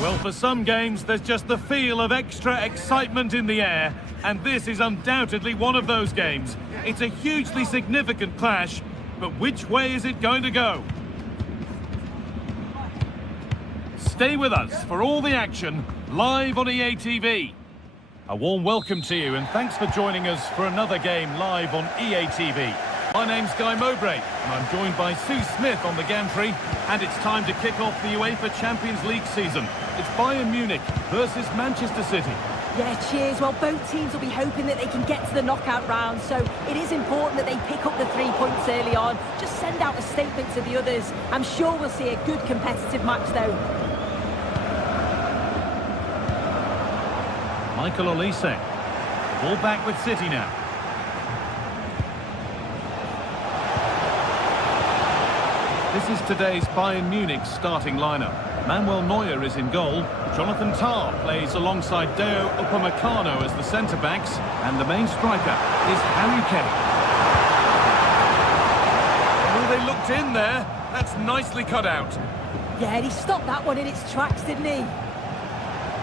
Well, for some games, there's just the feel of extra excitement in the air, and this is undoubtedly one of those games. It's a hugely significant clash, but which way is it going to go? Stay with us for all the action, live on EA TV. A warm welcome to you, and thanks for joining us for another game live on EA TV. My name's Guy Mowbray, and I'm joined by Sue Smith on the gantry, and it's time to kick off the UEFA Champions League season. It's Bayern Munich versus Manchester City. Yeah, cheers. Well, both teams will be hoping that they can get to the knockout round, so it is important that they pick up the 3 points early on. Just send out a statement to the others. I'm sure we'll see a good competitive match, though. Michael Olise. Ball back with City now. This is today's Bayern Munich starting lineup. Manuel Neuer is in goal. Jonathan Tah plays alongside Deo Upamecano as the centre-backs. And the main striker is Harry Kane. Oh, they looked in there. That's nicely cut out. Yeah, and he stopped that one in its tracks, didn't he?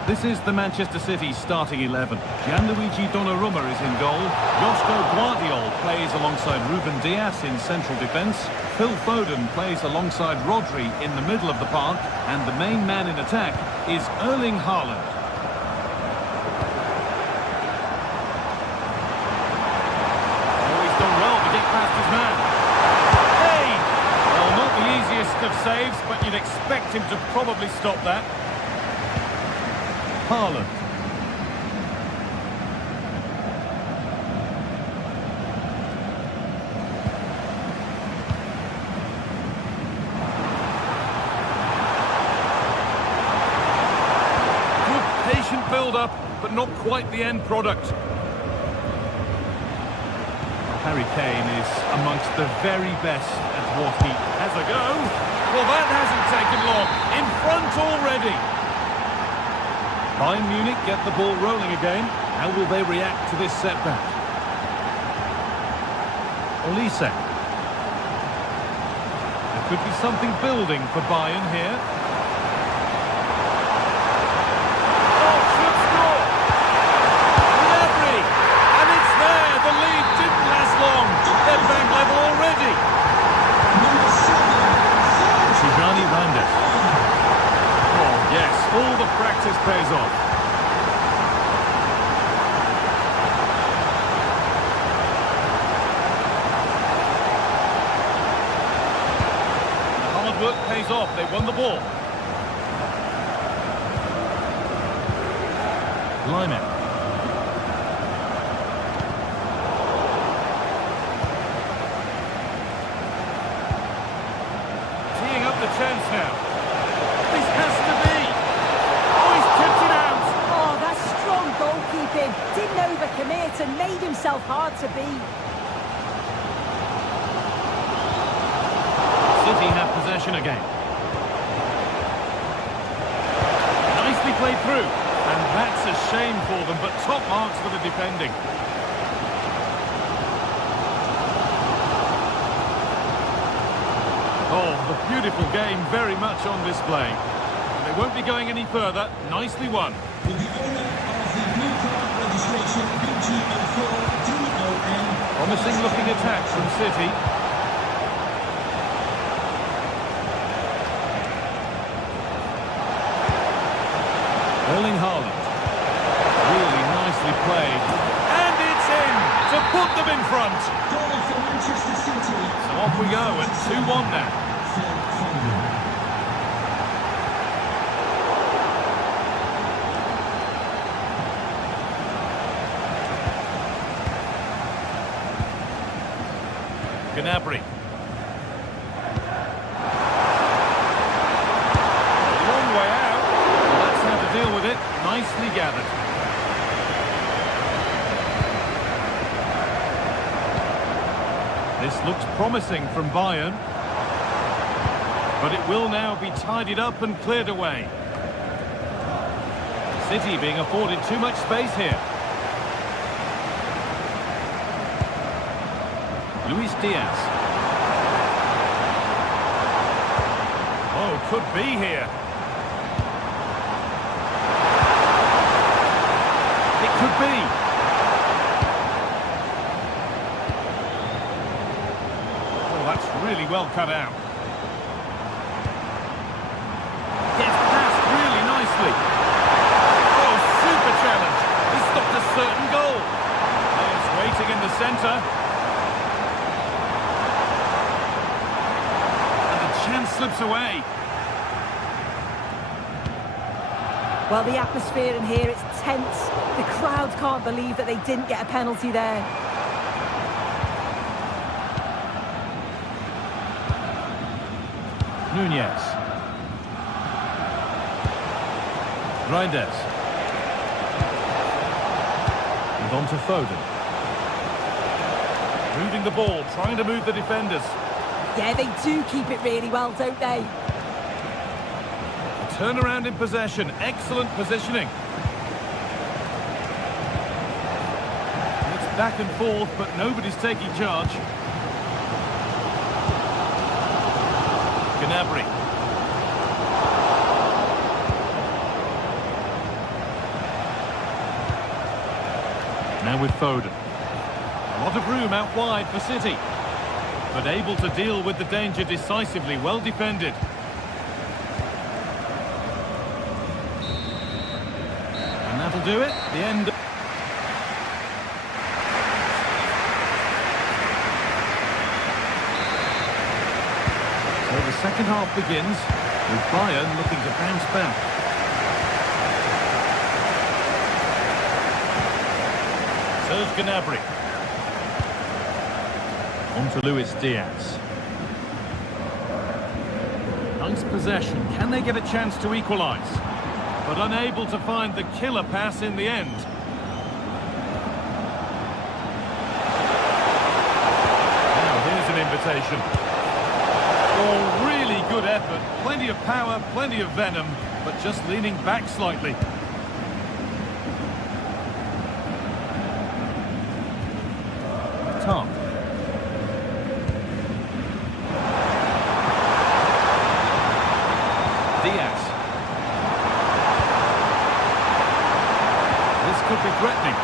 This is the Manchester City starting 11. Gianluigi Donnarumma is in goal. Josko Guardiol plays alongside Ruben Dias in central defence. Phil Foden plays alongside Rodri in the middle of the park. And the main man in attack is Erling Haaland. Oh, he's done well to get past his man. Hey! Well, not the easiest of saves, but you'd expect him to probably stop that. Haaland. Good patient build-up, but not quite the end product. Harry Kane is amongst the very best at what he has a go. Well, that hasn't taken long. In front already. Bayern Munich get the ball rolling again. How will they react to this setback? Olise. There could be something building for Bayern here. Oh, should score! Gnabry! And it's there! The lead didn't last long. They're back level already. Tijani Randes. Yes, all the practice pays off. The hard work pays off. They won the ball. Lyman. Teeing up the chance now. This has to be. Didn't overcommit and made himself hard to beat. City have possession again. Nicely played through. And that's a shame for them, but top marks for the defending. Oh, the beautiful game very much on display. They won't be going any further. Nicely won. Promising looking attack from City. Erling Haaland. Really nicely played. And it's in to put them in front. Goal for Manchester City. So off we go at 2-1 now. Gnabry. A long way out. Well, that's how to deal with it. Nicely gathered. This looks promising from Bayern. But it will now be tidied up and cleared away. City being afforded too much space here. Luis Diaz. Oh, could be here. Could be. Oh, that's really well cut out. Gets past really nicely. Oh, super challenge. He stopped a certain goal. Players waiting in the centre. And the chance slips away. Well, the atmosphere in here, it's tense. The crowd can't believe that they didn't get a penalty there. Nunez. Reinders. And on to Foden. Moving the ball, trying to move the defenders. Yeah, they do keep it really well, don't they? Turnaround in possession, excellent positioning. It's back and forth, but nobody's taking charge. Gnabry. Now with Foden. A lot of room out wide for City, but able to deal with the danger decisively, well defended. That'll do it. The end. So the second half begins with Bayern looking to bounce back. Serge Gnabry. On to Luis Diaz. Nice possession. Can they get a chance to equalise? But unable to find the killer pass in the end. Now here's an invitation. Oh, really good effort. Plenty of power, plenty of venom, but just leaning back slightly. Tom. Diaz. Could be threatening.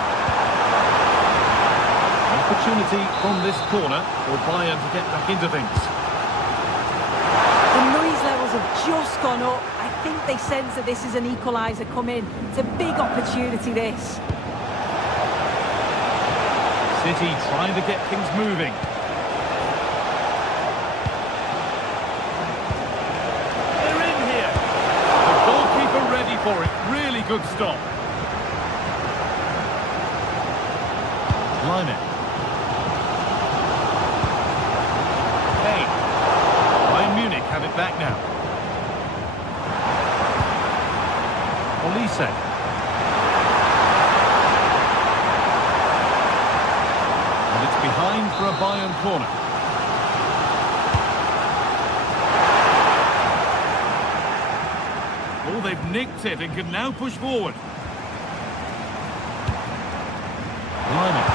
Opportunity from this corner for Bayern to get back into things. The noise levels have just gone up. I think they sense that this is an equaliser coming. It's a big opportunity, this. City trying to get things moving. They're in here. The goalkeeper ready for it. Really good stop. Line it. Hey, Bayern Munich have it back now. Olise. And it's behind for a Bayern corner. Oh, they've nicked it and can now push forward. Line it.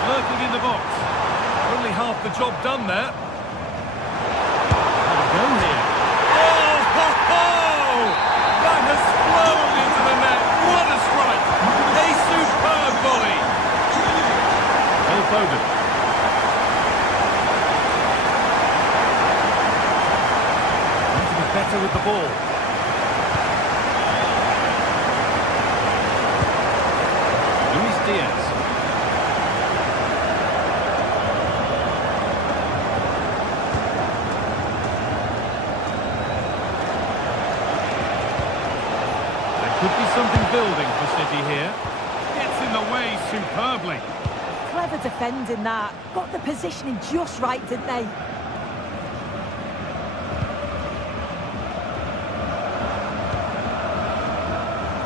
Lurking in the box. Only half the job done there. Have a go here. Oh, ho, ho! That has flown into the net. What a strike! A superb volley. Phil Foden. Need to be better with the ball. Luis Diaz. Could be something building for City here. Gets in the way superbly. Clever defending that. Got the positioning just right, didn't they?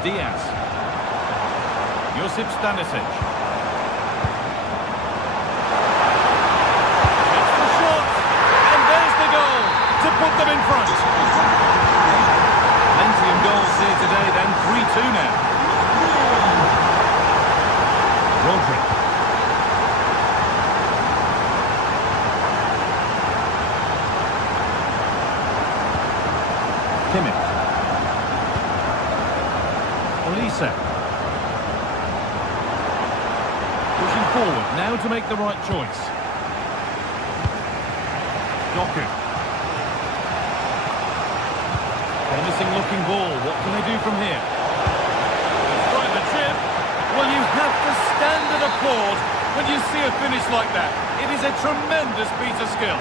Diaz. Josip Stanisic. It's the shot. And there's the goal to put them in front. Plenty of goals here today, then 3-2 now. Rodri. Kimmich. Olise. forward, now to make the right choice. Doku. Promising looking ball, what can they do from here? Let's try the chip. Well, you have to stand and applaud when you see a finish like that. It is a tremendous piece of skill.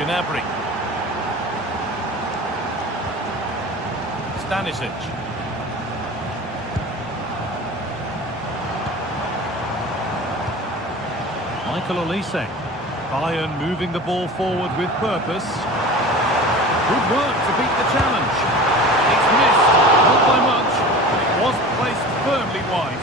Gnabry. Stanisic. Michael Olise. Bayern moving the ball forward with purpose. Good work to beat the challenge. It's missed, not by much, but it was placed firmly wide.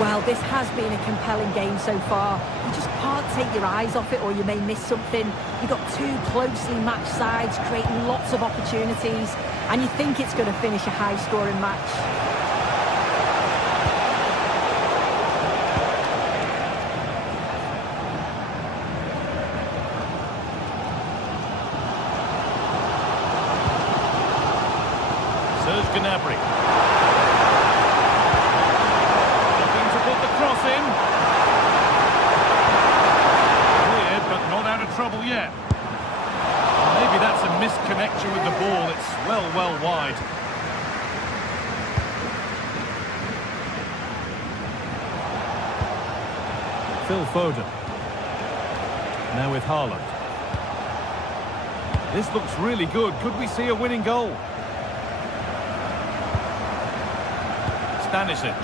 Well, this has been a compelling game so far. You just can't take your eyes off it or you may miss something. You've got two closely matched sides creating lots of opportunities and you think it's going to finish a high-scoring match. Gnabry. Looking to put the cross in. Cleared, but not out of trouble yet. Maybe that's a misconnection with the ball. It's well wide. Phil Foden. Now with Haaland. This looks really good. Could we see a winning goal? Stanisic.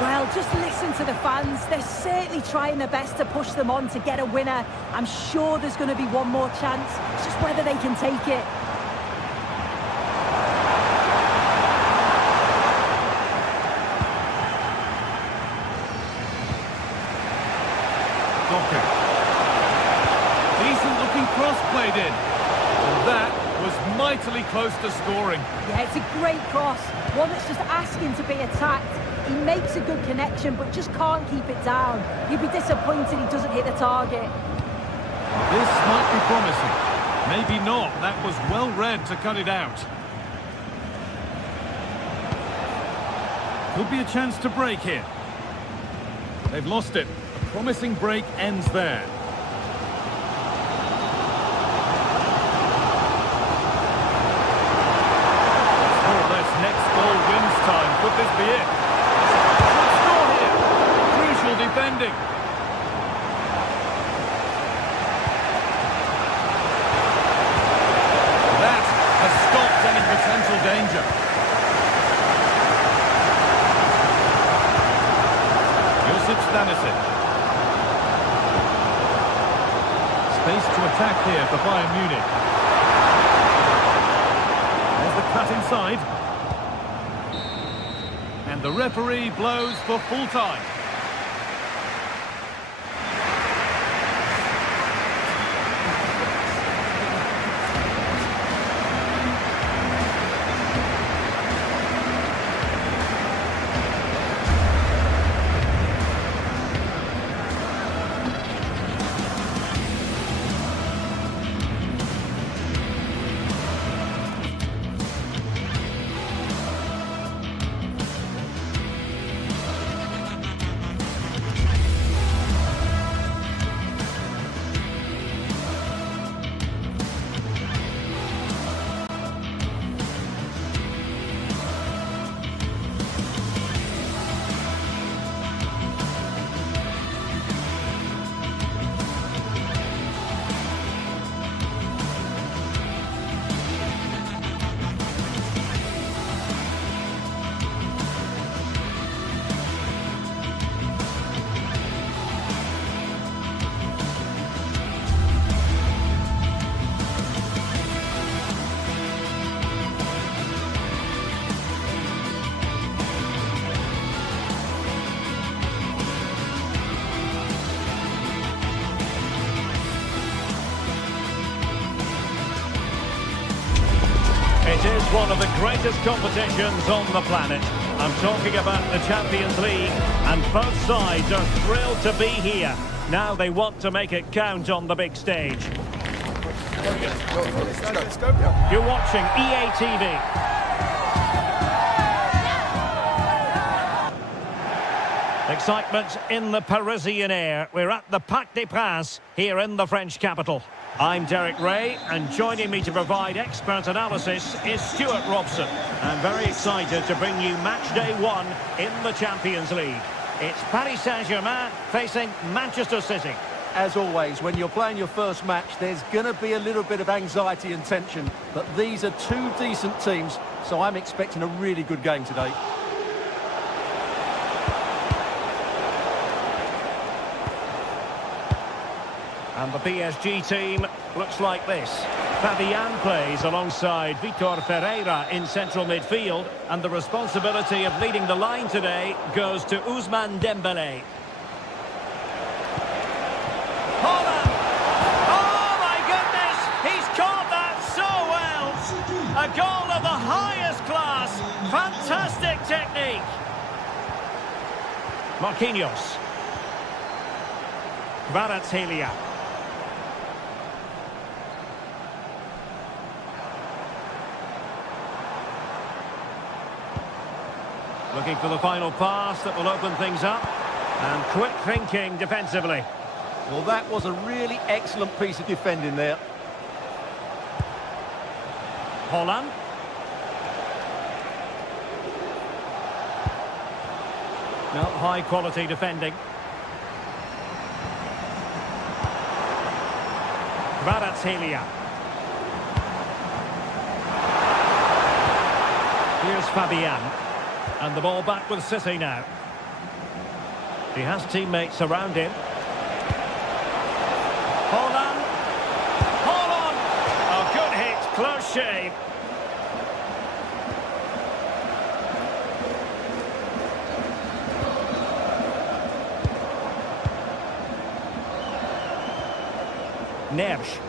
Well, just listen to the fans. They're certainly trying their best to push them on to get a winner. I'm sure there's going to be one more chance. It's just whether they can take it. Doku. Decent looking cross played in. And that was mightily close to scoring. Yeah, it's a great cross. One that's just asking to be attacked. He makes a good connection, but just can't keep it down. You'd be disappointed he doesn't hit the target. This might be promising. Maybe not. That was well read to cut it out. Could be a chance to break here. They've lost it. A promising break ends there. Could this be it? Good score here. Crucial defending. That has stopped any potential danger. Josip Stanisic. Space to attack here for Bayern Munich. There's the cut inside. And the referee blows for full time. It is one of the greatest competitions on the planet. I'm talking about the Champions League, and both sides are thrilled to be here. Now they want to make it count on the big stage. You're watching EA TV. Excitement in the Parisian air. We're at the Parc des Princes here in the French capital. I'm Derek Ray, and joining me to provide expert analysis is Stuart Robson. I'm very excited to bring you match day 1 in the Champions League. It's Paris Saint-Germain facing Manchester City. As always, when you're playing your first match, there's going to be a little bit of anxiety and tension, but these are two decent teams, so I'm expecting a really good game today. And the PSG team looks like this. Fabian plays alongside Vitor Ferreira in central midfield, and the responsibility of leading the line today goes to Ousmane Dembélé. Holland! Oh my goodness! He's caught that so well! A goal of the highest class! Fantastic technique! Marquinhos. Kvaratskhelia. Looking for the final pass that will open things up. And quick thinking defensively. Well, that was a really excellent piece of defending there. Holland. No, high quality defending. Kvaratskhelia. Here's Fabian. And the ball back with City now. He has teammates around him. Holland. Holland! Oh, good hit. Close shave. Neves.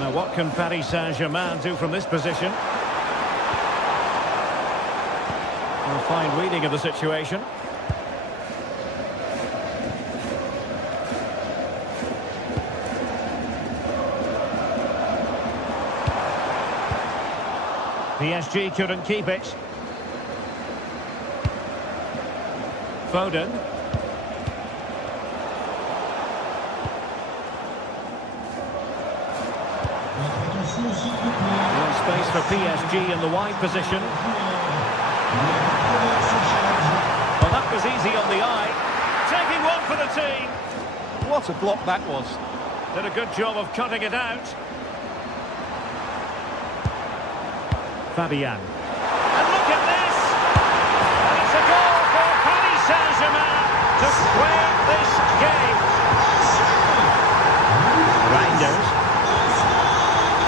Now what can Paris Saint-Germain do from this position? A fine reading of the situation. PSG couldn't keep it. Foden. No space for PSG in the wide position. Well, that was easy on the eye. Taking one for the team. What a block that was. Did a good job of cutting it out. Fabian. And look at this! And it's a goal for Paris Saint-Germain to square this game. Reinders.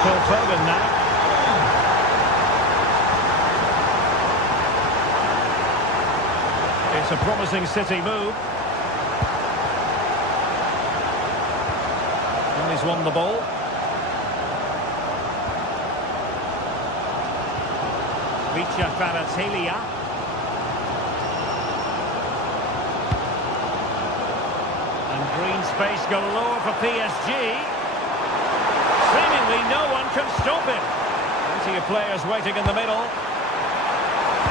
Phil Foden now. It's a promising City move. And he's won the ball. Vitor Kvaratskhelia. And green space galore for PSG. Seemingly no one can stop him. Plenty of players waiting in the middle.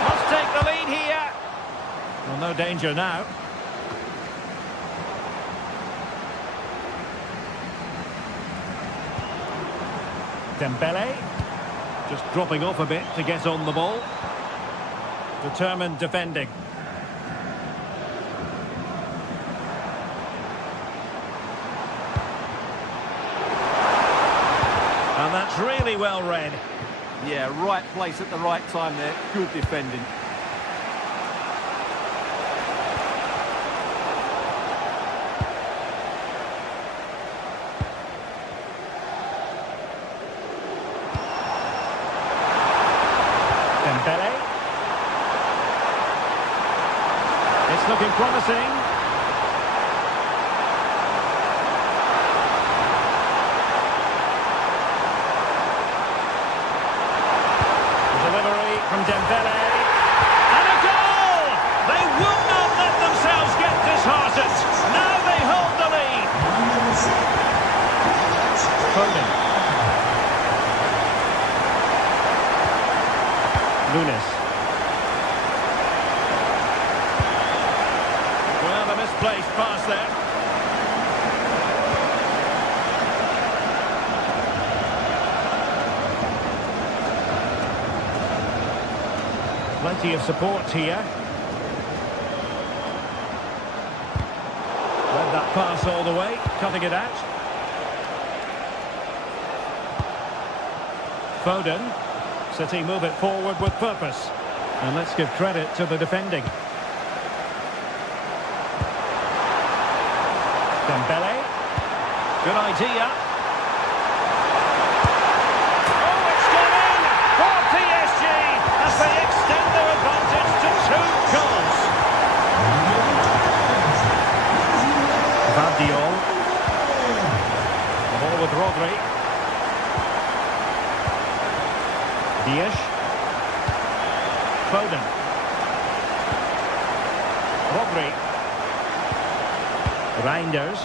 Must take the lead here. Well, no danger now. Dembélé. Just dropping off a bit to get on the ball. Determined defending. And that's really well read. Yeah, right place at the right time there. Good defending. Dembélé. It's looking promising. Delivery from Dembélé. And a goal! They will not let themselves get disheartened. Now they hold the lead. Foden. Nunes. Plenty of support here. Read that pass all the way, cutting it out. Foden. City move it forward with purpose. And let's give credit to the defending. Dembele. Good idea. Oh, it's gone in for PSG as they extend their advantage to 2 goals. Vardiol. The ball with Rodri. Dias. Foden. Rodri. Reinders.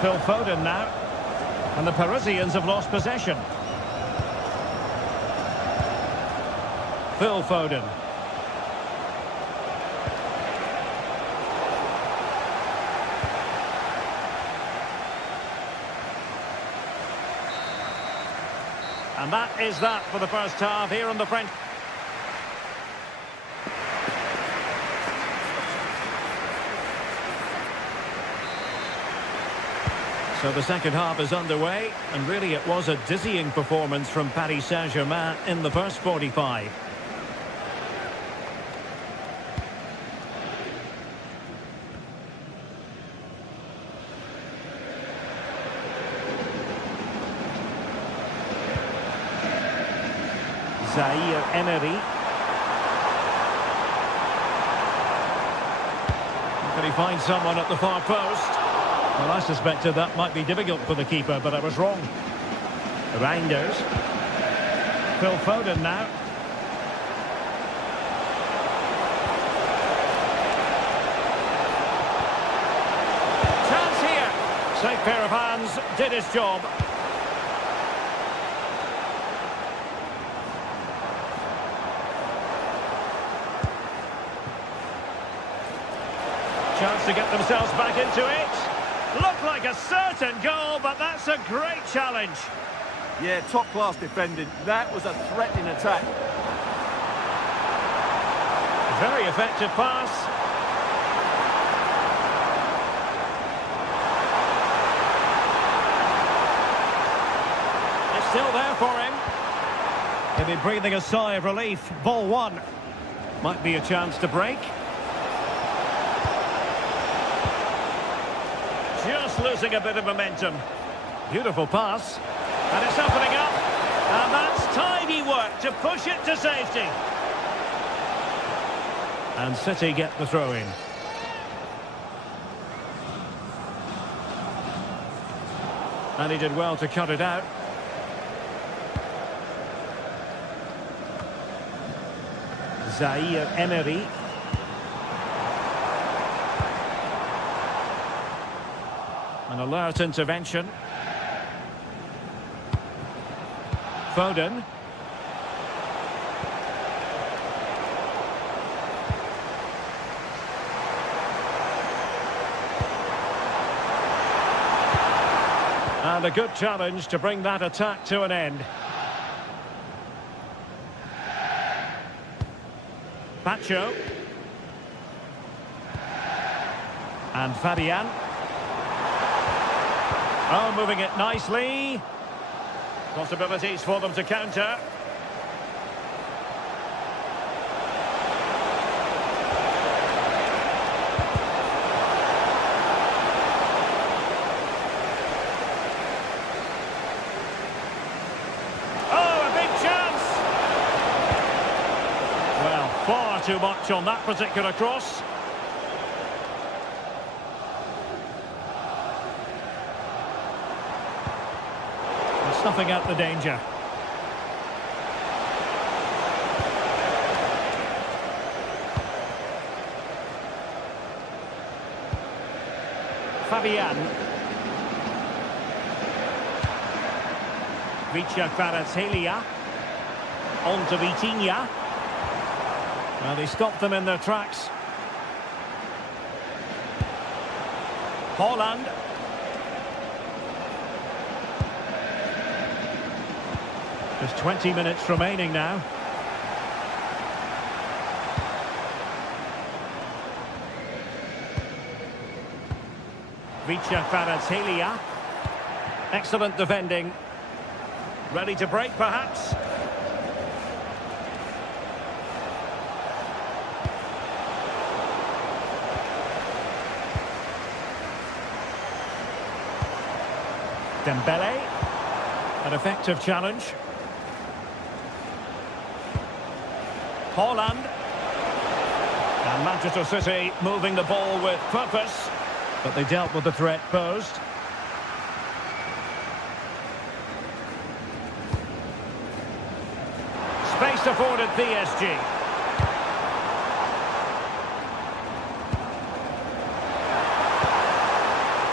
Phil Foden now. And the Parisians have lost possession. Phil Foden. And that is that for the first half here on the French. So the second half is underway, and really it was a dizzying performance from Paris Saint-Germain in the first 45. Zaire Emery. Can he find someone at the far post? Well, I suspected that might be difficult for the keeper, but I was wrong. Reinders. Phil Foden now. Chance here. Safe pair of hands, did his job. Chance to get themselves back into it. Looked like a certain goal, but that's a great challenge. Yeah, top-class defending. That was a threatening attack. Very effective pass. It's still there for him. He'll be breathing a sigh of relief. Ball one. Might be a chance to break. Just losing a bit of momentum. Beautiful pass. And it's opening up. And that's tidy work to push it to safety. And City get the throw in. And he did well to cut it out. Zaire Emery. An alert intervention. Foden. And a good challenge to bring that attack to an end. Pacho. And Fabian. Oh, moving it nicely. Possibilities for them to counter. Oh, a big chance! Well, far too much on that particular cross. Snuffing out the danger. Fabian. Vicha Kvaratskhelia. On to Vitinha. Well, they stopped them in their tracks. Haaland. There's 20 minutes remaining now. Kvaratskhelia. Excellent defending. Ready to break, perhaps? Dembele. An effective challenge. Haaland. And Manchester City moving the ball with purpose. But they dealt with the threat posed. Space afforded PSG.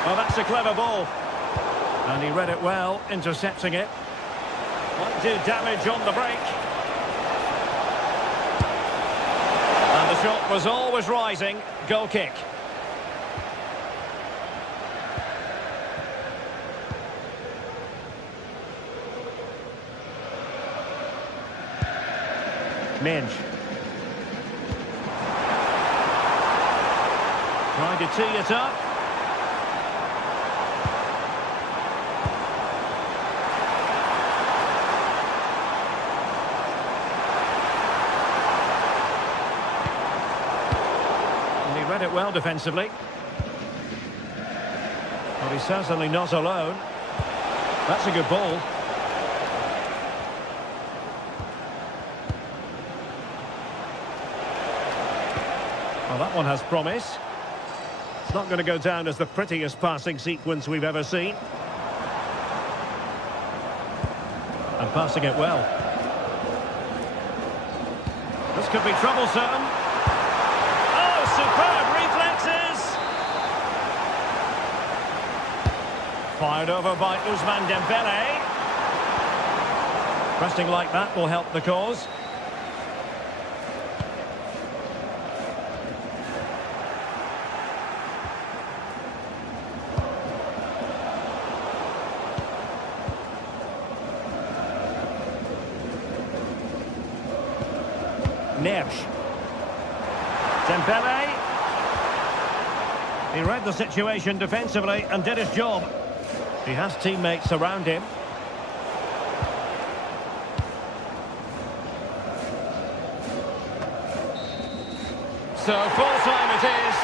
Well, that's a clever ball. And he read it well, intercepting it. Might do damage on the break. And the shot was always rising. Goal kick. Minge. Trying to tee it up. And he read it well defensively. Well, he's certainly not alone. That's a good ball. Well, that one has promise. It's not going to go down as the prettiest passing sequence we've ever seen. And passing it well. This could be troublesome. Oh, superb reflexes! Fired over by Ousmane Dembele. Pressing like that will help the cause. Neves. Dembele. He read the situation defensively and did his job. He has teammates around him. So full time it is.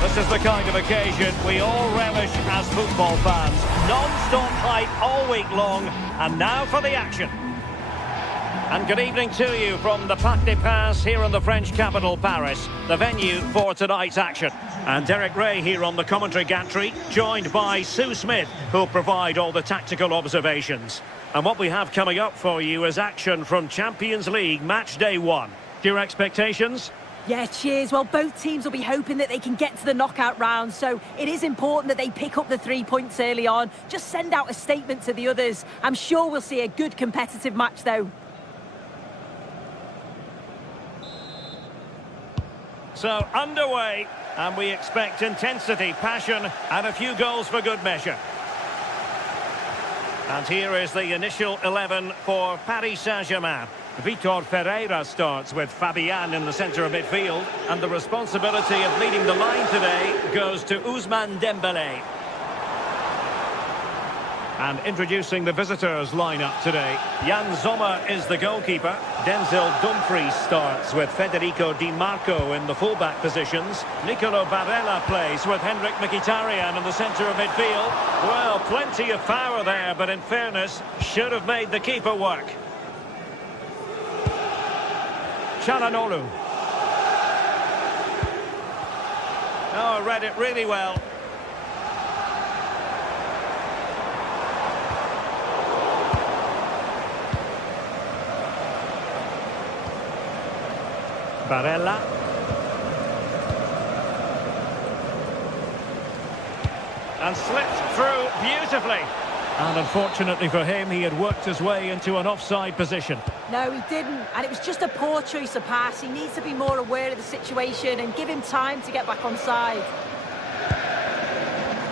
This is the kind of occasion we all relish as football fans. Non-stop hype all week long, and now for the action. And good evening to you from the Parc des Princes here in the French capital, Paris, the venue for tonight's action. And Derek Ray here on the commentary gantry, joined by Sue Smith, who'll provide all the tactical observations. And what we have coming up for you is action from Champions League match day 1. Your expectations? Yeah, cheers. Well, both teams will be hoping that they can get to the knockout round, so it is important that they pick up the 3 points early on. Just send out a statement to the others. I'm sure we'll see a good competitive match, though. So, underway, and we expect intensity, passion, and a few goals for good measure. And here is the initial 11 for Paris Saint-Germain. Vitor Ferreira starts with Fabian in the centre of midfield. And the responsibility of leading the line today goes to Ousmane Dembélé. And introducing the visitors lineup today. Jan Sommer is the goalkeeper. Denzel Dumfries starts with Federico Di Marco in the fullback positions. Nicolo Barella plays with Henrik Mkhitaryan in the centre of midfield. Well, plenty of power there, but in fairness, should have made the keeper work. Çalhanoğlu. Oh, read it really well. Barella. And slipped through beautifully. And unfortunately for him, he had worked his way into an offside position. No, he didn't. And it was just a poor choice of pass. He needs to be more aware of the situation and give him time to get back on side.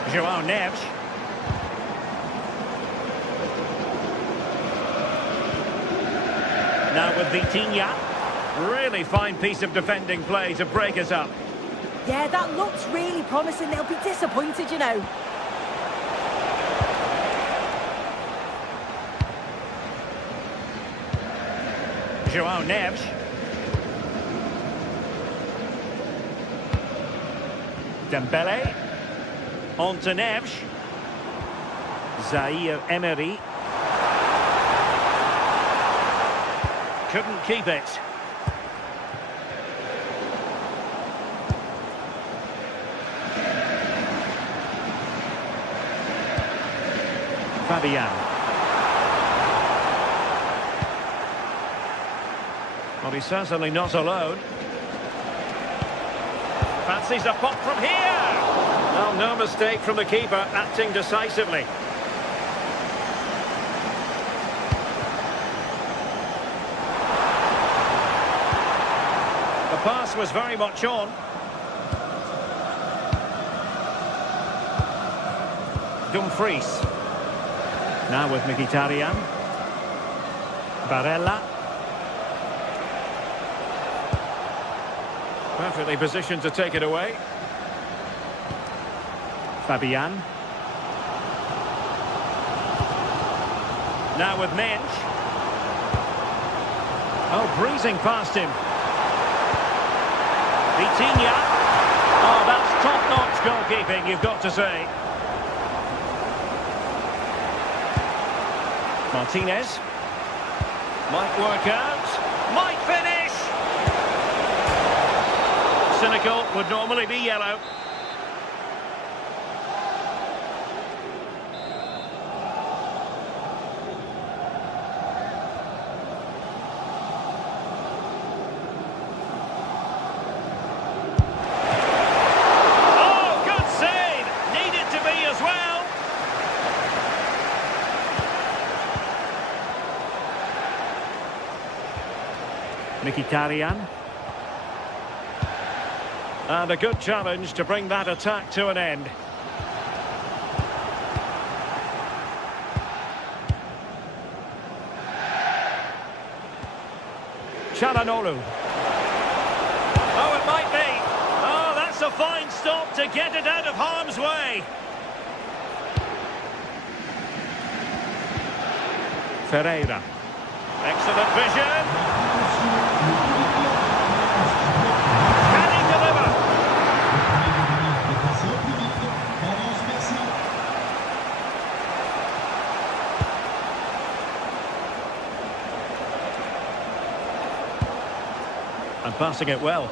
João Neves. Now with Vitinha. Really fine piece of defending play to break us up. Yeah, that looks really promising. They'll be disappointed, you know. João Neves. Dembélé. On to Neves. Zaire Emery. Couldn't keep it. Fabian. Well, he's certainly not alone. Fancies a pop from here. Well, no mistake from the keeper, acting decisively. The pass was very much on. Dumfries. Now with Mkhitaryan. Barella. Perfectly positioned to take it away. Fabian. Now with Mensch. Oh, breezing past him. Vitinha. Oh, that's top-notch goalkeeping, you've got to say. Martinez. Might work out. Might finish. Cynical, would normally be yellow. Oh, good save. Needed to be as well. Mkhitaryan. And a good challenge to bring that attack to an end. Çalhanoğlu. Oh, it might be. Oh, that's a fine stop to get it out of harm's way. Ferreira. Excellent vision. And passing it well.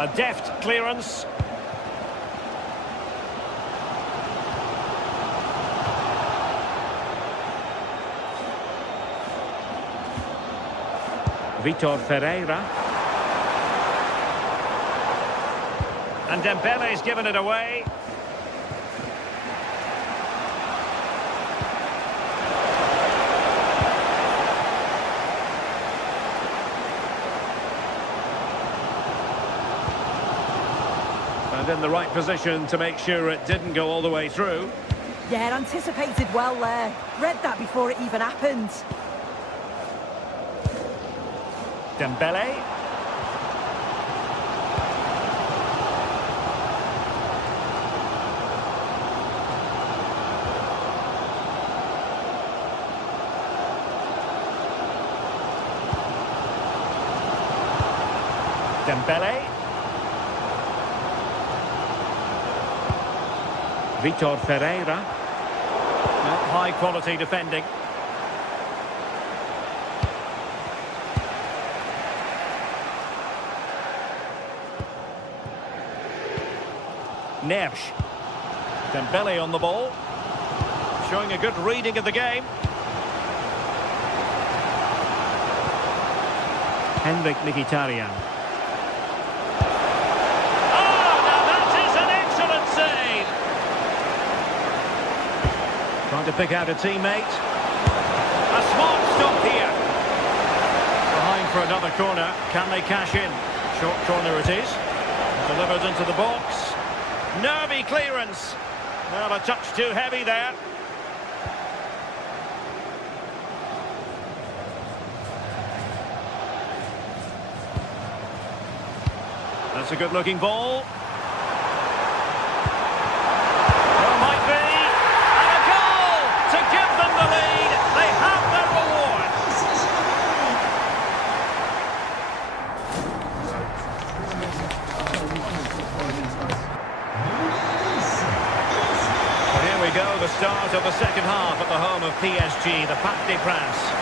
A deft clearance. Vitor Ferreira. And Dembele's given it away. And in the right position to make sure it didn't go all the way through. Yeah, anticipated well there. Read that before it even happened. Dembele. Dembele. Vitor Ferreira. High quality defending. Neves. Dembele on the ball. Showing a good reading of the game. Henrik Mkhitaryan. Oh, now that is an excellent save. Trying to pick out a teammate. A smart stop here. Behind for another corner. Can they cash in? Short corner it is. Delivered into the box. Nervy clearance. Well, a touch too heavy there. That's a good-looking ball. There might be. And a goal to give them the lead. They have their reward. Here we go, the start of the second half at the home of PSG, the Parc des Princes.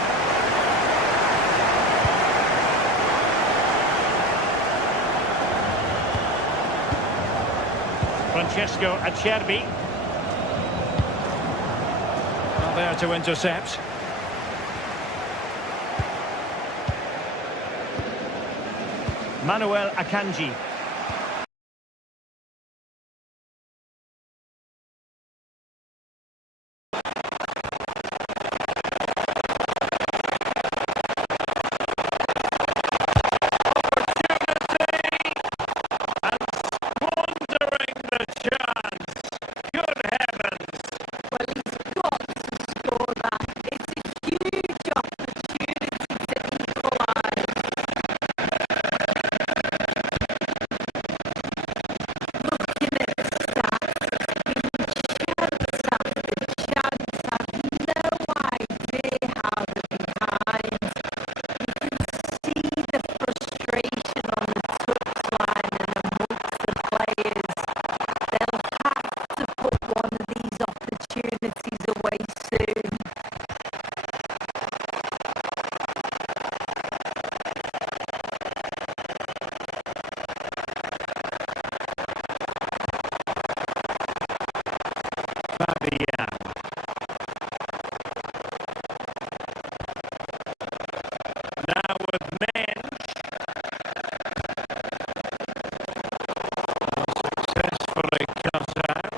Francesco Acerbi. Not there to intercept. Manuel Akanji. Now with Mensch. Successfully cut out.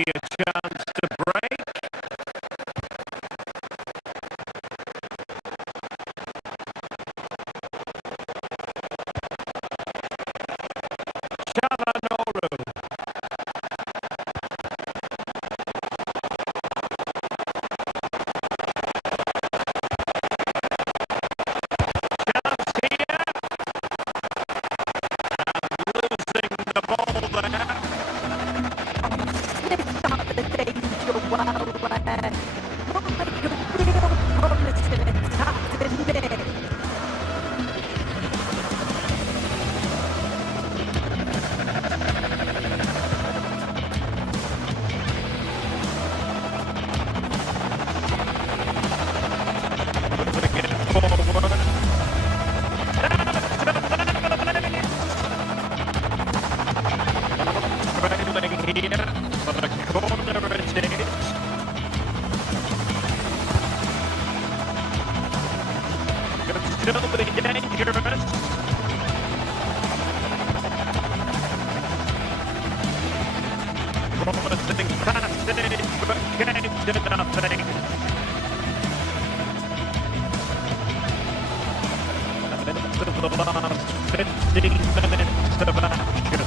be a chance to break. Chalanoru. Chance here. And losing the ball there. Sniffed out the danger well there. Looked like a real promising attack, didn't it? Moving it forward. Trailing here for the corner it is. Could still be dangerous. Promising passage, but came to nothing. And into the last 15 minutes of action.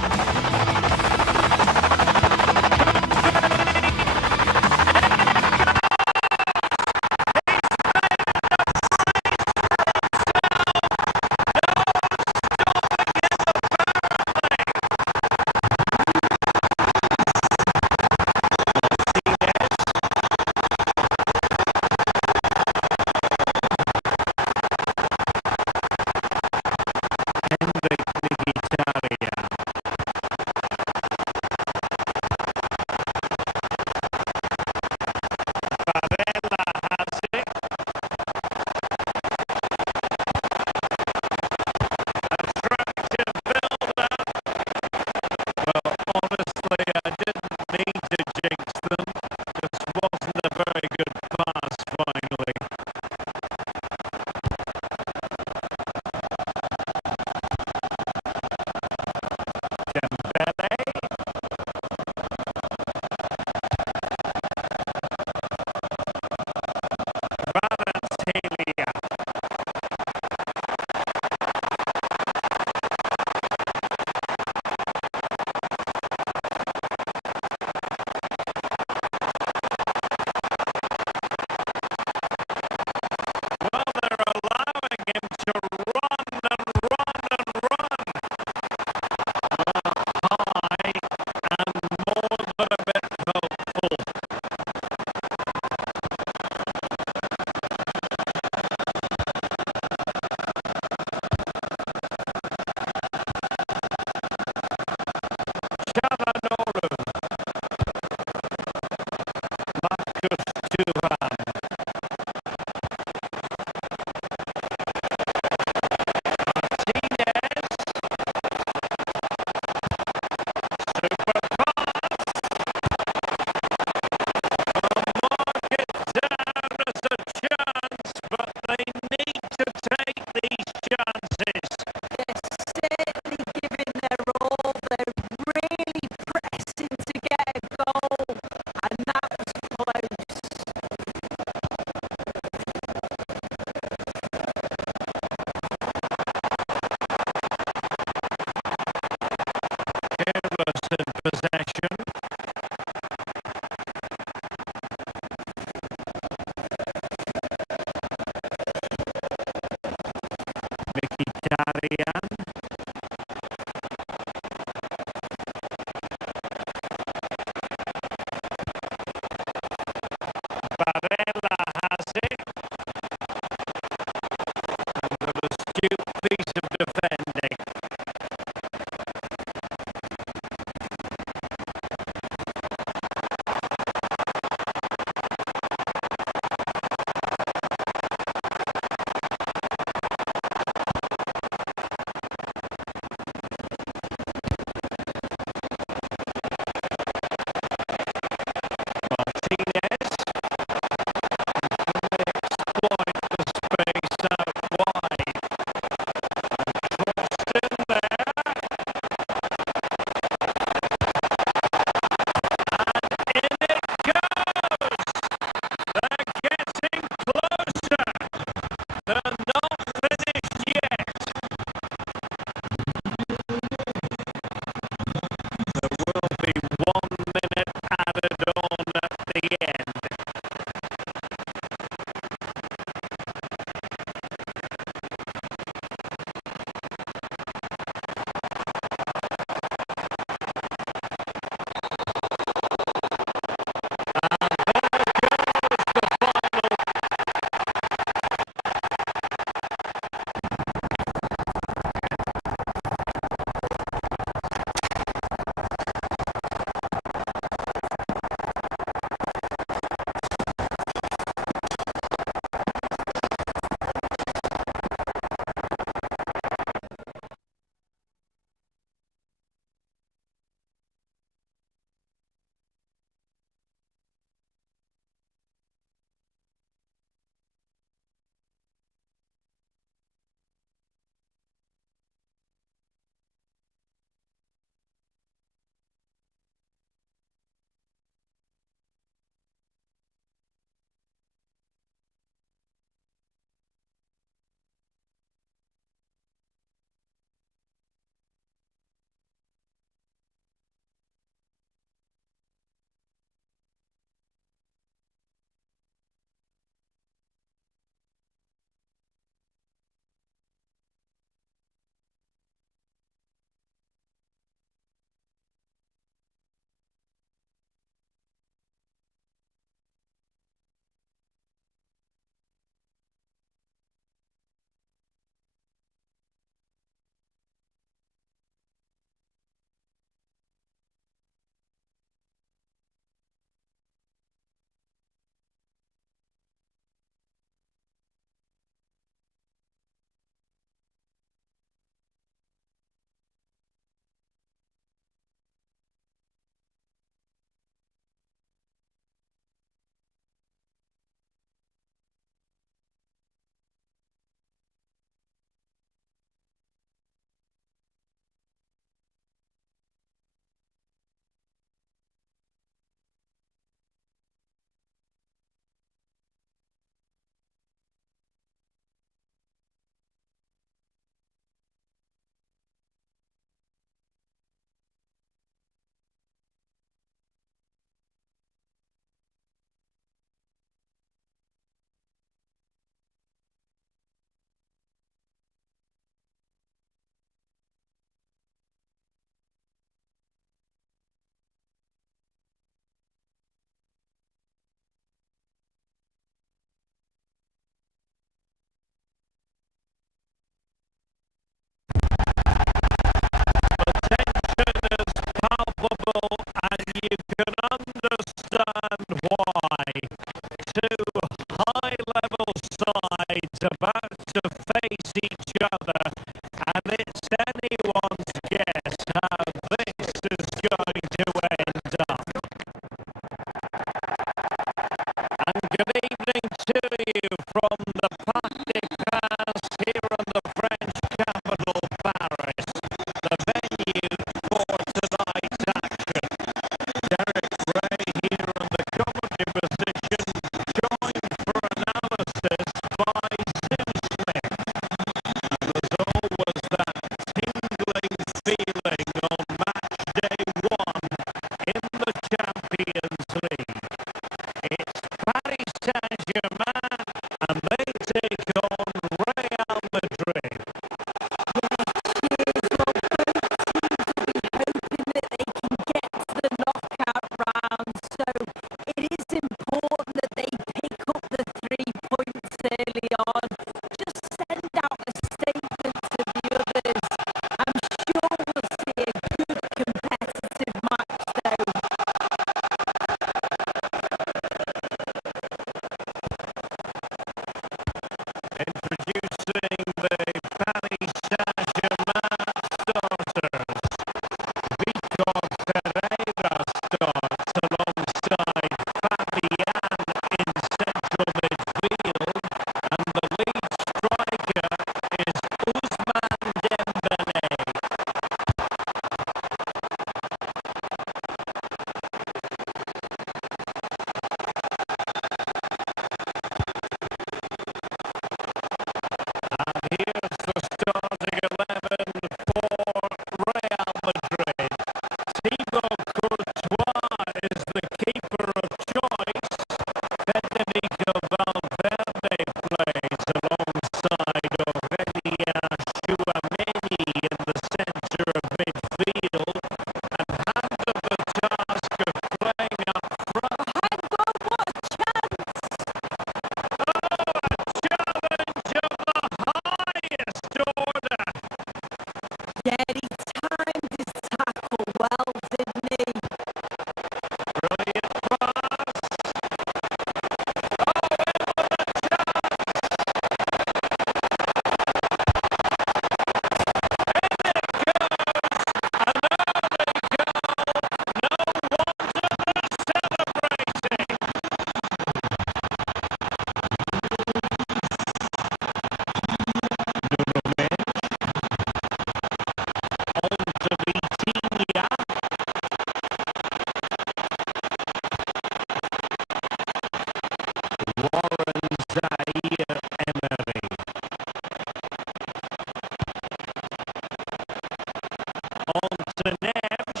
On to Neves.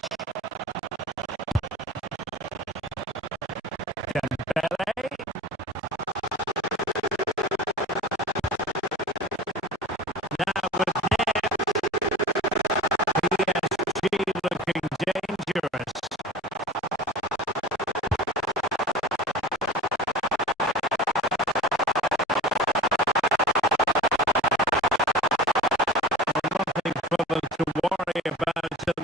Dembele. Now with Neves. PSG looking dangerous. Nothing for them to worry about at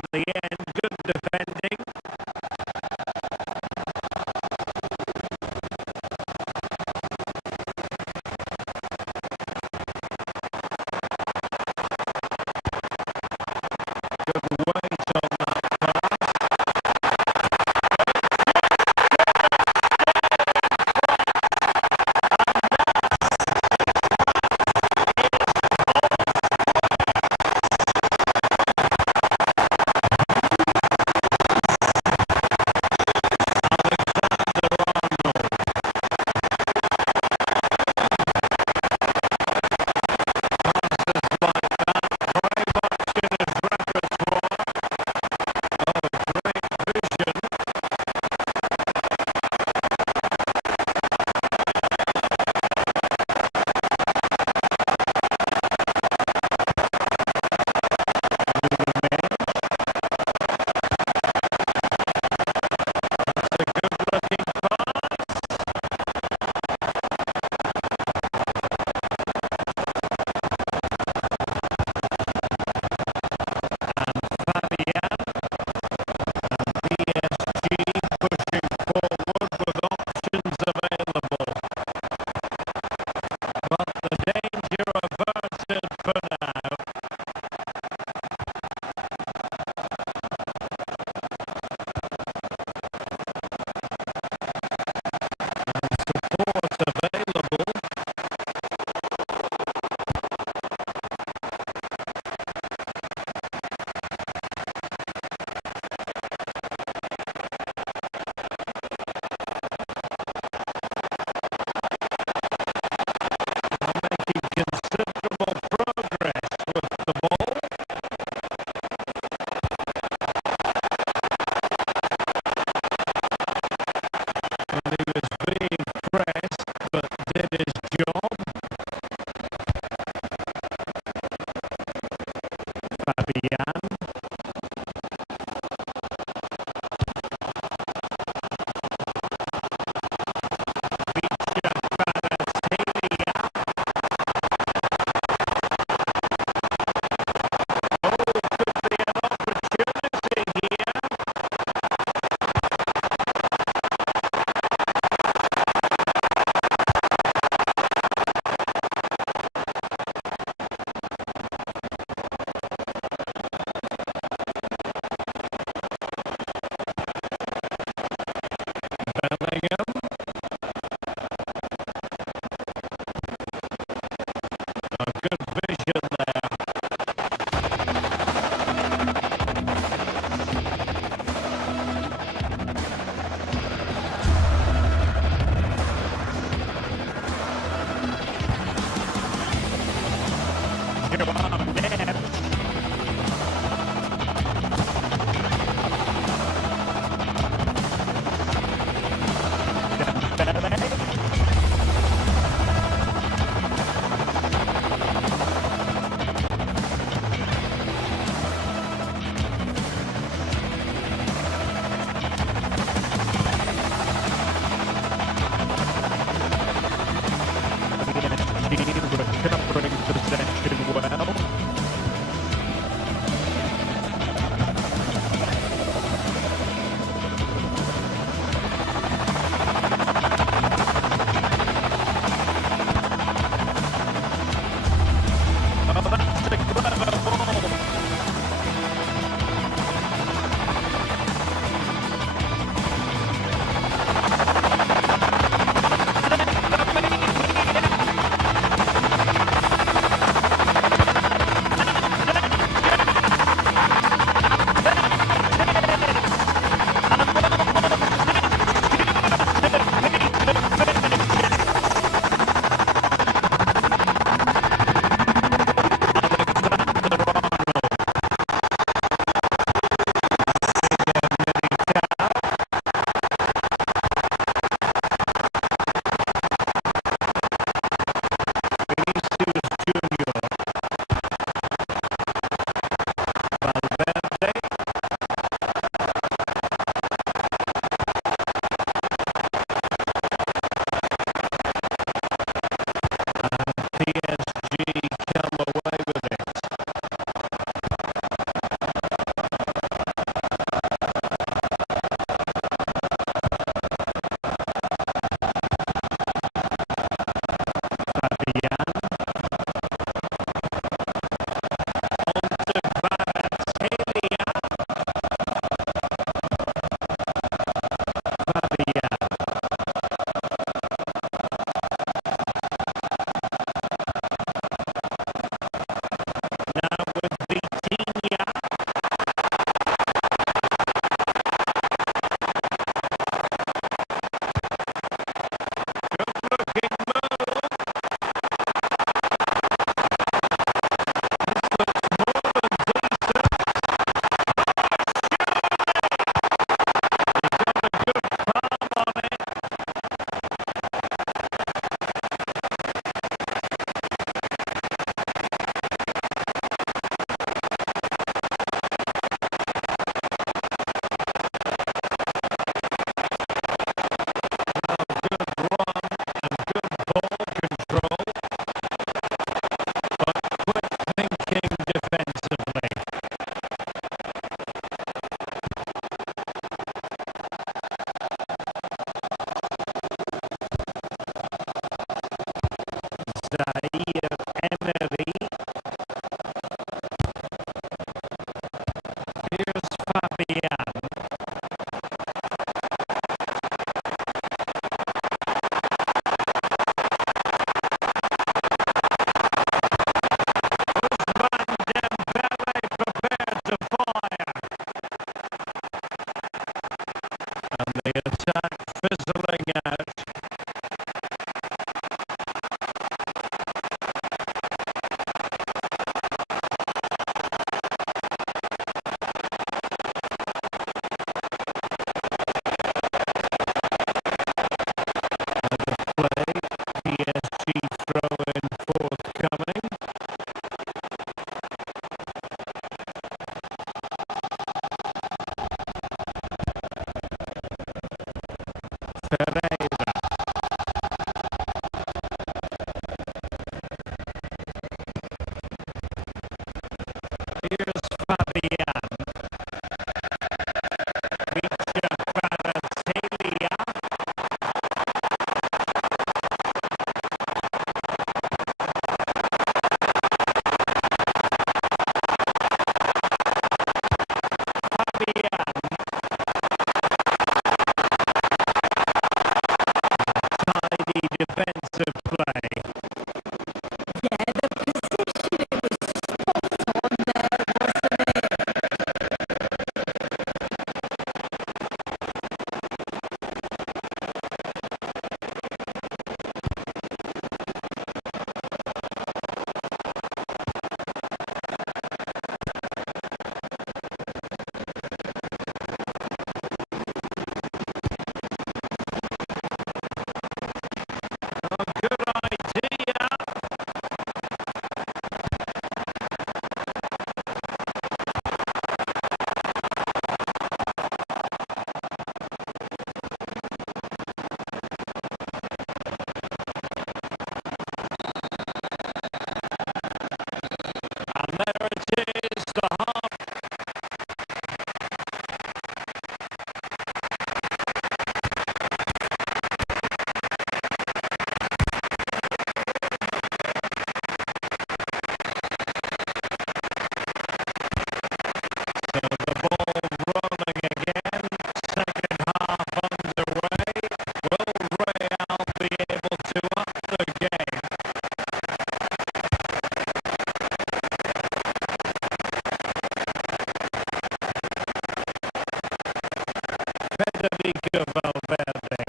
Federico Valverde.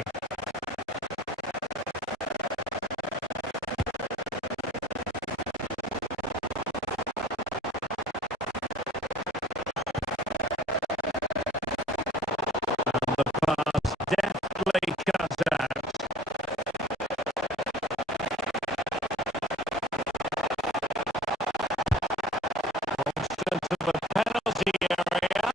And the pass deftly cut out. Close to the penalty area.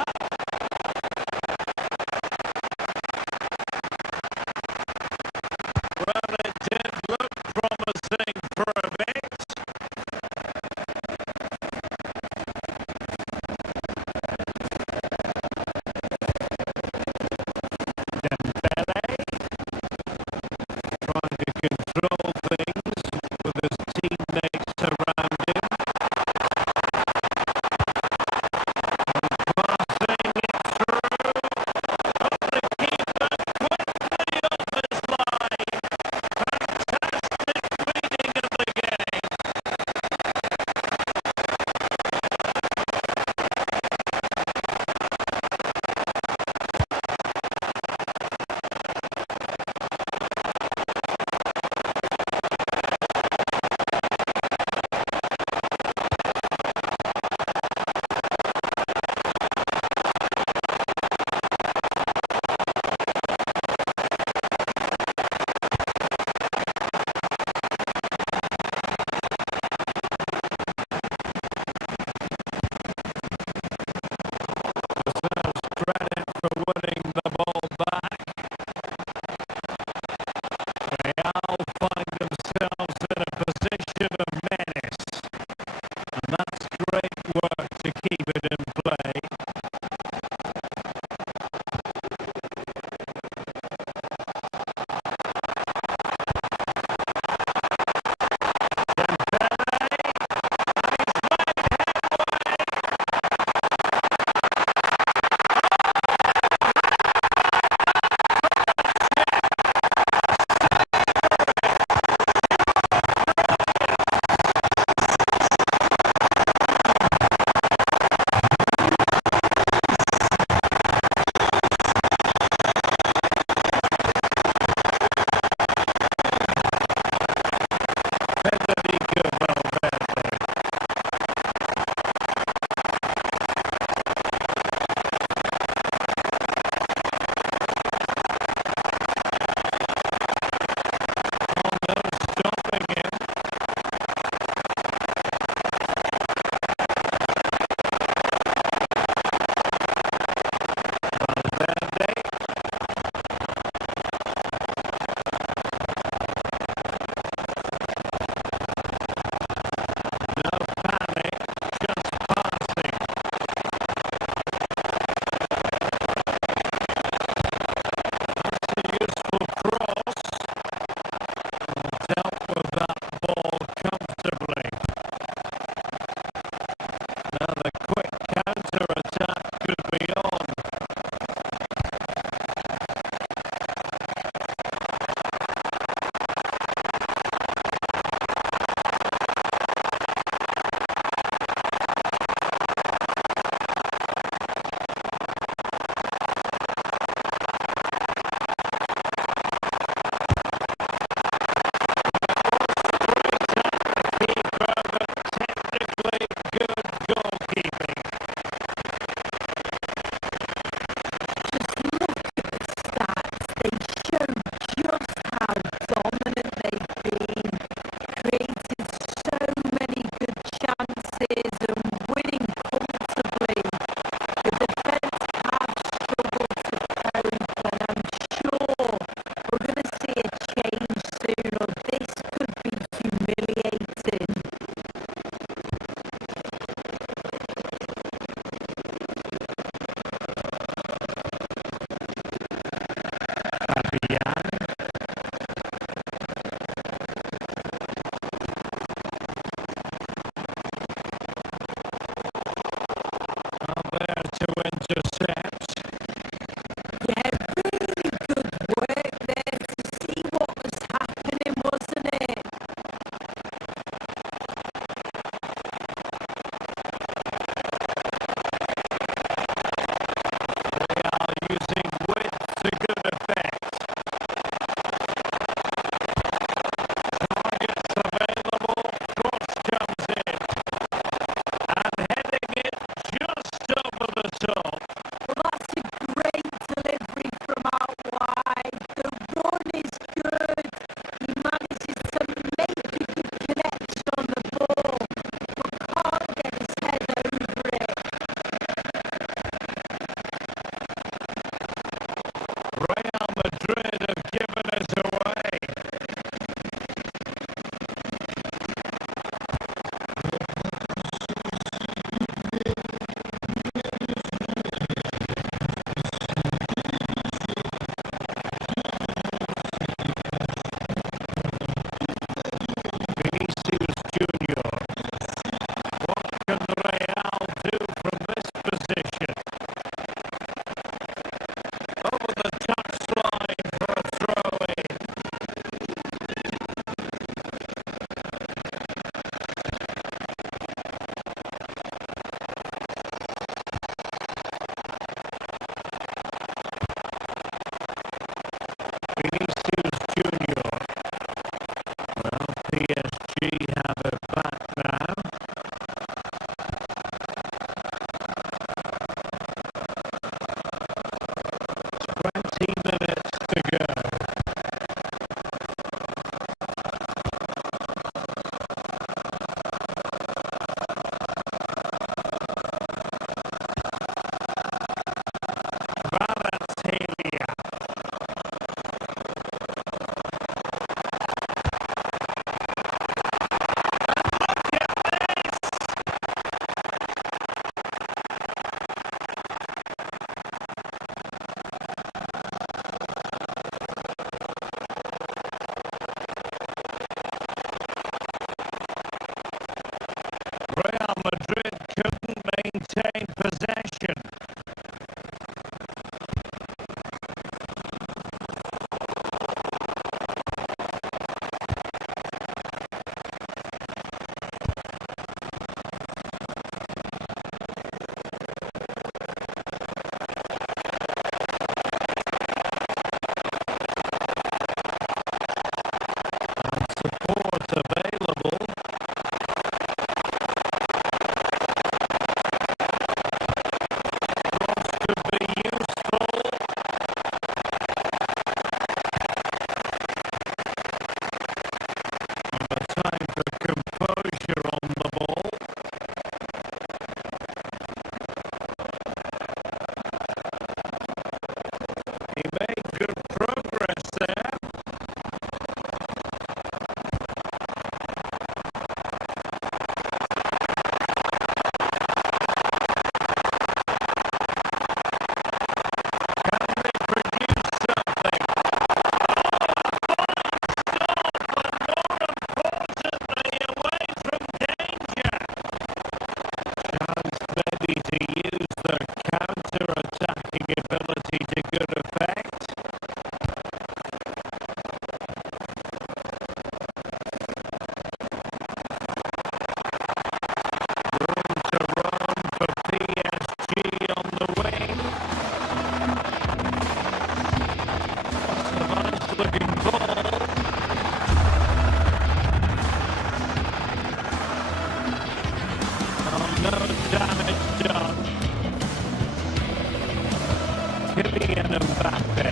Kylian Mbappe.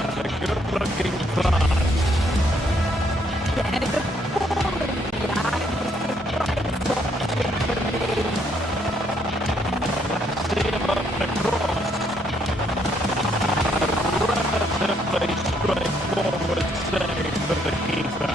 And a good-looking pass. Yeah, the ball in the eye was the right option for me. Let's see about the cross. A relatively straightforward save for the keeper.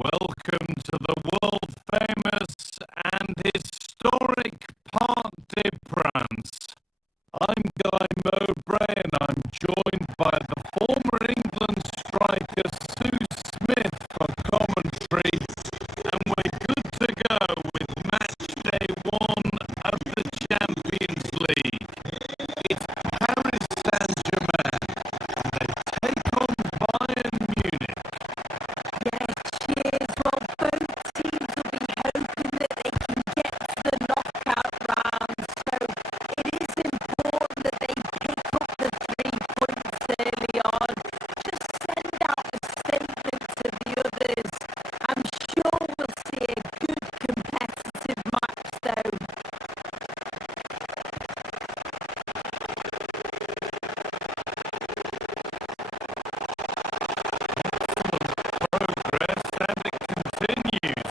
Welcome to the world-famous and historic Parc des Princes. I'm Guy Mowbray and I'm joined by the former England striker Sue Smith for commentary. And we're good to go with match day 1 of the Champions League. It's Paris Saint-Germain and they take on Bayern Munich. Yes, cheers. Well, both teams will be hoping that they can get to the knockout round. So it is important that they pick up the 3 points early on. Just send out a statement to the others. I'm sure we'll see a good competitive match though. Progress and it continues.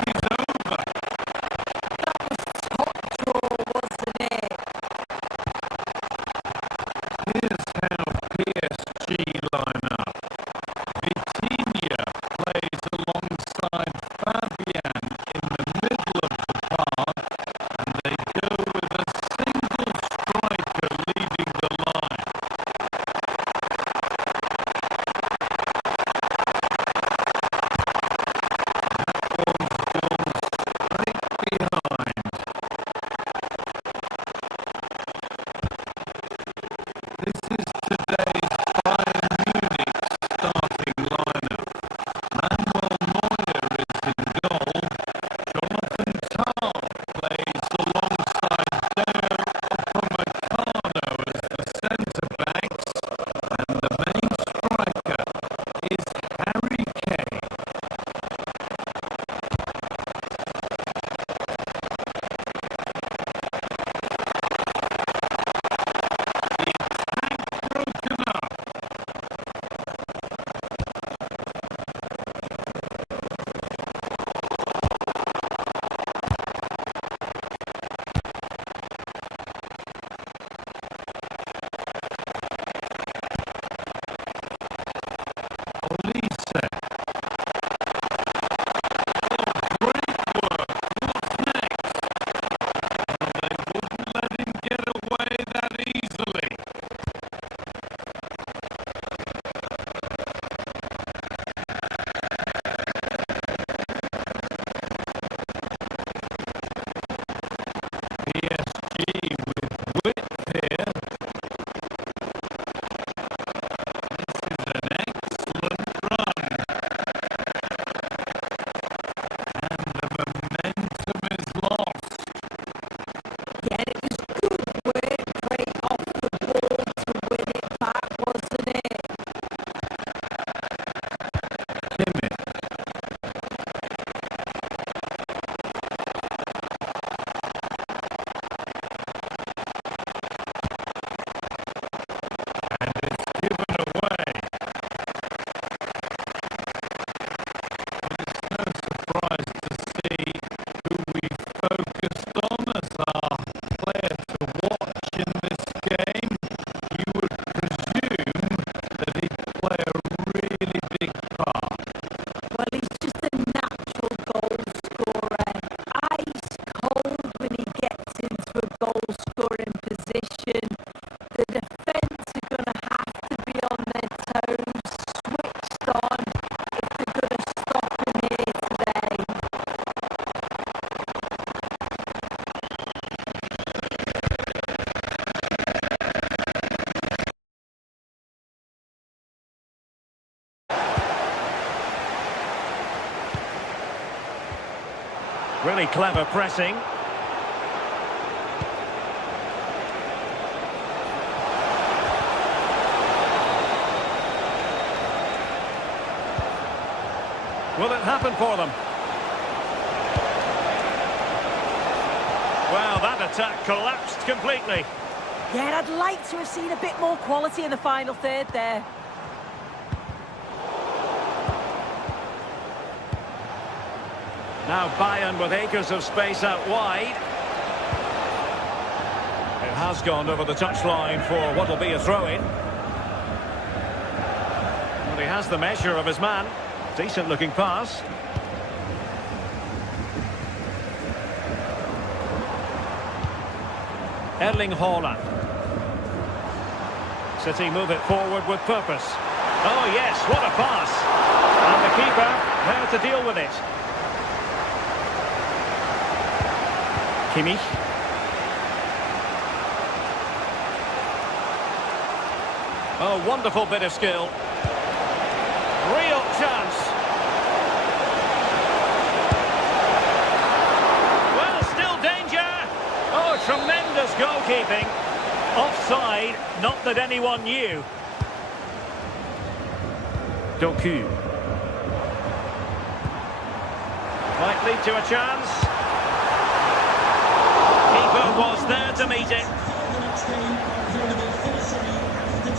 Is over. That was top draw, wasn't it? Here's how PSG line up. Vitinha plays alongside Fabian in the middle of the park, and they go with a single striker leading the line. Ball's gone straight behind. This is today's Bayern Munich starting lineup. Manuel Neuer is in goal. Jonathan Tah plays alongside Deo Upamecano as the centre-backs. And the main striker is Harry Kane. Broken up. Olise. Great work. What's next? They wouldn't let him get away that easily. PSG with width here. This is an excellent run. And the momentum is lost. Yeah, it was good work playing off the ball to win it back, wasn't it? Kimmich. And it's given away. But it's no surprise to see who we've focused on as our player to watch in this game. You would presume that he'd play a really big part. Well, he's just a natural goal scorer. Ice cold when he gets into a goal scoring position. The defence are going to have to be on their toes, switched on, if they're going to stop him here today. Really clever pressing. Will it happen for them? Well, that attack collapsed completely. Yeah, I'd like to have seen a bit more quality in the final third there. Now Bayern with acres of space out wide. has gone over the touchline for what will be a throw-in. Well, he has the measure of his man. Decent looking pass. Erling Haaland. City move it forward with purpose. Oh yes, what a pass. And the keeper there to deal with it. Kimmich. Oh, wonderful bit of skill. Real chance. Well, still danger. Oh, tremendous goalkeeping. Offside, not that anyone knew. Doku. Might lead to a chance. Keeper was there to meet it.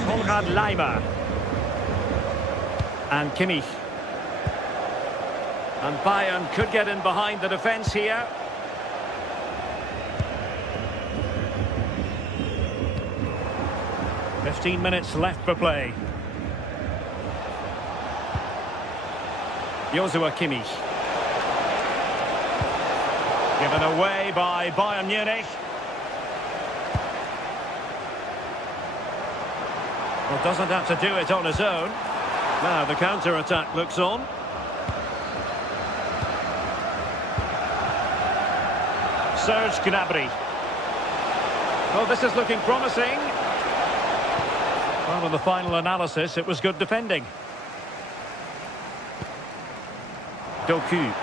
Konrad Laimer. And Kimmich. And Bayern could get in behind the defence here. "15 minutes left for play." Joshua Kimmich. Given away by Bayern Munich. Well, doesn't have to do it on his own. Now the counter-attack looks on. Serge Gnabry. Well, this is looking promising. Well, in the final analysis, it was good defending. Doku.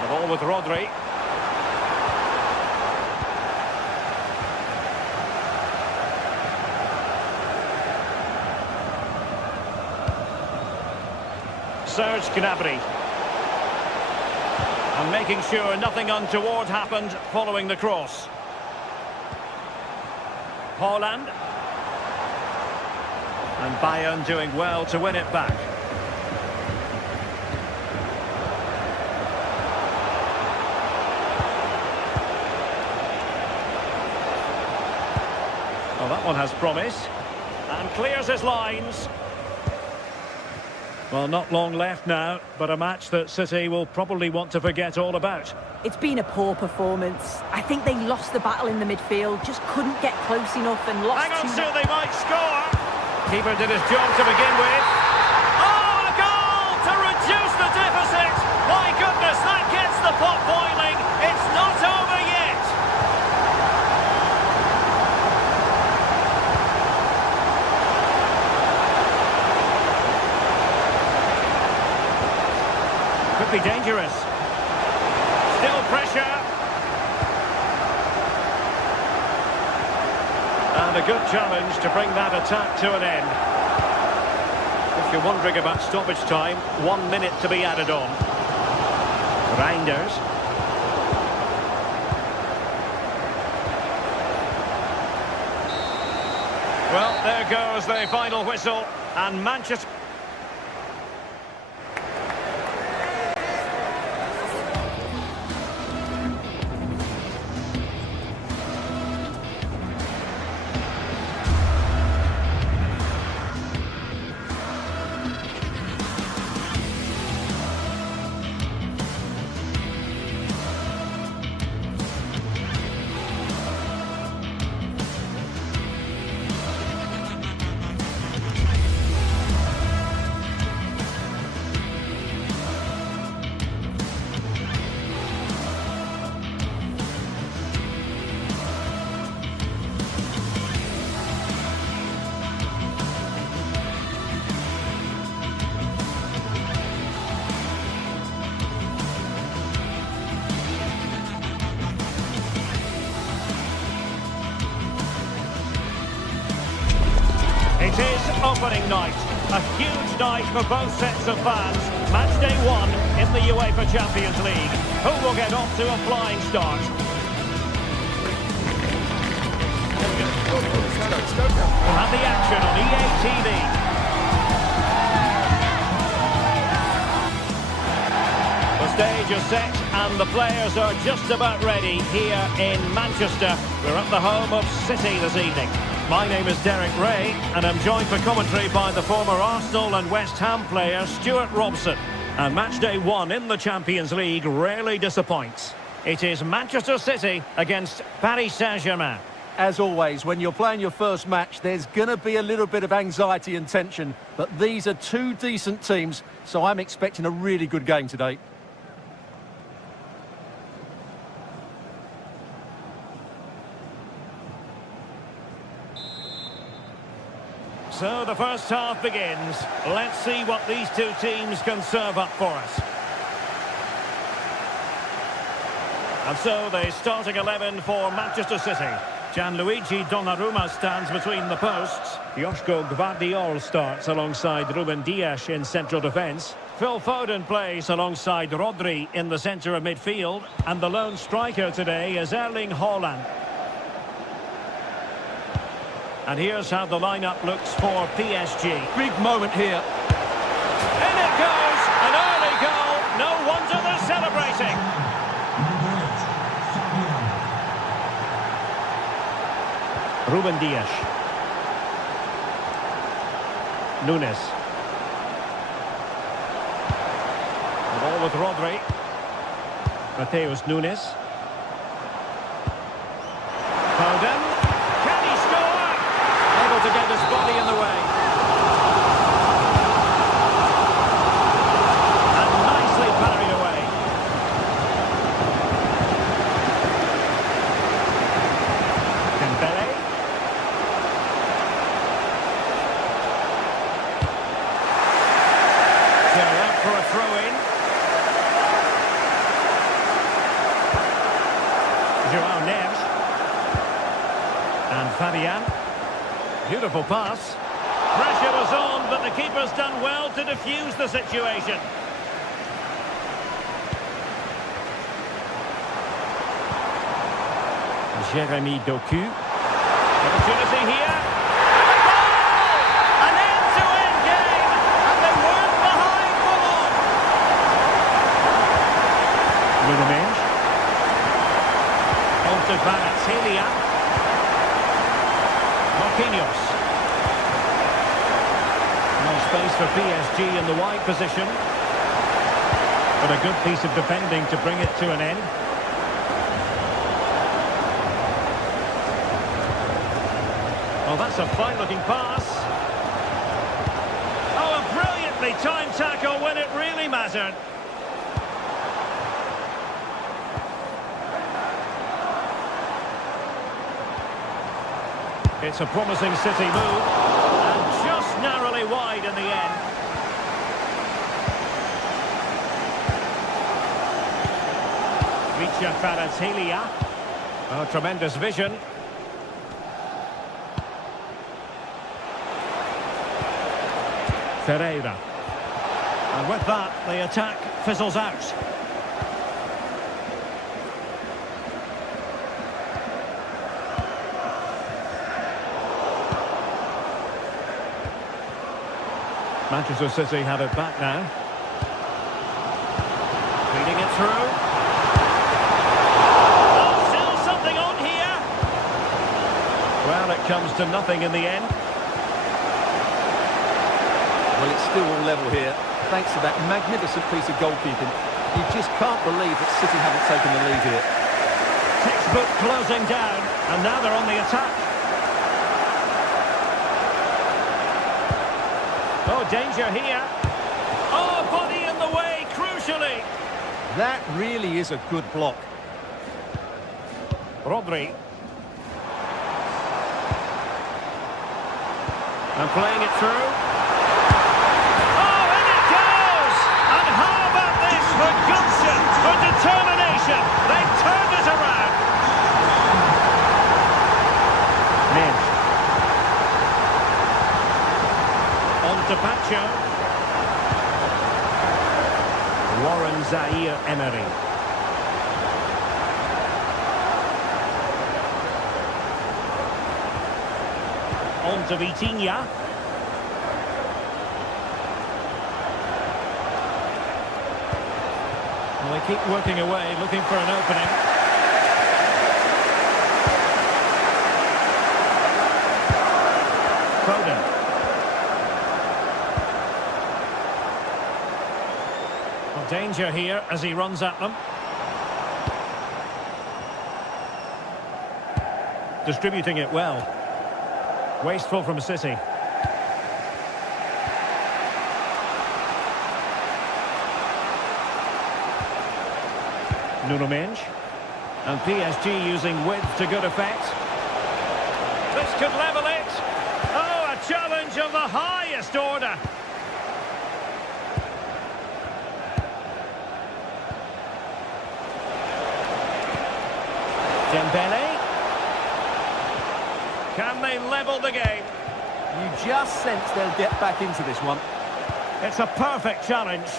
The ball with Rodri. Serge Gnabry. And making sure nothing untoward happened following the cross. Haaland. And Bayern doing well to win it back. Well, that one has promise. And clears his lines. Well, not long left now, but a match that City will probably want to forget all about. It's been a poor performance. I think they lost the battle in the midfield, just couldn't get close enough and lost Hang on, too Sue, much. they might score. Keeper did his job to begin with. Oh, a goal to reduce the deficit. My goodness, that gets the pot boiling. It's not over yet. Could be dangerous. Still pressure. And a good challenge to bring that attack to an end. If you're wondering about stoppage time, 1 minute to be added on. Reinders. Well, there goes the final whistle. And Manchester... It is opening night, a huge night for both sets of fans. Match day 1 in the UEFA Champions League. Who will get off to a flying start? We'll have the action on EA TV. The stage is set and the players are just about ready here in Manchester. We're at the home of City this evening. My name is Derek Ray and I'm joined for commentary by the former Arsenal and West Ham player Stuart Robson. And match day 1 in the Champions League rarely disappoints. It is Manchester City against Paris Saint-Germain. As always, when you're playing your first match, there's going to be a little bit of anxiety and tension. But these are two decent teams, so I'm expecting a really good game today. So the first half begins. Let's see what these two teams can serve up for us. And so the starting 11 for Manchester City. Gianluigi Donnarumma stands between the posts. Joško Gvardiol starts alongside Ruben Dias in central defence. Phil Foden plays alongside Rodri in the centre of midfield. And the lone striker today is Erling Haaland. And here's how the lineup looks for PSG. Big moment here. In it goes! An early goal! No wonder they're celebrating! Ruben Dias. Nunes. The ball with Rodri. Mateus Nunes. Foden. Can he score? Able to get his body in the way. And nicely parried away. Dembele. So out for a throw-in. Joao Neves. And Fabian. Beautiful pass. Pressure was on, but the keeper's done well to defuse the situation. Jeremy Doku. Opportunity here. An end-to-end game, and they weren't behind for long. Nunes. On to Kvaratskhelia. Marquinhos. No space for PSG in the wide position. But a good piece of defending to bring it to an end. Oh, that's a fine-looking pass. Oh, a brilliantly timed tackle when it really mattered. It's a promising City move, and just narrowly wide in the end. Richa Kvaratskhelia. Oh, tremendous vision. Ferreira. And with that, the attack fizzles out. Manchester City have it back now. Feeding it through. Oh, still something on here. Well, it comes to nothing in the end. Well, it's still all level here, thanks to that magnificent piece of goalkeeping. You just can't believe that City haven't taken the lead here. Textbook closing down, and now they're on the attack. Oh, danger here. Oh, body in the way, crucially. That really is a good block. Rodri. And playing it through. Oh, in it goes! And how about this for gumption, for determination? They've turned it around. Neves. On to Pacho. Warren Zaire-Emery. On to Vitinha. Well, they keep working away, looking for an opening. Foden. Well, danger here as he runs at them. Distributing it well. Wasteful from City. Nuno Mendes. And PSG using width to good effect. This could level it. Oh, a challenge of the highest order. Dembele. Can they level the game? You just sense they'll get back into this one. It's a perfect challenge.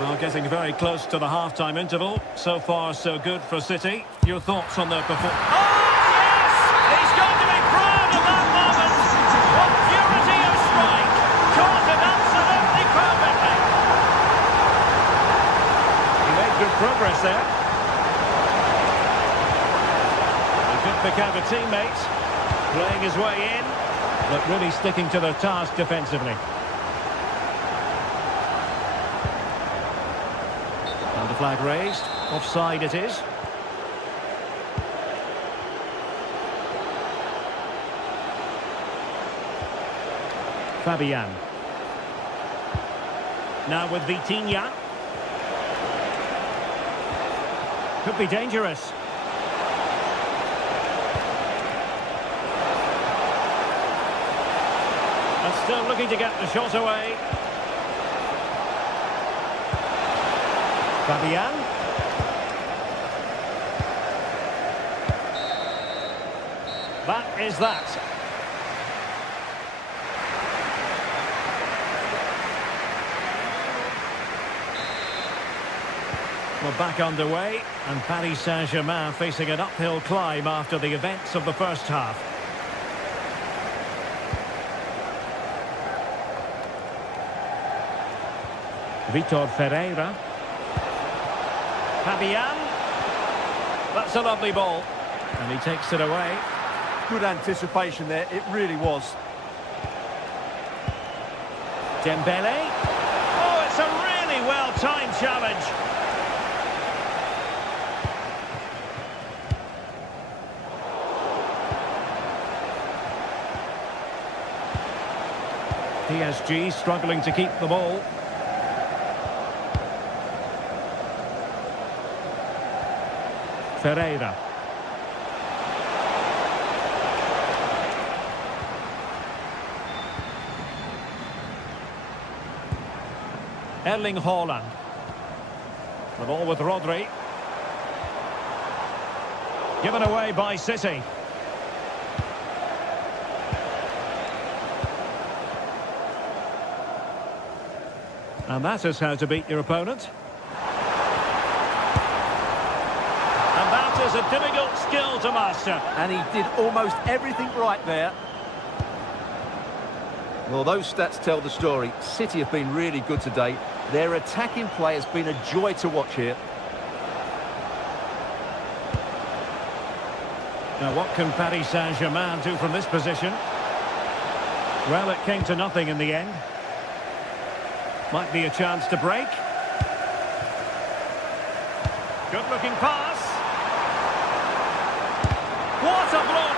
Well, getting very close to the half-time interval. So far, so good for City. Your thoughts on their performance? Oh, yes! He's going to be proud of that moment! What purity of strike! Caught it absolutely perfectly! He made good progress there. He could pick out a teammate. Playing his way in, but really sticking to their task defensively. And the flag raised. Offside it is. Fabian. Now with Vitinha. Could be dangerous. And still looking to get the shot away. Fabian. That is that. We're back underway, and Paris Saint-Germain facing an uphill climb after the events of the first half. Vitor Ferreira. Fabian. That's a lovely ball. And he takes it away. Good anticipation there, it really was. Dembele. Oh, it's a really well-timed challenge. PSG struggling to keep the ball. Ferreira. Erling Haaland. The ball with Rodri. Given away by City. And that is how to beat your opponent. And that is a difficult skill to master. And he did almost everything right there. Well, those stats tell the story. City have been really good today. Their attacking play has been a joy to watch here. Now, what can Paris Saint-Germain do from this position? Well, it came to nothing in the end. Might be a chance to break. Good-looking pass. What a block!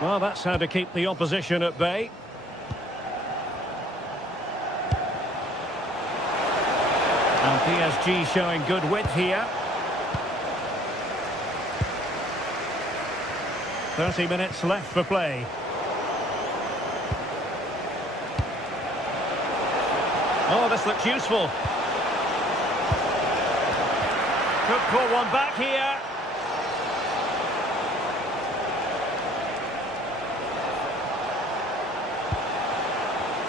Well, that's how to keep the opposition at bay. And PSG showing good width here. 30 minutes left for play. Oh, this looks useful. Could pull one back here.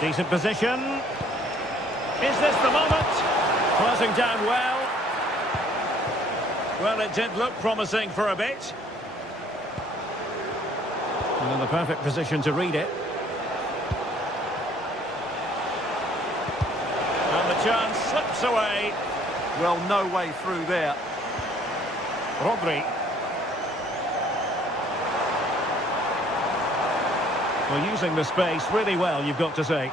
Decent position. Is this the moment? Closing down well. Well, it did look promising for a bit. And in the perfect position to read it. chance slips away. Well, no way through there. Rodri. Well, using the space really well, you've got to say.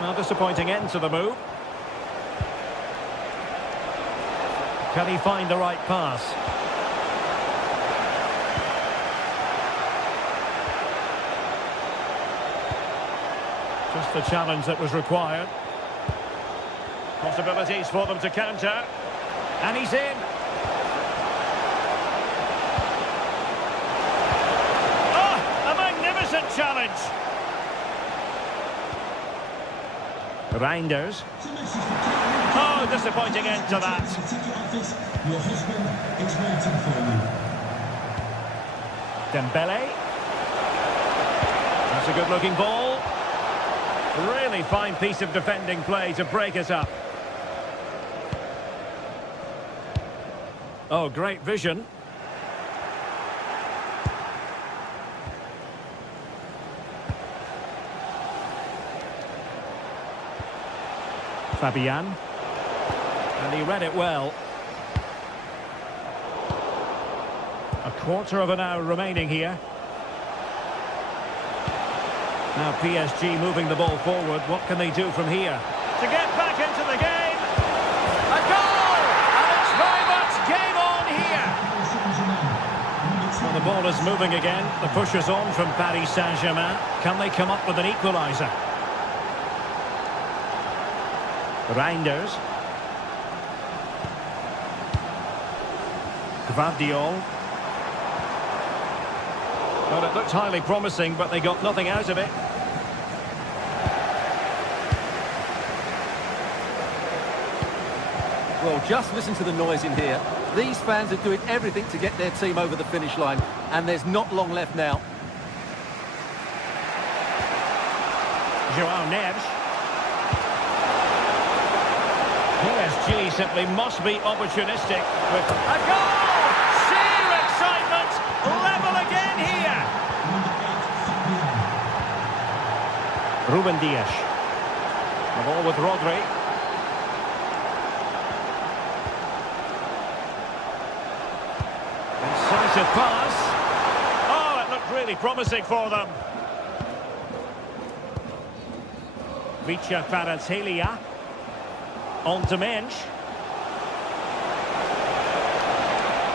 Well, disappointing end to the move. Can he find the right pass? Just the challenge that was required. Possibilities for them to counter. And he's in. Oh, a magnificent challenge. Reinders. Oh, disappointing end to that. Your husband is waiting for you. Dembele. That's a good-looking ball. Really fine piece of defending play to break it up. Oh, great vision. Fabian. And he read it well. A quarter of an hour remaining here. Now PSG moving the ball forward. What can they do from here? To get back into the game. A goal! And it's very much game on here. Well, the ball is moving again. The push is on from Paris Saint-Germain. Can they come up with an equaliser? Reinders. Gvardiol. Well, it looked highly promising, but they got nothing out of it. Well, just listen to the noise in here. These fans are doing everything to get their team over the finish line, and there's not long left now. João Neves. PSG simply must be opportunistic with a goal! Sheer excitement! Level again here! Ruben Dias. The ball with Rodri. Incisive pass. Oh, it looked really promising for them. Vicha Kvaratskhelia. On to Mensch.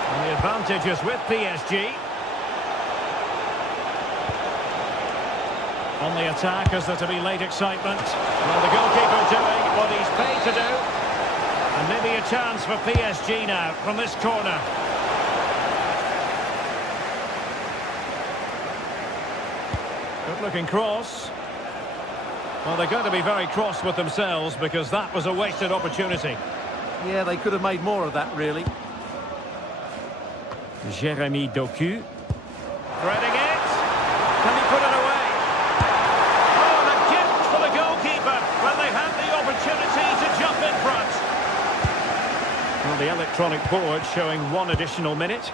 And the advantage is with PSG. On the attack, is there to be late excitement? Well, the goalkeeper doing what he's paid to do. And maybe a chance for PSG now from this corner. Good looking cross. Well, they're going to be very cross with themselves because that was a wasted opportunity. Yeah, they could have made more of that, really. Jeremy Doku. Threading it. Can he put it away? Oh, and a gift for the goalkeeper when they had the opportunity to jump in front. Well, the electronic board showing 1 additional minute.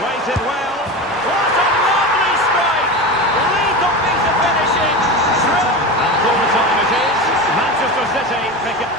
Waited well. What a lovely strike! Lethal piece of finishing. Through. And full time it is. Manchester City pick up.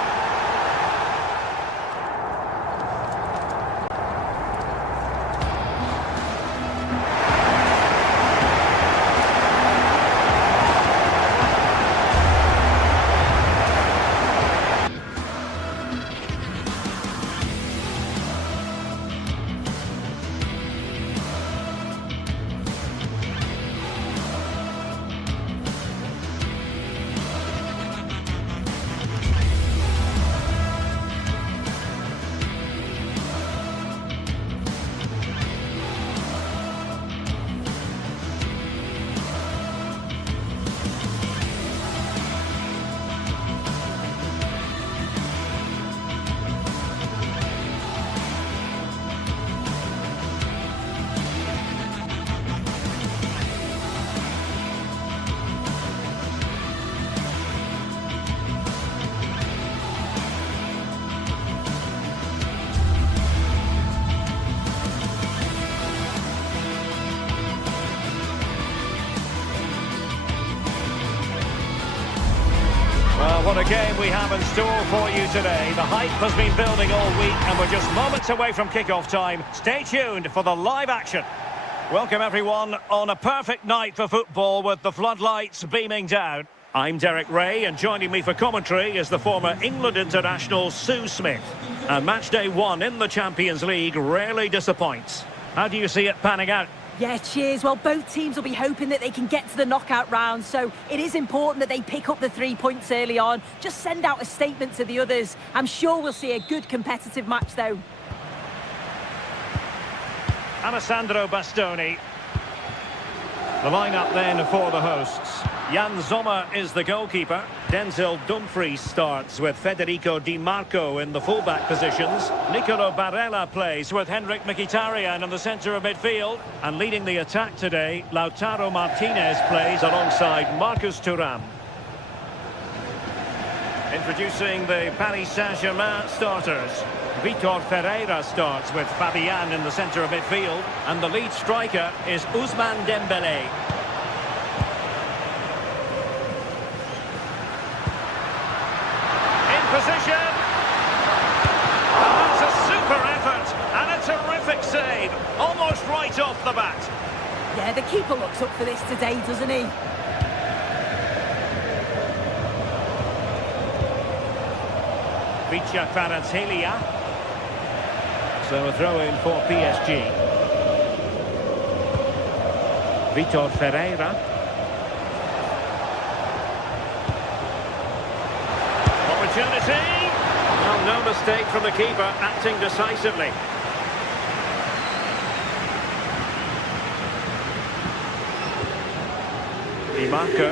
Well, what a game we have in store for you today. The hype has been building all week and we're just moments away from kick-off time. Stay tuned for the live action. Welcome everyone on a perfect night for football with the floodlights beaming down. I'm Derek Ray and joining me for commentary is the former England international Sue Smith. And match day 1 in the Champions League rarely disappoints. How do you see it panning out? Yeah, cheers. Well, both teams will be hoping that they can get to the knockout round, so it is important that they pick up the 3 points early on. Just send out a statement to the others. I'm sure we'll see a good competitive match, though. Alessandro Bastoni. The lineup then for the hosts. Jan Sommer is the goalkeeper. Denzel Dumfries starts with Federico Di Marco in the fullback positions. Nicolo Barella plays with Henrik Mkhitaryan in the centre of midfield. And leading the attack today, Lautaro Martinez plays alongside Marcus Thuram. Introducing the Paris Saint-Germain starters. Vitor Ferreira starts with Fabian in the centre of midfield. And the lead striker is Ousmane Dembélé. Position. And that's a super effort and a terrific save. Almost right off the bat. Yeah, the keeper looks up for this today, doesn't he? Vicha Kvaratskhelia. So a throw in for PSG. Vitor Ferreira. Opportunity. Well, no mistake from the keeper, acting decisively. Di Marco.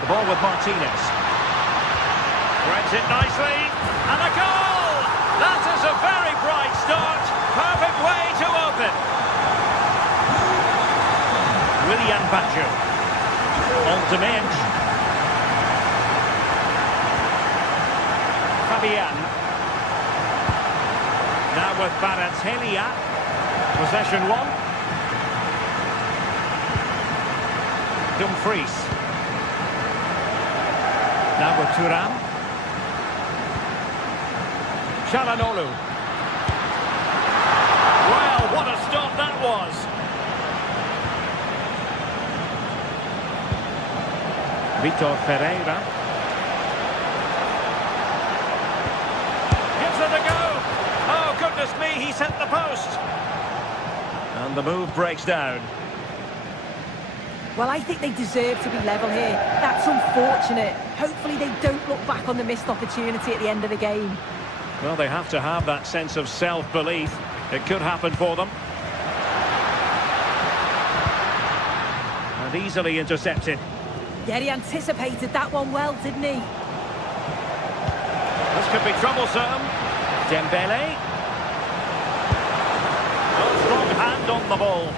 The ball with Martinez. Threads it nicely. And a goal! That is a very bright start. Perfect way to open. Willian Baggio. On to Minge. Fabian. Now with Kvaratskhelia. Possession 1. Dumfries. Now with Thuram. Çalhanoğlu. Well, what a stop that was. Vitor Ferreira. Goodness me, he's hit the post. And the move breaks down. Well, I think they deserve to be level here. That's unfortunate. Hopefully they don't look back on the missed opportunity at the end of the game. Well, they have to have that sense of self-belief. It could happen for them. And easily intercepted. Yeah, he anticipated that one well, didn't he? This could be troublesome. Dembélé. Strong hand on the ball.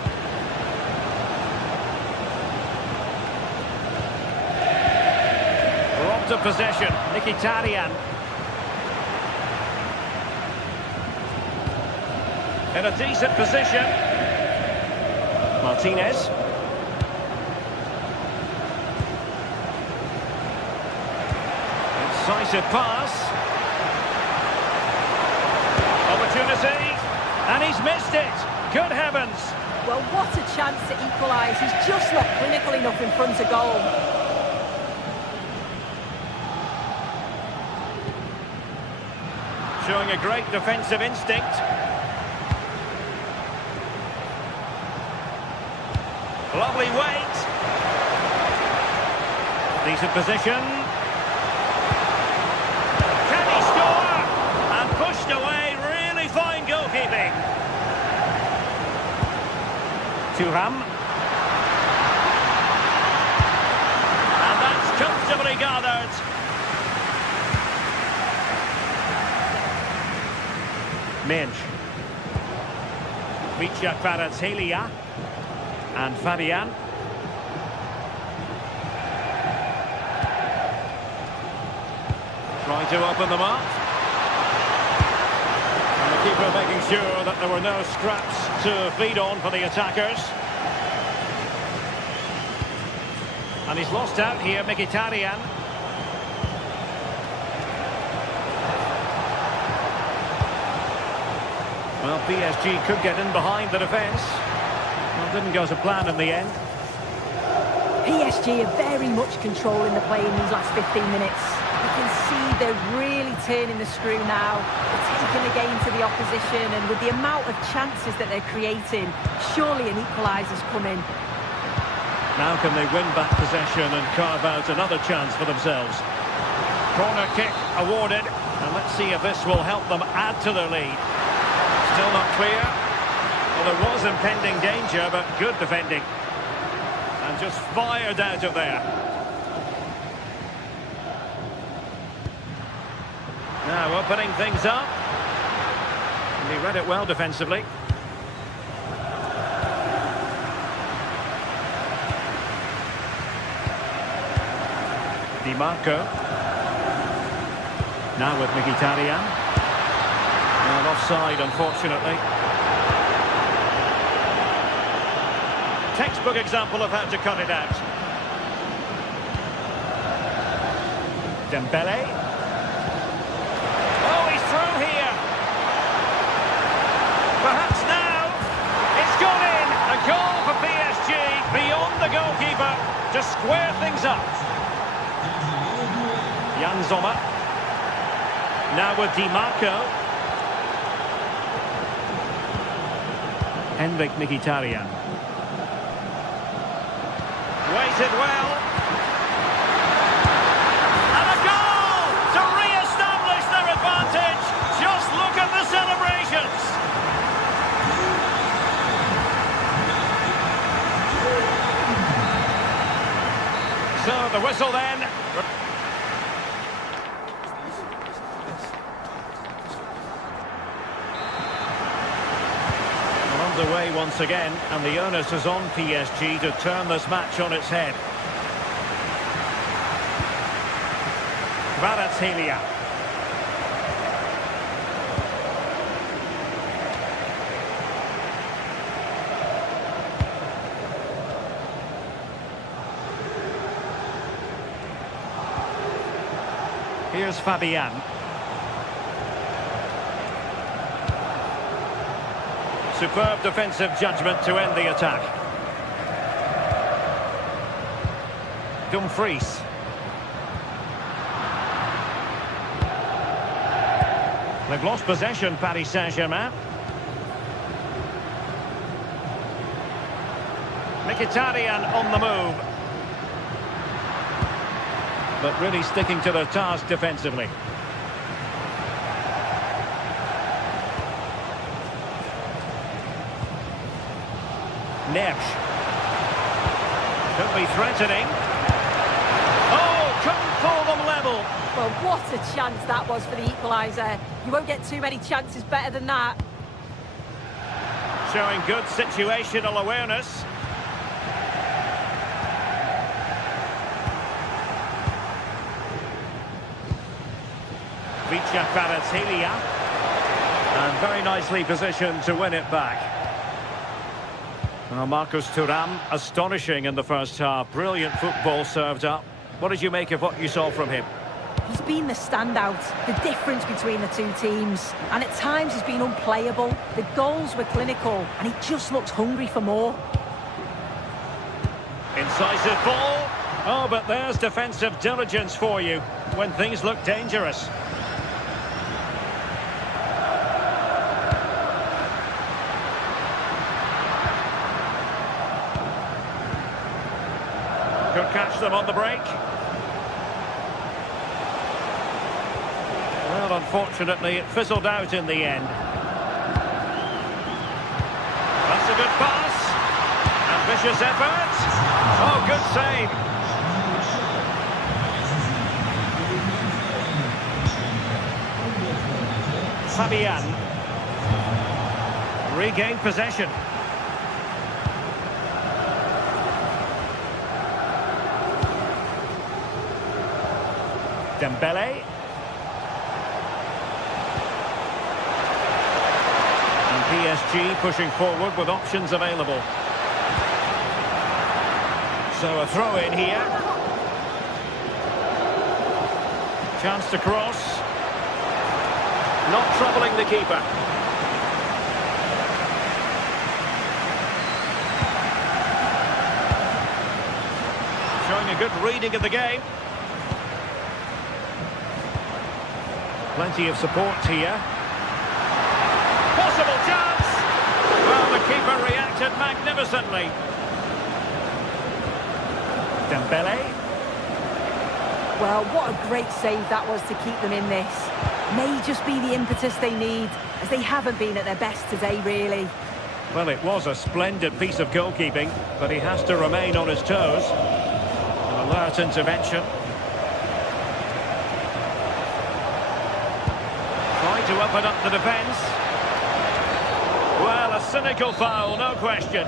Robbed of possession. Mkhitaryan. In a decent position. Martinez. Incisive pass. Opportunity. And he's missed it. Good heavens. Well, what a chance to equalise. He's just not clinical enough in front of goal. Showing a great defensive instinct. Lovely weight. Decent position. Can he score? And pushed away. Really fine goalkeeping. Thuram. And that's comfortably gathered. Minge. Vicha Kvaratskhelia. And Fabian. Trying to open them up. And the keeper making sure that there were no scraps to feed on for the attackers. And he's lost out here, Mkhitaryan. Well, PSG could get in behind the defence. Well, didn't go to plan in the end. PSG are very much controlling the play in these last 15 minutes. You can see they're really turning the screw now. They're taking the game to the opposition, and with the amount of chances that they're creating, surely an equaliser's coming. Now can they win back possession and carve out another chance for themselves? Corner kick awarded, and let's see if this will help them add to their lead. Still not clear. Well, there was impending danger, but good defending. And just fired out of there. Now opening things up. And he read it well defensively. Di Marco. Now with Mkhitaryan. Well, offside, unfortunately. Textbook example of how to cut it out. Dembele. Oh, he's through here. Perhaps now. It's gone in. A goal for PSG beyond the goalkeeper to square things up. Jan Sommer. Now with Di Marco. Henrik Mkhitaryan. Waited well. And a goal to re-establish their advantage. Just look at the celebrations. So the whistle then. Underway once again, and the onus is on PSG to turn this match on its head. Kvaratskhelia. Here's Fabian. Superb defensive judgment to end the attack. Dumfries. They've lost possession, Paris Saint-Germain. Mkhitaryan on the move. But really sticking to their task defensively. Neves. Could be threatening. Oh, couldn't pull them level. Well, what a chance that was for the equaliser. You won't get too many chances better than that. Showing good situational awareness. Kvaratskhelia. And very nicely positioned to win it back. Well, Marcus Thuram, astonishing in the first half. Brilliant football served up. What did you make of what you saw from him? He's been the standout, the difference between the two teams. And at times he's been unplayable. The goals were clinical, and he just looks hungry for more. Incisive ball. Oh, but there's defensive diligence for you when things look dangerous. Could catch them on the break. Well, unfortunately, it fizzled out in the end. That's a good pass. Ambitious effort. Oh, good save. Fabian. Regained possession. Dembele. And PSG pushing forward with options available. So a throw in here. Chance to cross. Not troubling the keeper. Showing a good reading of the game. Plenty of support here. Possible chance! Well, the keeper reacted magnificently. Dembele. Well, what a great save that was to keep them in this. May just be the impetus they need, as they haven't been at their best today, really. Well, it was a splendid piece of goalkeeping, but he has to remain on his toes. An alert intervention. Trying to open up the defence. Well, a cynical foul, no question.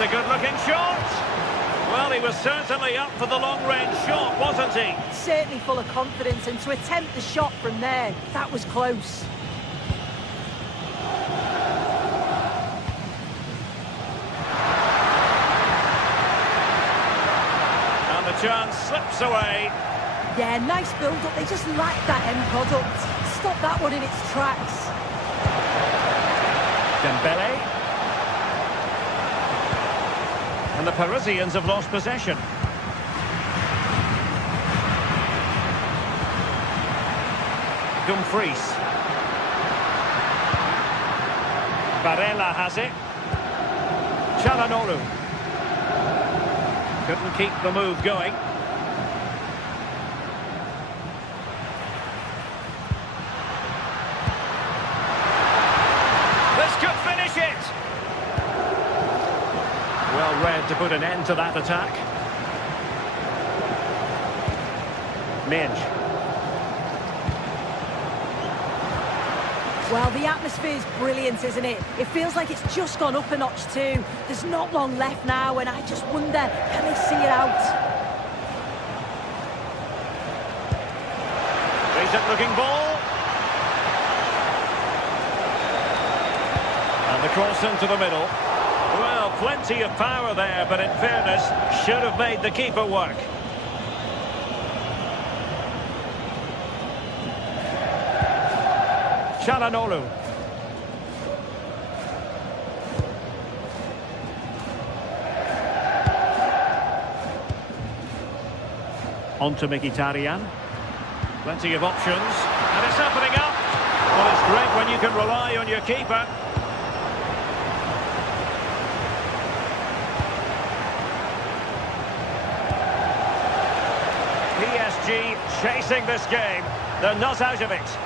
A good-looking shot. Well, he was certainly up for the long-range shot, wasn't he? Certainly full of confidence, and to attempt the shot from there, that was close. And the chance slips away. Yeah, nice build-up. They just lacked that end product. Stop that one in its tracks. Dembele. And the Parisians have lost possession. Dumfries. Barella has it. Çalhanoğlu. Couldn't keep the move going. This could finish it. Well read to put an end to that attack. Minge. Well, the atmosphere's brilliant, isn't it? It feels like it's just gone up a notch too. There's not long left now, and I just wonder, can they see it out? Decent-looking ball. And the cross into the middle. Well, plenty of power there, but in fairness, should have made the keeper work. Çalhanoğlu. On to Mkhitaryan. Plenty of options. And it's opening up. Well, it's great when you can rely on your keeper. PSG chasing this game. They're not out of it.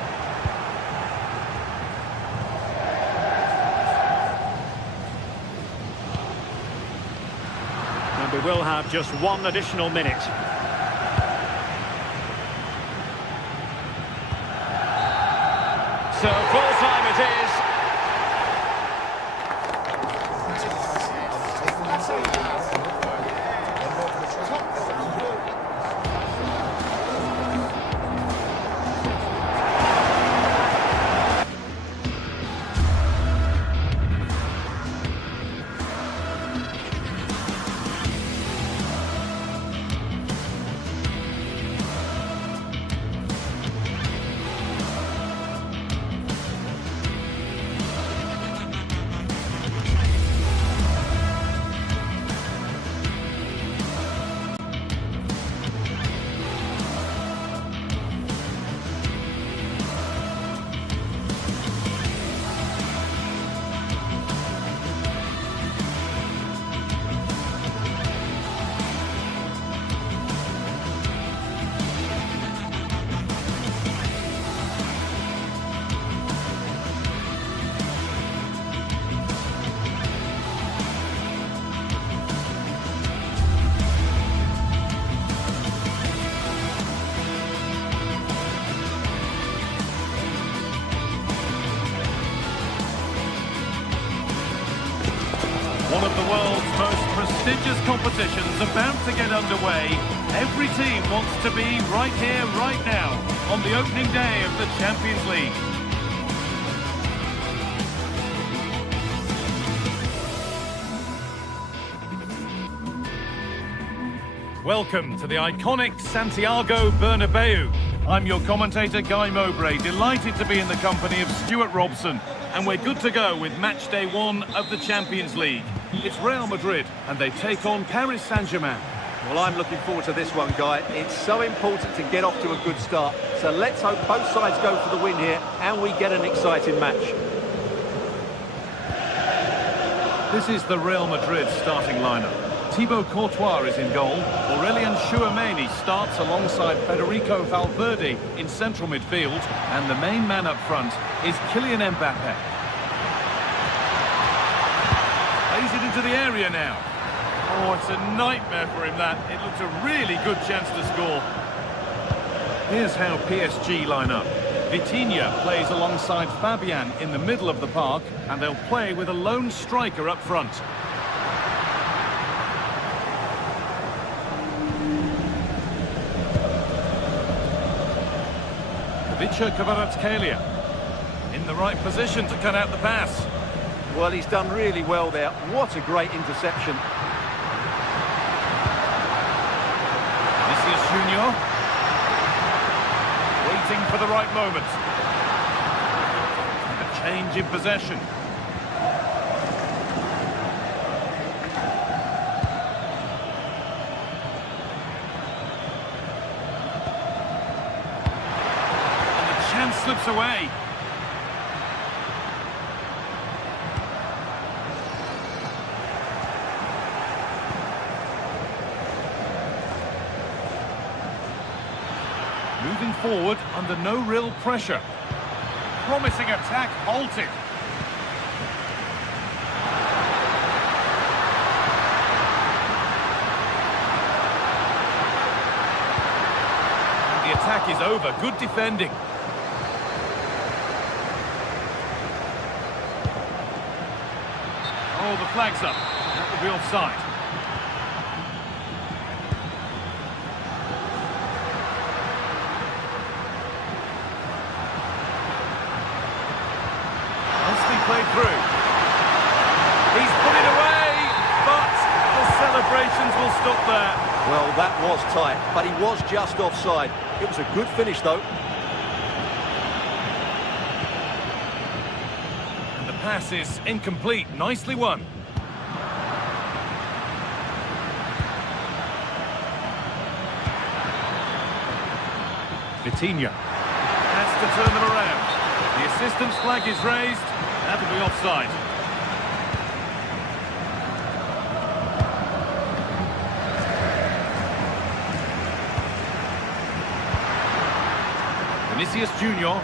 And we will have just one additional minute. So full time it is. prestigious competition's about to get underway. Every team wants to be right here, right now, on the opening day of the Champions League. Welcome to the iconic Santiago Bernabeu. I'm your commentator, Guy Mowbray, delighted to be in the company of Stuart Robson. And we're good to go with match day 1 of the Champions League. It's Real Madrid, and they take on Paris Saint-Germain. Well, I'm looking forward to this one, Guy. It's so important to get off to a good start. So let's hope both sides go for the win here and we get an exciting match. This is the Real Madrid starting lineup. Thibaut Courtois is in goal. Aurelien Tchouameni starts alongside Federico Valverde in central midfield. And the main man up front is Kylian Mbappe. Plays it into the area now. Oh, it's a nightmare for him, that. It looks a really good chance to score. Here's how PSG line up. Vitinha plays alongside Fabian in the middle of the park, and they'll play with a lone striker up front. Vicha Kvaratskhelia in the right position to cut out the pass. Well, he's done really well there. What a great interception. Vinicius Junior waiting for the right moment. A change in possession. Slips away. Moving forward under no real pressure. Promising attack halted. And the attack is over. Good defending. Oh, the flag's up. That will be offside. Nicely played through. He's put it away, but the celebrations will stop there. Well, that was tight, but he was just offside. It was a good finish, though. Pass is incomplete. Nicely won. Vitinha has to turn them around. The assistant's flag is raised. That'll be offside. Vinicius Junior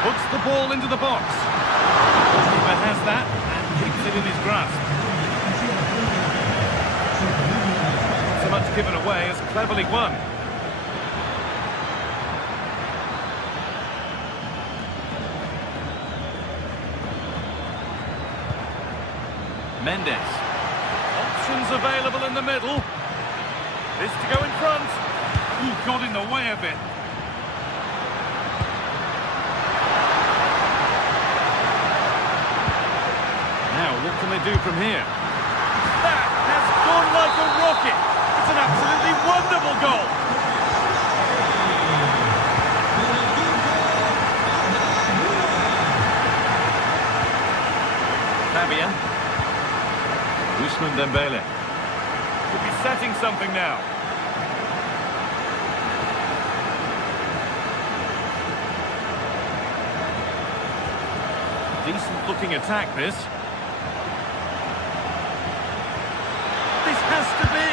puts the ball into the box. The keeper has that and keeps it in his grasp. Not so much given away as cleverly won. Mendes. Options available in the middle. This to go in front. Ooh, got in the way a bit. Now, what can they do from here? That has gone like a rocket. It's an absolutely wonderful goal. Fabian. Ousmane Dembele. Could be setting something now. Decent looking attack, this. Has to be.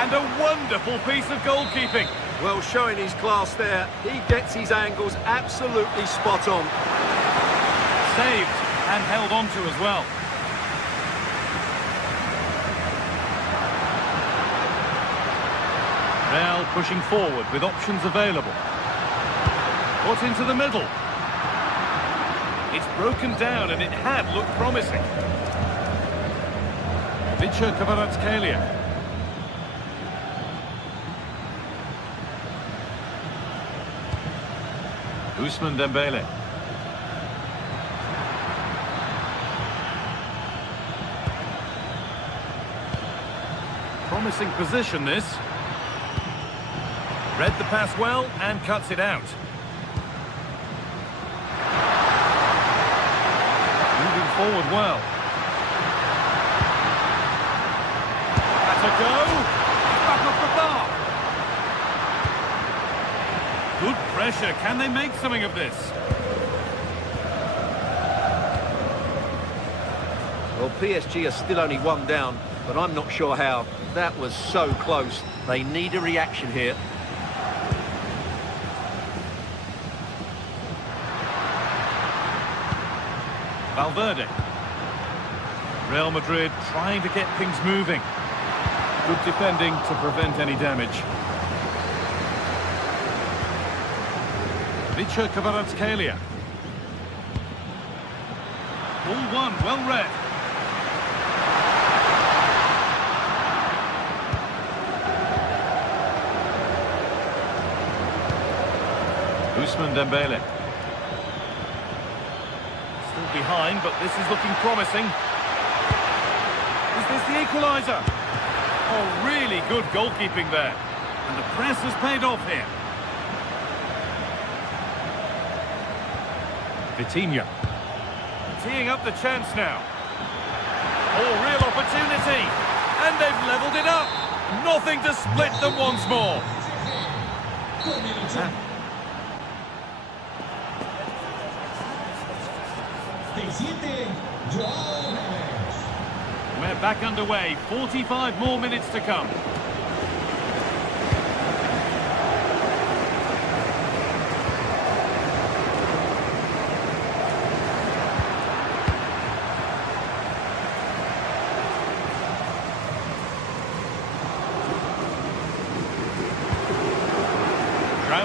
And a wonderful piece of goalkeeping. Well, showing his class there. He gets his angles absolutely spot on. Saved and held on to as well. Real pushing forward with options available. Put into the middle. It's broken down and it had looked promising. Kvaratskhelia. Ousmane Dembele. Promising position, this. Read the pass well and cuts it out. Moving forward well. That's a go. Back off the bar. Good pressure. Can they make something of this? Well, PSG are still only one down, but I'm not sure how. That was so close. They need a reaction here. Valverde. Real Madrid trying to get things moving. Good defending to prevent any damage. Kvaratskhelia. Ball one, well read. Ousmane Dembele. Still behind, but this is looking promising. Is this the equaliser? Oh, really good goalkeeping there. And the press has paid off here. Vitinha. Teeing up the chance now. Oh, real opportunity. And they've levelled it up. Nothing to split them once more. We're back underway. 45 more minutes to come.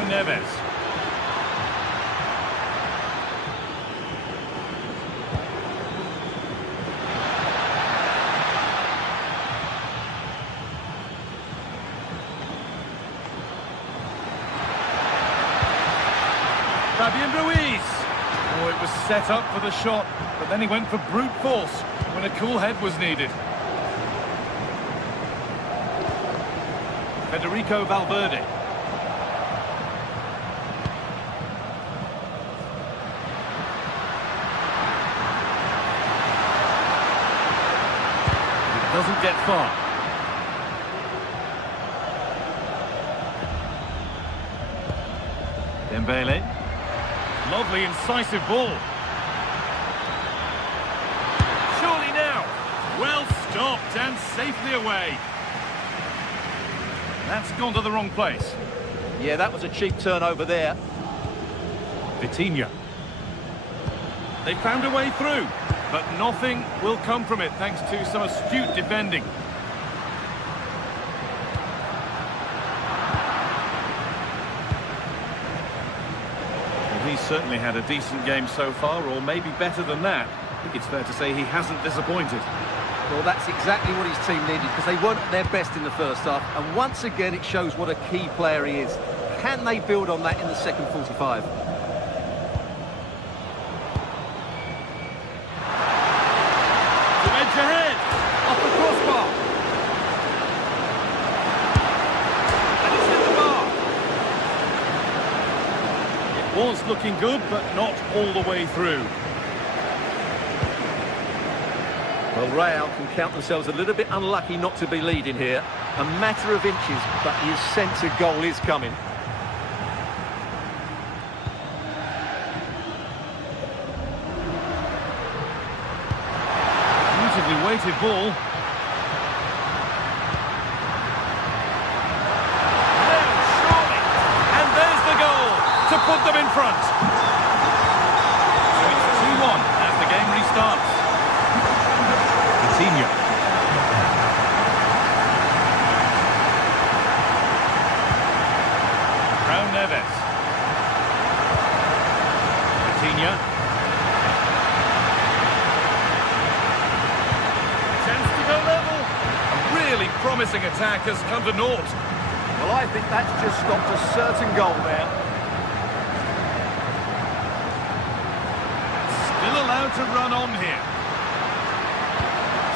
Neves. Fabian Ruiz. Oh, it was set up for the shot, but then he went for brute force when a cool head was needed. Federico Valverde. Doesn't get far. Dembele. Lovely incisive ball. Surely now. Well stopped and safely away. That's gone to the wrong place. Yeah, that was a cheap turnover there. Vitinha. They found a way through. But nothing will come from it thanks to some astute defending. Well, he's certainly had a decent game so far, or maybe better than that. I think it's fair to say he hasn't disappointed. Well, that's exactly what his team needed, because they weren't at their best in the first half. And once again, it shows what a key player he is. Can they build on that in the second 45? Ahead, off the crossbar. And it's hit the bar. It was looking good, but not all the way through. Well, Real can count themselves a little bit unlucky not to be leading here. A matter of inches, but his sense of goal is coming. Weighted ball. Well, surely. And there's the goal to put them in front. So it's 2-1 as the game restarts. Vitinha. Neves. Vitinha. Chance to go level. promising attack has come to naught. Well, I think that's just stopped a certain goal there. Still allowed to run on here.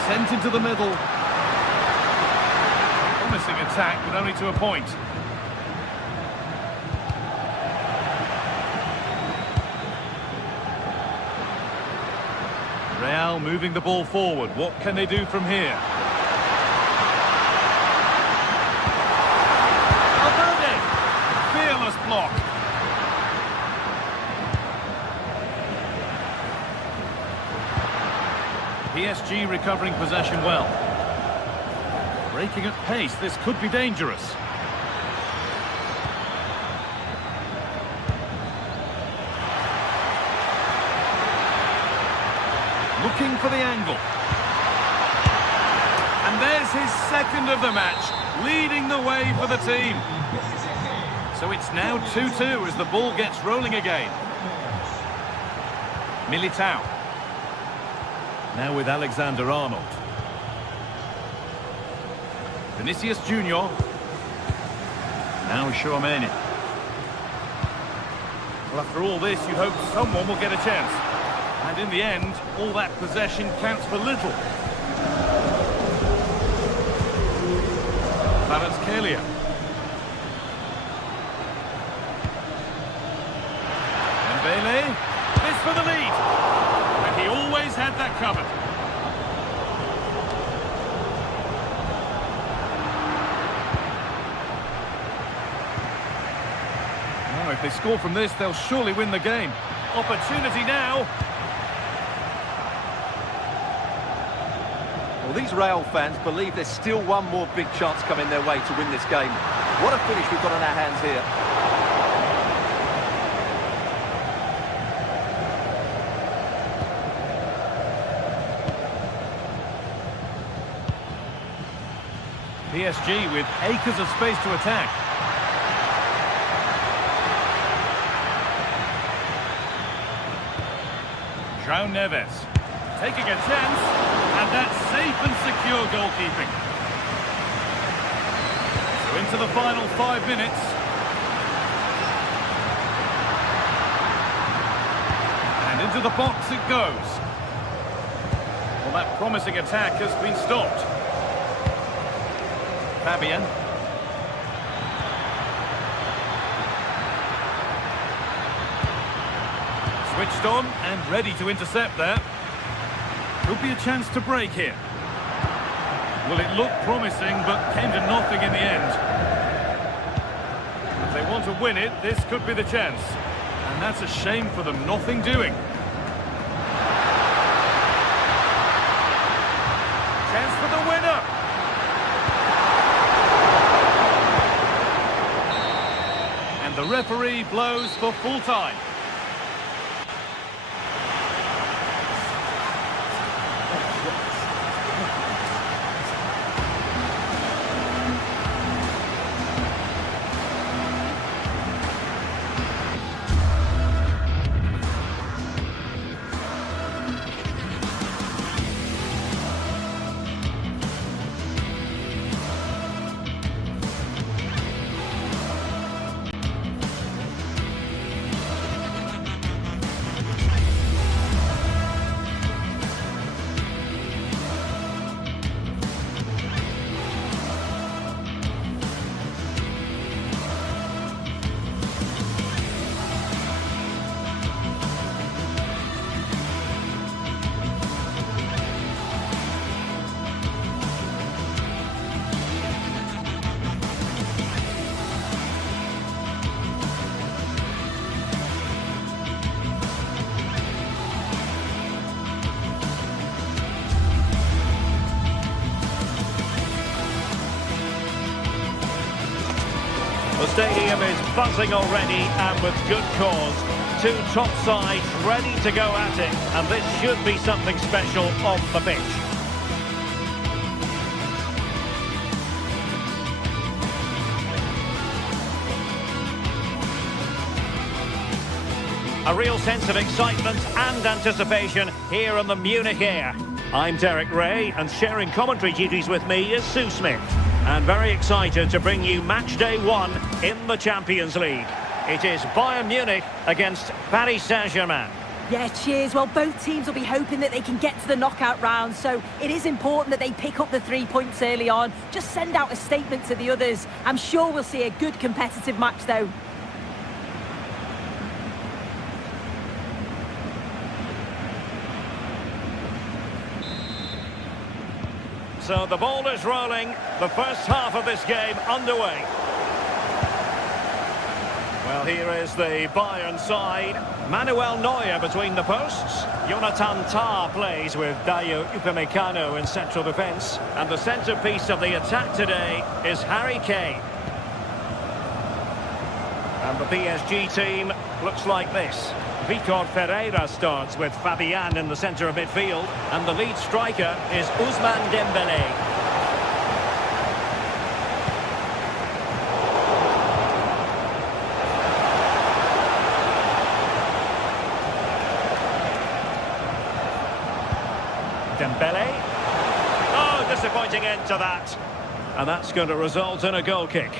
Sent into the middle. Promising attack, but only to a point. Real moving the ball forward. What can they do from here? Valverde! Fearless block. PSG recovering possession well. Breaking at pace, this could be dangerous. Looking for the angle. And there's his second of the match, leading the way for the team. So it's now 2-2 as the ball gets rolling again. Militao. Now with Alexander-Arnold. Vinicius Junior. Now Chouameni. Well, after all this, you hope someone will get a chance. And in the end, all that possession counts for little. Kvaratskhelia. Dembele. This for the lead. And he always had that covered. Now, if they score from this, they'll surely win the game. Opportunity now. Well, these Real fans believe there's still one more big chance coming their way to win this game. What a finish we've got on our hands here. PSG with acres of space to attack. João Neves taking a chance, and that's safe and secure goalkeeping. So into the final 5 minutes. And into the box it goes. Well, that promising attack has been stopped. Fabian. Switched on and ready to intercept there. Could be a chance to break here. Well, it looked promising, but came to nothing in the end. If they want to win it, this could be the chance. And that's a shame for them, nothing doing. Chance for the winner. And the referee blows for full time. The stadium is buzzing already, and with good cause. Two top sides ready to go at it, and this should be something special on the pitch. A real sense of excitement and anticipation here in the Munich air. I'm Derek Ray, and sharing commentary duties with me is Sue Smith. And very excited to bring you match day 1 in the Champions League. It is Bayern Munich against Paris Saint-Germain. Yeah, cheers. Well, both teams will be hoping that they can get to the knockout round, so it is important that they pick up the 3 points early on. Just send out a statement to the others. I'm sure we'll see a good competitive match, though. So the ball is rolling, the first half of this game underway. Well, here is the Bayern side. Manuel Neuer between the posts. Jonathan Tah plays with Dayo Upamecano in central defence. And the centrepiece of the attack today is Harry Kane. And the PSG team looks like this. Vitor Ferreira starts with Fabian in the centre of midfield. And the lead striker is Ousmane Dembélé. Dembele. Oh, disappointing end to that. And that's going to result in a goal kick.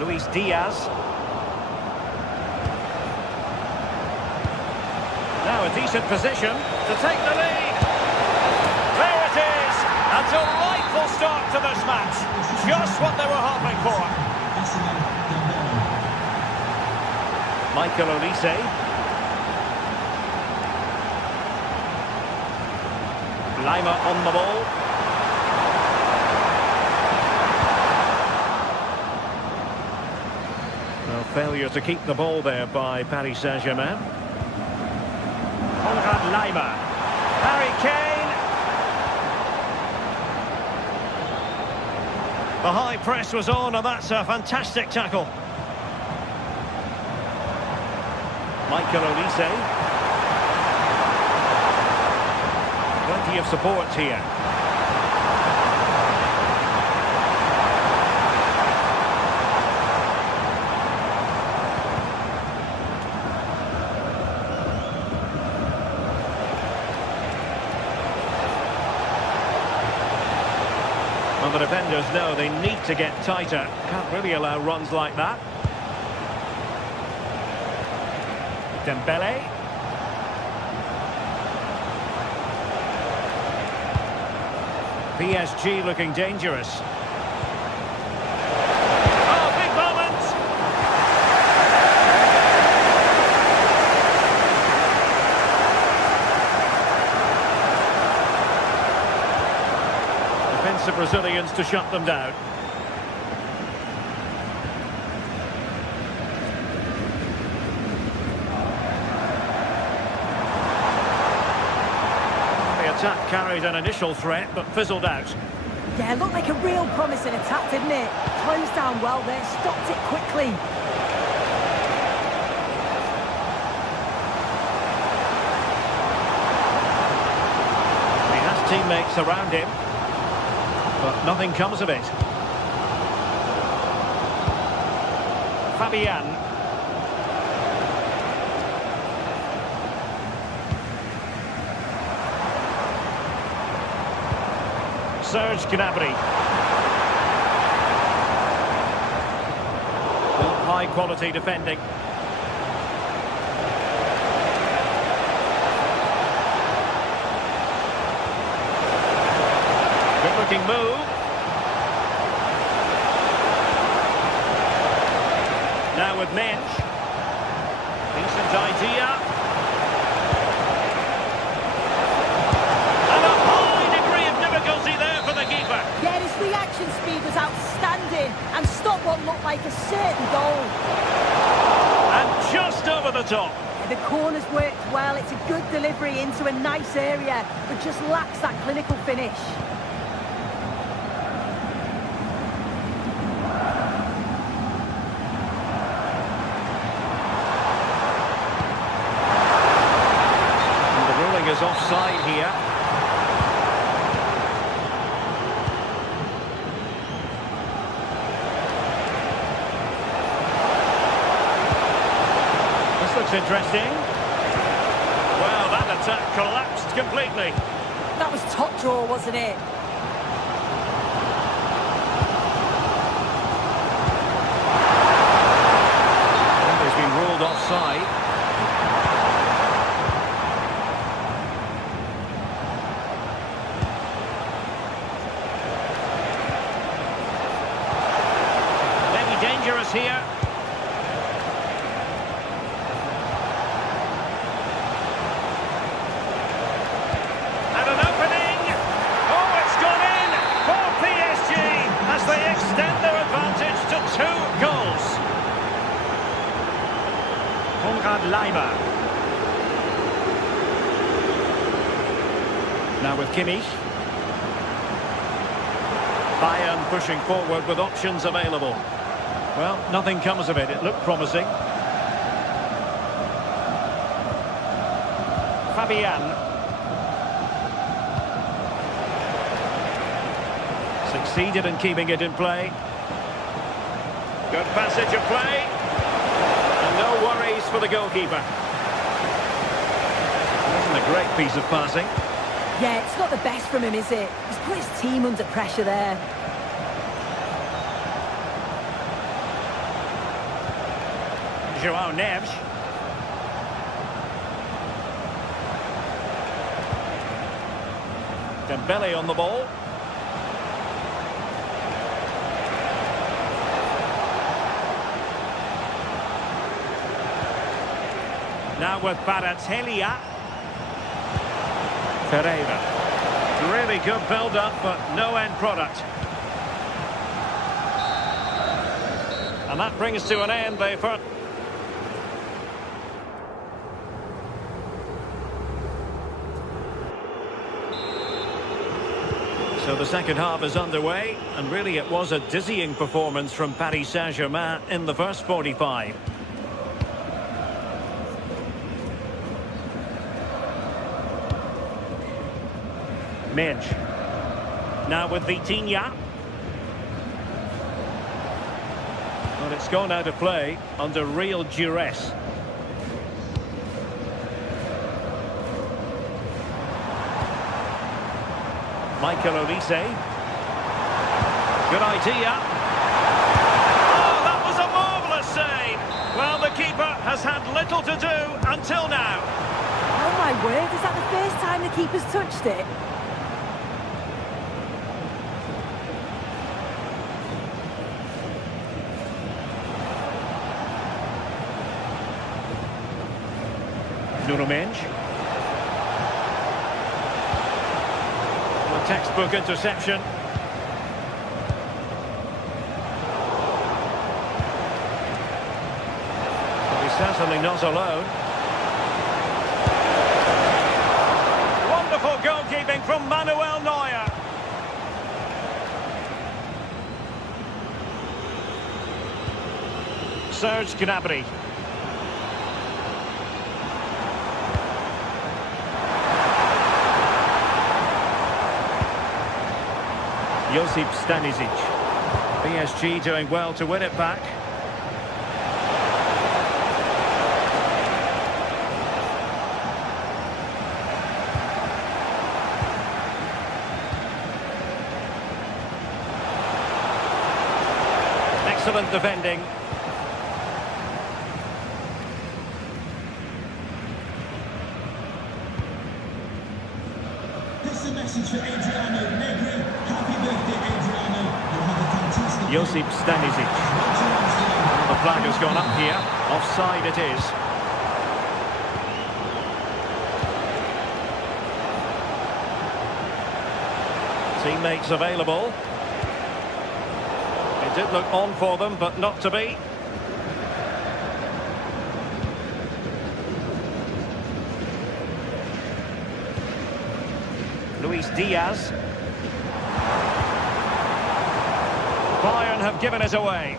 Luis Diaz. Now a decent position to take the lead. There it is. A delightful start to this match. Just what they were hoping for. Michael Olise. Lima on the ball. Well, failure to keep the ball there by Paris Saint-Germain. Konrad Lima. Harry Kane. The high press was on, and that's a fantastic tackle. Michael Olise. Plenty of support here. Well, the defenders know they need to get tighter. Can't really allow runs like that. Dembele. PSG looking dangerous. Oh, big moment! Defensive Brazilians to shut them down. Attack carried an initial threat, but fizzled out. Yeah, looked like a real promising attack, didn't it? Closed down well there, stopped it quickly. He has teammates around him, but nothing comes of it. Fabian. Serge Gnabry. High quality defending. Good looking move. Now with Mensch. Decent idea. Yeah, his reaction speed was outstanding and stopped what looked like a certain goal. And just over the top. The corner's worked well. It's a good delivery into a nice area, but just lacks that clinical finish. And the ruling is offside here. Looks interesting. Well, that attack collapsed completely. That was top draw, wasn't it? He's been ruled offside. Maybe dangerous here. And an opening. Oh, it's gone in for PSG as they extend their advantage to 2 goals. Konrad Leimer. Now with Kimmich. Bayern pushing forward with options available. Well, nothing comes of it. It looked promising. Fabian. Succeeded in keeping it in play. Good passage of play. And no worries for the goalkeeper. Wasn't a great piece of passing. Yeah, it's not the best from him, is it? He's put his team under pressure there. João Neves. Dembele on the ball. Now with Baratelia. Pereira. Really good build-up, but no end product. And that brings to an end the first. So the second half is underway, and really it was a dizzying performance from Paris Saint-Germain in the first 45. Midge. Now with Vitinha. Well, it's gone out of play under real duress. Michael Olise. Good idea. Oh, that was a marvellous save. Well, the keeper has had little to do until now. Oh my word, is that the first time the keeper's touched it? Nuno Mendes. A textbook interception. But he's certainly not alone. Wonderful goalkeeping from Manuel Neuer. Serge Gnabry. Josip Stanisic. PSG doing well to win it back. Excellent defending. This is a message for Adriano Negri. Happy birthday, Adriano. You have a fantastic Josip Stanisic. The flag has gone up here. Offside it is. Teammates available. It did look on for them, but not to be. Luis Diaz. Bayern have given it away.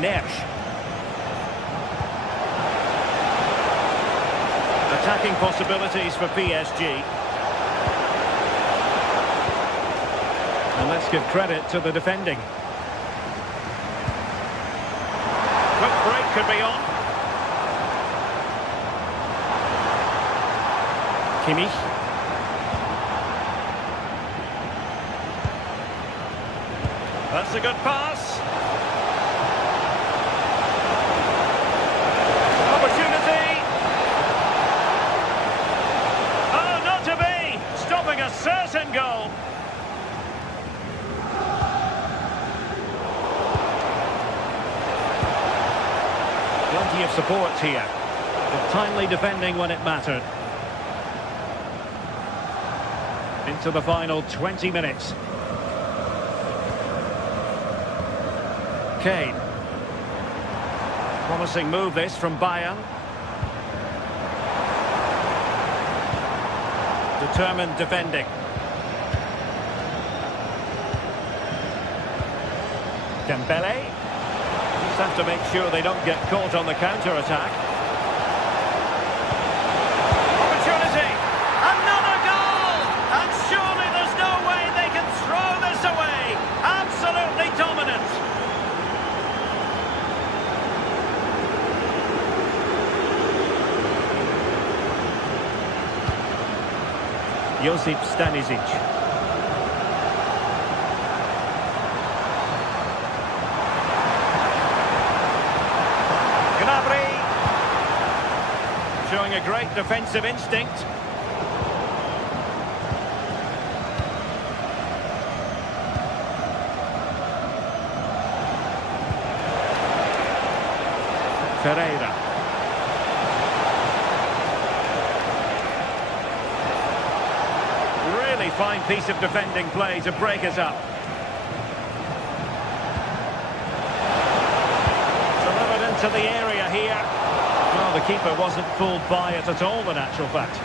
Neves. Attacking possibilities for PSG. And let's give credit to the defending. Quick break could be on. Kimmich. That's a good pass. Opportunity. Oh, not to be. Stopping a certain goal. Plenty of support here. But timely defending when it mattered. Into the final 20 minutes. Kane. Promising move this from Bayern. Determined defending. Dembele. Just have to make sure they don't get caught on the counter-attack. Opportunity! Another goal! And surely there's no way they can throw this away! Absolutely dominant! Josip Stanisic. Showing a great defensive instinct. Ferreira. Really fine piece of defending play to break us up. Delivered into the area here. Well, the keeper wasn't fooled by it at all, in actual fact.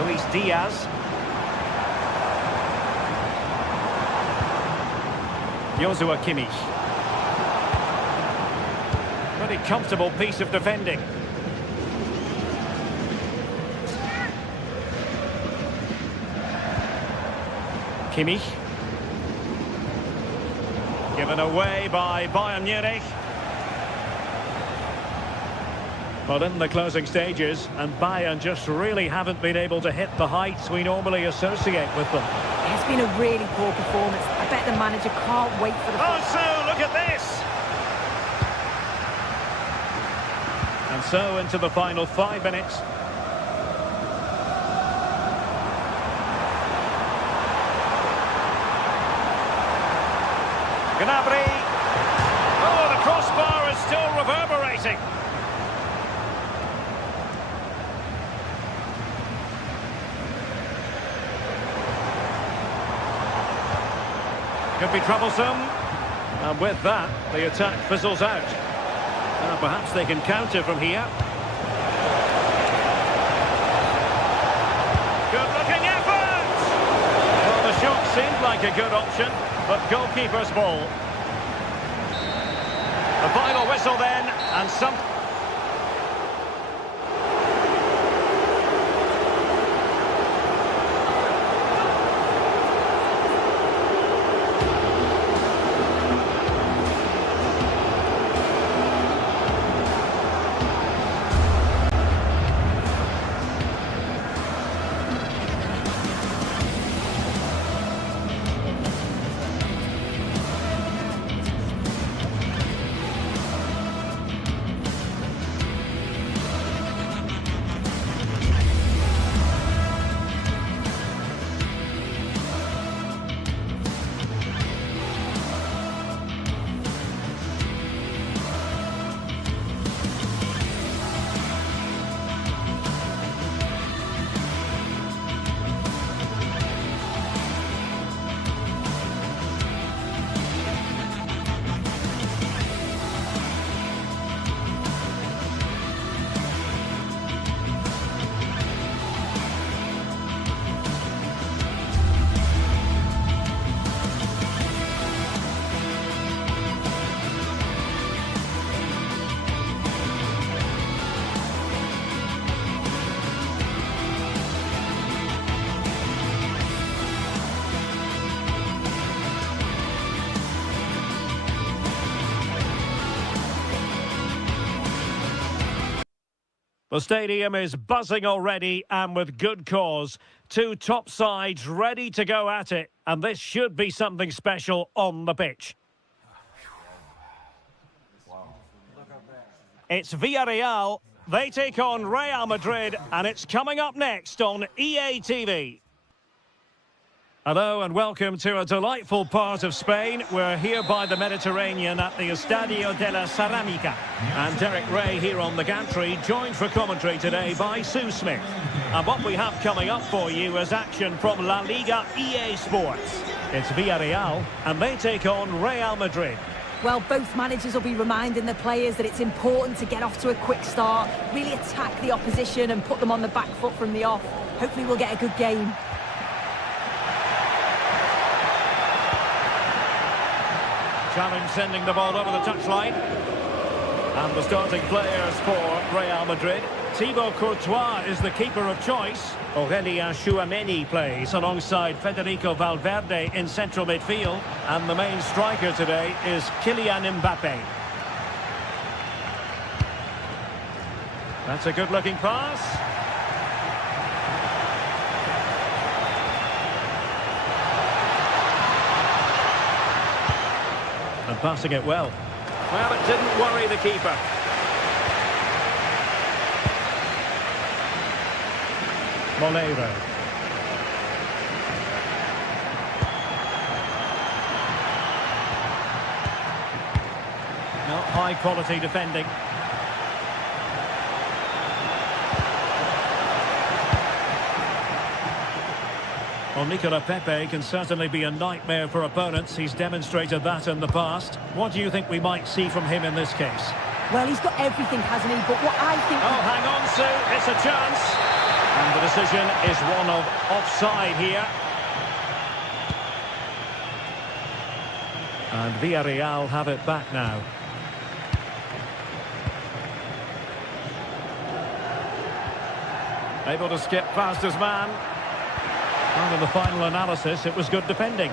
Luis Diaz. Joshua Kimmich. Pretty comfortable piece of defending. Kimmich. Given away by Bayern Munich. But in the closing stages, and Bayern just really haven't been able to hit the heights we normally associate with them. It's been a really poor performance. I bet the manager can't wait for the... Oh, so look at this! And so into the final 5 minutes. Gnabry. Oh, the crossbar is still reverberating. Could be troublesome. And with that, the attack fizzles out. Perhaps they can counter from here. Good-looking effort! Well, the shot seemed like a good option, but goalkeeper's ball. The final whistle then, and some... The stadium is buzzing already, and with good cause. Two top sides ready to go at it, and this should be something special on the pitch. It's Villarreal. They take on Real Madrid, and it's coming up next on EA TV. Hello and welcome to a delightful part of Spain. We're here by the Mediterranean at the Estadio de la Ceramica. And Derek Ray here on the gantry, joined for commentary today by Sue Smith. And what we have coming up for you is action from La Liga EA Sports. It's Villarreal, and they take on Real Madrid. Well, both managers will be reminding the players that it's important to get off to a quick start, really attack the opposition and put them on the back foot from the off. Hopefully we'll get a good game. Challenge sending the ball over the touchline. And the starting players for Real Madrid. Thibaut Courtois is the keeper of choice. Aurélien Tchouameni plays alongside Federico Valverde in central midfield. And the main striker today is Kylian Mbappe. That's a good-looking pass. And passing it well. Well, it didn't worry the keeper. Molero. No, high-quality defending. Well, Nicola Pepe can certainly be a nightmare for opponents. He's demonstrated that in the past. What do you think we might see from him in this case? Well, he's got everything, hasn't he? But what I think... Oh, hang on, Sue. It's a chance. And the decision is one of offside here. And Villarreal have it back now. Able to skip past his man. And in the final analysis, it was good defending.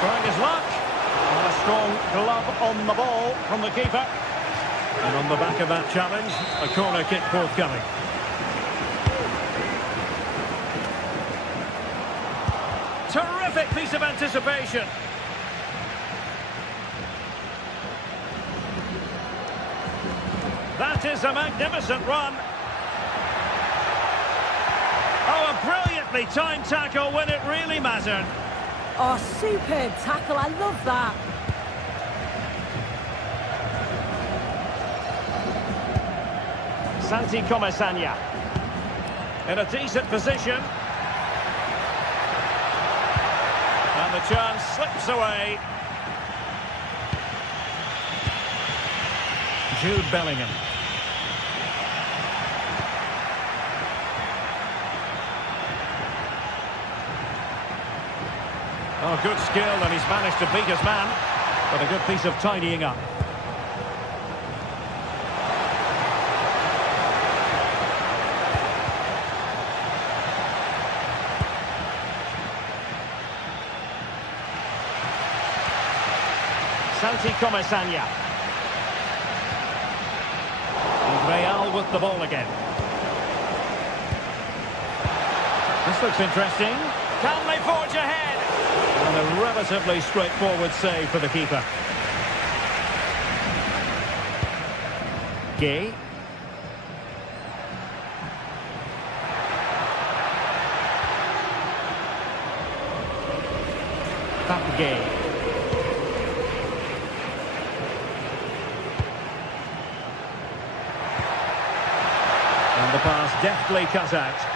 Trying his luck. And a strong glove on the ball from the keeper. And on the back of that challenge, a corner kick forthcoming. Terrific piece of anticipation. That is a magnificent run. Oh, a brilliantly timed tackle when it really mattered. Oh, superb tackle. I love that. Santi Comesaña in a decent position. And the chance slips away. Jude Bellingham. Oh, good skill, and he's managed to beat his man. But a good piece of tidying up. Santi Comesaña. And Real with the ball again. This looks interesting. Can they forge ahead? And a relatively straightforward save for the keeper. Gay. Gay. And the pass deftly cut out.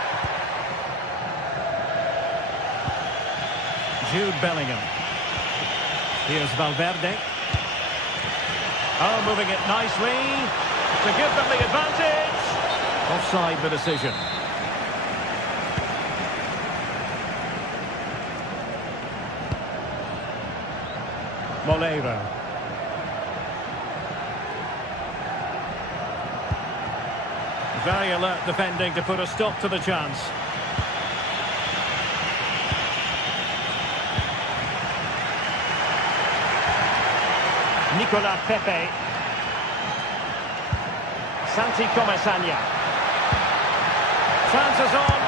Jude Bellingham. Here's Valverde. Oh, moving it nicely to give them the advantage. Offside the decision. Molero. Very alert defending to put a stop to the chance. Nicolas Pepe. Santi Comesania. Chances on.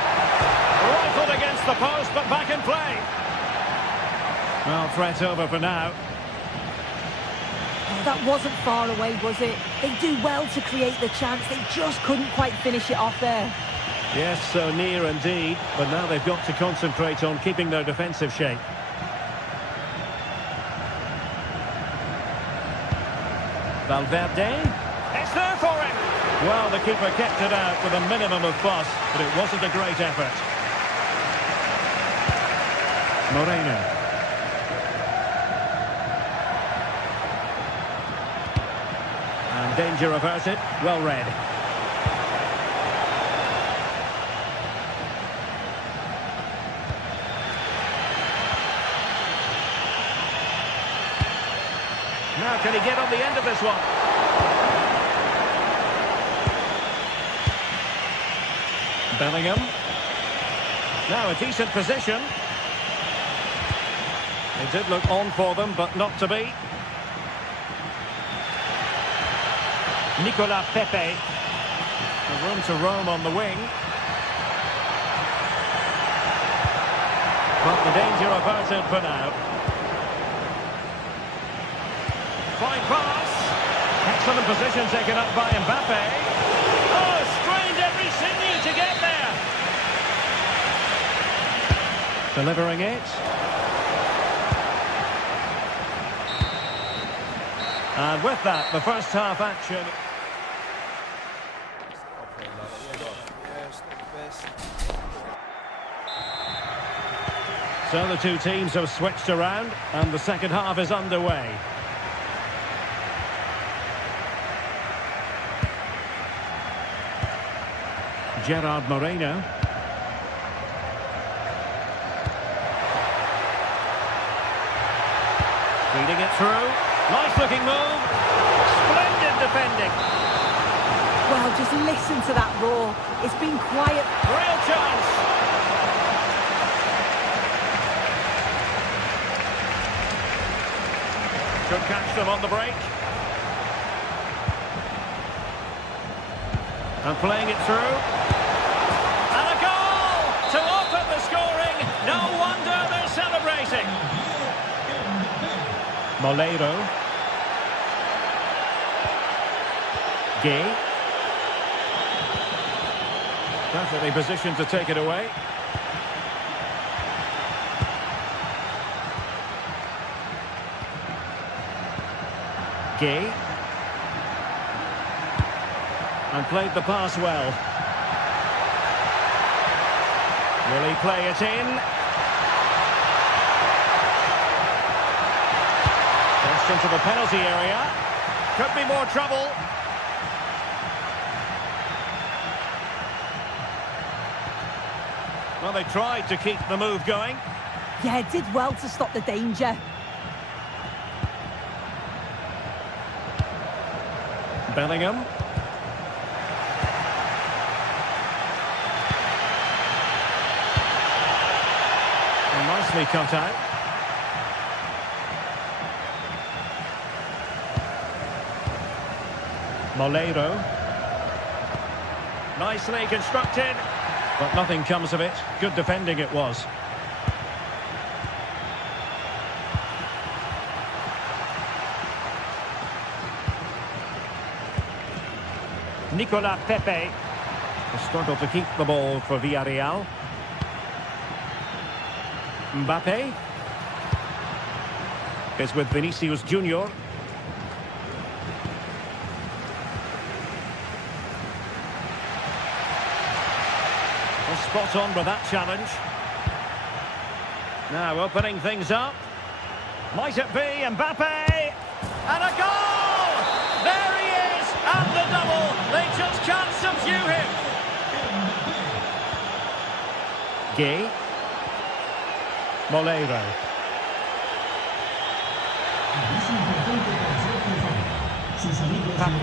Rifled against the post, but back in play. Well, threat over for now. Oh, that wasn't far away, was it? They do well to create the chance. They just couldn't quite finish it off there. Yes, so near indeed. But now they've got to concentrate on keeping their defensive shape. Valverde. It's there for him. Well, the keeper kept it out with a minimum of fuss, but it wasn't a great effort. Moreno. And danger averted. Well read. Now can he get on the end of this one? Bellingham. Now a decent position. It did look on for them, but not to be. Nicolas Pepe. The room to roam on the wing. But the danger averted for now. Fine pass. Excellent position taken up by Mbappe. Oh, strained every sinew to get there. Delivering it. And with that, the first half action. So the two teams have switched around, and the second half is underway. Gerard Moreno. Feeding it through. Nice looking move. Splendid defending. Well, just listen to that roar. It's been quiet. Real chance. Could catch them on the break. And playing it through. And a goal to open the scoring. No wonder they're celebrating. Molero. Gay. Perfectly positioned to take it away. Gay. And played the pass well. Will he play it in? Crossed into the penalty area. Could be more trouble. Well, they tried to keep the move going. Yeah, it did well to stop the danger. Bellingham. Nicely cut out. Molero. Nicely constructed, but nothing comes of it. Good defending it was. Nicolas Pepe struggled to keep the ball for Villarreal. Mbappe is with Vinicius Junior. Well, spot on with that challenge. Now opening things up. Might it be Mbappe? And a goal! There he is! And the double! They just can't subdue him! Gay. Molero.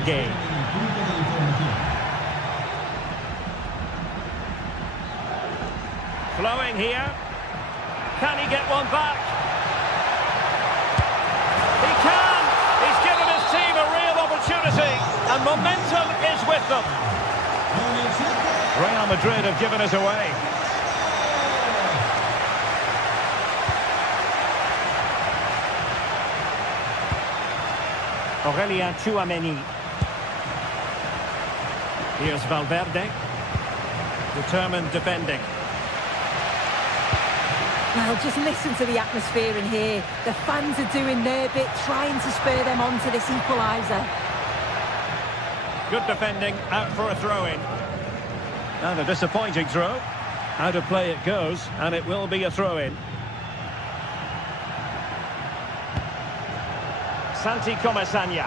Gay. Flowing here. Can he get one back? He can! He's given And momentum is with them. Real Madrid have given us away. Aurelien Tchouameni. Here's Valverde. Determined defending. Well, just listen to the atmosphere in here. The fans are doing their bit, trying to spur them on to this equaliser. Good defending, out for a throw-in. And a disappointing throw. Out of play it goes, and it will be a throw-in. Santi Comesaña.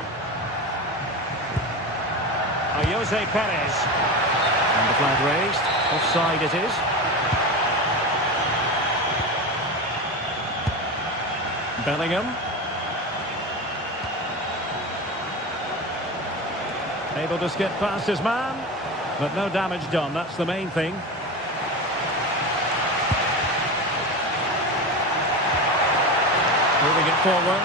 Jose Perez. And the flag raised. Offside it is. Bellingham. Able to skip past his man, but no damage done. That's the main thing. Moving it forward.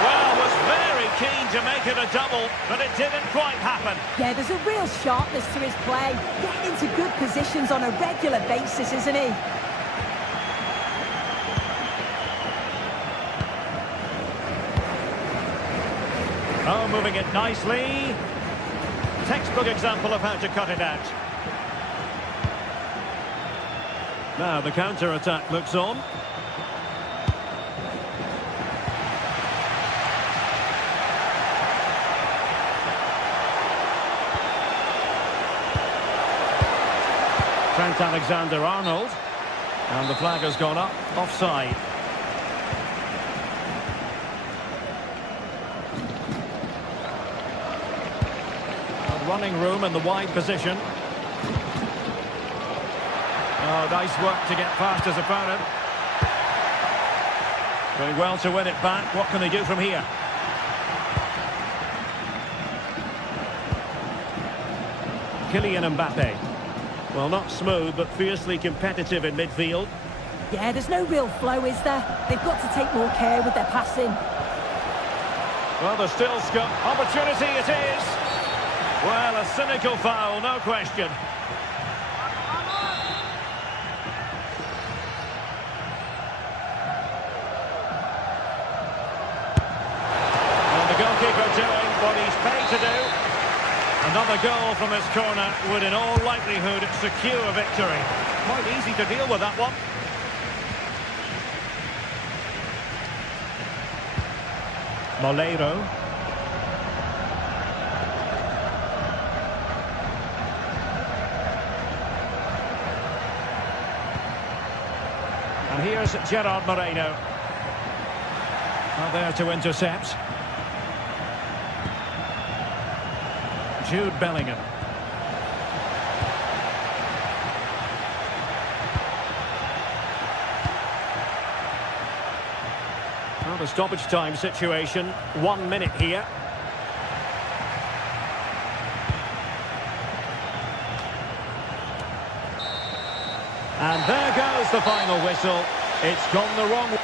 Well, was very keen to make it a double, but it didn't quite happen. Yeah, there's a real sharpness to his play. Getting into good positions on a regular basis, isn't he? Oh, moving it nicely. Textbook example of how to cut it out. Now the counter-attack looks on. Trent Alexander-Arnold. And the flag has gone up, offside. Running room in the wide position. Oh, nice work to get past his opponent. Doing well to win it back. What can they do from here? Kylian Mbappe. Well, not smooth, but fiercely competitive in midfield. Yeah, there's no real flow, is there? They've got to take more care with their passing. Well, there's still scope. Opportunity it is. Well, a cynical foul, no question. And the goalkeeper doing what he's paid to do. Another goal from his corner would in all likelihood secure a victory. Quite easy to deal with that one. Moleiro. And here's Gerard Moreno. Not there to intercept. Jude Bellingham. Well, the stoppage time situation. 1 minute here. And there goes the final whistle. It's gone the wrong way.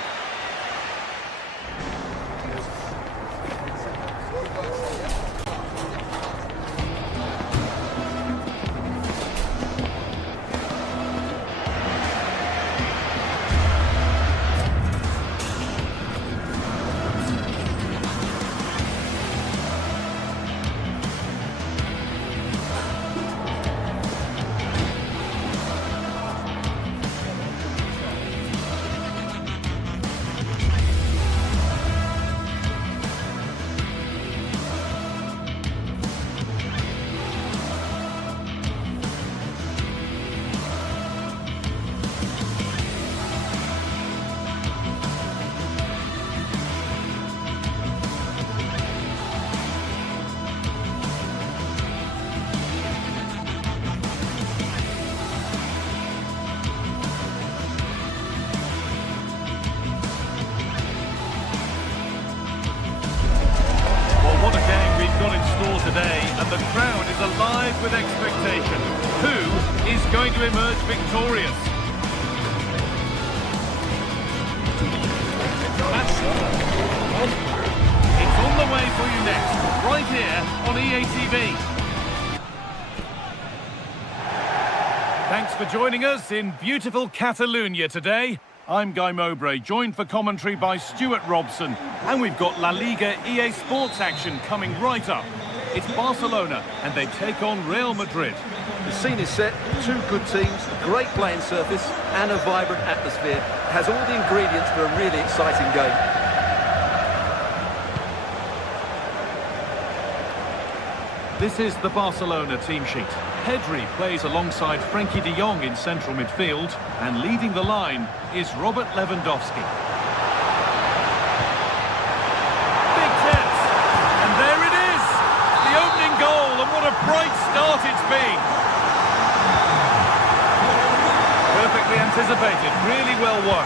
Today, and the crowd is alive with expectation. Who is going to emerge victorious? right here on EA TV. Thanks for joining us in beautiful Catalonia today. I'm Guy Mowbray, joined for commentary by Stuart Robson. And we've got La Liga EA Sports action coming right up. It's Barcelona, and they take on Real Madrid. The scene is set, two good teams, great playing surface and a vibrant atmosphere. It has all the ingredients for a really exciting game. This is the Barcelona team sheet. Pedri plays alongside Frenkie de Jong in central midfield, and leading the line is Robert Lewandowski. Big chance, and there it is! The opening goal, and what a bright start it's been! Perfectly anticipated, really well won.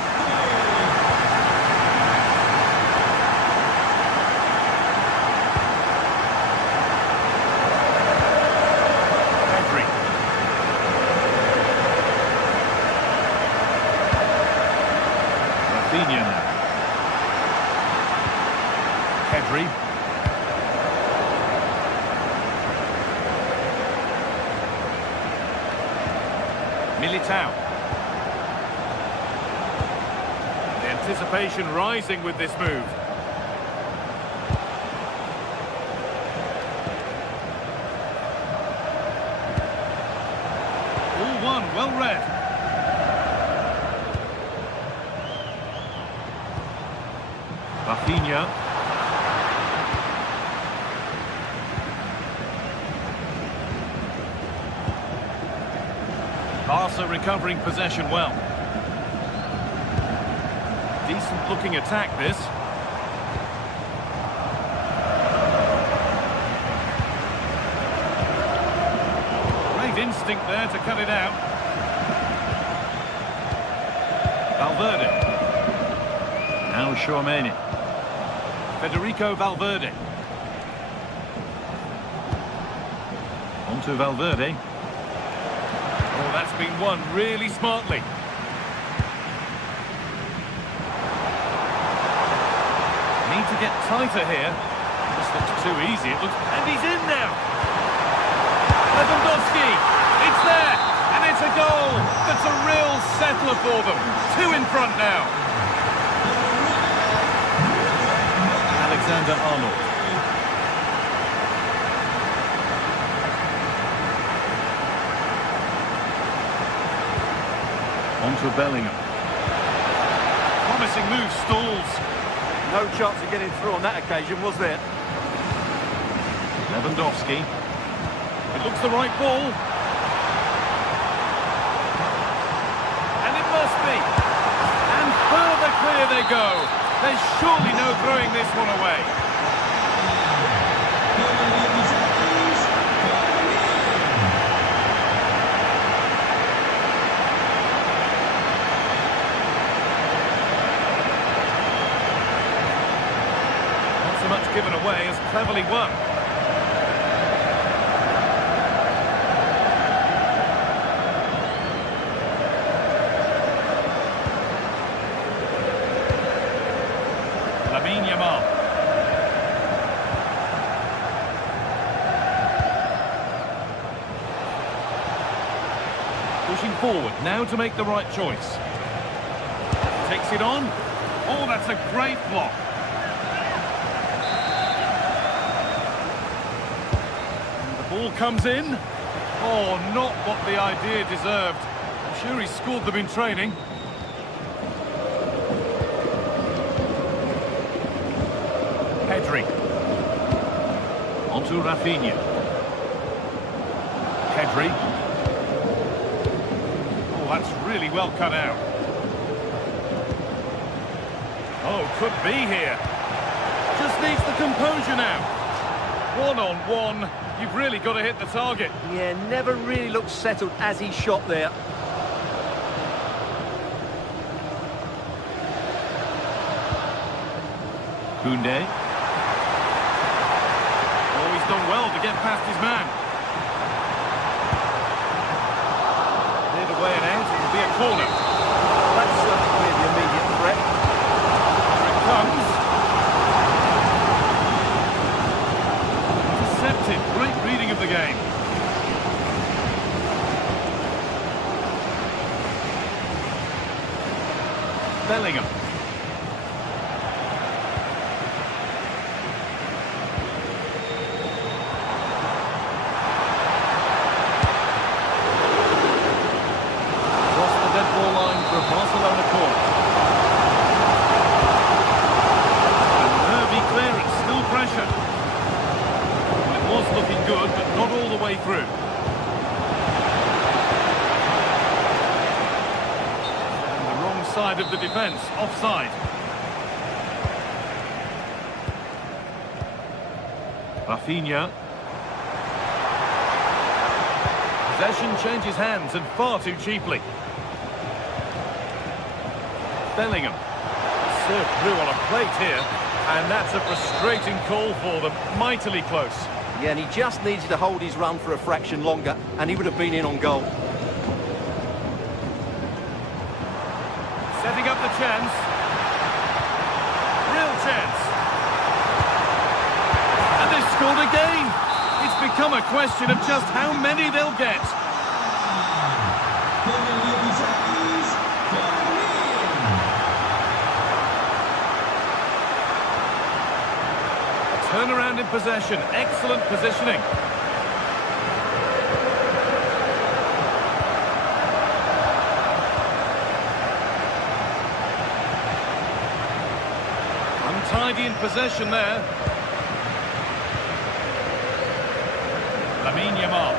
Now. Pedri. Militao. The anticipation rising with this move. All one, well read. Rafinha. Barca recovering possession well. Decent looking attack this. Great instinct there to cut it out. Valverde. Now Tchouaméni. Federico Valverde. On to Valverde. Oh, that's been won really smartly. Need to get tighter here. This looks too easy. It looks, and he's in now. Lewandowski. It's there, and it's a goal. That's a real settler for them. Two in front now. Alexander-Arnold. On to Bellingham. Promising move stalls. No chance of getting through on that occasion, was there? Lewandowski. It looks the right ball. And it must be. And further clear they go. There's surely no throwing this one away. Not so much given away as cleverly won. Pushing forward, now to make the right choice. Takes it on. Oh, that's a great block. And the ball comes in. Oh, not what the idea deserved. I'm sure he scored them in training. Pedri. On to Rafinha. Pedri. Oh, that's really well cut out. Oh, could be here. Just needs the composure now. One-on-one. You've really got to hit the target. Yeah, never really looked settled as he shot there. Koundé. Oh, he's done well to get past his man. Cleared away and out. It'll be a corner. That's certainly the immediate threat. Here it comes. the defence, offside. Rafinha. Possession changes hands and far too cheaply. Bellingham. Served through on a plate here, and that's a frustrating call for them. Mightily close. Yeah, and he just needed to hold his run for a fraction longer, and he would have been in on goal. Setting up the chance. Real chance. And they've scored again. It's become a question of just how many they'll get. Turnaround in possession. Excellent positioning. Untidy in possession there. Lamine Yamal.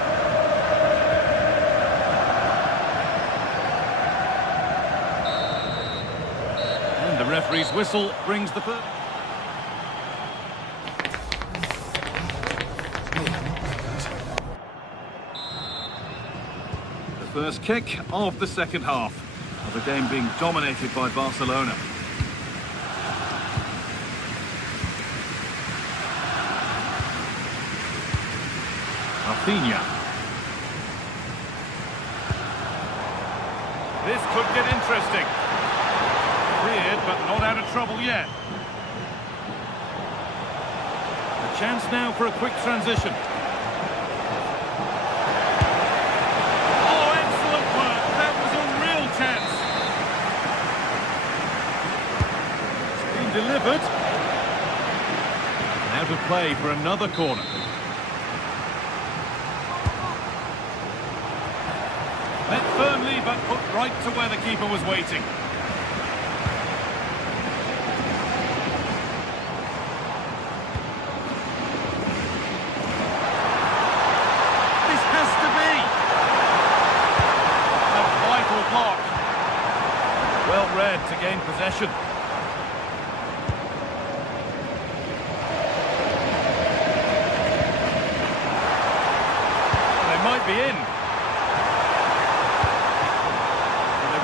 And the referee's whistle brings the first. The first kick of the second half of the game being dominated by Barcelona. Rafinha. This could get interesting. Cleared, but not out of trouble yet. A chance now for a quick transition. Oh, excellent work. That was a real chance. It's been delivered. Out of play for another corner. Met firmly, but put right to where the keeper was waiting. This has to be a vital block. Well read to gain possession. They might be in.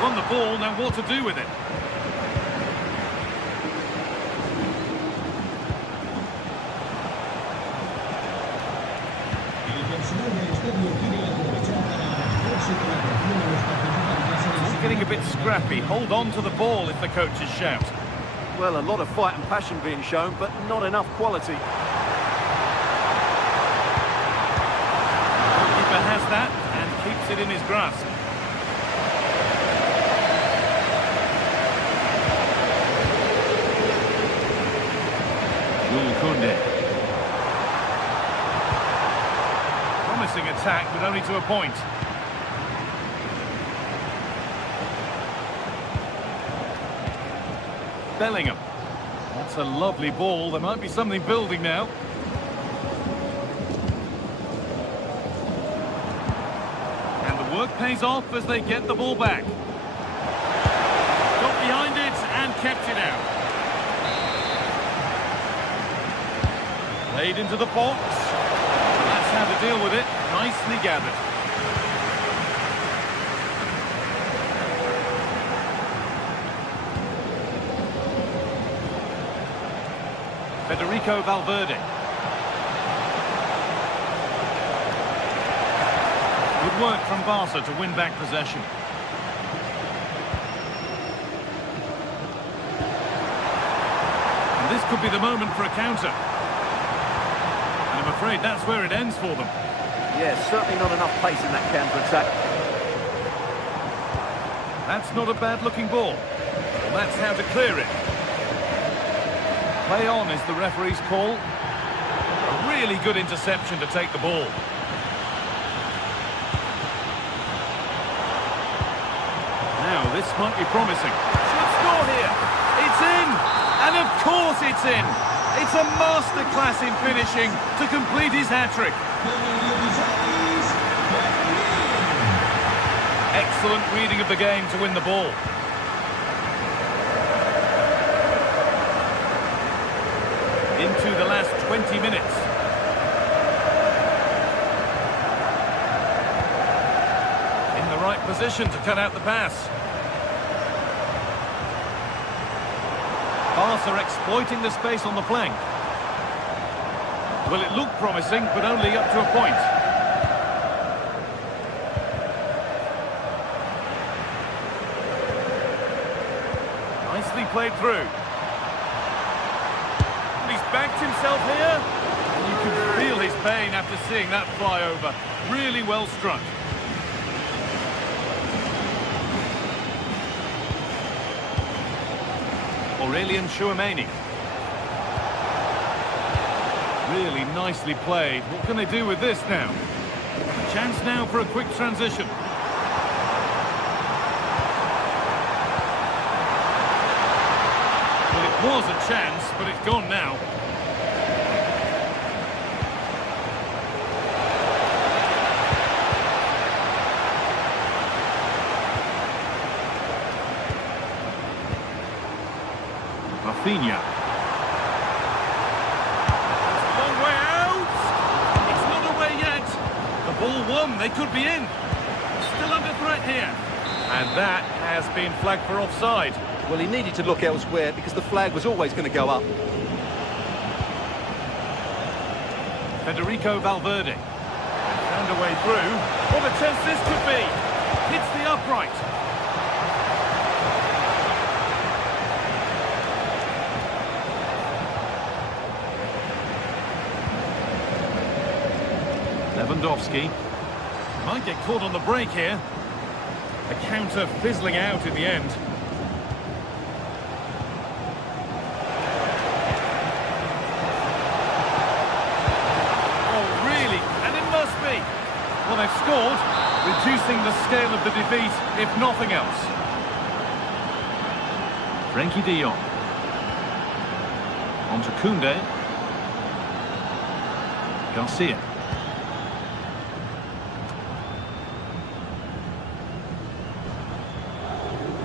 Won the ball, now what to do with it? It's getting a bit scrappy. Hold on to the ball if the coaches shout. Well, a lot of fight and passion being shown, but not enough quality. The keeper has that and keeps it in his grasp. Promising attack, but only to a point. Bellingham. That's a lovely ball. There might be something building now. And the work pays off as they get the ball back. Got behind it and kept it out. Played into the box. That's how to deal with it. Nicely gathered. Federico Valverde. Good work from Barca to win back possession. And this could be the moment for a counter. I'm afraid that's where it ends for them. Yeah, certainly not enough pace in that counter-attack. That's not a bad-looking ball. Well, that's how to clear it. Play on is the referee's call. A really good interception to take the ball. Now, this might be promising. Should score here. It's in! And of course it's in! It's a masterclass in finishing to complete his hat-trick. Excellent reading of the game to win the ball. 20 minutes. In the right position to cut out the pass. Barca exploiting the space on the flank. Well, it looked promising, but only up to a point. Nicely played through. He's backed himself here. And you can feel his pain after seeing that fly over. Really well struck. Aurelian Chouameni. Really nicely played. What can they do with this now? A chance now for a quick transition. Well, it was a chance, but it's gone now. Rafinha. Long way out. It's not away yet. The ball won. They could be in. Still under threat here. And that has been flagged for offside. Well, he needed to look elsewhere because the flag was always going to go up. Federico Valverde. Found a way through. What a chance this could be. Hits the upright. Lewandowski might get caught on the break here. The counter fizzling out in the end. Oh, really? And it must be. Well, they've scored, reducing the scale of the defeat, if nothing else. Frenkie de Jong. On to Koundé. Garcia.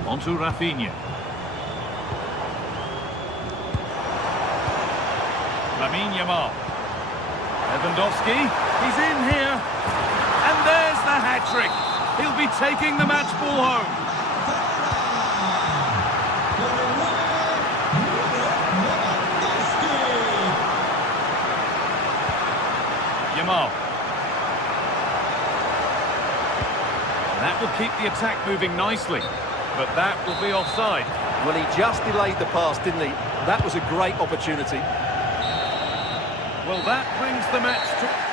On to Rafinha. Lamine Yamal. Lewandowski. He's in here. And there's the hat-trick. He'll be taking the match ball home. Yamal. That will keep the attack moving nicely. But that will be offside. Well, he just delayed the pass, didn't he? That was a great opportunity. Well, that brings the match to...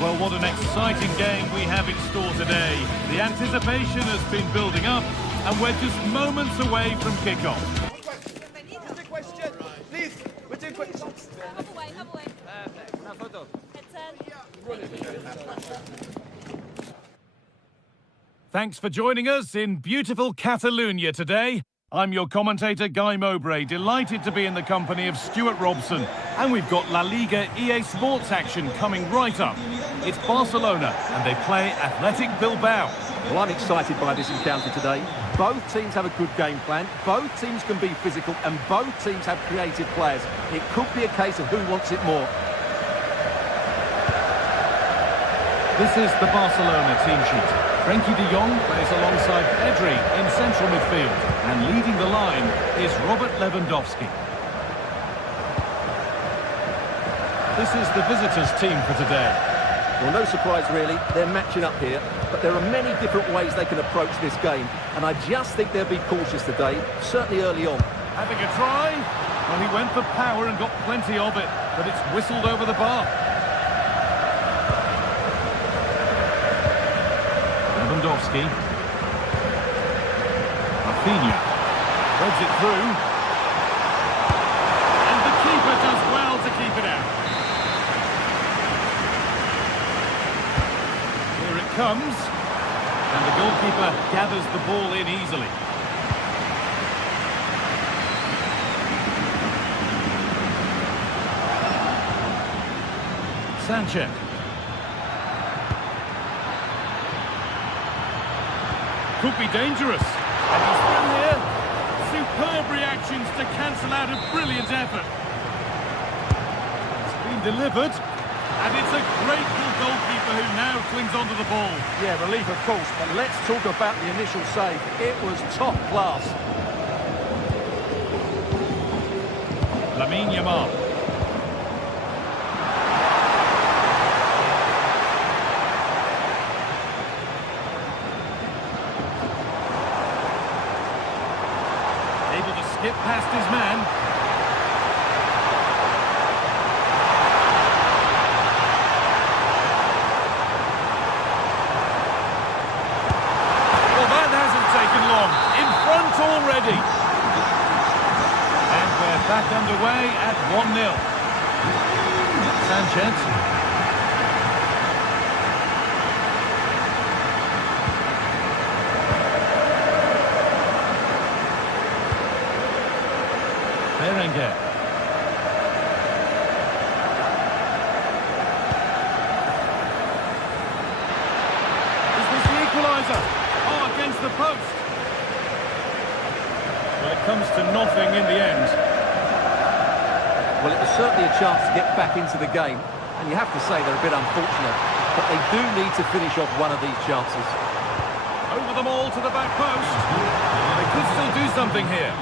Well, what an exciting game we have in store today. The anticipation has been building up, and we're just moments away from kickoff. Question, please. We're doing questions. Have away. Thanks for joining us in beautiful Catalonia today. I'm your commentator, Guy Mowbray, delighted to be in the company of Stuart Robson. And we've got La Liga EA Sports action coming right up. It's Barcelona, and they play Athletic Bilbao. Well, I'm excited by this encounter today. Both teams have a good game plan, both teams can be physical, and both teams have creative players. It could be a case of who wants it more. This is the Barcelona team sheet. Frenkie de Jong plays alongside Pedri in central midfield. And leading the line is Robert Lewandowski. This is the visitors' team for today. Well, no surprise really, they're matching up here, but there are many different ways they can approach this game, and I just think they'll be cautious today, certainly early on. Having a try? Well, he went for power and got plenty of it, but it's whistled over the bar. Lewandowski. Rafinha. Threads it through. And the keeper does well to keep it out. Here it comes. And the goalkeeper gathers the ball in easily. Sanchez. Could be dangerous. And he's through here. Superb reactions to cancel out a brilliant effort. It's been delivered. And it's a grateful goalkeeper who now clings onto the ball. Yeah, relief of course, but let's talk about the initial save. It was top class. Lamine Yamal. Able to skip past his man. Well, that hasn't taken long. In front already. And we're back underway at 1-0. Sanchez. Berenguer. Is this the equaliser? Oh, against the post. Well, it comes to nothing in the end. Well, it was certainly a chance to get back into the game, and you have to say they're a bit unfortunate, but they do need to finish off one of these chances. Over them all to the back post. They could still do something here.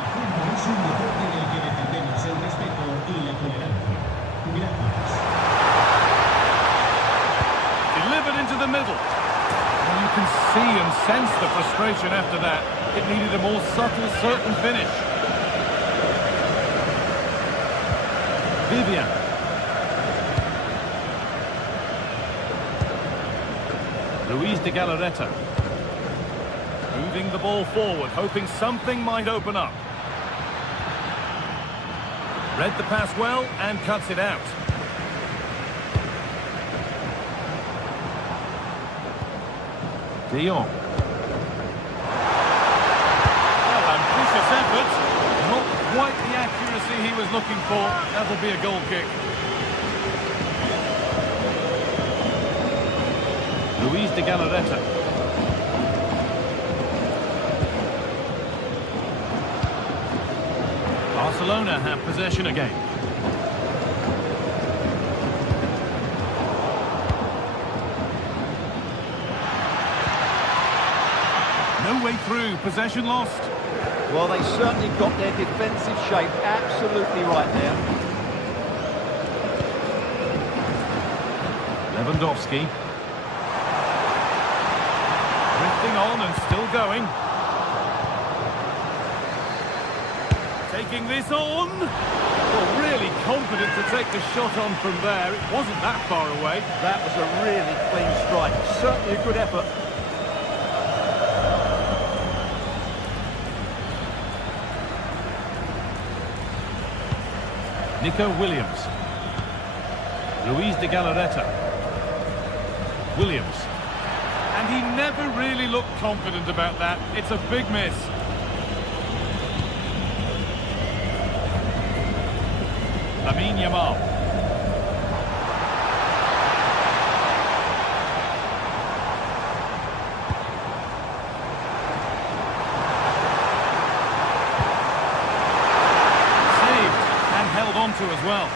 Delivered into the middle. And you can see and sense the frustration after that. It needed a more subtle, certain finish. Vivian. Luis de Galarreta. Moving the ball forward, hoping something might open up. Read the pass well and cuts it out. De Jong. Well, ambitious effort. Not quite the accuracy he was looking for. That'll be a goal kick. Luis de Galarreta. Barcelona have possession again. No way through, possession lost. Well, they certainly got their defensive shape absolutely right there. Lewandowski. Drifting on and still going. Taking this on. Well, really confident to take the shot on from there. It wasn't that far away. That was a really clean strike. Certainly a good effort. Nico Williams. Luis de Galarreta. Williams. And he never really looked confident about that. It's a big miss. Lamine Yamal. Saved and held on to as well.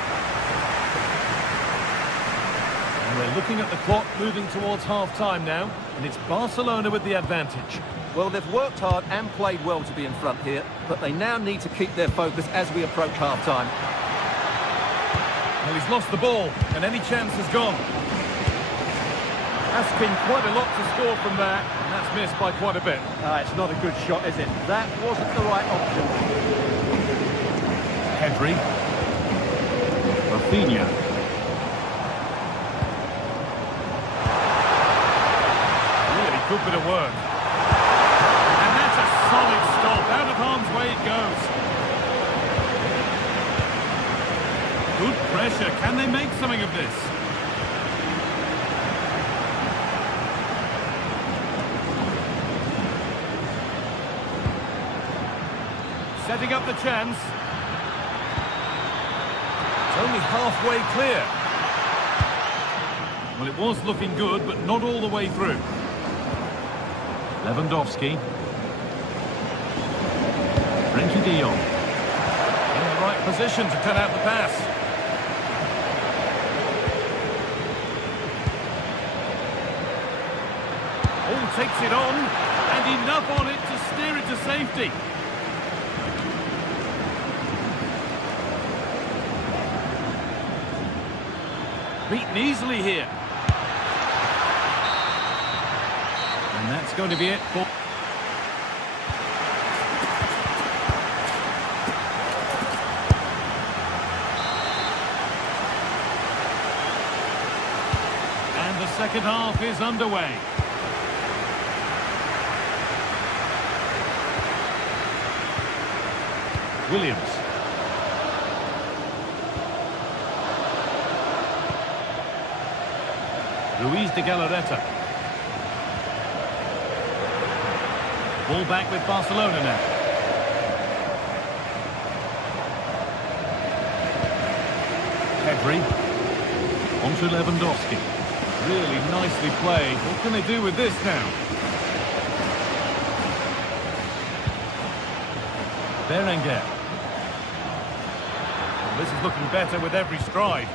And we're looking at the clock moving towards half-time now, and it's Barcelona with the advantage. Well, they've worked hard and played well to be in front here, but they now need to keep their focus as we approach half-time. Well, he's lost the ball, and any chance is gone. Asking quite a lot to score from there, and that's missed by quite a bit. It's not a good shot, is it? That wasn't the right option. Pedri. Rafinha. Really good bit of work. And that's a solid stop. Out of harm's way it goes. Good pressure. Can they make something of this? Setting up the chance. It's only halfway clear. Well, it was looking good, but not all the way through. Lewandowski. Frenkie de Jong. In the right position to cut out the pass. Oh, takes it on, and enough on it to steer it to safety. Beaten easily here. And that's going to be it for... And the second half is underway. Williams. Luis de Galarreta. Ball back with Barcelona now. Pedri. On to Lewandowski. Really nicely played. What can they do with this now? Berenguer. Well, this is looking better with every stride.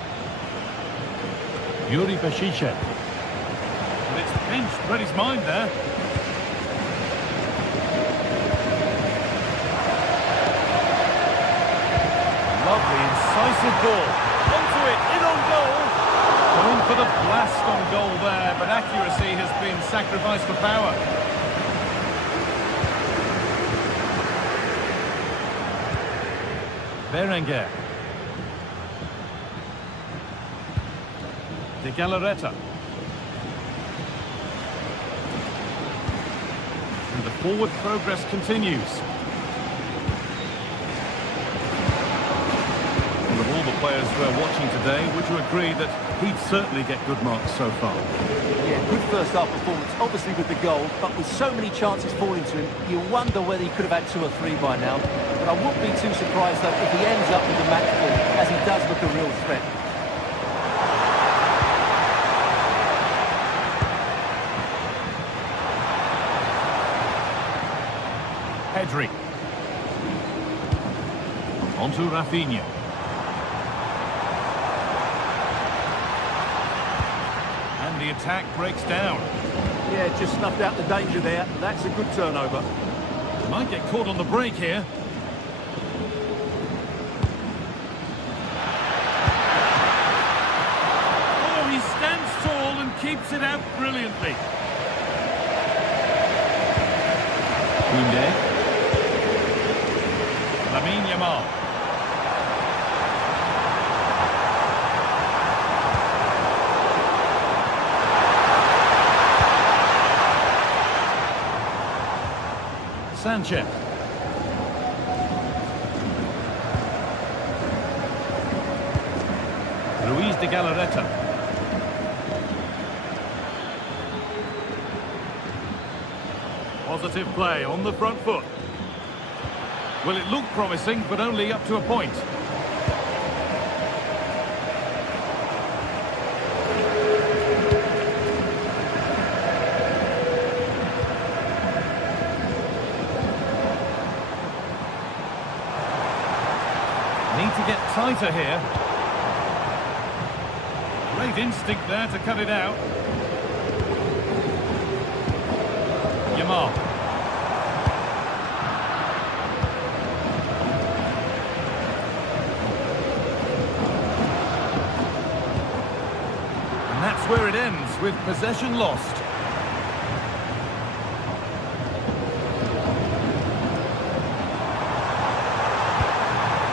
Yuri Bashice. And it's pinched, read his mind there. Lovely, incisive ball. Onto it, in on goal. Going for the blast on goal there, but accuracy has been sacrificed for power. Berenguer. De Galarreta. And the forward progress continues. And of all the players who are watching today, would you agree that he'd certainly get good marks so far? Yeah, good first half performance, obviously with the goal, but with so many chances falling to him, you wonder whether he could have had 2 or 3 by now. But I wouldn't be too surprised, though, if he ends up with the match ball, as he does look a real threat. Pedri. On to Rafinha. And the attack breaks down. Yeah, just snuffed out the danger there. That's a good turnover. Might get caught on the break here. Oh, he stands tall and keeps it out brilliantly. Koundé. Lamine Yamal. Sanchez. Luis de Galarreta. Positive play on the front foot. Well, it looked promising, but only up to a point. Need to get tighter here. Great instinct there to cut it out. Yamal. And that's where it ends, with possession lost.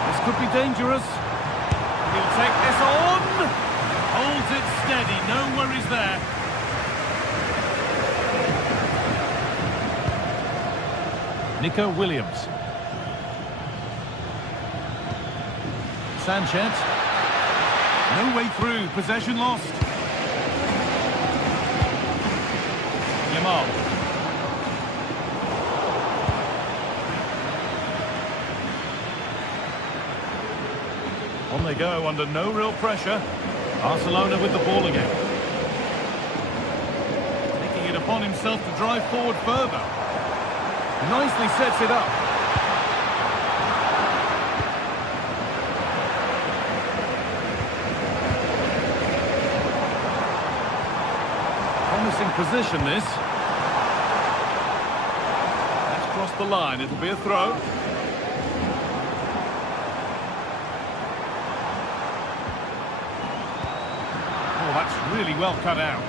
This could be dangerous. He'll take this on. Holds it steady, no worries there. Nico Williams. Sanchez. No way through, possession lost. Yamal. On they go under no real pressure. Barcelona with the ball again. Taking it upon himself to drive forward further. Nicely sets it up. Promising position this. Let's cross the line. It'll be a throw. Oh, that's really well cut out.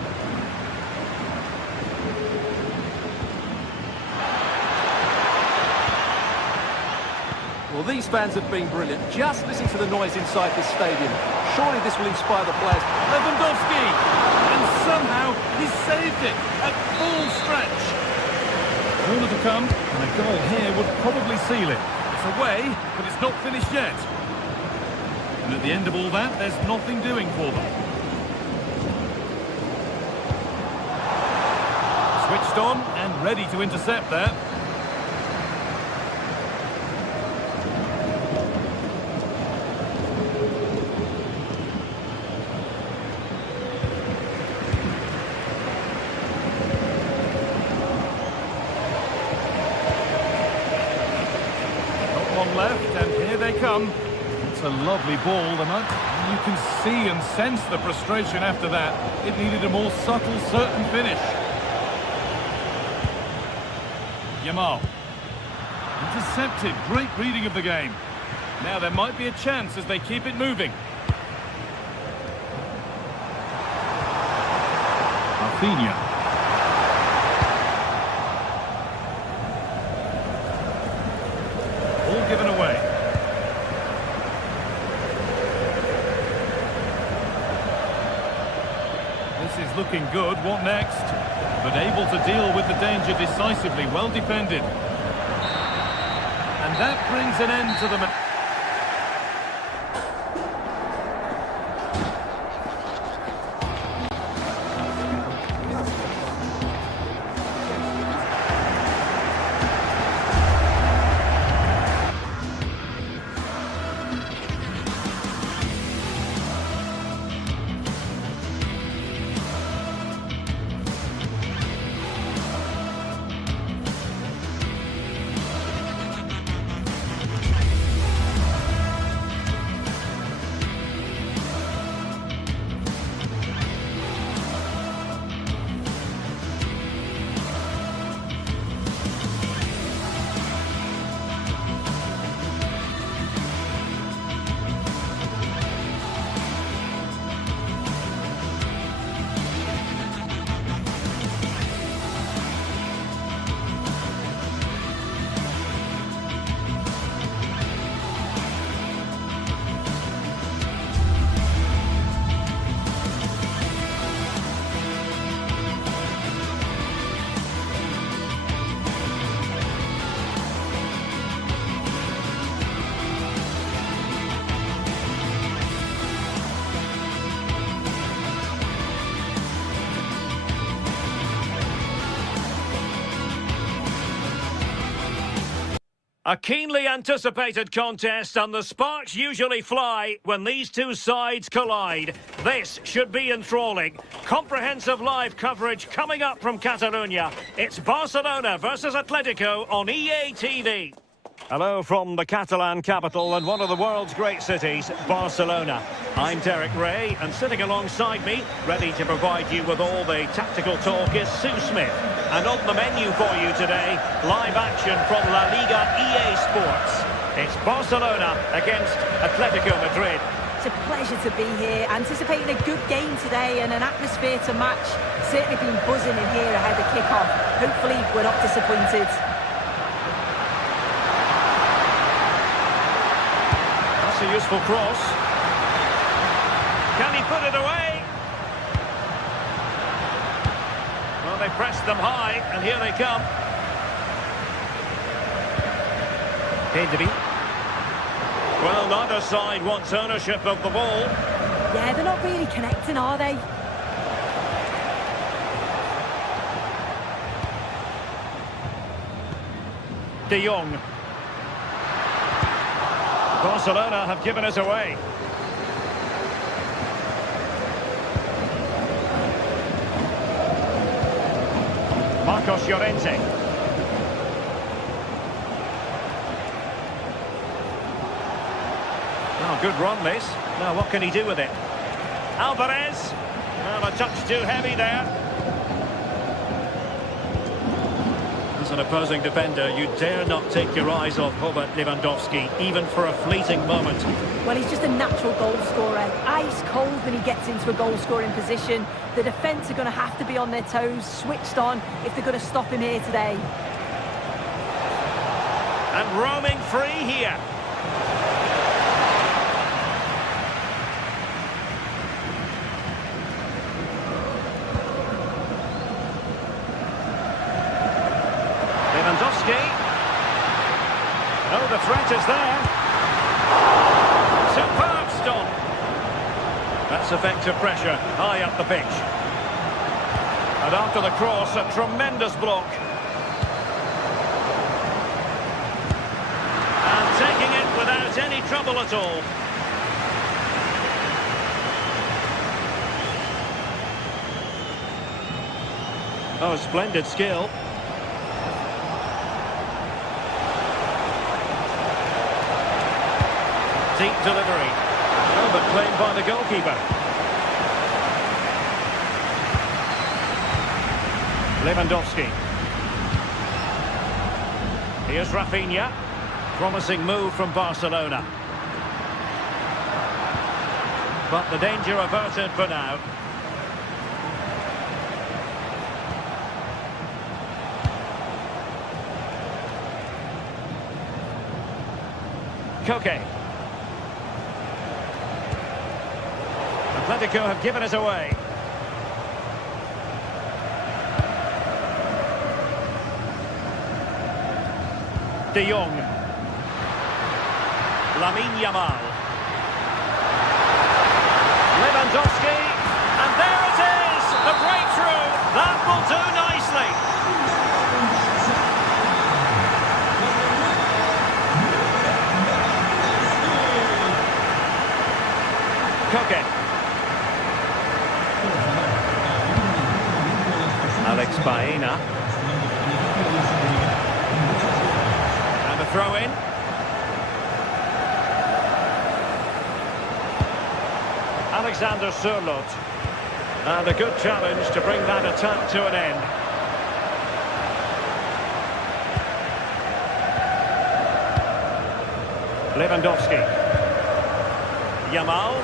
Well, these fans have been brilliant. Just listen to the noise inside this stadium. Surely this will inspire the players. Lewandowski! And somehow he saved it at full stretch. Corner to come, and a goal here would probably seal it. It's away, but it's not finished yet. And at the end of all that, there's nothing doing for them. Switched on and ready to intercept there. Left, and here they come. It's a lovely ball, and you can see and sense the frustration after that. It needed a more subtle, certain finish. Yamal. Intercepted. Great reading of the game. Now there might be a chance as they keep it moving. Rafinha. Given away. This is looking good. What next? But able to deal with the danger decisively. Well defended. And that brings an end to the match. A keenly anticipated contest, and the sparks usually fly when these two sides collide. This should be enthralling. Comprehensive live coverage coming up from Catalonia. It's Barcelona versus Atletico on EA TV. Hello from the Catalan capital and one of the world's great cities, Barcelona. I'm Derek Ray, and sitting alongside me, ready to provide you with all the tactical talk, is Sue Smith. And on the menu for you today, live action from La Liga EA Sports. It's Barcelona against Atletico Madrid. It's a pleasure to be here, anticipating a good game today and an atmosphere to match. Certainly been buzzing in here ahead of kick-off. Hopefully we're not disappointed. That's a useful cross. Can he put it away? Well, they pressed them high, and here they come. Pedri. Well, neither side wants ownership of the ball. Yeah, they're not really connecting, are they? De Jong. Barcelona have given us away. Marcos Llorente. Oh, good run, this. Now, what can he do with it? Alvarez. Well, a touch too heavy there. As an opposing defender, you dare not take your eyes off Robert Lewandowski, even for a fleeting moment. Well, he's just a natural goal scorer. Ice cold when he gets into a goal-scoring position. The defence are going to have to be on their toes, switched on, if they're going to stop him here today. And roaming free here. Lewandowski. Oh, the threat is there. Superb stop. That's effective pressure, high up the pitch. And after the cross, a tremendous block. And taking it without any trouble at all. Oh, splendid skill. Deep delivery. Oh, but claimed by the goalkeeper. Lewandowski. Here's Rafinha. Promising move from Barcelona. But the danger averted for now. Koke. Atletico have given us away. De Jong. Lamine Yamal. Lewandowski. And there it is! The breakthrough! That will do nicely. Koke. Alex Baena. And a throw-in. Alexander Sørloth. And a good challenge to bring that attack to an end. Lewandowski. Yamal.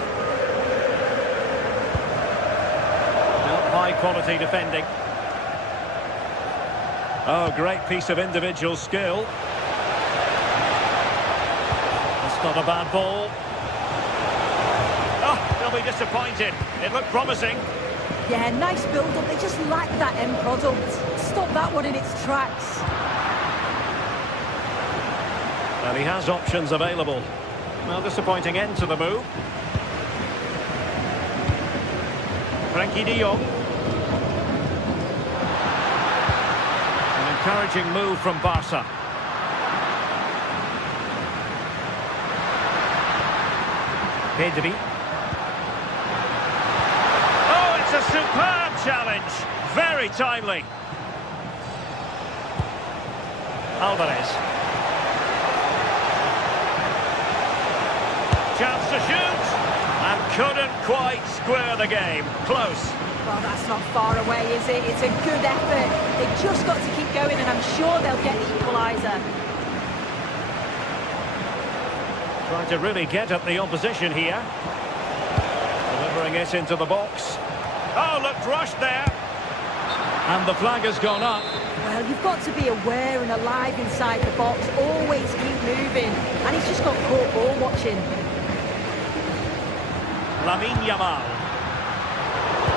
High quality defending. Oh, great piece of individual skill. That's not a bad ball. Oh, they'll be disappointed. It looked promising. Yeah, nice build-up. They just lack that end product. Stop that one in its tracks. And he has options available. Well, disappointing end to the move. Frenkie de Jong. An encouraging move from Barca. Pedri. Oh, it's a superb challenge. Very timely. Alvarez. Chance to shoot. And couldn't quite square the game. Close. Well, that's not far away, is it? It's a good effort. They've just got to keep going, and I'm sure they'll get the equaliser. Trying to really get at the opposition here. Drilling it into the box. Oh, looked rushed there. And the flag has gone up. Well, you've got to be aware and alive inside the box. Always keep moving. And he's just got caught ball watching. Lamine Yamal.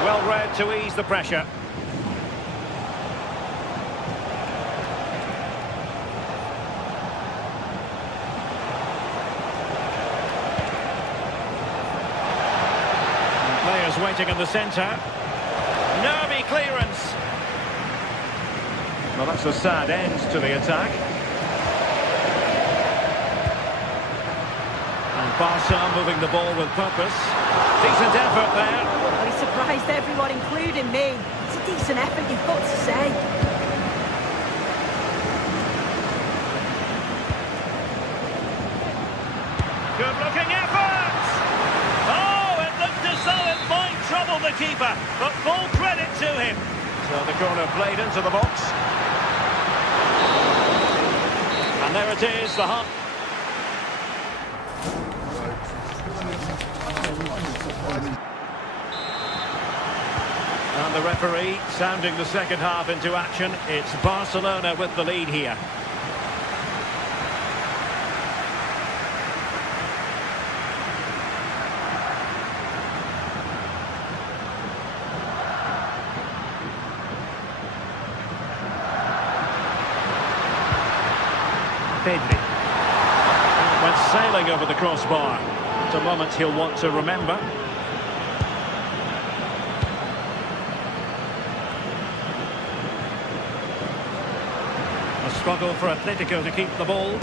Well read to ease the pressure. And players waiting in the centre. Nervy clearance. Well, that's a sad end to the attack. And Barca moving the ball with purpose. Decent effort there. Well, he surprised everyone, including me. It's a decent effort, you've got to say. Good-looking effort! Oh, it looked as though it might trouble the keeper, but full credit to him. So the corner played into the box. And there it is, the half. And the referee sounding the second half into action. It's Barcelona with the lead here. Pedri. Went sailing over the crossbar. It's a moment he'll want to remember. A struggle for Atletico to keep the ball.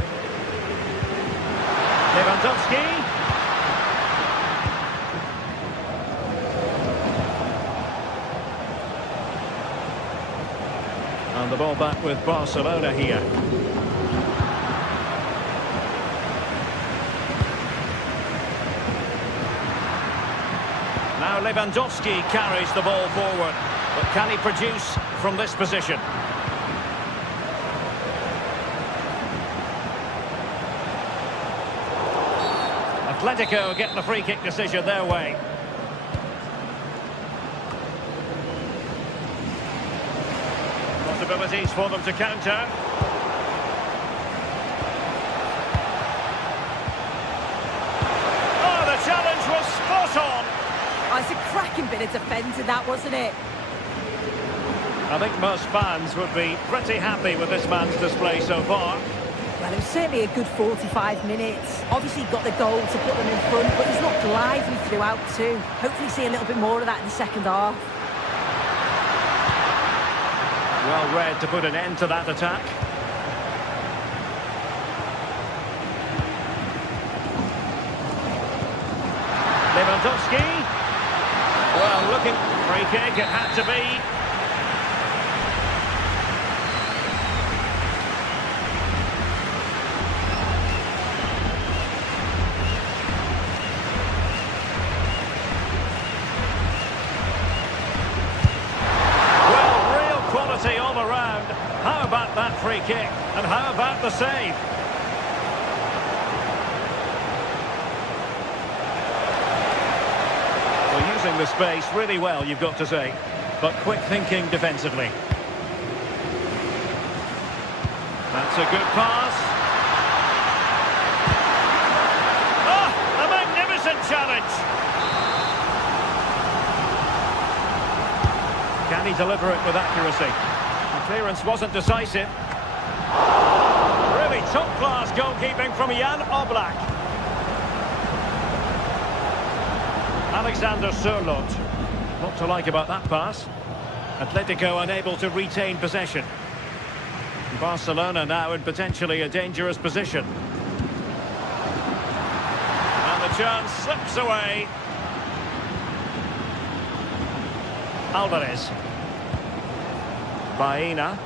Lewandowski. And the ball back with Barcelona here. Now Lewandowski carries the ball forward, but can he produce from this position? Atletico getting the free kick decision their way. Possibilities for them to counter. Oh, the challenge was spot on. Oh, it's a cracking bit of defending, that, wasn't it? I think most fans would be pretty happy with this man's display so far. Well, it was certainly a good 45 minutes. Obviously got the goal to put them in front, but he's looked lively throughout too. Hopefully see a little bit more of that in the second half. Well read to put an end to that attack. Lewandowski. Well, looking free kick, it had to be. Well, real quality all around. How about that free kick? And how about the save? Using the space really well, you've got to say, but quick thinking defensively. That's a good pass. Oh, a magnificent challenge. Can he deliver it with accuracy? The clearance wasn't decisive. Really top-class goalkeeping from Jan Oblak. Alexander Sørloth. What to like about that pass? Atletico unable to retain possession. Barcelona now in potentially a dangerous position. And the chance slips away. Alvarez. Baena.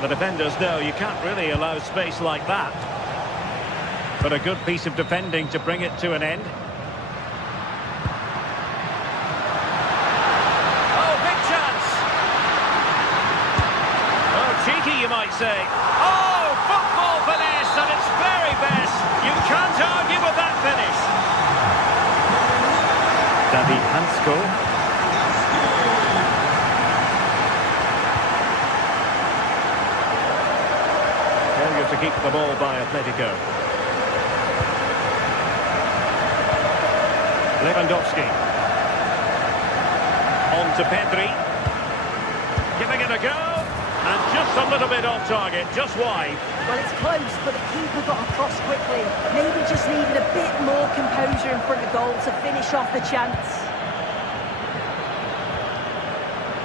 The defenders know you can't really allow space like that. But a good piece of defending to bring it to an end. Cheeky, you might say. Oh, football finesse at its very best. You can't argue with that finish. David Hansko. Failure to keep the ball by Atletico. Lewandowski. On to Pedri. Giving it a go. And just a little bit off target, just wide. Well, it's close, but the keeper got across quickly. Maybe just needed a bit more composure in front of goal to finish off the chance.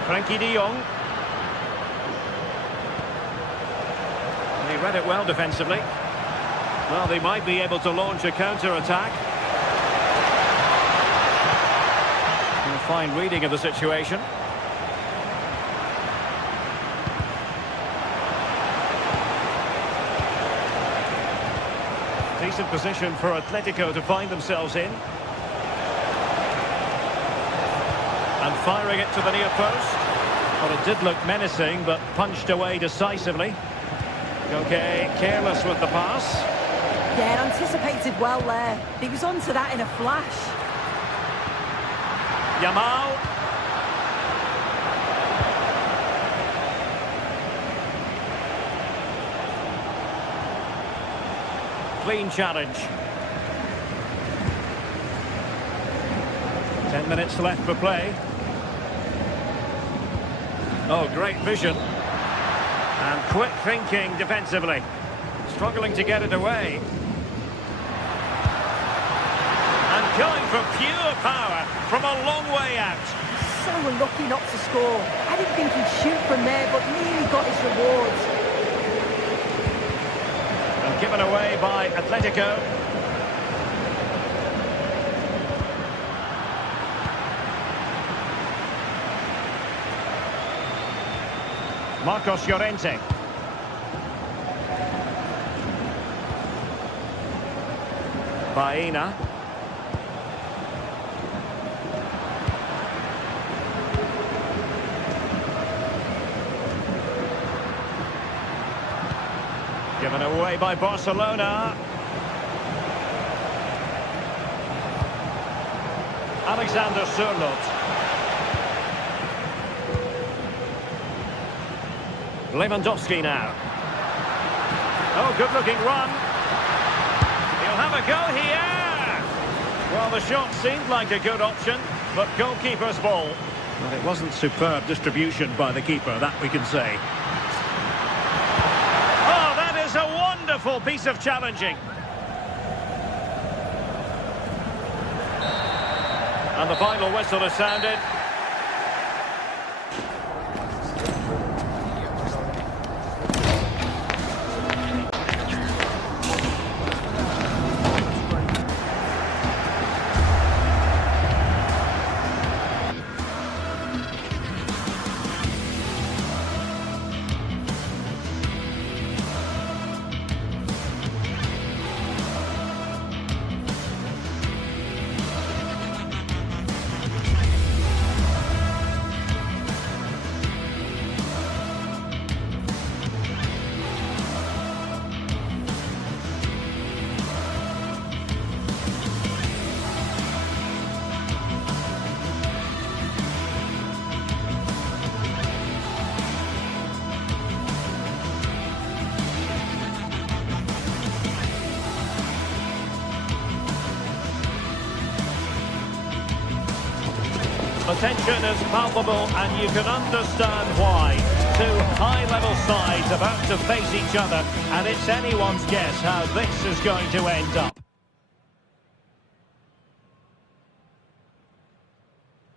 Frankie de Jong. He read it well defensively. Well, they might be able to launch a counter-attack. A fine reading of the situation. Decent position for Atletico to find themselves in. And firing it to the near post. Well, it did look menacing, but punched away decisively. Okay, careless with the pass. Yeah, anticipated well there. He was onto that in a flash. Yamal. Clean challenge. 10 minutes left for play. Oh, great vision. And quick thinking defensively. Struggling to get it away. And going for pure power from a long way out. So unlucky not to score. I didn't think he'd shoot from there, but nearly got his rewards. And given away by Atletico. Marcos Llorente. Baena. Given away by Barcelona. Alexander Sørloth. Lewandowski now. Oh, good-looking run. He'll have a go here. Well, the shot seemed like a good option, but goalkeeper's ball. Well, it wasn't superb distribution by the keeper, that we can say. Oh, that is a wonderful piece of challenging. And the final whistle has sounded. The tension is palpable, and you can understand why. Two high-level sides about to face each other, and it's anyone's guess how this is going to end up.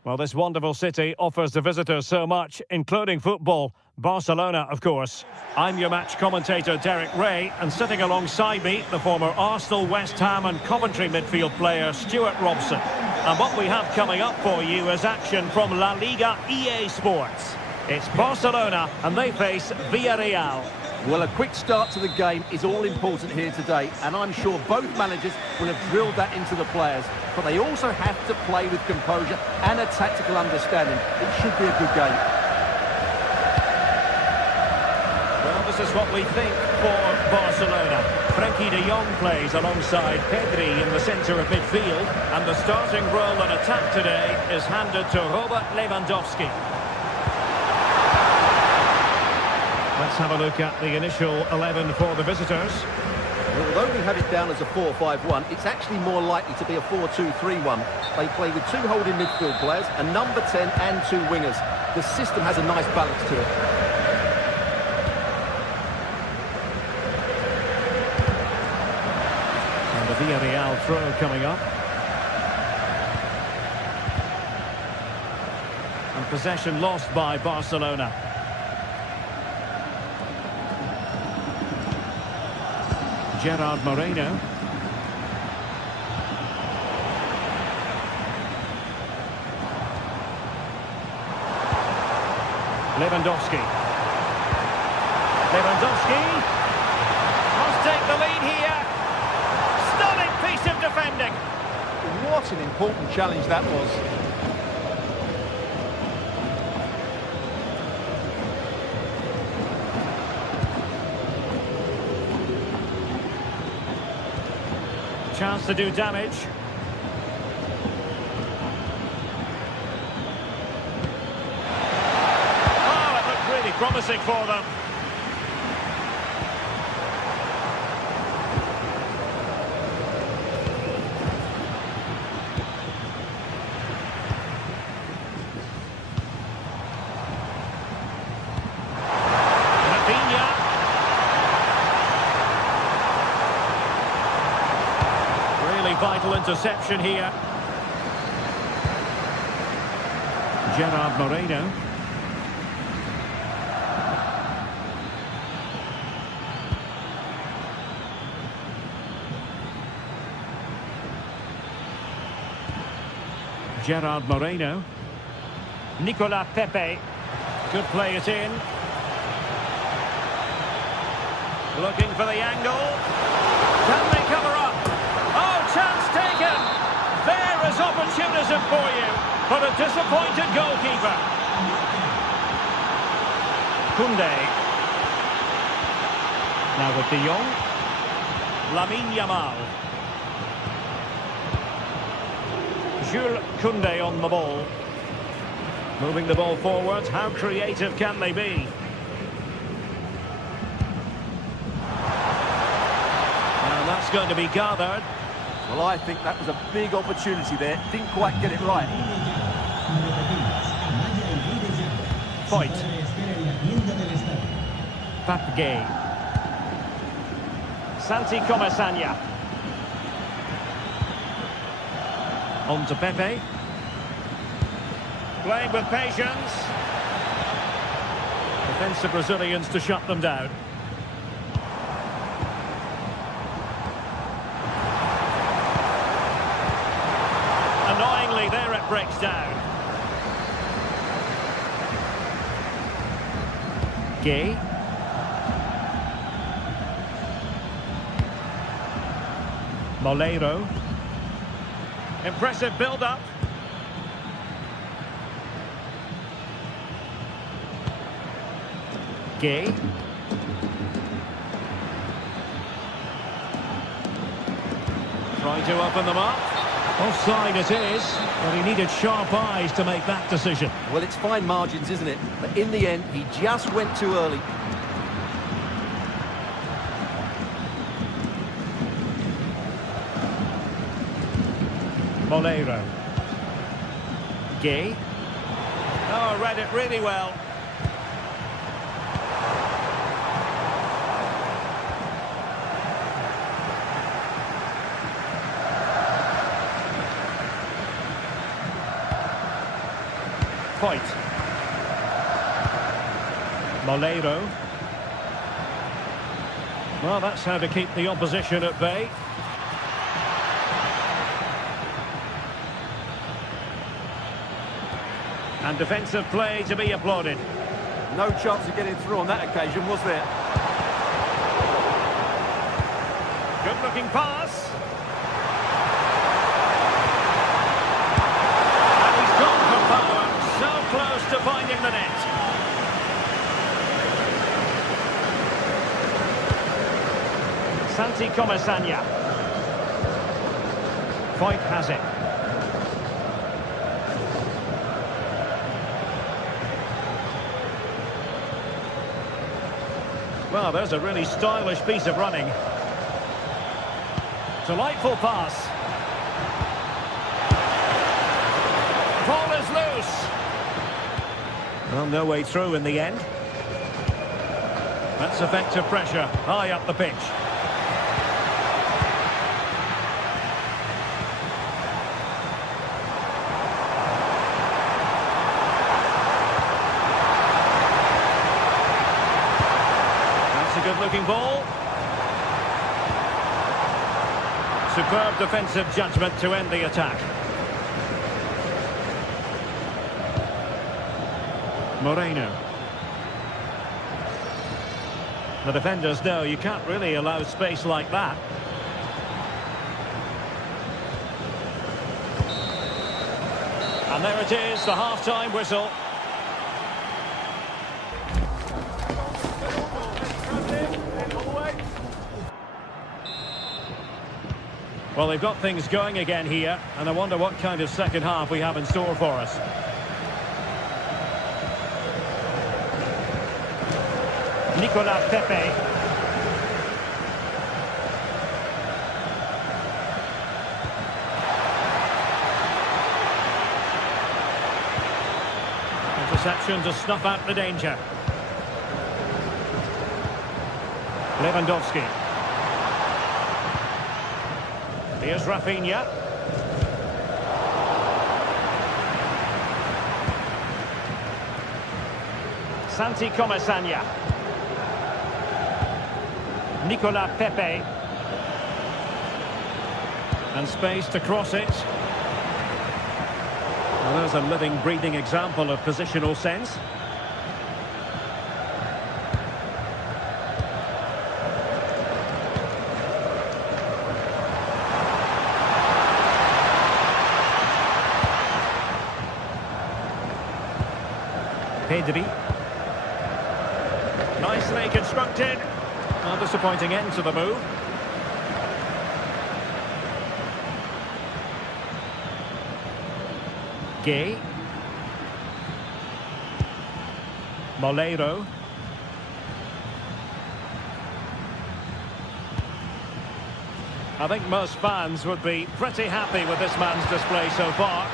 Well, this wonderful city offers the visitors so much, including football. Barcelona, of course. I'm your match commentator, Derek Ray, and sitting alongside me, the former Arsenal, West Ham and Coventry midfield player, Stuart Robson. And what we have coming up for you is action from La Liga EA Sports. It's Barcelona, and they face Villarreal. Well, a quick start to the game is all important here today, and I'm sure both managers will have drilled that into the players. But they also have to play with composure and a tactical understanding. It should be a good game. Well, this is what we think for Barcelona. Frenkie de Jong plays alongside Pedri in the centre of midfield. And the starting role in attack today is handed to Robert Lewandowski. Let's have a look at the initial 11 for the visitors. Well, although we have it down as a 4-5-1, it's actually more likely to be a 4-2-3-1. They play with 2 holding midfield players, a number 10 and 2 wingers. The system has a nice balance to it. And the Villarreal throw coming up. And possession lost by Barcelona. Gerard Moreno. Lewandowski. Lewandowski must take the lead here. Stunning piece of defending. What an important challenge that was. Chance to do damage. Oh, it looked really promising for them. Vital interception here. Gerard Moreno. Gerard Moreno. Nicolas Pepe. Good play it in. Looking for the angle. Can they cover up? Chance taken. There is opportunism for you, but a disappointed goalkeeper. Koundé. Now with De Jong. Lamine Yamal. Jules Koundé on the ball. Moving the ball forward. How creative can they be? Now that's going to be gathered. Well, I think that was a big opportunity there. Didn't quite get it right. Fight. Papgay. Santi Comesaña. On to Pepe. Playing with patience. Defensive Brazilians to shut them down. Annoyingly, there it breaks down. Gay. Molero. Impressive build-up. Gay. Trying to open them up. Offside it is, but he needed sharp eyes to make that decision. Well, it's fine margins, isn't it? But in the end, he just went too early. Molero. Gay. Oh, read it really well. Fight. Molero. Well, that's how to keep the opposition at bay. And defensive play to be applauded. No chance of getting through on that occasion, was there? Good-looking pass. And he's gone for power. So close to finding the net. Santi Comesaña. Foyt has it. Well, there's a really stylish piece of running. Delightful pass. Ball is loose. Well, no way through in the end. That's effective pressure, high up the pitch. That's a good-looking ball. Superb defensive judgment to end the attack. Moreno. The defenders know you can't really allow space like that. And there it is, the half-time whistle. Well, they've got things going again here, and I wonder what kind of second half we have in store for us. Nicolas Pepe. Interception to snuff out the danger. Lewandowski. Here's Rafinha. Santi Comesaña. Nicolas Pepe. And space to cross it. Well, there's a living, breathing example of positional sense. Pedri. Nicely constructed. A disappointing end to the move. Gay. Molero. I think most fans would be pretty happy with this man's display so far.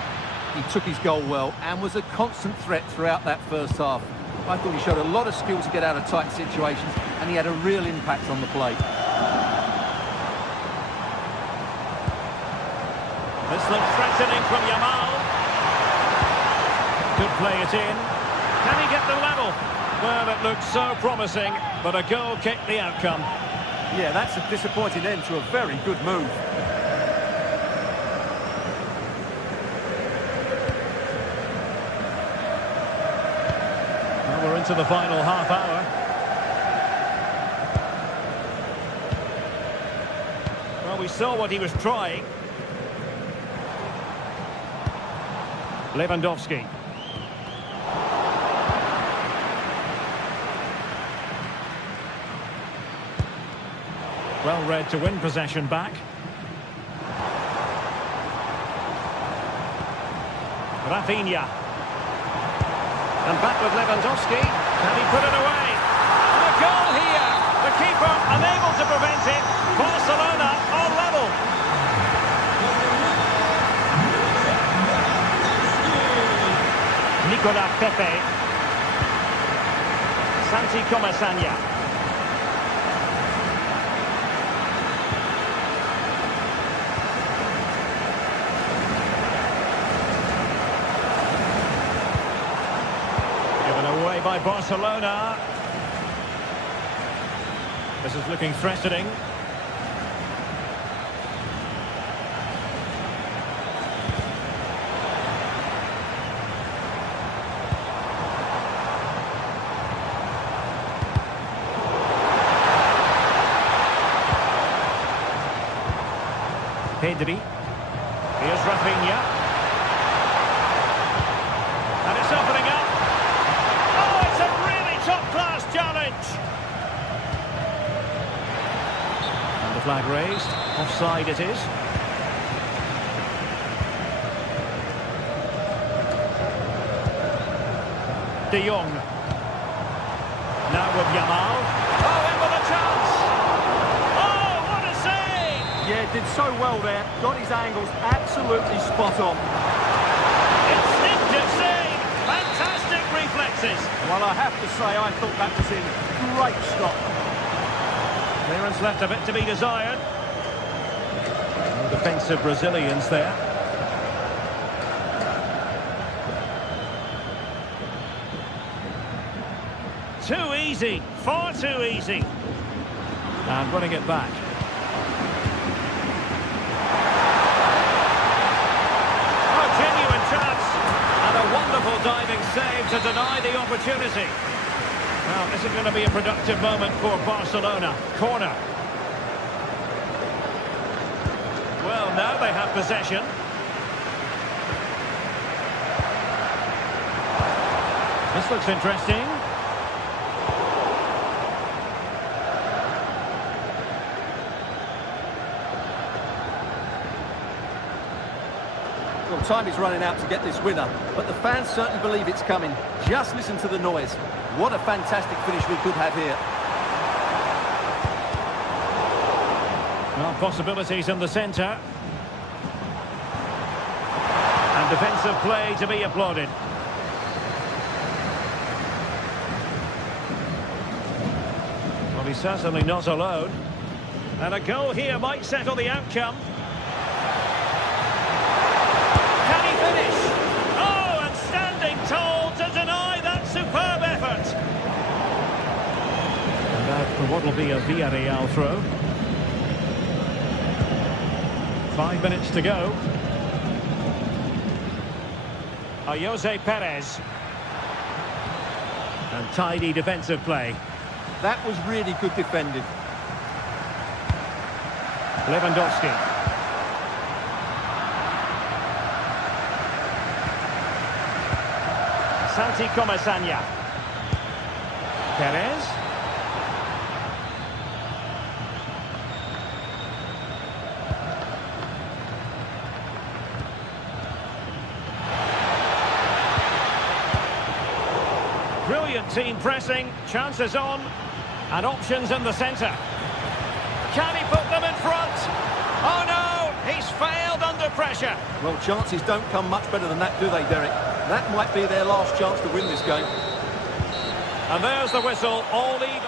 He took his goal well and was a constant threat throughout that first half. I thought he showed a lot of skill to get out of tight situations, and he had a real impact on the play. This looks threatening from Yamal. Could play it in. Can he get the level? Well, it looked so promising, but a goal kicked the outcome. Yeah, that's a disappointing end to a very good move. Well, we're into the final half hour. Well, we saw what he was trying. Lewandowski. Well read to win possession back. Rafinha. And back with Lewandowski. Can he put it away? And a goal here. The keeper unable to prevent it. Barcelona on level. Nicolas Pepe. Santi Comesaña. By Barcelona. This is looking threatening. Pedri. Here's Rafinha. And it's opening up. Top-class challenge. And Flag raised. Offside it is. De Jong. Now with Yamal. Oh, in with a chance! Oh, what a save! Yeah, did so well there. Got his angles absolutely spot on. Instinctive save! Fantastic reflexes! Well, I have to say, I thought that was in great stop. Clearance left a bit to be desired. No defensive Brazilians there. Too easy, far too easy. And running it back. A genuine chance. And a wonderful diving save to deny the opportunity. Well, this is going to be a productive moment for Barcelona. Corner. Well, now they have possession. This looks interesting. Well, time is running out to get this winner, but the fans certainly believe it's coming. Just listen to the noise. What a fantastic finish we could have here. Well, possibilities in the centre. And defensive play to be applauded. Well, he's certainly not alone. And a goal here might settle the outcome. Can he finish? Oh, and standing tall to deny that superb effort. And now for what will be a Villarreal throw. 5 minutes to go. Jose Perez. And tidy defensive play. That was really good defending. Lewandowski. Santi Comasanya. Perez. Brilliant team pressing, chances on, and options in the centre. Can he put them in front? Oh no, he's failed under pressure. Well, chances don't come much better than that, do they, Derek? That might be their last chance to win this game. And there's the whistle, all even.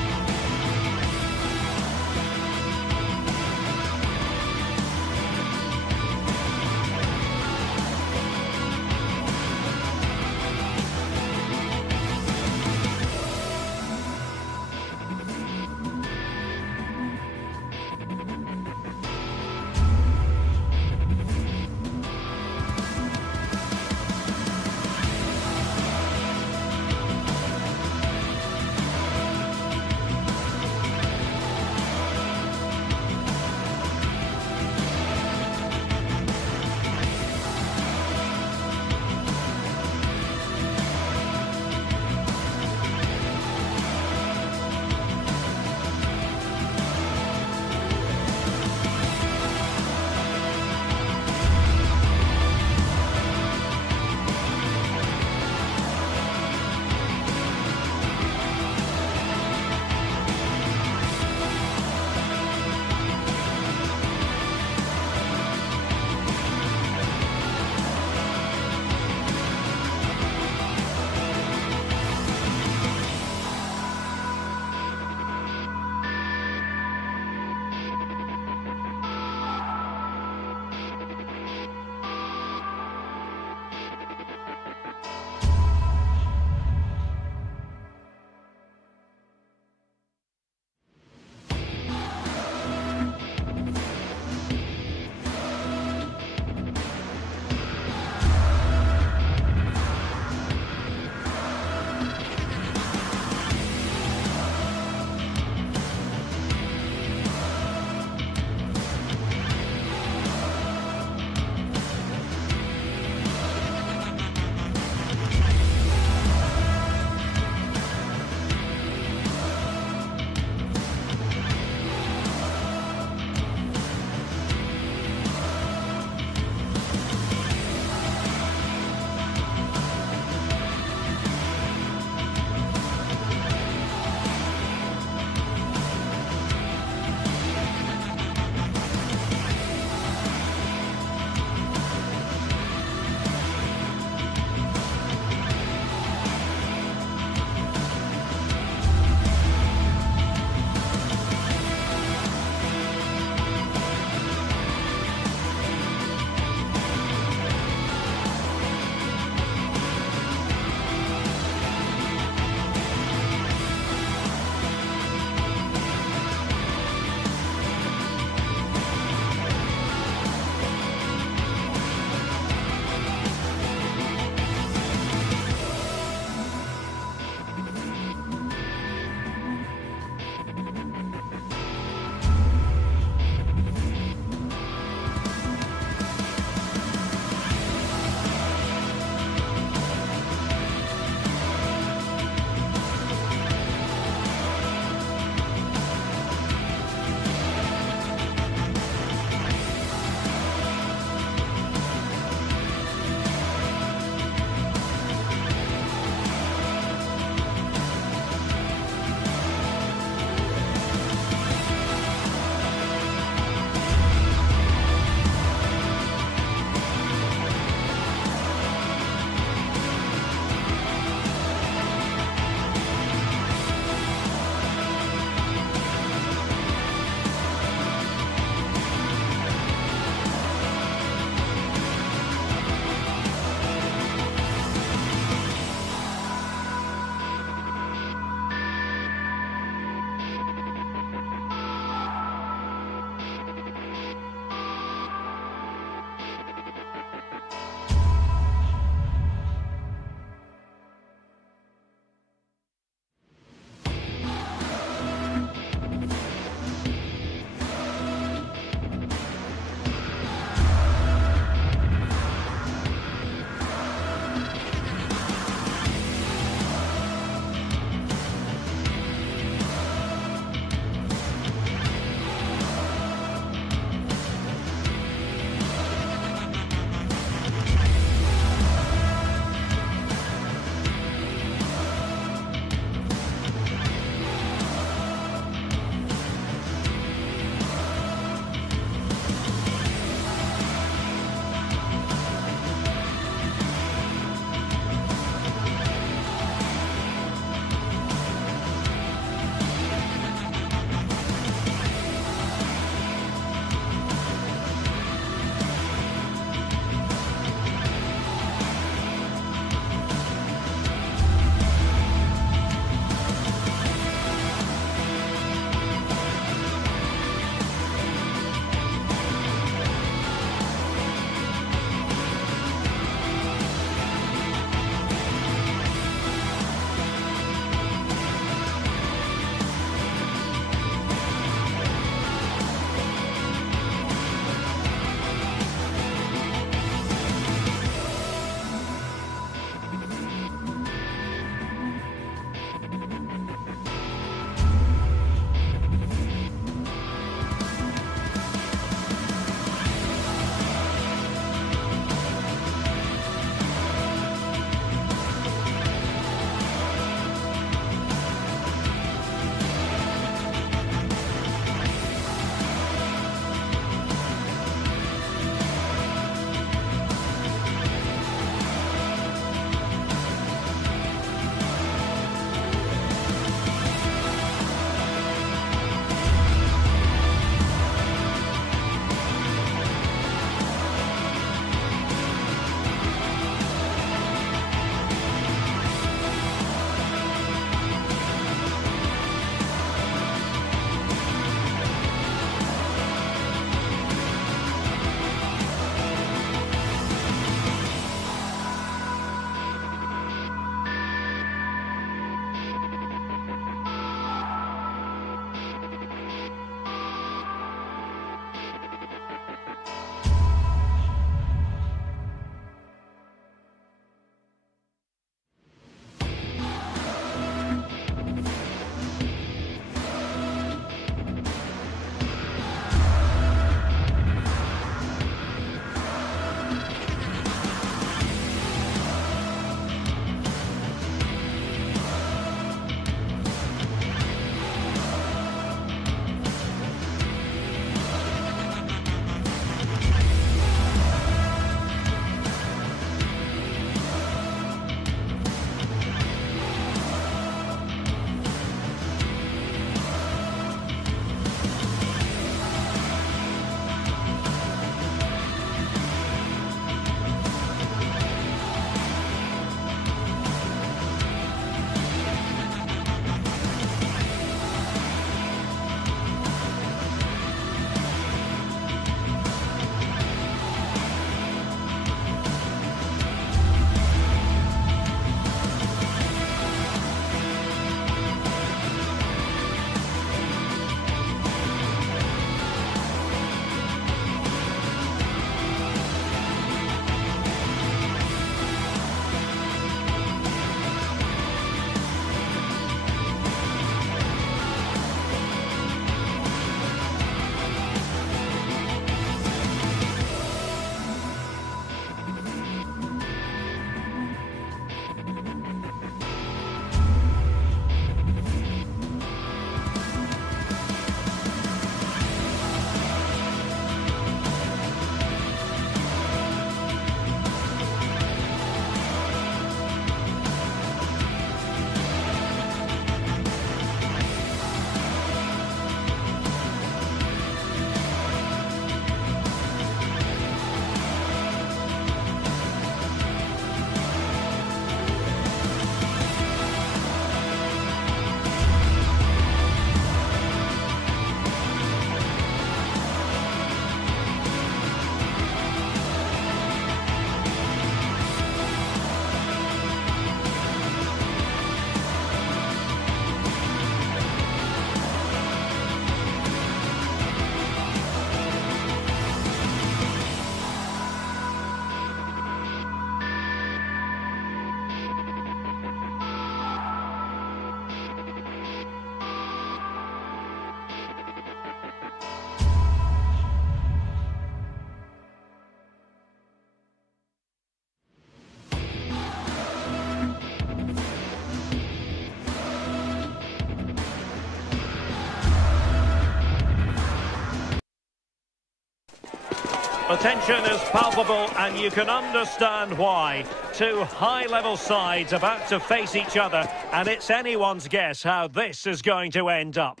The tension is palpable and you can understand why. Two high-level sides about to face each other, and it's anyone's guess how this is going to end up.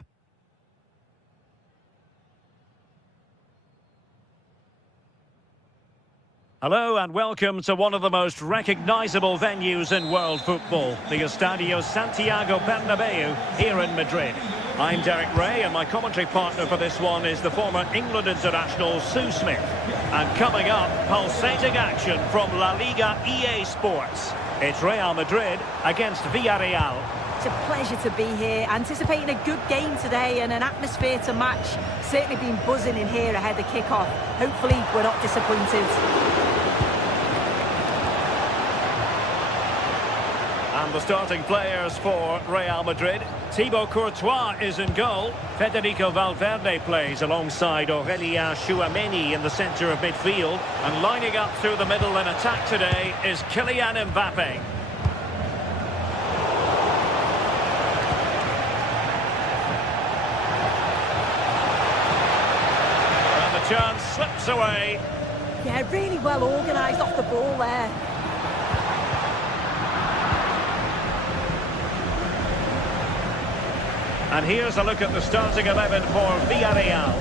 Hello and welcome to one of the most recognisable venues in world football, the Estadio Santiago Bernabeu here in Madrid. I'm Derek Ray and my commentary partner for this one is the former England international Sue Smith. And coming up, pulsating action from La Liga EA Sports. It's Real Madrid against Villarreal. It's a pleasure to be here, anticipating a good game today and an atmosphere to match. Certainly been buzzing in here ahead of kick-off. Hopefully we're not disappointed. And the starting players for Real Madrid. Thibaut Courtois is in goal. Federico Valverde plays alongside Aurélien Tchouameni in the centre of midfield. And lining up through the middle in attack today is Kylian Mbappe. And the chance slips away. Yeah, really well organised off the ball there. And here's a look at the starting 11 for Villarreal.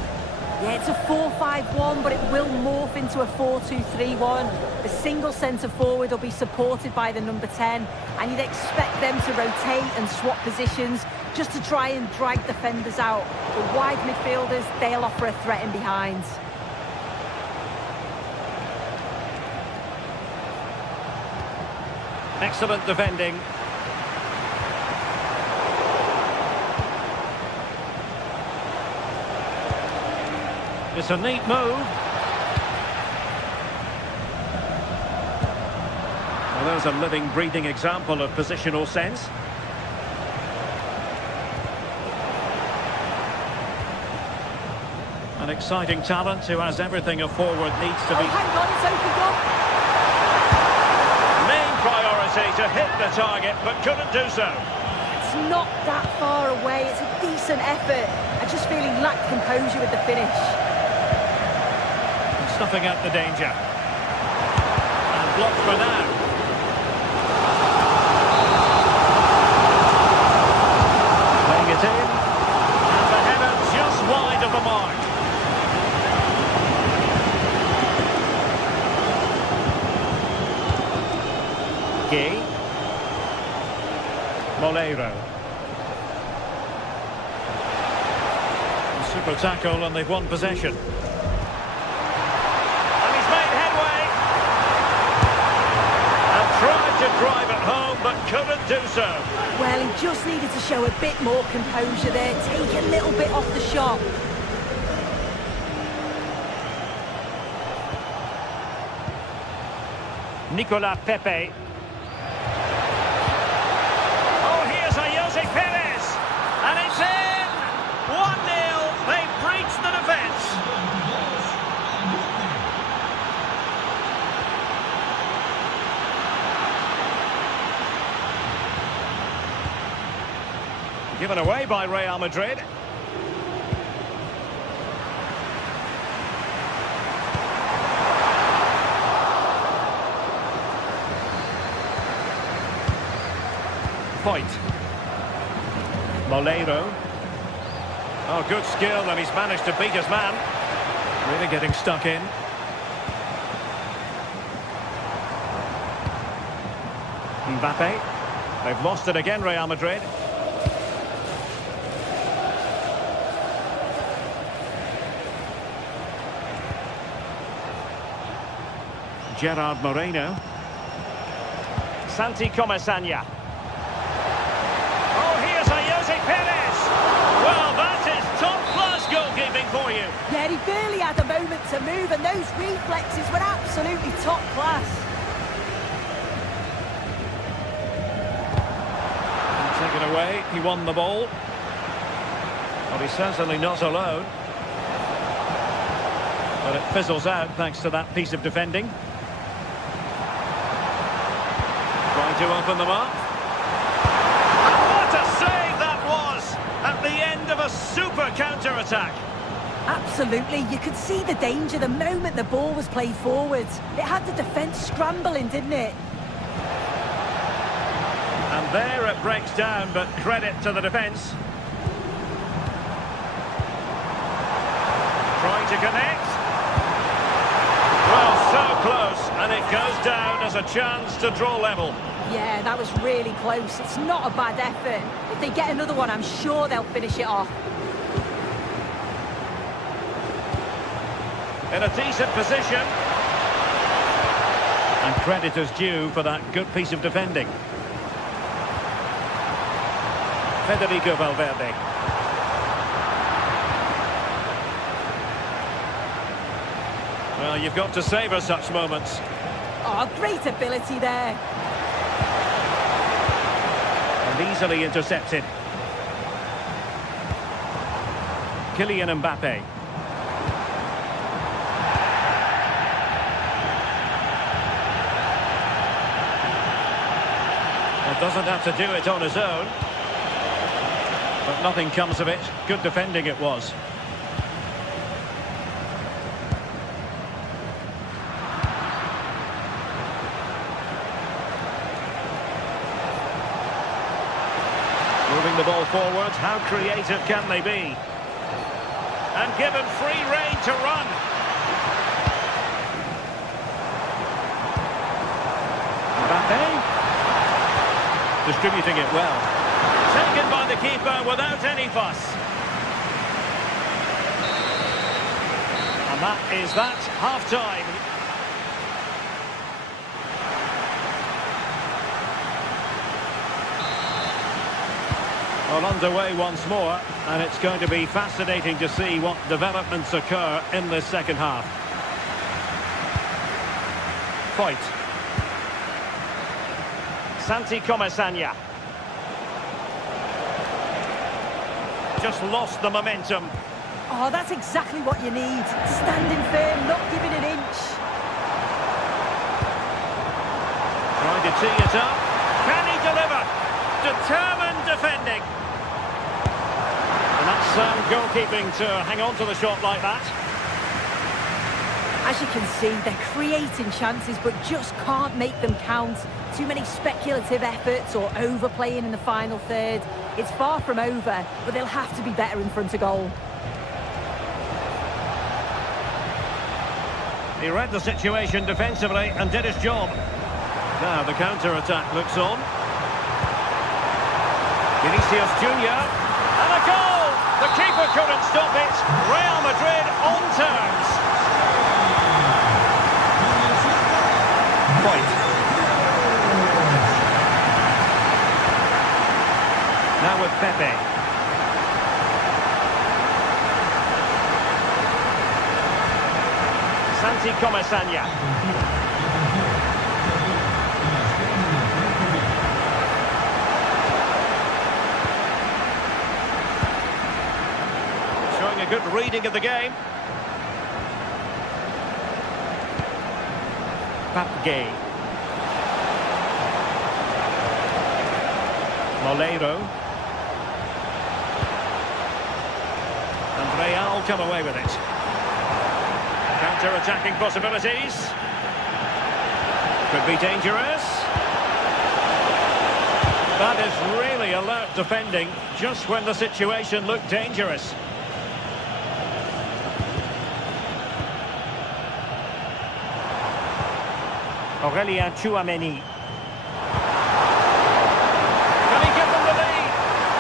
Yeah, it's a 4-5-1, but it will morph into a 4-2-3-1. The single centre-forward will be supported by the number 10, and you'd expect them to rotate and swap positions just to try and drag defenders out. The wide midfielders, they'll offer a threat in behind. Excellent defending. It's a neat move. Well, there's a living, breathing example of positional sense. An exciting talent who has everything a forward needs to be. Oh, hang on, it's opened up. Main priority to hit the target, but couldn't do so. It's not that far away. It's a decent effort. I just feel he lacked composure with the finish. Snuffing out the danger. And blocked for now. Playing it in. And the header just wide of the mark. Gay. Moleiro. Super tackle and they've won possession. Tried to drive it home, but couldn't do so. Well, he just needed to show a bit more composure there, take a little bit off the shot. Nicolas Pepe. Oh, here's a Jose Perez. And it's in! 1-0. They breached the defence. Given away by Real Madrid. Point. Moleiro. Oh, good skill, and he's managed to beat his man. Really getting stuck in. Mbappe. They've lost it again, Real Madrid. Gerard Moreno. Santi Comesaña. Oh, here's a Jose Perez. Well, that is top-class goalkeeping for you. Yeah, he barely had a moment to move, and those reflexes were absolutely top class. And taken away, he won the ball. Well, he's certainly not alone. But it fizzles out thanks to that piece of defending. To open them up. And what a save that was at the end of a super counter-attack. Absolutely, you could see the danger the moment the ball was played forwards. It had the defence scrambling, didn't it? And there it breaks down, but credit to the defence. Trying to connect. Well, so close, and it goes down as a chance to draw level. Yeah, that was really close. It's not a bad effort. If they get another one, I'm sure they'll finish it off. In a decent position. And credit is due for that good piece of defending. Federico Valverde. Well, you've got to savour such moments. Oh, great ability there. And easily intercepted. Kylian Mbappe. Well, doesn't have to do it on his own. But nothing comes of it. Good defending it was. Moving the ball forward, how creative can they be? And given free rein to run. Mbappe. Distributing it well. Taken by the keeper without any fuss. And that is that, half-time. Well, underway once more, and it's going to be fascinating to see what developments occur in this second half. Fight. Santi Comesaña. Just lost the momentum. Oh, that's exactly what you need. Standing firm, not giving an inch. Trying to tee it up. Can he deliver? Determined defending. And that's sound goalkeeping to hang on to the shot like that. As you can see, they're creating chances but just can't make them count. Too many speculative efforts or overplaying in the final third. It's far from over, but they'll have to be better in front of goal. He read the situation defensively and did his job. Now the counter-attack looks on. Vinicius Junior. And a goal! The keeper couldn't stop it. Real Madrid on terms. Point. Now with Pepe. Santi Comesaña. Showing a good reading of the game. Papgay. Moleiro. And Real come away with it. Counter-attacking possibilities. Could be dangerous. That is really alert defending, just when the situation looked dangerous. Aurélien Tchouaméni. Can he give them the lead?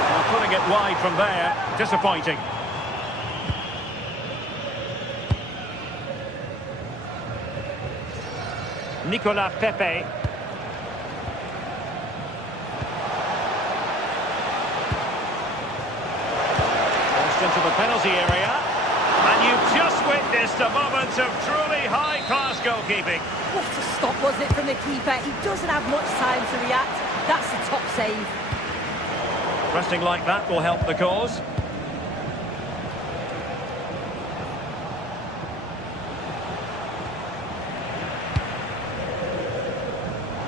Well, putting it wide from there, disappointing. Nicolas Pepe. Forced into the penalty area. And you've just witnessed a moment of truly high-class goalkeeping. What a stop was it from the keeper. He doesn't have much time to react. That's the top save. Pressing like that will help the cause.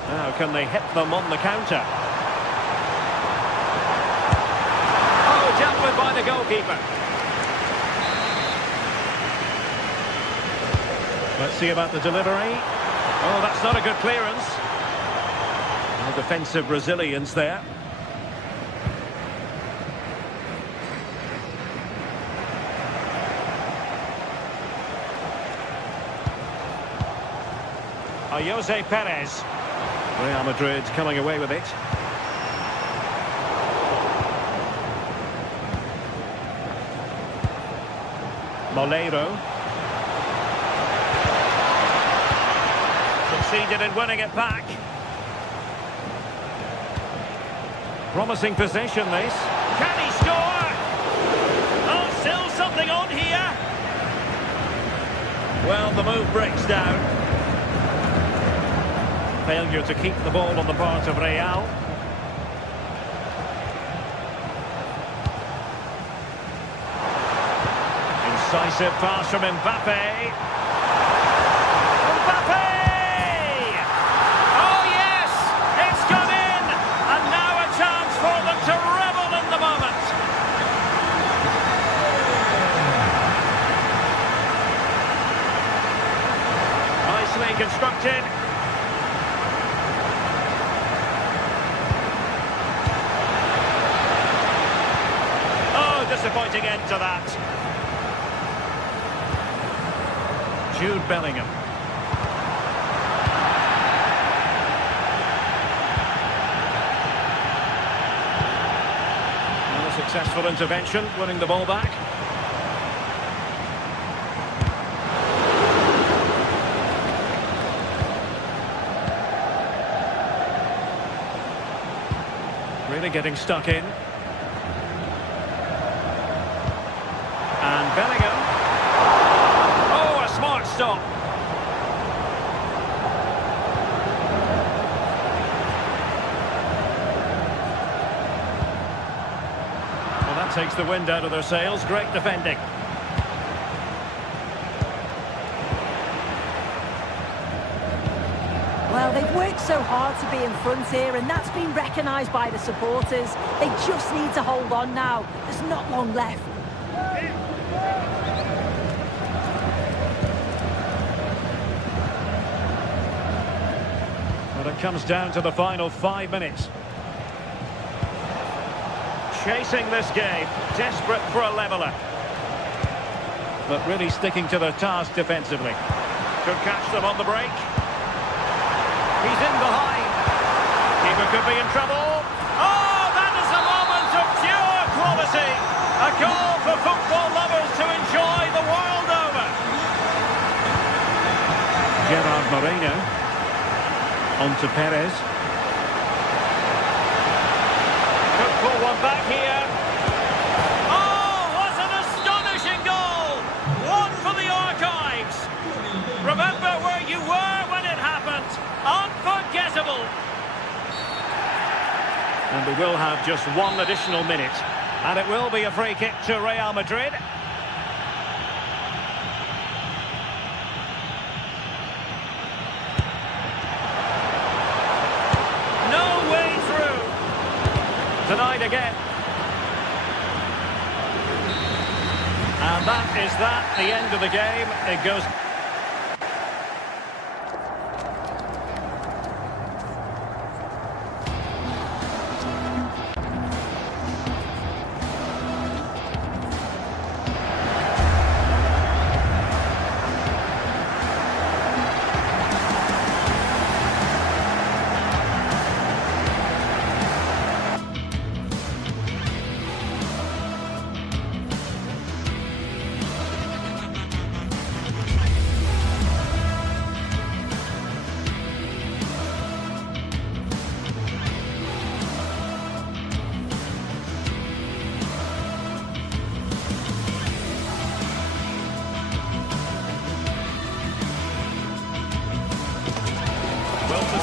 Now can they hit them on the counter? Oh, dealt with by the goalkeeper. Let's see about the delivery. Oh, that's not a good clearance. No defensive resilience there. Jose Perez. Real Madrid coming away with it. Moleiro. Succeeded in winning it back. Promising possession, this. Can he score? Oh, still something on here. Well, the move breaks down. Failure to keep the ball on the part of Real. Incisive pass from Mbappe. Mbappe! Oh yes! It's gone in! And now a chance for them to revel in the moment. Nicely constructed. Disappointing end to that. Jude Bellingham. Another successful intervention, winning the ball back. Really getting stuck in. And Bellingham. Oh, a smart stop. Well, that takes the wind out of their sails. Great defending. Well, they've worked so hard to be in front here, and that's been recognised by the supporters. They just need to hold on now. There's not long left. Well, it comes down to the final 5 minutes. Chasing this game, desperate for a leveller. But really sticking to their task defensively. Could catch them on the break. He's in behind. Keeper could be in trouble. Oh, that is a moment of pure quality. A goal for football lovers to enjoy the world over. Gerard Moreno. On to Perez. Could pull one back here. Oh, what an astonishing goal! One for the archives. Remember where you were when it happened. Unforgettable. And we will have just one additional minute. And it will be a free kick to Real Madrid. Tonight again. And that is that, the end of the game. It goes...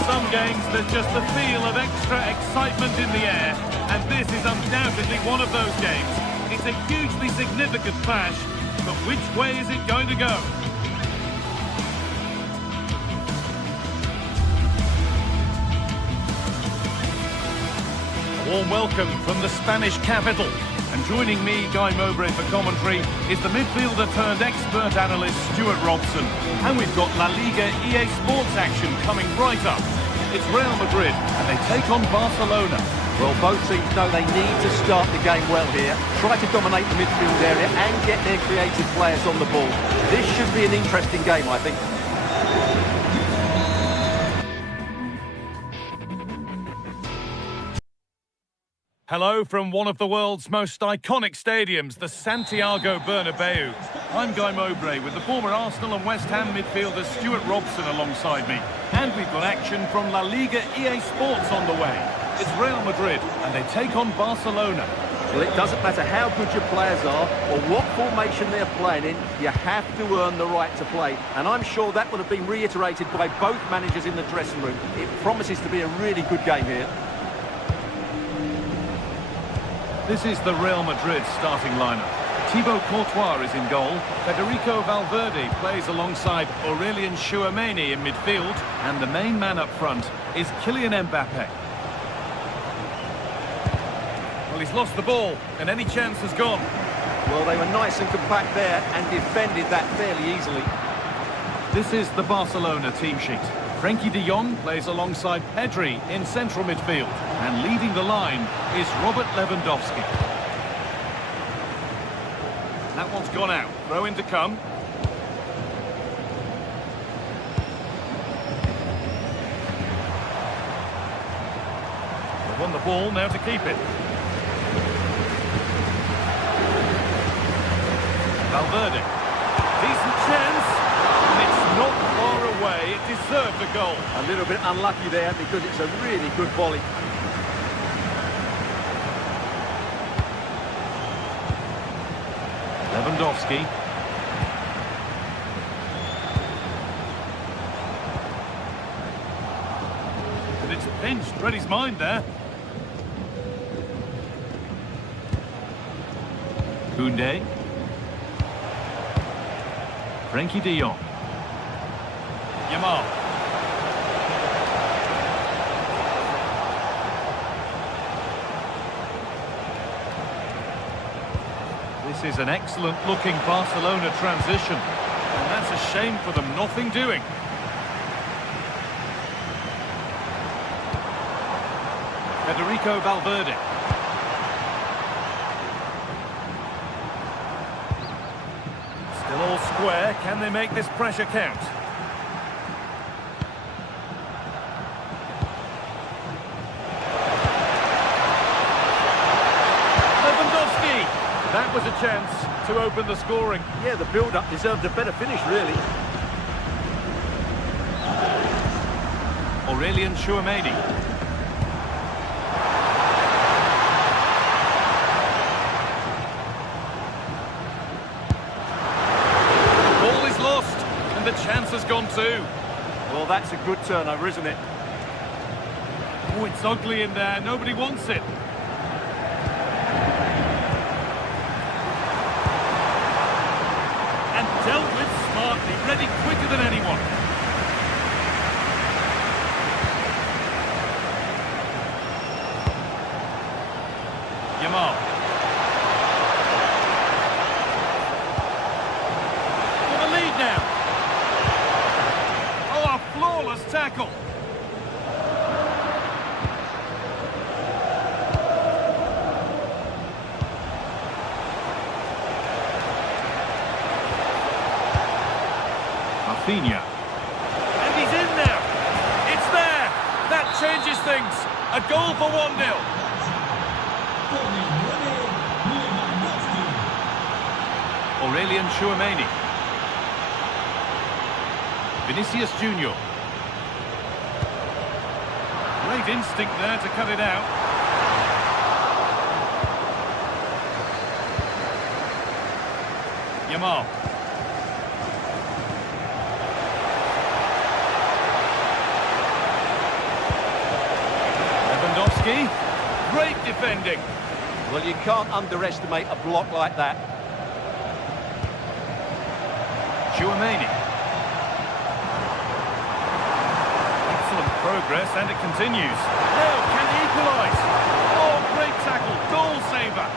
Some games, there's just the feel of extra excitement in the air, and this is undoubtedly one of those games. It's a hugely significant clash, but which way is it going to go? A warm welcome from the Spanish capital. And joining me, Guy Mowbray, for commentary is the midfielder turned expert analyst Stuart Robson. And we've got La Liga EA Sports action coming right up. It's Real Madrid and they take on Barcelona. Well, both teams know they need to start the game well here. Try to dominate the midfield area and get their creative players on the ball. This should be an interesting game, I think. Hello from one of the world's most iconic stadiums, the Santiago Bernabeu. I'm Guy Mowbray with the former Arsenal and West Ham midfielder Stuart Robson alongside me. And we've got action from La Liga EA Sports on the way. It's Real Madrid and they take on Barcelona. Well, it doesn't matter how good your players are or what formation they're playing in, you have to earn the right to play. And I'm sure that will have been reiterated by both managers in the dressing room. It promises to be a really good game here. This is the Real Madrid starting lineup. Thibaut Courtois is in goal. Federico Valverde plays alongside Aurelien Tchouameni in midfield. And the main man up front is Kylian Mbappe. Well, he's lost the ball, and any chance has gone. Well, they were nice and compact there and defended that fairly easily. This is the Barcelona team sheet. Frenkie de Jong plays alongside Pedri in central midfield. And leading the line is Robert Lewandowski. That one's gone out. Throw in to come. They've won the ball, now to keep it. Valverde. Decent chance. And it's not far away. It deserved a goal. A little bit unlucky there because it's a really good volley. Lewandowski. And it's pinched. Read his mind there. Koundé. Frenkie de Jong. Yamal. This is an excellent-looking Barcelona transition. And that's a shame for them, nothing doing. Federico Valverde. Still all square. Can they make this pressure count? That was a chance to open the scoring. Yeah, the build-up deserved a better finish, really. Aurelien Tchouameni. The ball is lost, and the chance has gone too. Well, that's a good turnover, isn't it? Oh, it's ugly in there. Nobody wants it. Dealt with smartly, ready quicker than anyone. Yamal. For the lead now. Oh, a flawless tackle. And he's in there. It's there. That changes things. A goal for 1-0. Aurelien Tchouameni. Vinicius Junior. Great instinct there to cut it out. Yamal. Great defending. Well, you can't underestimate a block like that. Tchouameni. Excellent progress, and it continues. Now, can he equalise? Oh, great tackle, goal saver.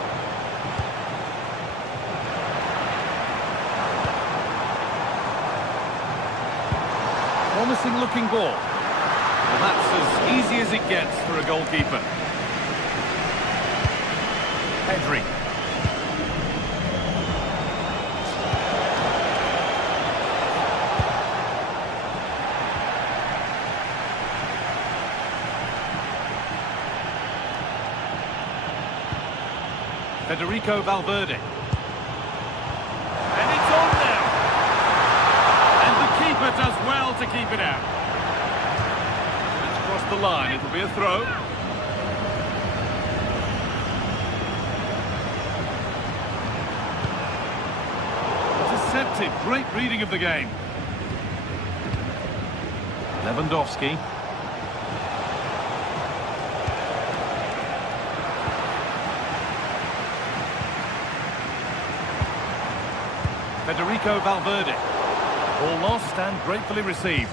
Promising looking ball. Well, that's as easy as it gets for a goalkeeper. Pedri. Federico Valverde. And it's on now. And the keeper does well to keep it out. It's crossed the line. It'll be a throw. Intercepted. Great reading of the game. Lewandowski. Federico Valverde. Ball lost and gratefully received.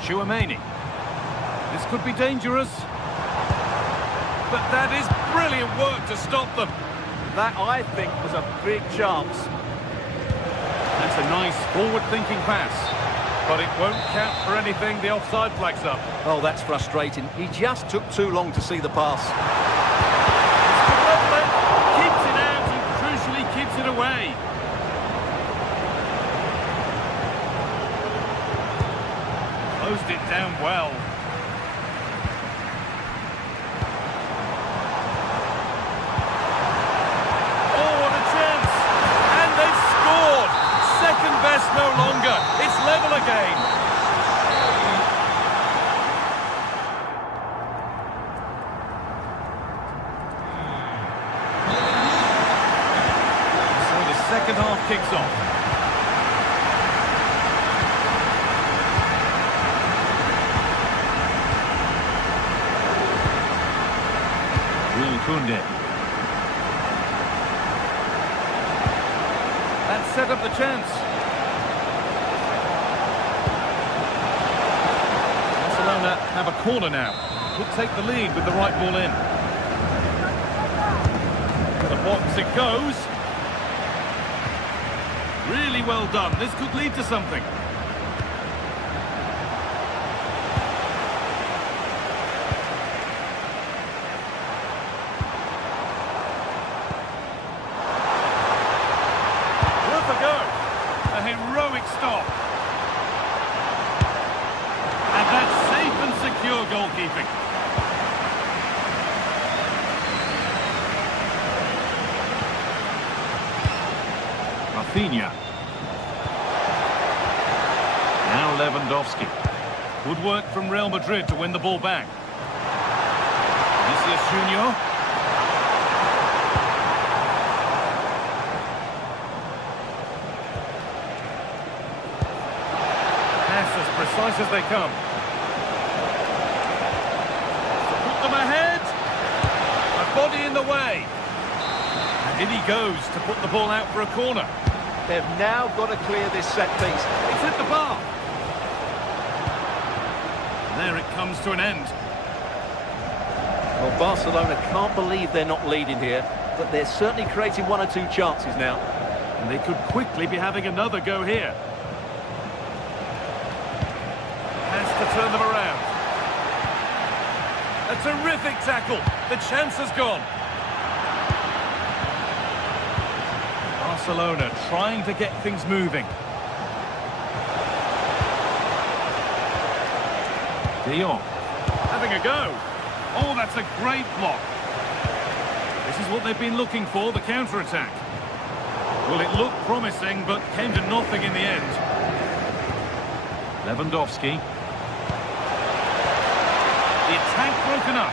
Tchouaméni. This could be dangerous. But that is brilliant work to stop them. That, I think, was a big chance. That's a nice forward-thinking pass. But it won't count for anything. The offside flag's up. Oh, that's frustrating. He just took too long to see the pass. Keeps it out and crucially keeps it away. Closed it down well. Oh, what a chance! And they've scored! Second best no longer. It's level again. So the second half kicks off. Will Koundé. That set up the chance. Barcelona have a corner now. Could take the lead with the right ball in. To the box it goes. Really well done. This could lead to something. Worth a go. A heroic stop. And that's safe and secure goalkeeping. Rafinha. Now Lewandowski. Good work from Real Madrid to win the ball back. Vinicius Junior. Pass as precise as they come. To put them ahead. A body in the way. And in he goes to put the ball out for a corner. They've now got to clear this set piece. It's hit the bar. There it comes to an end. Well, Barcelona can't believe they're not leading here, but they're certainly creating one or two chances now. And they could quickly be having another go here. Has to turn them around. A terrific tackle. The chance has gone. Barcelona trying to get things moving. De Jong having a go. Oh, that's a great block. This is what they've been looking for, the counter-attack. Well, it looked promising, but came to nothing in the end. Lewandowski. The attack broken up.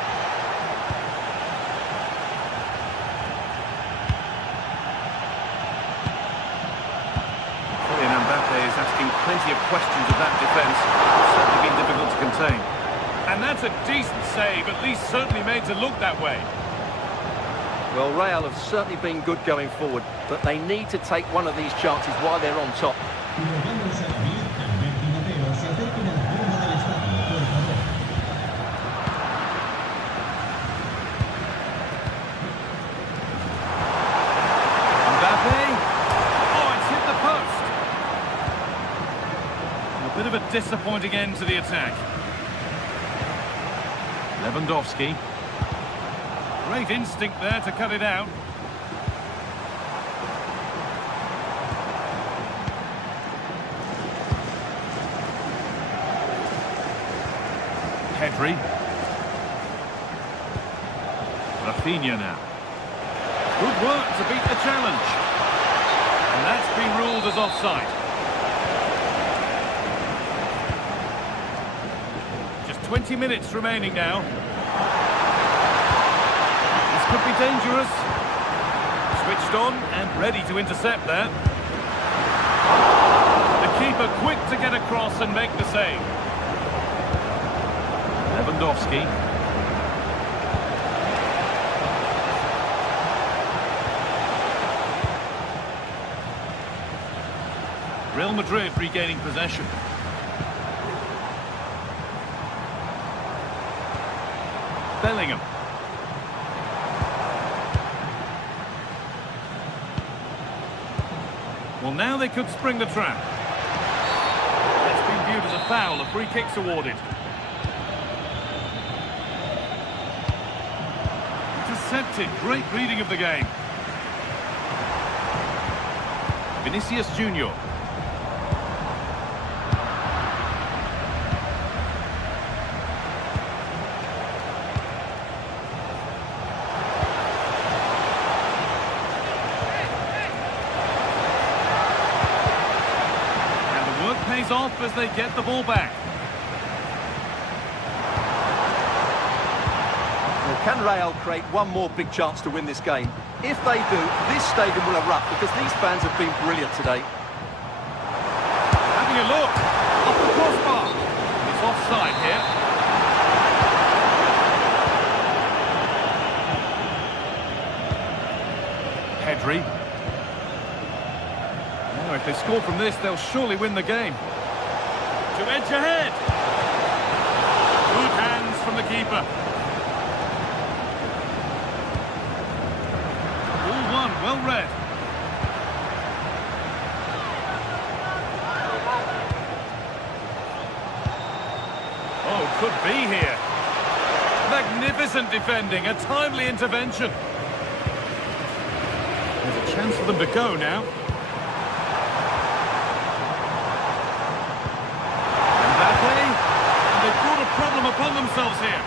Is asking plenty of questions of that defence. It's certainly been difficult to contain. And that's a decent save, at least certainly made to look that way. Well, Real have certainly been good going forward, but they need to take one of these chances while they're on top. disappointing end to the attack. Lewandowski. Great instinct there to cut it out. Pedri. Rafinha now. Good work to beat the challenge. And that's been ruled as offside. Just 20 minutes remaining now. This could be dangerous. Switched on and ready to intercept there. The keeper quick to get across and make the save. Lewandowski. Real Madrid regaining possession. Bellingham. Well, now they could spring the trap. That's been viewed as a foul. A free kick's awarded. Intercepted. Great reading of the game. Vinicius Junior. Pays off as they get the ball back. Well, can Real create one more big chance to win this game? If they do, this stadium will erupt because these fans have been brilliant today. Having a look. Off the crossbar. It's offside here. Pedri. Now, if they score from this, they'll surely win the game. To edge ahead. Good hands from the keeper. All one, well read. Oh, could be here. Magnificent defending, a timely intervention. There's a chance for them to go now. And they've brought a problem upon themselves here.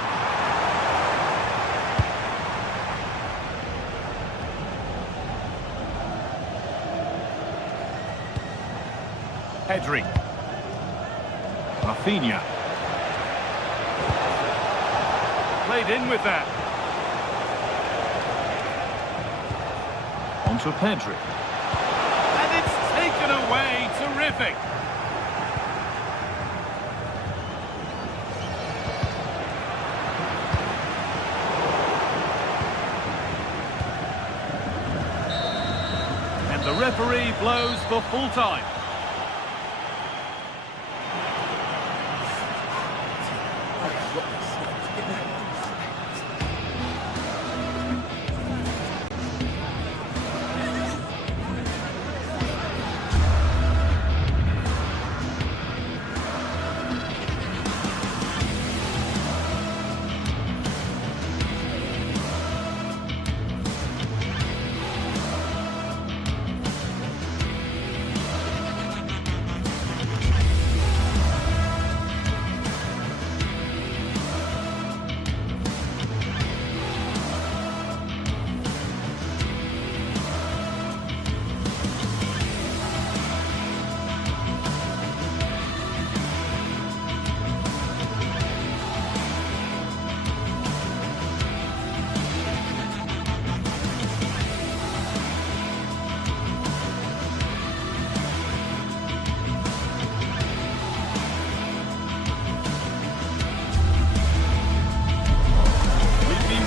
Pedri. Rafinha. Played in with that. On to Pedri. And it's taken away. Terrific. The referee blows for full time.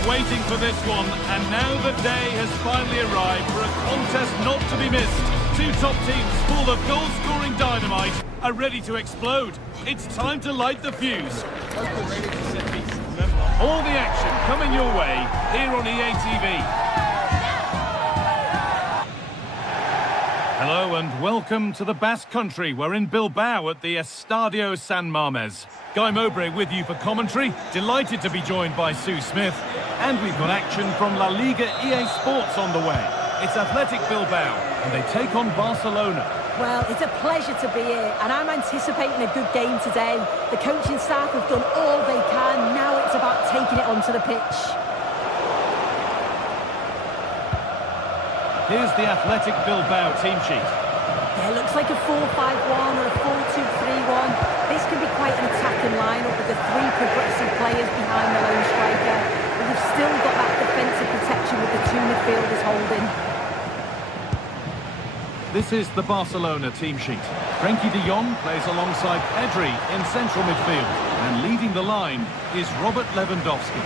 Waiting for this one, and now the day has finally arrived for a contest not to be missed. Two top teams full of goal-scoring dynamite are ready to explode. It's time to light the fuse. All the action coming your way here on EA TV. Hello and welcome to the Basque Country. We're in Bilbao at the Estadio San Mamés. Guy Mowbray with you for commentary. Delighted to be joined by Sue Smith. And we've got action from La Liga GTSports on the way. It's Athletic Bilbao and they take on Barcelona. Well, it's a pleasure to be here and I'm anticipating a good game today. The coaching staff have done all they can. Now it's about taking it onto the pitch. Here's the Athletic Bilbao team sheet. Yeah, it looks like a 4-5-1 or a 4-2-3-1. This can be quite an attacking lineup with the three progressive players behind the lone striker. But we've still got that defensive protection with the two midfielders holding. This is the Barcelona team sheet. Frenkie de Jong plays alongside Pedri in central midfield. And leading the line is Robert Lewandowski.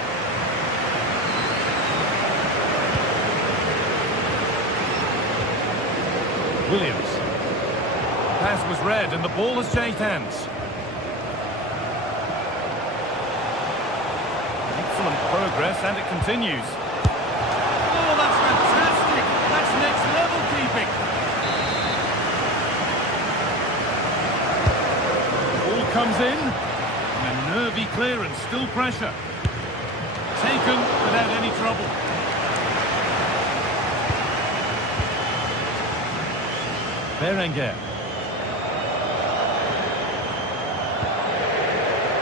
Williams. Pass was read and the ball has changed hands. Excellent progress and it continues. Oh, that's fantastic! That's next level keeping. Ball comes in. And a nervy clearance, still pressure. Taken without any trouble. Berenguer.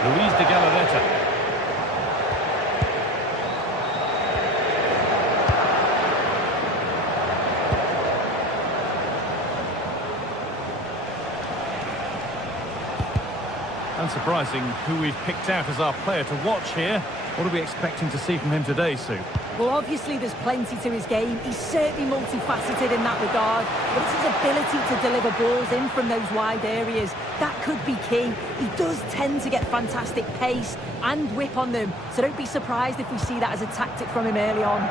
Luis de Galarreta. Unsurprising who we've picked out as our player to watch here. What are we expecting to see from him today, Sue? Well, obviously there's plenty to his game. He's certainly multifaceted in that regard. But it's his ability to deliver balls in from those wide areas. That could be key. He does tend to get fantastic pace and whip on them. So don't be surprised if we see that as a tactic from him early on.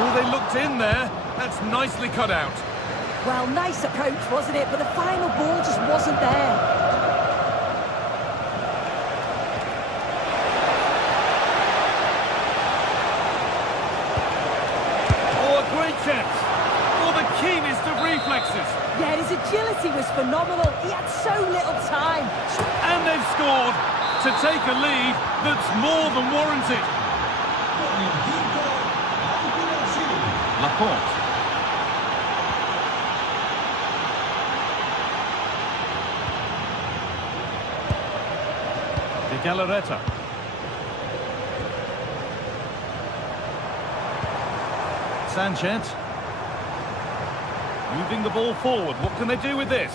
Oh, they looked in there. That's nicely cut out. Well, nice approach, wasn't it? But the final ball just wasn't there. Oh, a great chance. Oh, the keenest of reflexes. Yeah, his agility was phenomenal. He had so little time. And they've scored to take a lead that's more than warranted. Laporte. De Galarreta. Sanchez. Moving the ball forward. What can they do with this?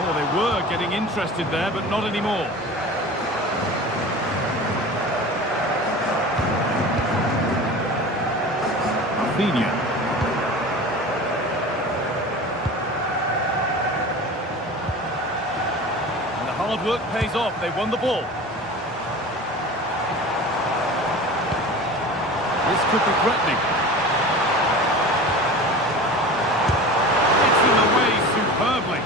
Oh, they were getting interested there, but not anymore. Rafinha. Hard work pays off. They won the ball. This could be threatening. It's in the way superbly.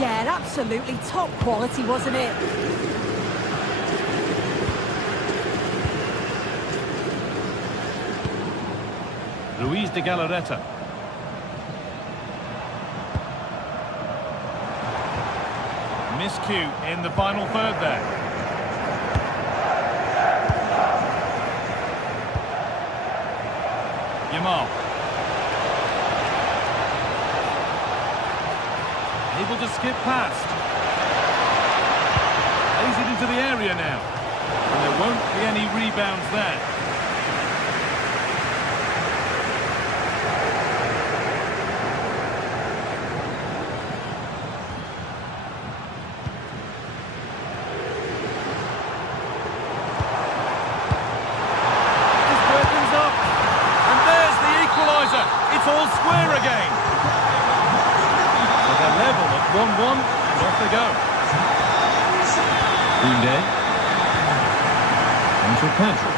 Yeah, absolutely top quality, wasn't it? Luis de Galarreta. Miscue in the final third there. Yamal. Able to skip past. Lays it into the area now. And there won't be any rebounds there. It's all square again. So they're level at 1-1 and off they go. Koundé. Into Pedri.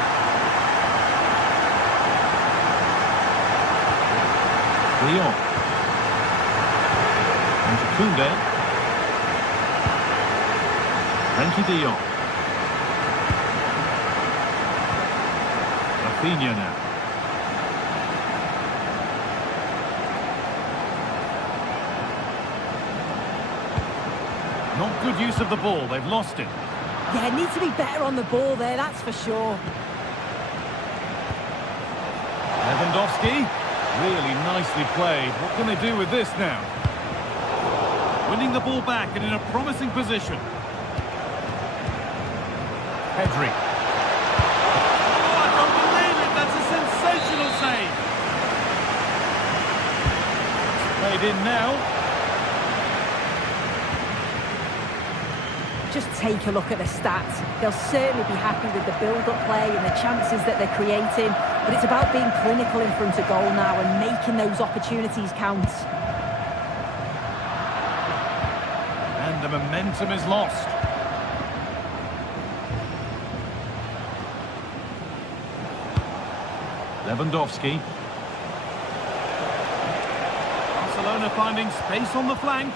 De Jong. Into Koundé. Frankie de Jong. Rafinha now. Not good use of the ball, they've lost it. Yeah, needs to be better on the ball there, that's for sure. Lewandowski, really nicely played. What can they do with this now? Winning the ball back and in a promising position. Pedri. Oh, I don't believe it, that's a sensational save. It's played in now. Just take a look at the stats. They'll certainly be happy with the build-up play and the chances that they're creating, but it's about being clinical in front of goal now and making those opportunities count. And the momentum is lost. Lewandowski. Barcelona finding space on the flank,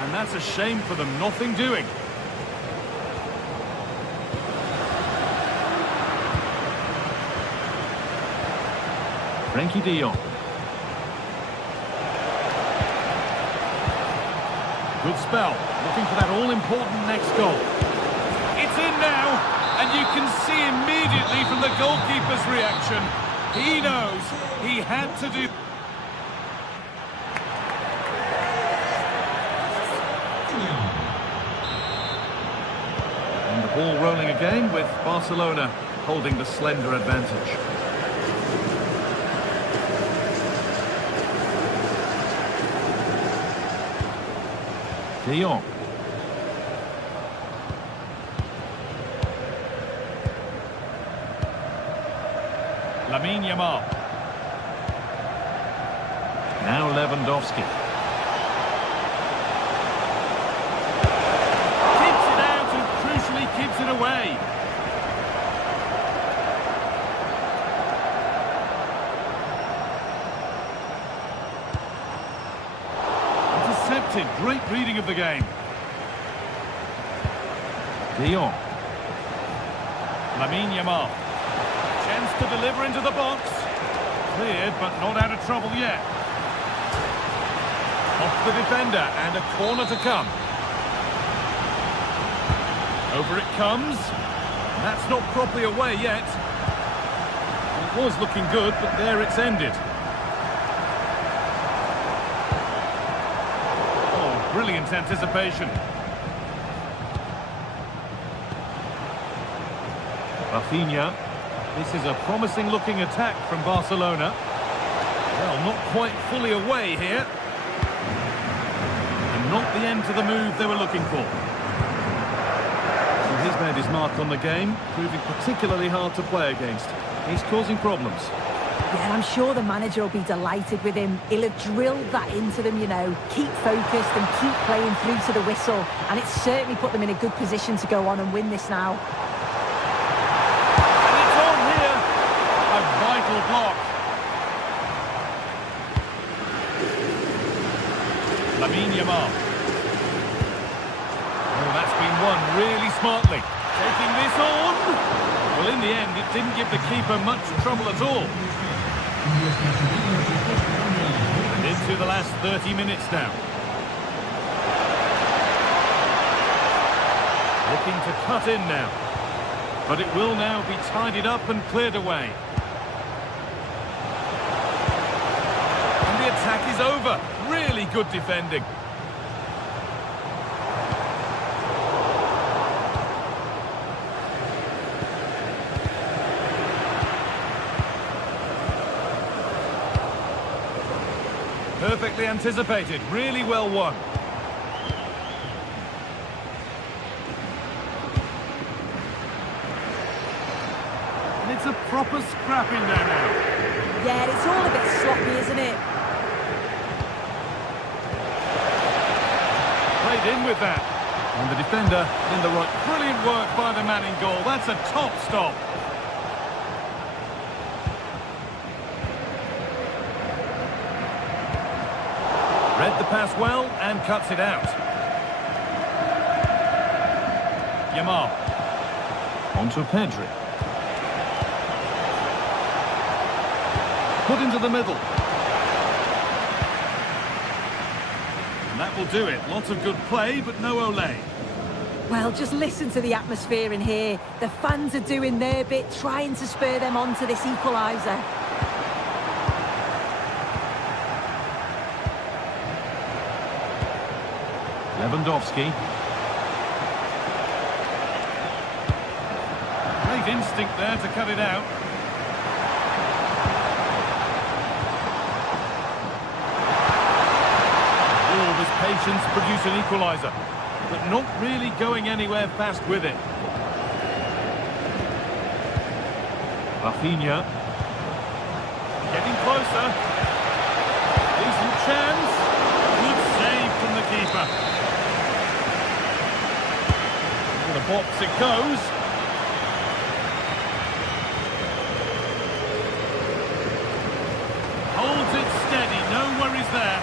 and that's a shame for them, nothing doing. Frankie de Jong. Good spell, looking for that all-important next goal. It's in now, and you can see immediately from the goalkeeper's reaction, he knows he had to do... And the ball rolling again with Barcelona holding the slender advantage. De Jong. Lamine Yamal. Now Lewandowski. Keeps it out and crucially keeps it away. Intercepted. Great reading of the game. De Jong. Lamine Yamal. Chance to deliver into the box. Cleared, but not out of trouble yet. Off the defender, and a corner to come. Over it comes. That's not properly away yet. It was looking good, but there it's ended. Oh, brilliant anticipation. Rafinha. This is a promising looking attack from Barcelona. Well, not quite fully away here. And not the end to the move they were looking for. Well, he's made his mark on the game, proving particularly hard to play against. He's causing problems. Yeah, I'm sure the manager will be delighted with him. He'll have drilled that into them, you know. Keep focused and keep playing through to the whistle. And it's certainly put them in a good position to go on and win this now. Vital block. Lamine Yamal. Oh, that's been won really smartly. Taking this on. Well, in the end, it didn't give the keeper much trouble at all. And into the last 30 minutes now. Looking to cut in now. But it will now be tidied up and cleared away. The attack is over. Really good defending. Perfectly anticipated. Really well won. And it's a proper scrapping there now. Yeah, it's all a bit sloppy, isn't it? In with that, and the defender in the right. Brilliant work by the man in goal. That's a top stop. Read the pass well and cuts it out. Yamal. On to Pedri. Put into the middle. And that will do it. Lots of good play, but no Olé. Well, just listen to the atmosphere in here. The fans are doing their bit, trying to spur them on to this equaliser. Lewandowski. Great instinct there to cut it out. All of his patience produce an equaliser, but not really going anywhere fast with it. Rafinha. Getting closer. Decent chance. Good save from the keeper. To the box it goes. Holds it steady, no worries there.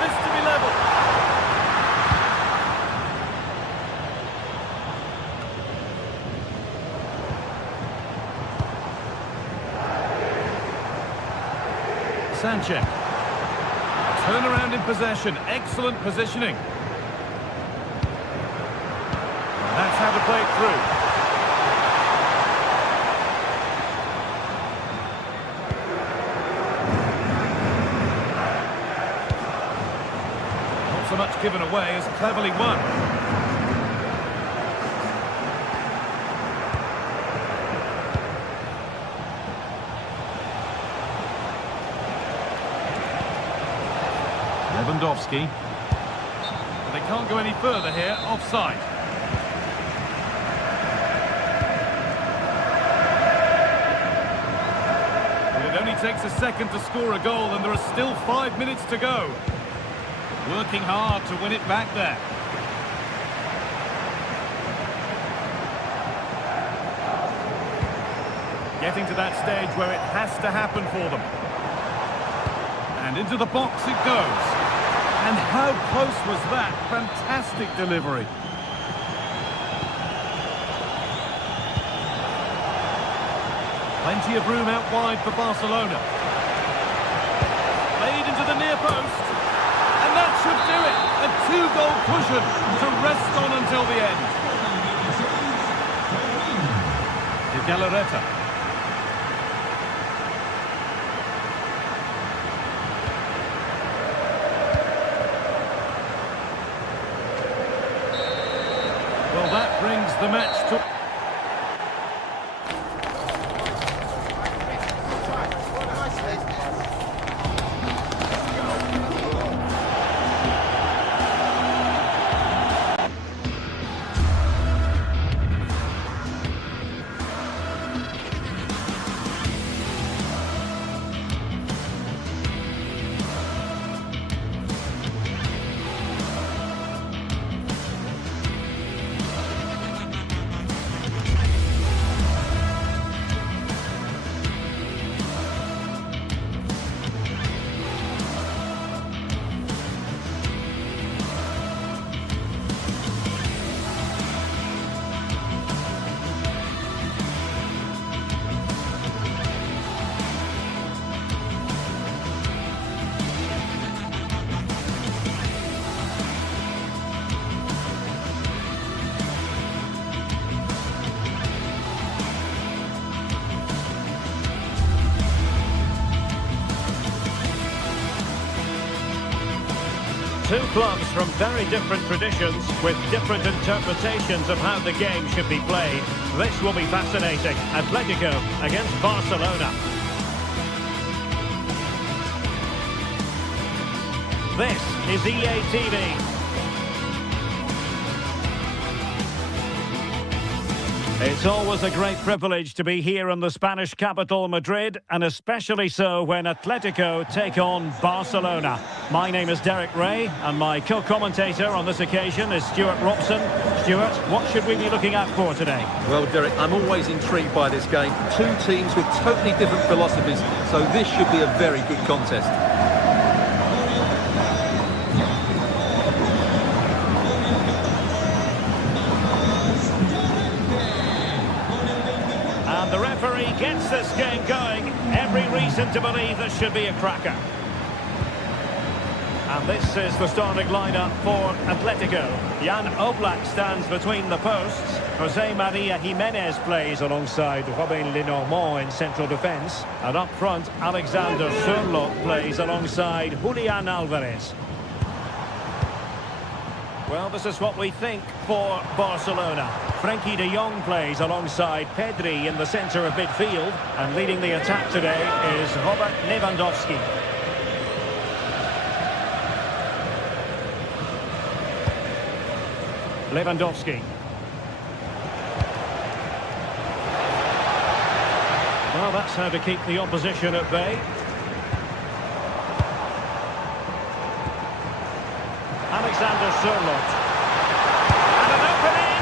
This to be level. Sanchez. Turnaround in possession, excellent positioning. That's how to play it through. Not so much given away as cleverly won. Lewandowski. But they can't go any further here, offside. It only takes a second to score a goal and there are still 5 minutes to go. Working hard to win it back there. Getting to that stage where it has to happen for them. And into the box it goes. And how close was that? Fantastic delivery. Plenty of room out wide for Barcelona. Played into the near post. And that should do it. A 2-goal cushion to rest on until the end. De Galarreta. Well, that brings the match to... Two clubs from very different traditions with different interpretations of how the game should be played. This will be fascinating. Atletico against Barcelona. This is EA TV. It's always a great privilege to be here in the Spanish capital, Madrid, and especially so when Atletico take on Barcelona. My name is Derek Ray, and my co-commentator on this occasion is Stuart Robson. Stuart, what should we be looking out for today? Well, Derek, I'm always intrigued by this game. Two teams with totally different philosophies, so this should be a very good contest. And the referee gets this game going. Every reason to believe this should be a cracker. And this is the starting lineup for Atletico. Jan Oblak stands between the posts. Jose Maria Jimenez plays alongside Robin Lenormand in central defence. And up front, Alexander Sørloth plays alongside Julian Alvarez. Well, this is what we think for Barcelona. Frenkie de Jong plays alongside Pedri in the centre of midfield. And leading the attack today is Robert Lewandowski. Lewandowski. Well, that's how to keep the opposition at bay. Alexander Sørloth. And an opening!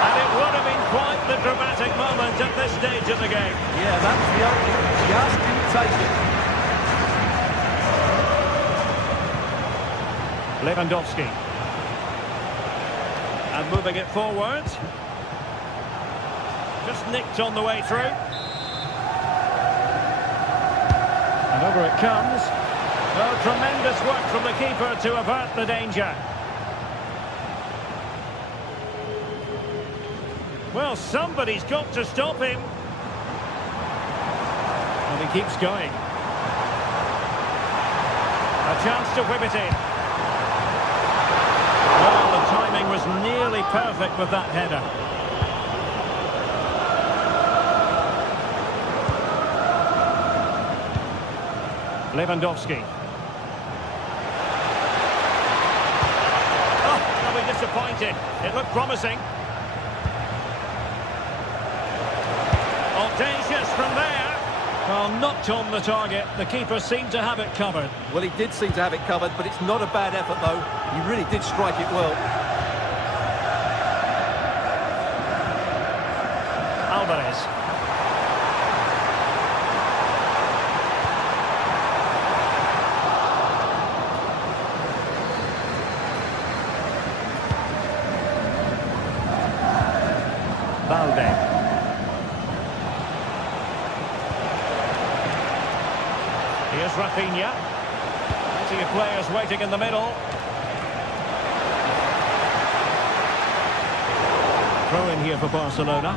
And it would have been quite the dramatic moment at this stage of the game. Yeah, that was the opening. Just didn't take it. Lewandowski. And moving it forward. Just nicked on the way through. And over it comes. Oh, tremendous work from the keeper to avert the danger. Well, somebody's got to stop him. And he keeps going. A chance to whip it in. Well, the timing was nearly perfect with that header. Lewandowski. Oh, they'll be disappointed. It looked promising. Audacious from there. Well, knocked on the target. The keeper seemed to have it covered. Well, he did seem to have it covered, but it's not a bad effort, though. He really did strike it well. Alvarez. Valde. Here's Rafinha. Plenty of players waiting in the middle. Throw in here for Barcelona.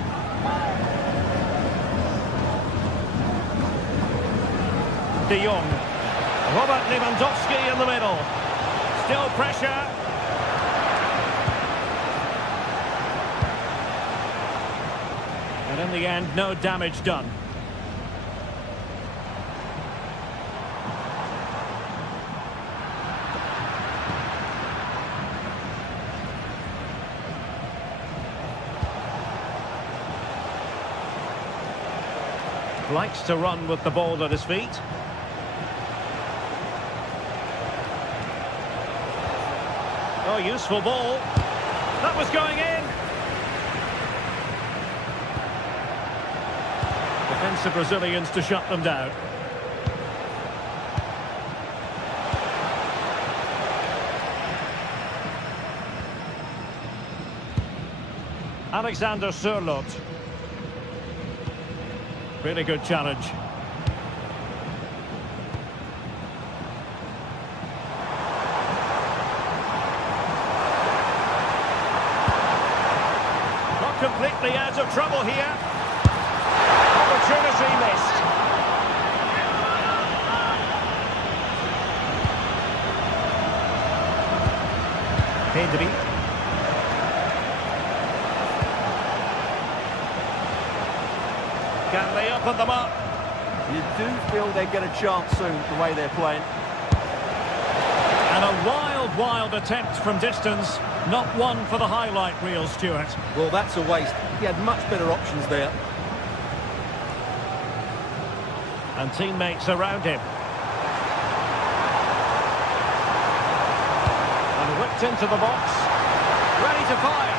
De Jong. Robert Lewandowski in the middle. Still pressure. And in the end, no damage done. Likes to run with the ball at his feet. Oh, useful ball. That was going in. Defensive Brazilians to shut them down. Alexander Sørloth. Really good challenge. Not completely out of trouble here. Opportunity missed. Pedri. Can they open them up? You do feel they get a chance soon, the way they're playing. And a wild, wild attempt from distance. Not one for the highlight reel, Stuart. Well, that's a waste. He had much better options there. And teammates around him. And whipped into the box. Ready to fire.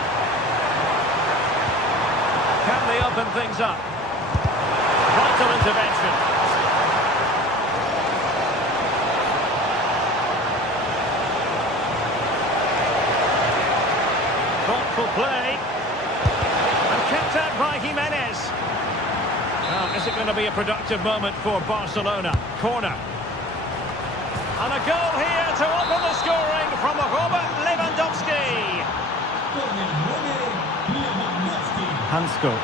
they open things up. Vital intervention. Thoughtful play. And kept out by Jimenez. Now, is it going to be a productive moment for Barcelona? Corner. And a goal here to open the scoring from Robert Lewandowski. Hansko.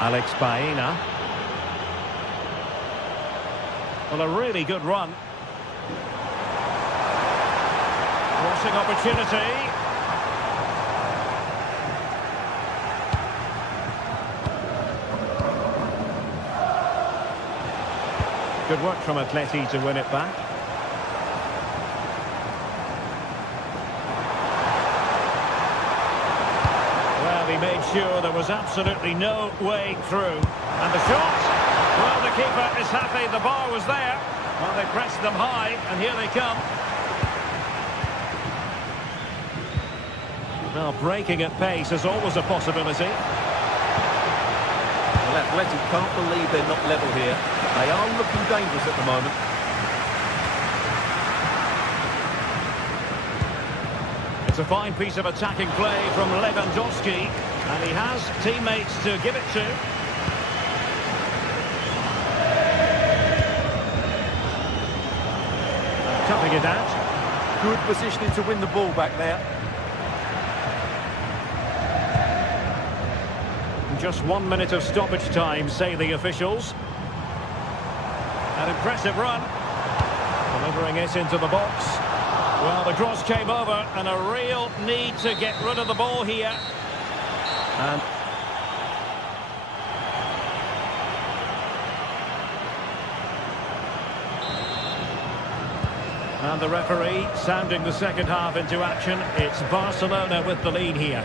Alex Baena. Well, a really good run. Crossing opportunity. Good work from Atleti to win it back. Well, he made sure there was absolutely no way through. And the shot, well, the keeper is happy the bar was there. Well, they pressed them high, and here they come. Well, breaking at pace is always a possibility. Well, Athletic can't believe they're not level here. They are looking dangerous at the moment. It's a fine piece of attacking play from Lewandowski, and he has teammates to give it to. Cutting it out. Good positioning to win the ball back there. Just 1 minute of stoppage time, say the officials. An impressive run. Delivering it into the box. Well, the cross came over, and a real need to get rid of the ball here. And the referee sounding the second half into action. It's Barcelona with the lead here.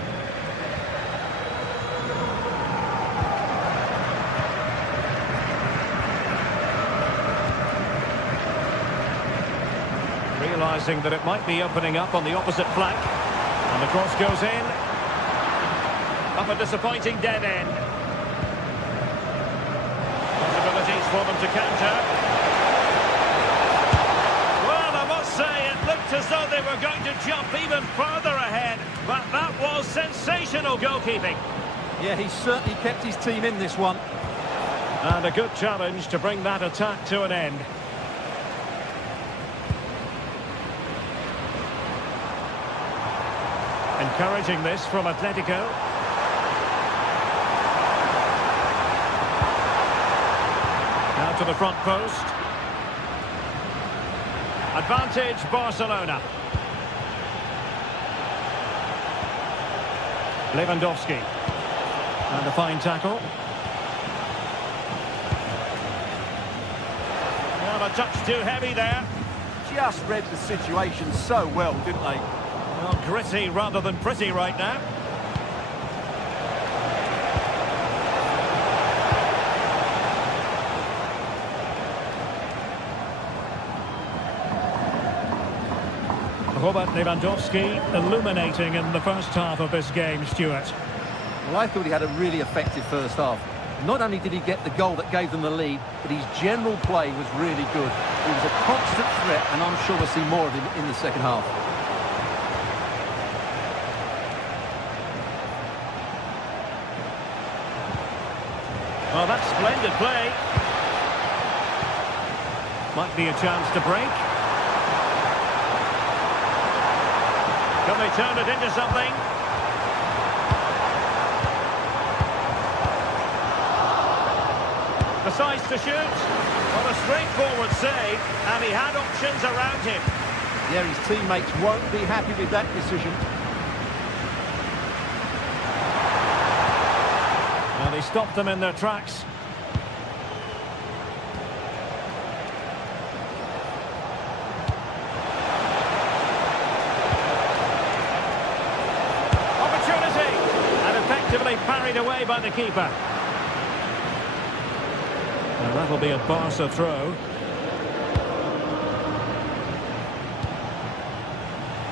Realising that it might be opening up on the opposite flank. And the cross goes in. Up a disappointing dead end. Possibilities for them to counter. Well, I must say, it looked as though they were going to jump even further ahead. But that was sensational goalkeeping. Yeah, he certainly kept his team in this one. And a good challenge to bring that attack to an end. Encouraging this from Atletico. Now to the front post. Advantage Barcelona. Lewandowski. And a fine tackle. Well, a touch too heavy there. Just read the situation so well, didn't they? Well, gritty rather than pretty right now. Robert Lewandowski illuminating in the first half of this game, Stuart. Well, I thought he had a really effective first half. Not only did he get the goal that gave them the lead, but his general play was really good. He was a constant threat, and I'm sure we'll see more of him in the second half. Well, that's splendid play. Might be a chance to break. Can they turn it into something? Decides to shoot. Well, a straightforward save, and he had options around him. Yeah, his teammates won't be happy with that decision. Well, he stopped them in their tracks. Opportunity! And effectively parried away by the keeper. And that'll be a Barca throw.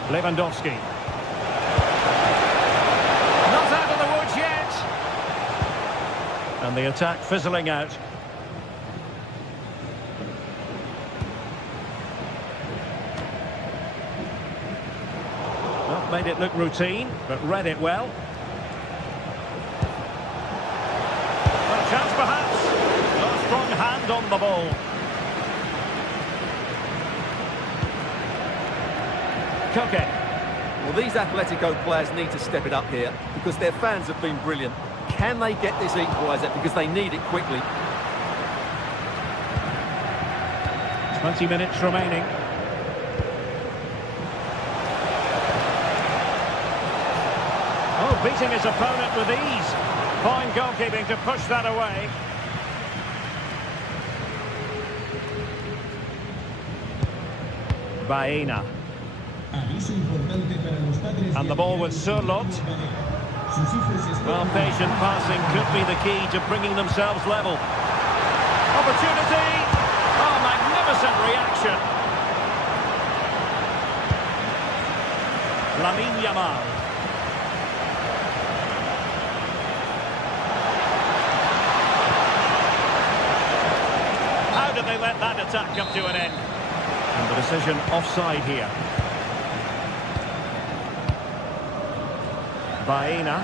Lewandowski. And the attack fizzling out. Not made it look routine, but read it well. A chance perhaps. A strong hand on the ball. Koke. Well, these Atletico players need to step it up here because their fans have been brilliant. Can they get this equaliser? Because they need it quickly. 20 minutes remaining. Oh, beating his opponent with ease. Fine goalkeeping to push that away. Baena. And the ball with Surlot. Well, patient passing could be the key to bringing themselves level. Opportunity! Oh, magnificent reaction. Lamine Yamal. How did they let that attack come to an end? And the decision offside here. Baena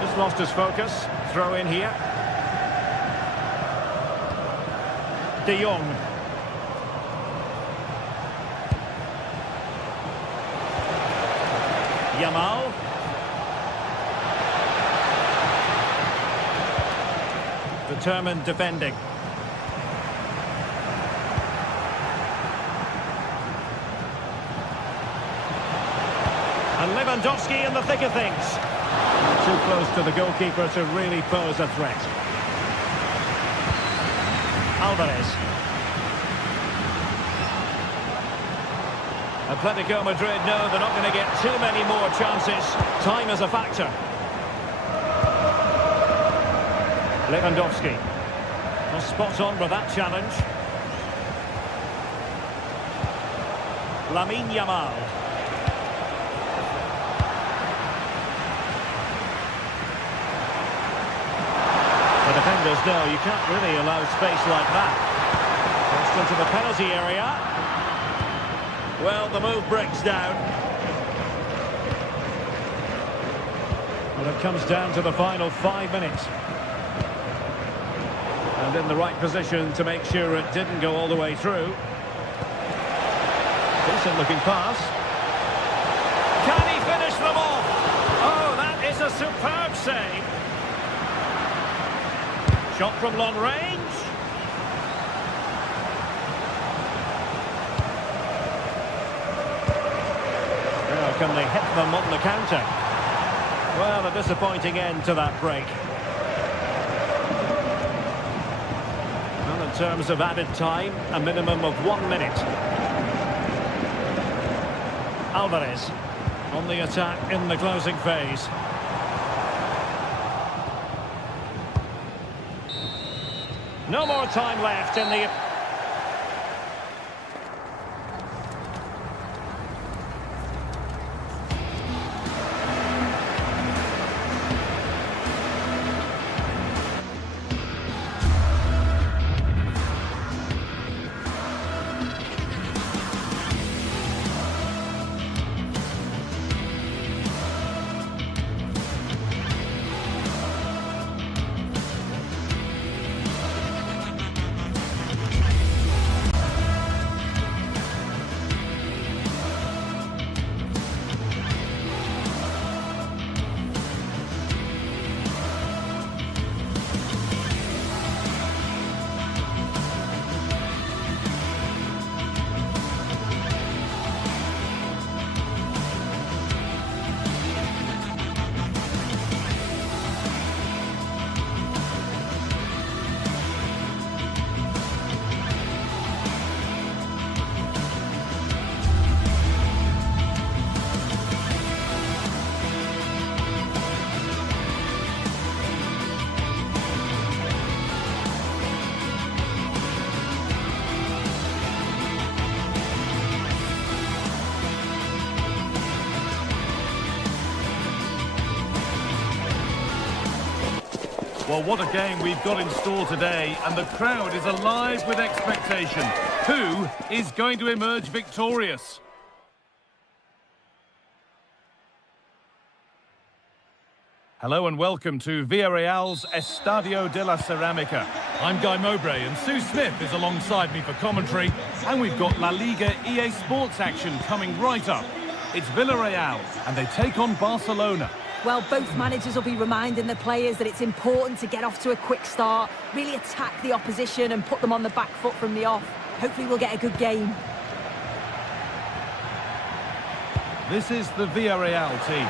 just lost his focus. Throw in here. De Jong. Yamal. Determined defending. And Lewandowski in the thick of things. Too close to the goalkeeper to really pose a threat. Alvarez. Atletico Madrid know they're not going to get too many more chances. Time is a factor. Lewandowski. Well, spot on with that challenge. Lamine Yamal. The defenders know you can't really allow space like that. Just into the penalty area. Well, the move breaks down. Well, it comes down to the final 5 minutes. And in the right position to make sure it didn't go all the way through. Decent looking pass. Can he finish them off? Oh, that is a superb save. Shot from long range. Now, can they hit them on the counter? Well, a disappointing end to that break. Well, in terms of added time, a minimum of 1 minute. Alvarez on the attack in the closing phase. No more time left in the... Well, what a game we've got in store today, and the crowd is alive with expectation. Who is going to emerge victorious? Hello and welcome to Villarreal's Estadio de la Ceramica. I'm Guy Mowbray and Sue Smith is alongside me for commentary, and we've got La Liga EA Sports action coming right up. It's Villarreal and they take on Barcelona. Well, both managers will be reminding the players that it's important to get off to a quick start, really attack the opposition and put them on the back foot from the off. Hopefully we'll get a good game. This is the Villarreal team.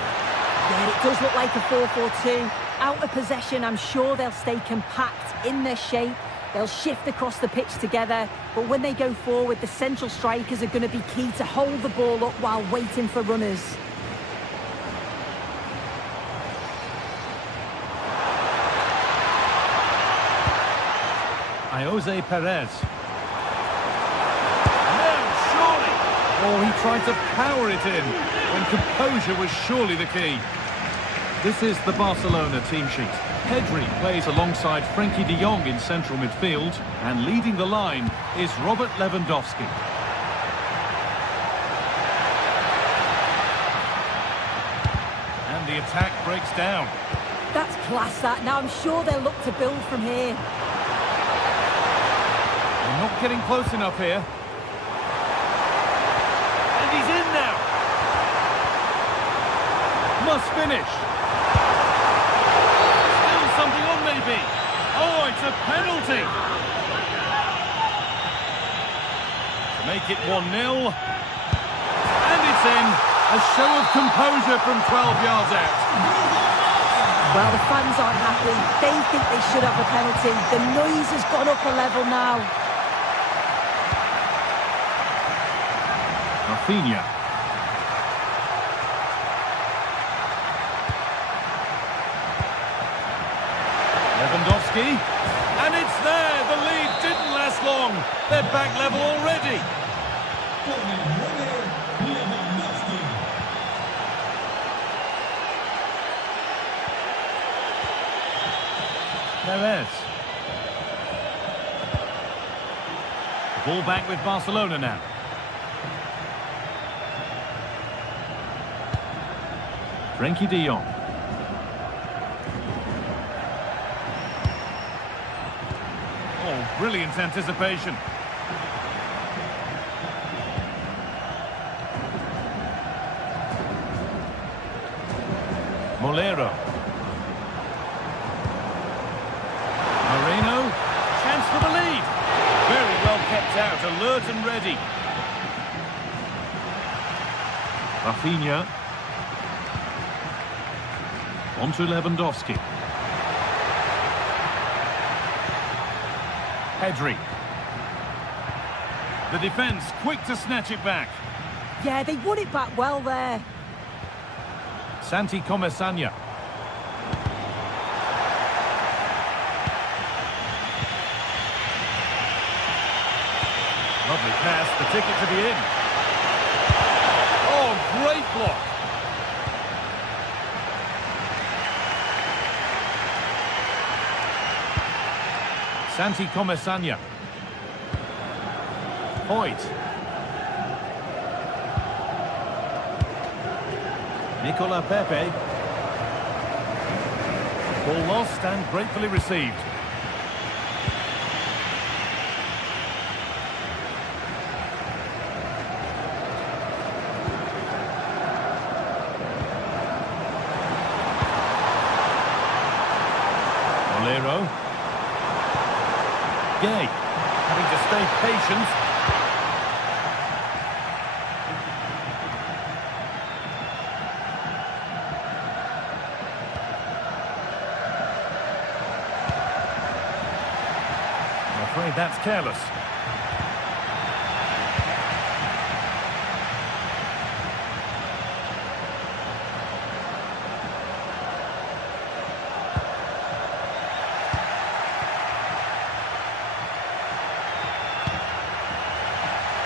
Yeah, it does look like a 4-4-2. Out of possession, I'm sure they'll stay compact in their shape. They'll shift across the pitch together, but when they go forward, the central strikers are going to be key to hold the ball up while waiting for runners. Jose Perez. No, surely! Oh, he tried to power it in when composure was surely the key. This is the Barcelona team sheet. Pedri plays alongside Frenkie de Jong in central midfield, and leading the line is Robert Lewandowski. And the attack breaks down. That's class, that. Now I'm sure they'll look to build from here. They're not getting close enough here. And he's in now. Must finish. Still something on maybe. Oh, it's a penalty. To make it 1-0. And it's in. A show of composure from 12 yards out. Well, the fans aren't happy. They think they should have a penalty. The noise has gone up a level now. Rafinha. Lewandowski. And it's there. The lead didn't last long. They're back level already. Perez. Ball back with Barcelona now. Frenkie de Jong. Oh, brilliant anticipation. Molero. Moreno. Chance for the lead. Very well kept out, alert and ready. Rafinha. On to Lewandowski. Pedri. The defence quick to snatch it back. Yeah, they won it back well there. Santi Comesaña. Lovely pass, the ticket to be in. Oh, great block. Santi Comesaña. Hoyt. Nicola Pepe. Ball lost and gratefully received. Molero. Gay, having to stay patient. I'm afraid that's careless.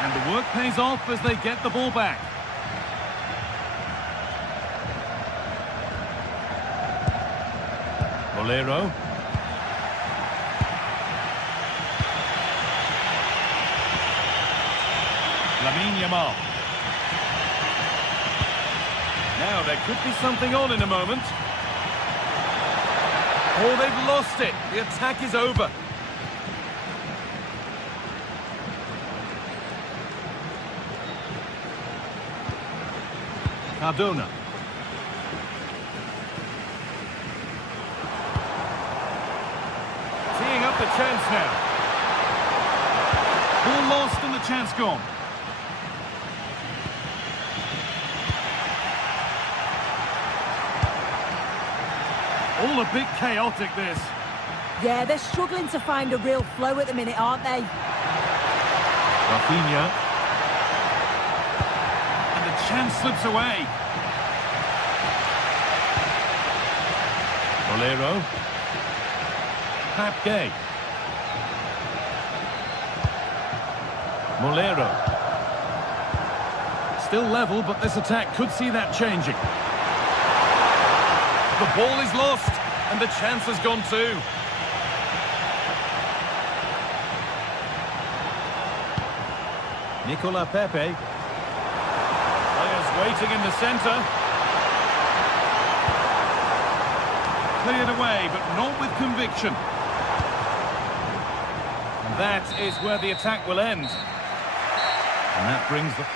And the work pays off as they get the ball back. Molero. Lamine Yamal. Now, there could be something on in a moment. Oh, they've lost it. The attack is over. Cardona. Teeing up the chance now. Ball lost and the chance gone. All a bit chaotic, this. Yeah, they're struggling to find a real flow at the minute, aren't they? Rafinha. And the chance slips away. Bolero. Pap Gay. Molero. Still level, but this attack could see that changing. The ball is lost, and the chance has gone too. Nicola Pepe. Players waiting in the centre. Cleared away, but not with conviction. And that is where the attack will end. And that brings the...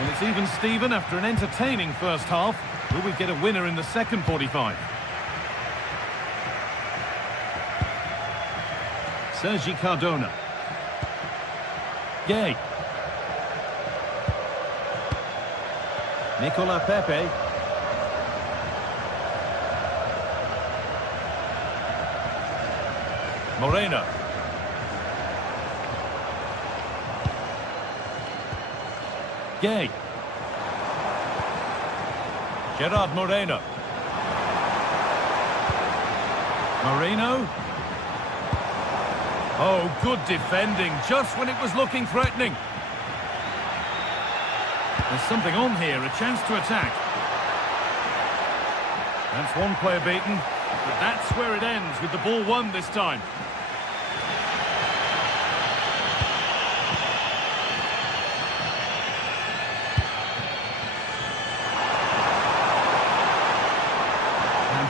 Well, it's even Steven after an entertaining first half. Will we get a winner in the second 45? Sergi Cardona. Gay. Nicola Pepe. Moreno. Gay. Gerard Moreno. Moreno. Oh, good defending, just when it was looking threatening. There's something on here, a chance to attack. That's one player beaten, but that's where it ends, with the ball won this time.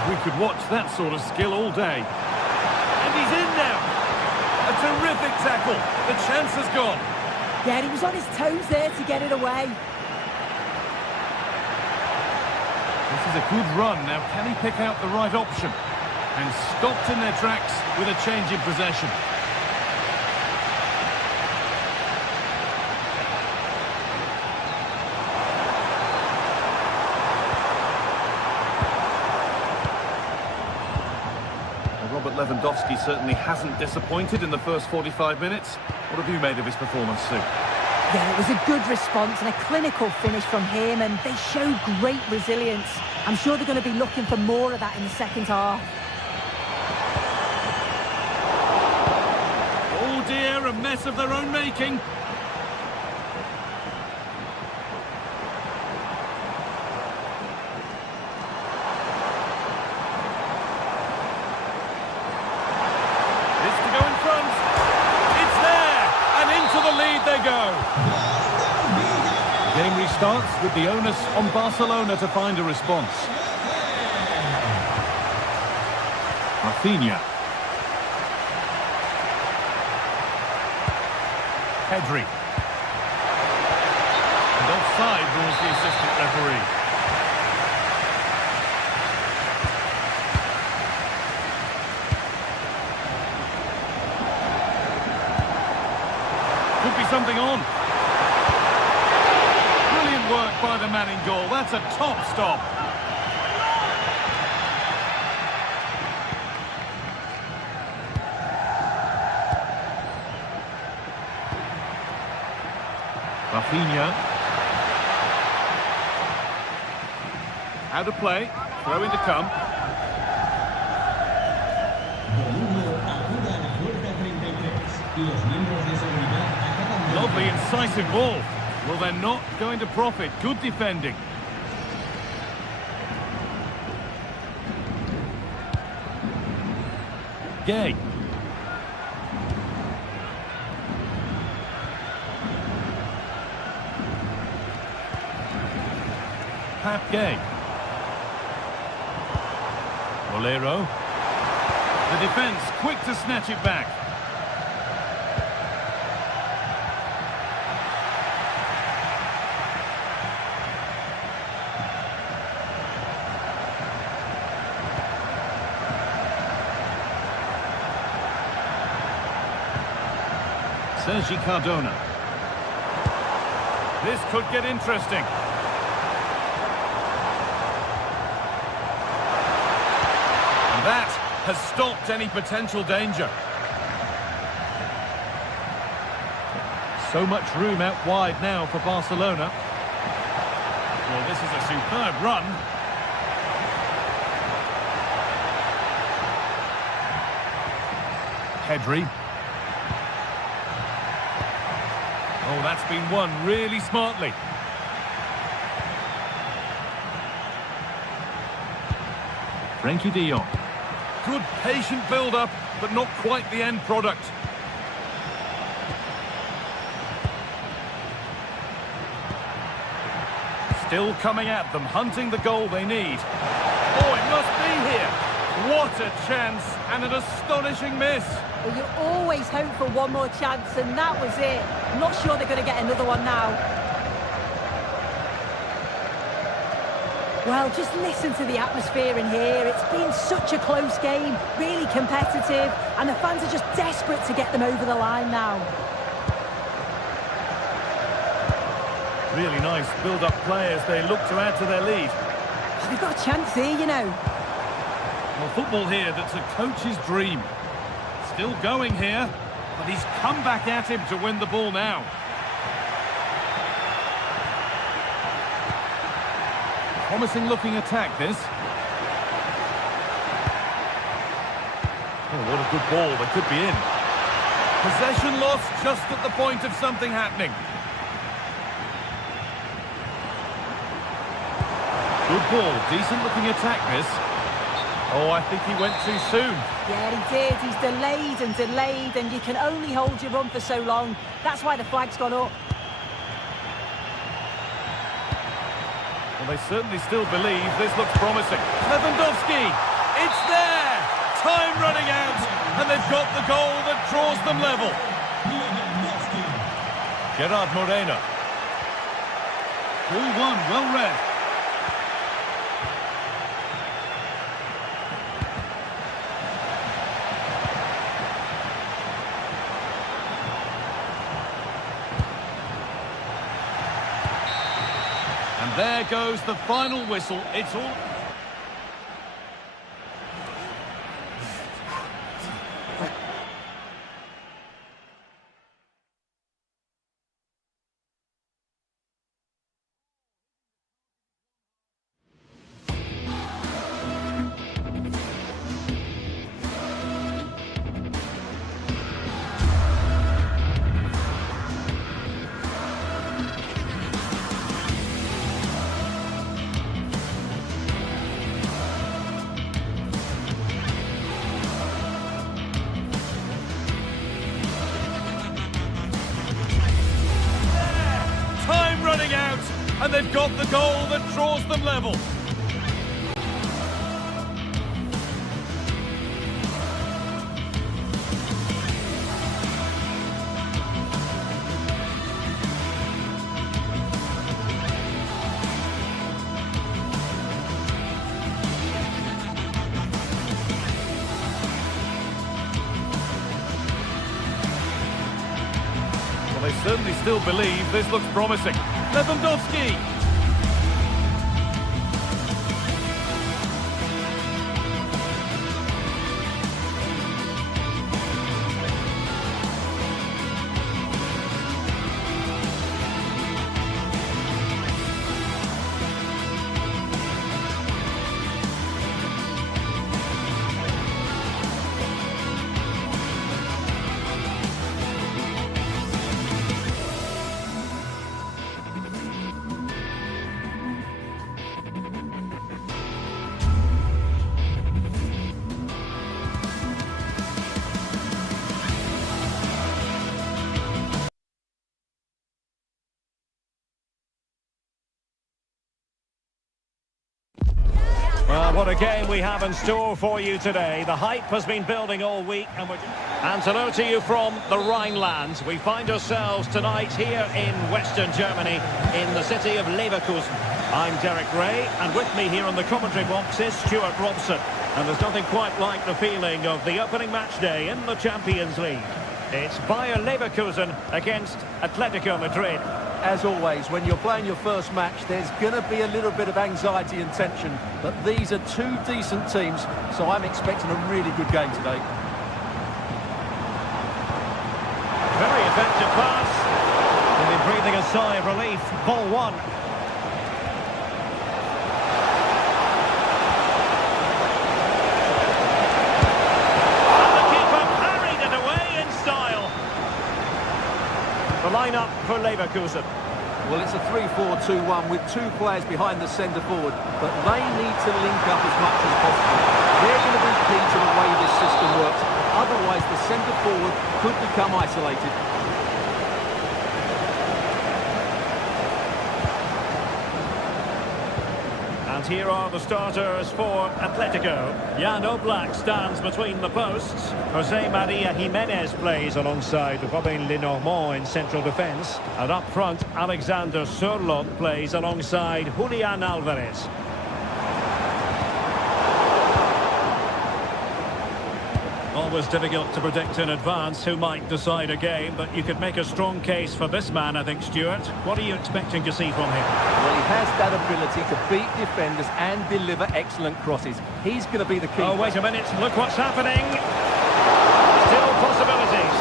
We could watch that sort of skill all day. And he's in now. A terrific tackle. The chance has gone. Yeah, he was on his toes there to get it away. This is a good run. Now, can he pick out the right option? And stopped in their tracks with a change in possession. Lewandowski certainly hasn't disappointed in the first 45 minutes. What have you made of his performance, Sue? Yeah, it was a good response and a clinical finish from him, and they showed great resilience. I'm sure they're going to be looking for more of that in the second half. Oh dear, a mess of their own making. They go. The game restarts with the onus on Barcelona to find a response. Rafinha. Pedri. And offside rules the assistant referee. Could be something on. Brilliant work by the man in goal. That's a top stop. Rafinha. Out of play. Throw in to come. Lovely, incisive ball. Well, they're not going to profit. Good defending. Gay. Gay. Bolero. The defence quick to snatch it back. Sergi Cardona. This could get interesting. That has stopped any potential danger. So much room out wide now for Barcelona. Well, this is a superb run. Pedri. Oh, that's been won really smartly. Frankie de Jong. Good patient build-up, but not quite the end product. Still coming at them, hunting the goal they need. Oh, it must be here. What a chance, and an astonishing miss. Well, you always hope for one more chance, and that was it. I'm not sure they're going to get another one now. Well, just listen to the atmosphere in here. It's been such a close game, really competitive, and the fans are just desperate to get them over the line now. Really nice build-up play as they look to add to their lead. They've got a chance here, you know. Well, football here, that's a coach's dream. Still going here, but he's come back at him to win the ball now. Promising looking attack, this. Oh, what a good ball, that could be in. Possession lost just at the point of something happening. Good ball, decent looking attack, this. Oh, I think he went too soon. Yeah, he did. He's delayed, and you can only hold your run for so long. That's why the flag's gone up. Well, they certainly still believe this looks promising. Lewandowski, it's there! Time running out, and they've got the goal that draws them level. Gerard Moreno. Ball one, well read. And there goes the final whistle. It's all... running out, and they've got the goal that draws them level. Well, they certainly still believe this looks promising. Lewandowski! What a game we have in store for you today. The hype has been building all week. And hello to you from the Rhineland. We find ourselves tonight here in Western Germany, in the city of Leverkusen. I'm Derek Ray, and with me here on the commentary box is Stuart Robson. And there's nothing quite like the feeling of the opening match day in the Champions League. It's Bayer Leverkusen against Atletico Madrid. As always, when you're playing your first match, there's going to be a little bit of anxiety and tension. But these are two decent teams, so I'm expecting a really good game today. Very effective pass. Really breathing a sigh of relief. Ball one. And the keeper parried it away in style. The line-up for Leverkusen. Well, it's a 3-4-2-1 with two players behind the centre forward, but they need to link up as much as possible. They're going to be key to the way this system works. Otherwise, the centre forward could become isolated. And here are the starters for Atletico. Jan Oblak stands between the posts. Jose Maria Jimenez plays alongside Robin Lenormand in central defence. And up front, Alexander Sørloth plays alongside Julian Alvarez. Always difficult to predict in advance who might decide a game, but you could make a strong case for this man, I think, Stuart. What are you expecting to see from him? Well, he has that ability to beat defenders and deliver excellent crosses. He's going to be the key. Oh, wait a minute. Look what's happening. Still possibilities.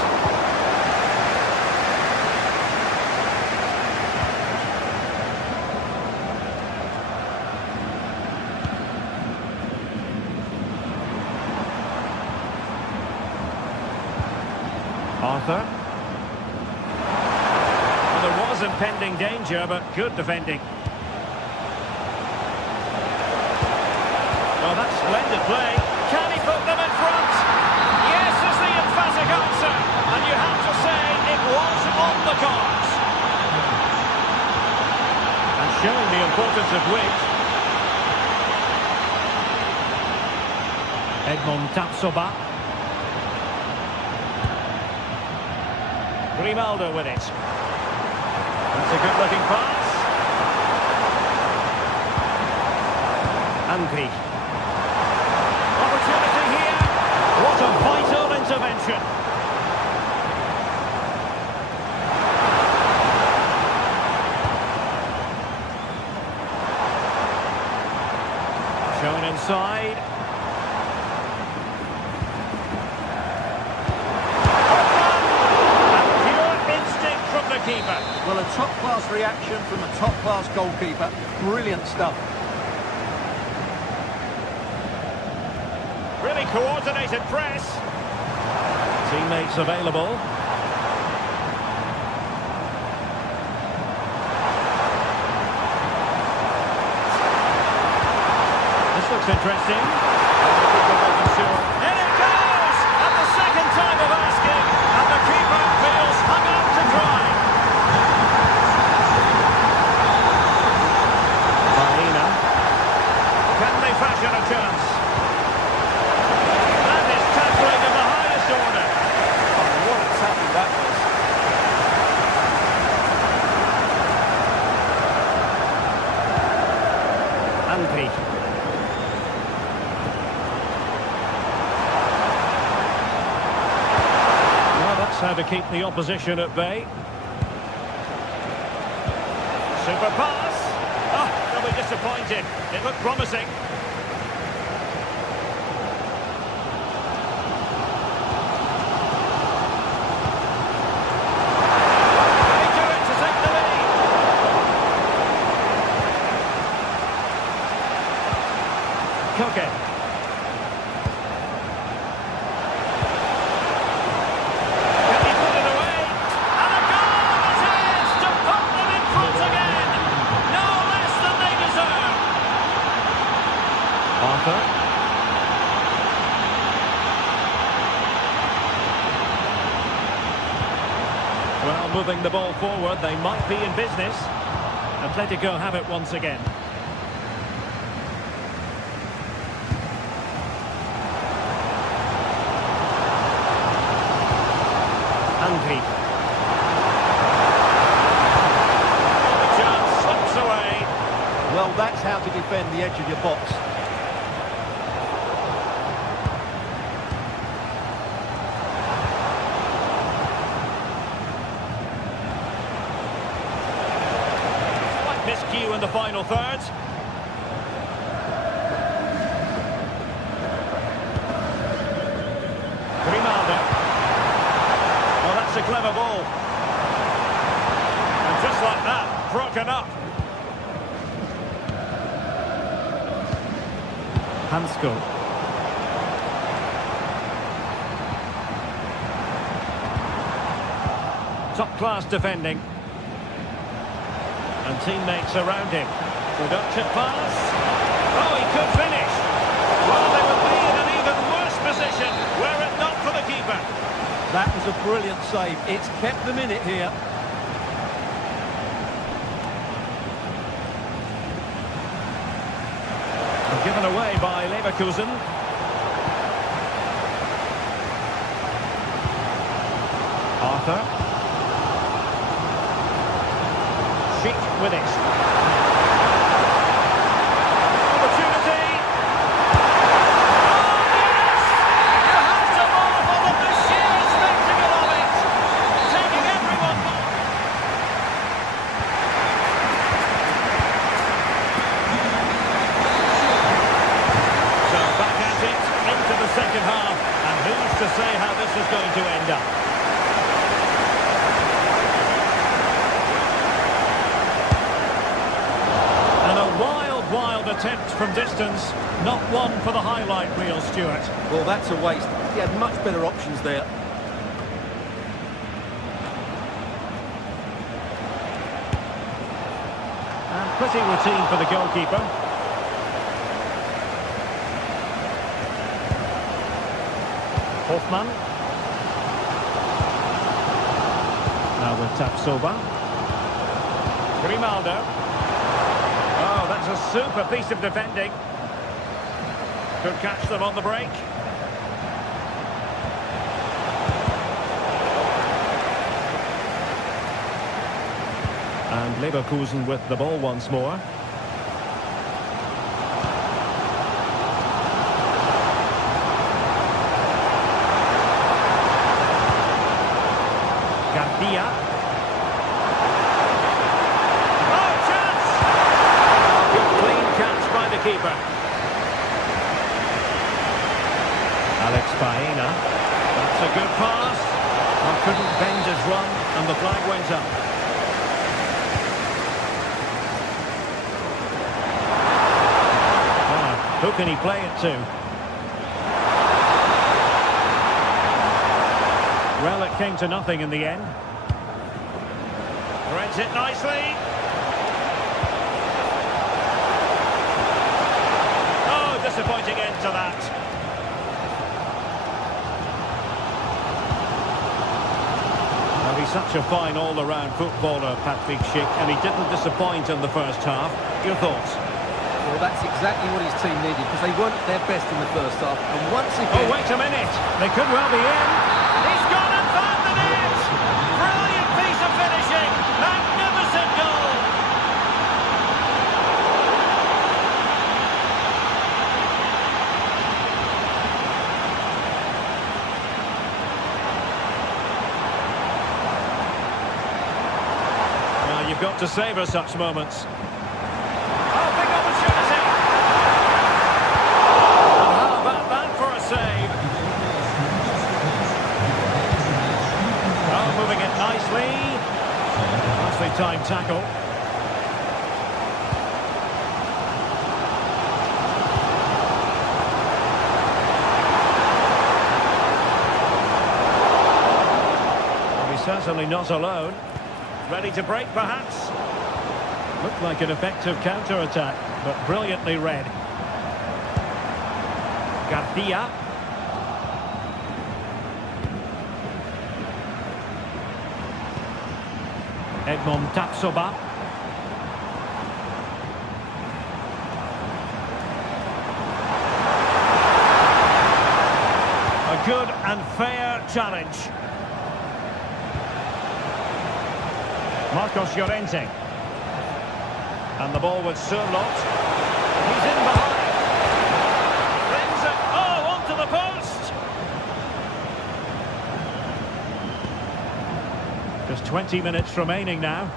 Arthur. Well, there was impending danger, but good defending. Oh, that's splendid play. Can he put them in front? Yes, is the emphatic answer. And you have to say it was on the cards. And showing the importance of weight. Edmond Tapsoba. Grimaldo with it. That's a good-looking pass. Angri. Opportunity here. What a vital intervention. Shown inside. Keeper. Well, a top-class reaction from a top-class goalkeeper. Brilliant stuff. Really coordinated press. Teammates available. This looks interesting. In it goes! At the second time of asking, and the keeper feels hung out to dry. Fashion a chance. That is tackling of the highest order. Oh, what a tackle that was. Angri. Well, that's how to keep the opposition at bay. Super pass. Oh, they'll be disappointed. It looked promising. Koke. Can he put it away? And a goal it is to put them in front again. No less than they deserve. Arthur. Well, moving the ball forward, they might be in business. Atletico have it once again. defend the edge of your box. Miscue in the final third. Grimaldo. Well, that's a clever ball. And just like that, broken up. Hansko. Top-class defending. And teammates around him. Production pass. Oh, he could finish. Well, they would be in an even worse position were it not for the keeper. That was a brilliant save. It's kept them in it here. Given away by Leverkusen. Arthur. Schick with it. Opportunity. Oh, yes! You have to marvel at the sheer spectacle of it. Taking everyone back. So back at it into the second half. And who's to say how this is going to end up? Wild attempt from distance, not one for the highlight reel, Stuart. Well, that's a waste. He had much better options there. And pretty routine for the goalkeeper. Hoffman. Now with Tapsoba. Grimaldo. Oh, that's a super piece of defending. Could catch them on the break. And Leverkusen with the ball once more. Garcia. Keeper. Alex Baena. That's a good pass. Well, couldn't bend his run and the flag went up. Who can he play it to? Well, it came to nothing in the end. Threads it nicely. Disappointing end to that. Well, he's such a fine all-around footballer, Patrick Schick, and he didn't disappoint in the first half. Your thoughts? Well, that's exactly what his team needed, because they weren't at their best in the first half. And once again... Oh, wait a minute. They could well be in. He's gone and found the net! Brilliant piece of finishing. Magnificent goal. You've got to savour such moments. Oh, big opportunity! And how about that for a save? Oh, moving it nicely. Nicely timed tackle. Well, he's certainly not alone. Ready to break, perhaps? Looked like an effective counter-attack, but brilliantly read. Garcia. Edmond Tapsoba. A good and fair challenge. Marcos Llorente. And the ball with Sørloth. He's in behind. Brings it, onto the post. Just 20 minutes remaining now.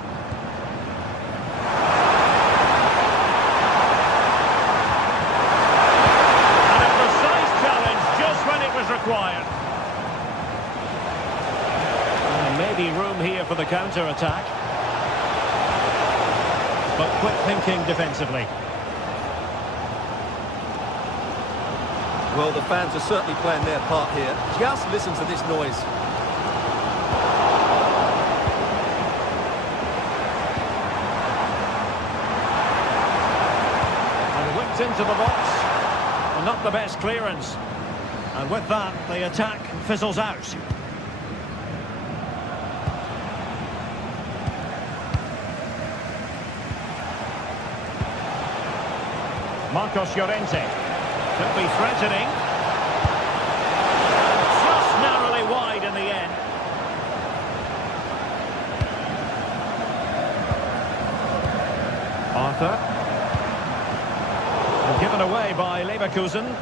And a precise challenge just when it was required. And maybe room here for the counter-attack. But quick thinking defensively. Well, the fans are certainly playing their part here. Just listen to this noise. And whipped into the box. Well, not the best clearance. And with that, the attack fizzles out. Marcos Llorente. Could be threatening. Just narrowly wide in the end. Arthur. And given away by Leverkusen.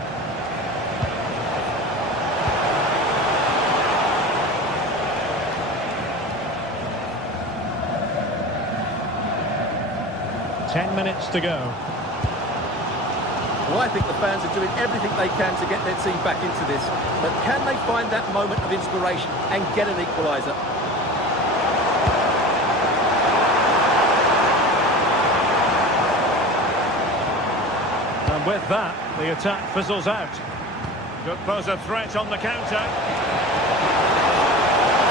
Ten minutes to go. Well, I think the fans are doing everything they can to get their team back into this. But can they find that moment of inspiration and get an equaliser? And with that, the attack fizzles out. Could pose a threat on the counter.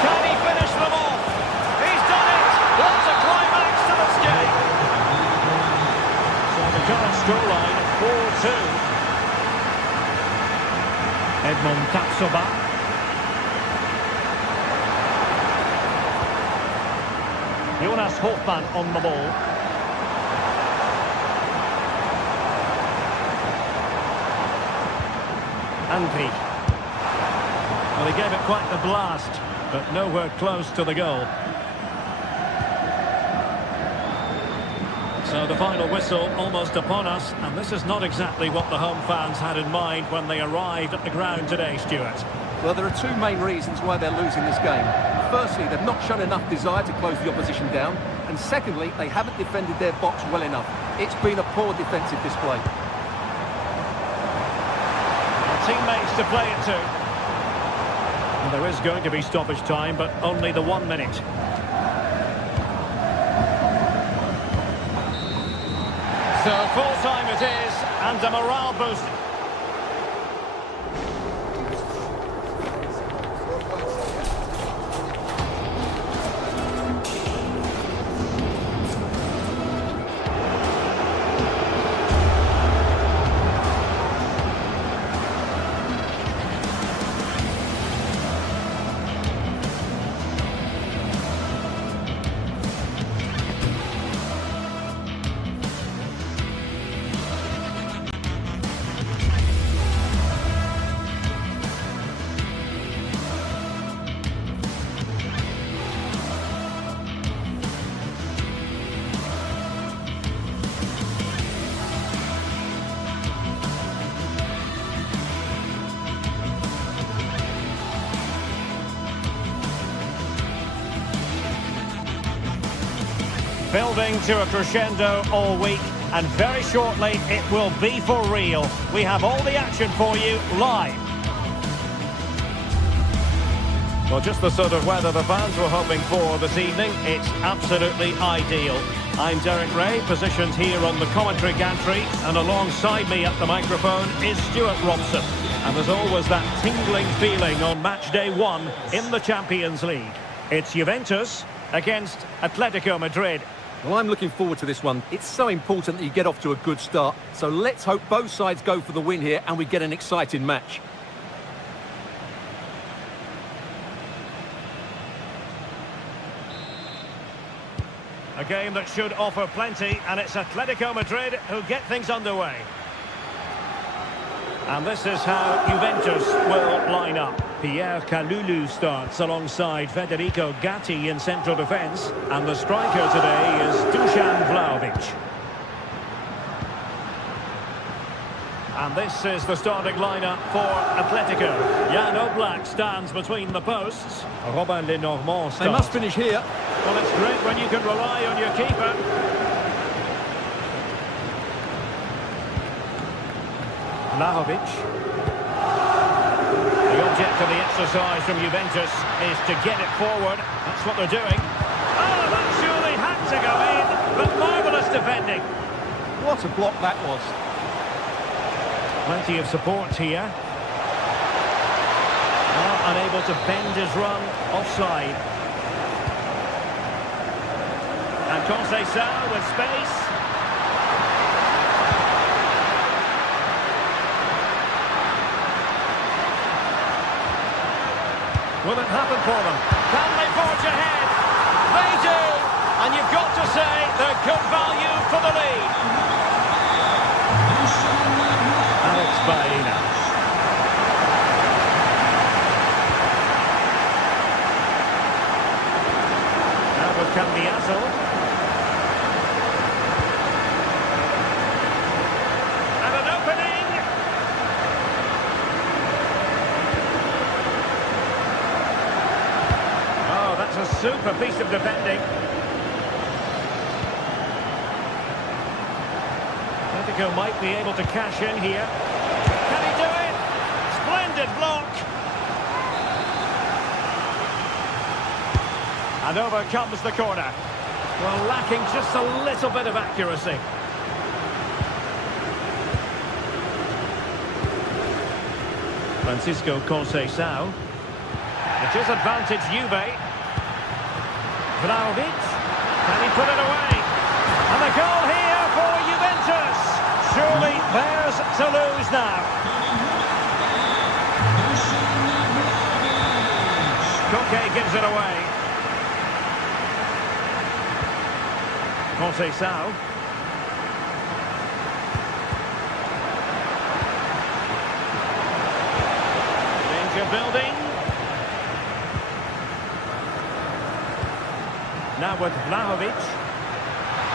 Can he finish them off? He's done it! What a climax to this game! So the current scoreline, 4-2. Edmond Tapsoba. Jonas Hofmann on the ball. Andri. Well, he gave it quite the blast, but nowhere close to the goal. So the final whistle almost upon us, and this is not exactly what the home fans had in mind when they arrived at the ground today, Stuart. Well, there are two main reasons why they're losing this game. Firstly, they've not shown enough desire to close the opposition down, and secondly, they haven't defended their box well enough. It's been a poor defensive display. Teammates to play it to. And there is going to be stoppage time, but only the 1 minute. So full time it is, and a morale boost. Building to a crescendo all week, and very shortly it will be for real. We have all the action for you live. Well, just the sort of weather the fans were hoping for this evening. It's absolutely ideal. I'm Derek Ray, positioned here on the commentary gantry, and alongside me at the microphone is Stuart Robson. And there's always that tingling feeling on match day 1 in the Champions League. It's Juventus against Atletico Madrid. Well, I'm looking forward to this one. It's so important that you get off to a good start. So let's hope both sides go for the win here and we get an exciting match. A game that should offer plenty, and it's Atletico Madrid who get things underway. And this is how Juventus will line up. Pierre Kalulu starts alongside Federico Gatti in central defence. And the striker today is Dusan Vlahovic. And this is the starting lineup for Atletico. Jan Oblak stands between the posts. Robin Lenormand starts. They must finish here. Well, it's great when you can rely on your keeper. Vlahovic. The object of the exercise from Juventus is to get it forward. That's what they're doing. Oh, that surely had to go in, but marvellous defending. What a block that was. Plenty of support here. Well, unable to bend his run offside. And Conceição with space. Will it happen for them? Can they forge ahead? They do! And you've got to say they're good value for the lead. Alex Baena. Now with Cambiaso. And an opening! Oh, that's a super piece of defending. Atletico might be able to cash in here. Can he do it? Splendid block. And over comes the corner. Well, lacking just a little bit of accuracy. Francisco Conceição. It is advantage Juve. Vlahovic. Can he put it away? And a goal here for Juventus. Surely theirs to lose now. Koke gives it away. Conceição. Danger building. Now with Vlahovic.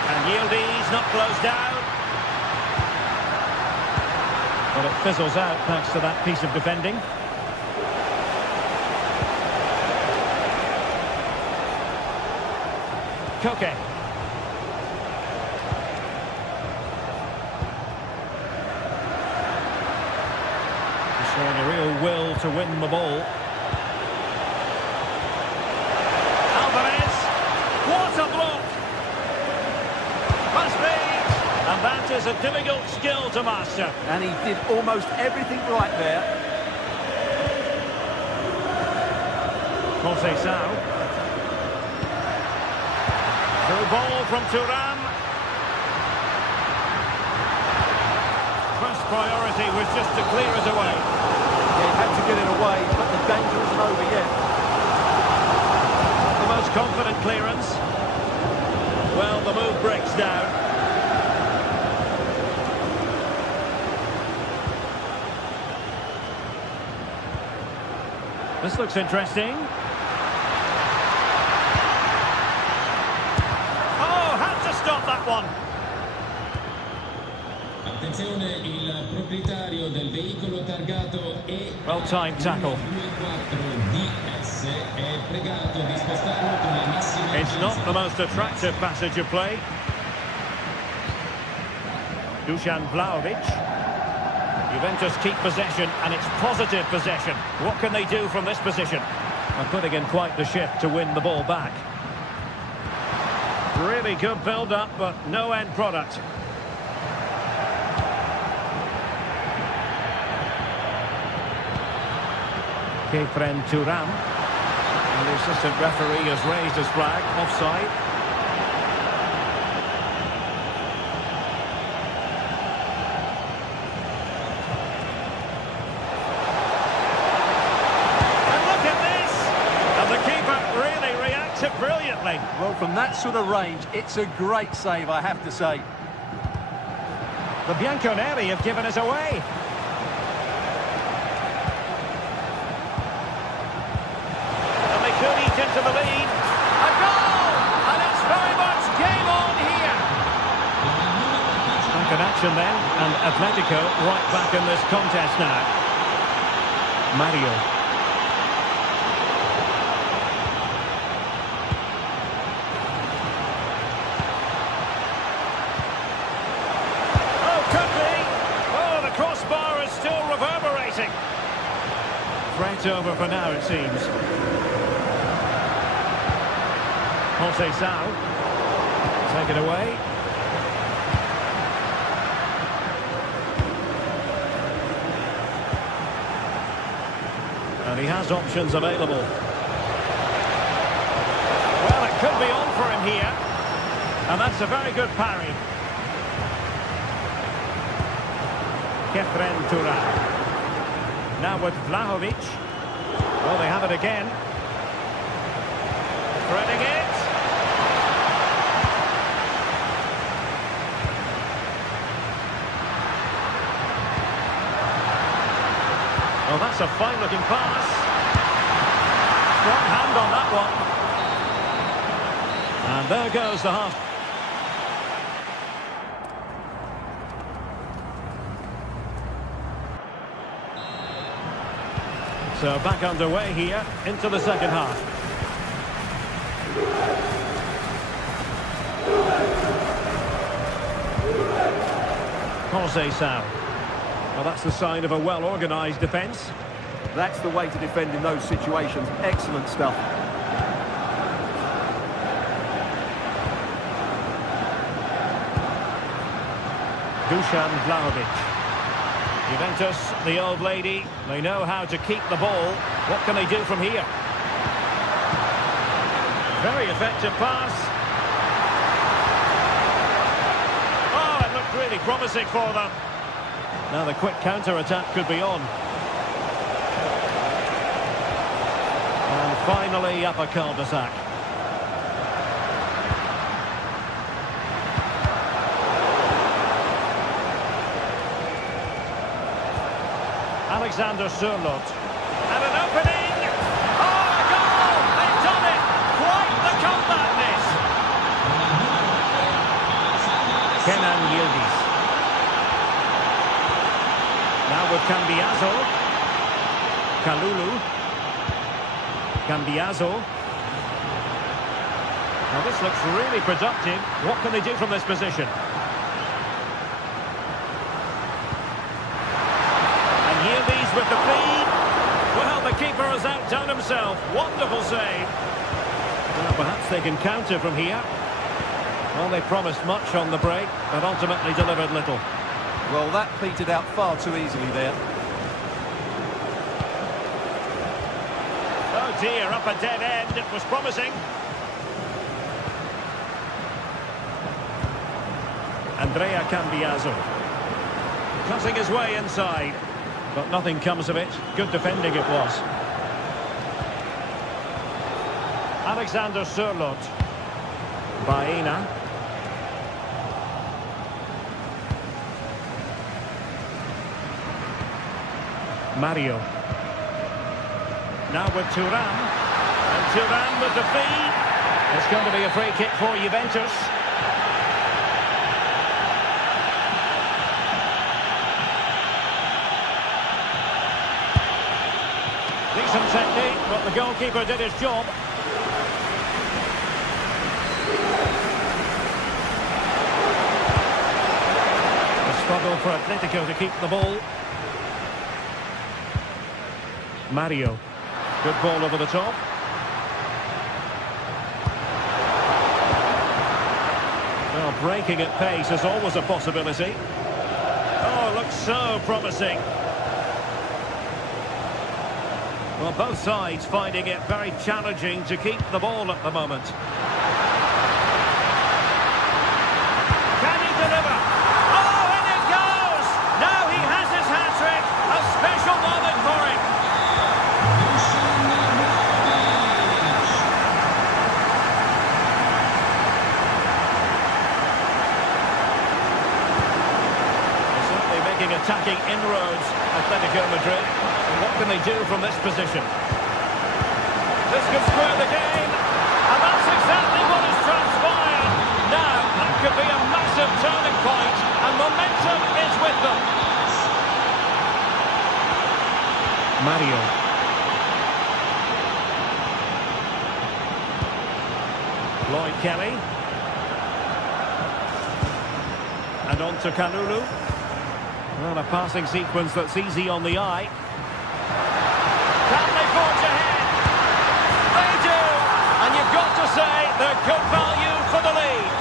And Yildiz not closed down. Well, it fizzles out thanks to that piece of defending. Koke. Showing a real will to win the ball. Alvarez. What a block! Must be. And that is a difficult skill to master. And he did almost everything right there. Conceição. Through ball from Thuram. First priority was just to clear it away. Yeah, he had to get it away, but the danger isn't over yet. The most confident clearance. Well, the move breaks down. This looks interesting. Oh, had to stop that one. Attenzione, il proprietario del veicolo targato E. Well-timed tackle. 24DS è pregato di spostarlo con la massima. It's not the most attractive passage of play. Dusan Vlahovic. Juventus keep possession, and it's positive possession. What can they do from this position? And putting in quite the shift to win the ball back. Really good build-up, but no end product. Kefren Thuram. And the assistant referee has raised his flag, offside. Brilliantly. Well, from that sort of range, it's a great save, I have to say. The Bianconeri have given us away. And they could eat into the lead. A goal! And it's very much game on here. And can action then, and Atletico right back in this contest now. Mario. Oh, could be! Oh, the crossbar is still reverberating. Threat over for now, it seems. Jose Sao. Take it away. And he has options available. Well, it could be on for him here. And that's a very good parry. Kefren Turan. Now with Vlahovic. Well, they have it again. Threading it. Well, that's a fine-looking pass. Strong hand on that one. And there goes the half. So back underway here into the second half. Jose Sao. Well, that's the sign of a well-organised defence. That's the way to defend in those situations. Excellent stuff. Dusan Vlahovic. Juventus, the old lady, they know how to keep the ball. What can they do from here? Very effective pass. Oh, it looked really promising for them. Now the quick counter-attack could be on. And finally up a cul-de-sac. Alexander Sørloth. And an opening! Oh, a goal! They've done it! Quite the comeback, this! Kenan Yildiz. Now with Cambiaso. Kalulu. Cambiaso. Now this looks really productive. What can they do from this position? And Yildiz with the feed. Well, the keeper has outdone himself. Wonderful save. Well, perhaps they can counter from here. Well, they promised much on the break, but ultimately delivered little. Well, that petered out far too easily there. Oh dear, up a dead end. It was promising. Andrea Cambiaso. Cutting his way inside. But nothing comes of it. Good defending it was. Alexander Sørloth. Baena. Mario. Now with Turan. And Turan with the feed. It's going to be a free kick for Juventus. Decent technique, but the goalkeeper did his job. A struggle for Atletico to keep the ball. Mario. Good ball over the top. Well, breaking at pace is always a possibility. Oh, looks so promising. Well, both sides finding it very challenging to keep the ball at the moment. Can he deliver? Oh, and it goes! Now he has his hat-trick. A special moment for him. They're certainly making attacking inroads, Atletico Madrid. What can they do from this position? This could square the game, and that's exactly what has transpired. Now, that could be a massive turning point, and momentum Mario. Lloyd Kelly. And on to Kalulu. Well, a passing sequence that's easy on the eye. Can they forge ahead? They do! And you've got to say they're good value for the lead.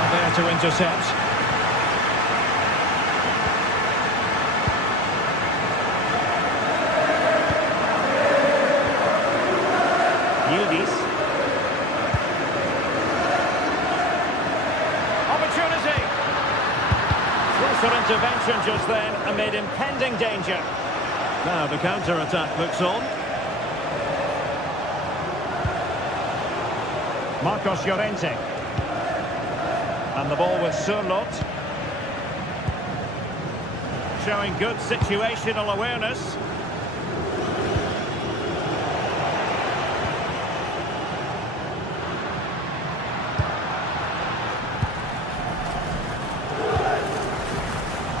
And there to intercept. Yildiz. Opportunity. Closer intervention just then amid impending danger. Now the counter-attack looks on. Marcos Llorente. And the ball with Surlot. Showing good situational awareness.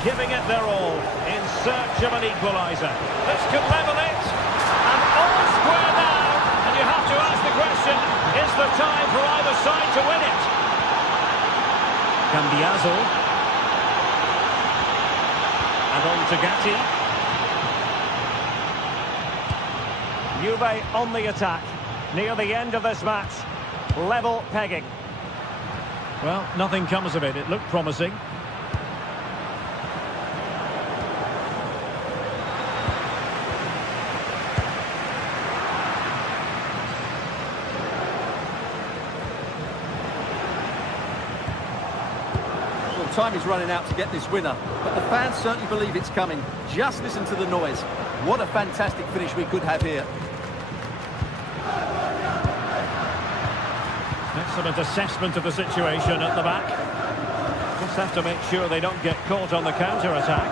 Giving it their all in search of an equaliser. This could level it. And all square now. And you have to ask the question, is there time for either side to win it? Cambiazo. And on to Gatti. Juve on the attack. Near the end of this match. Level pegging. Well, nothing comes of it. It looked promising. Time is running out to get this winner, but the fans certainly believe it's coming. Just listen to the noise. What a fantastic finish we could have here. Excellent assessment of the situation at the back. Just have to make sure they don't get caught on the counter-attack.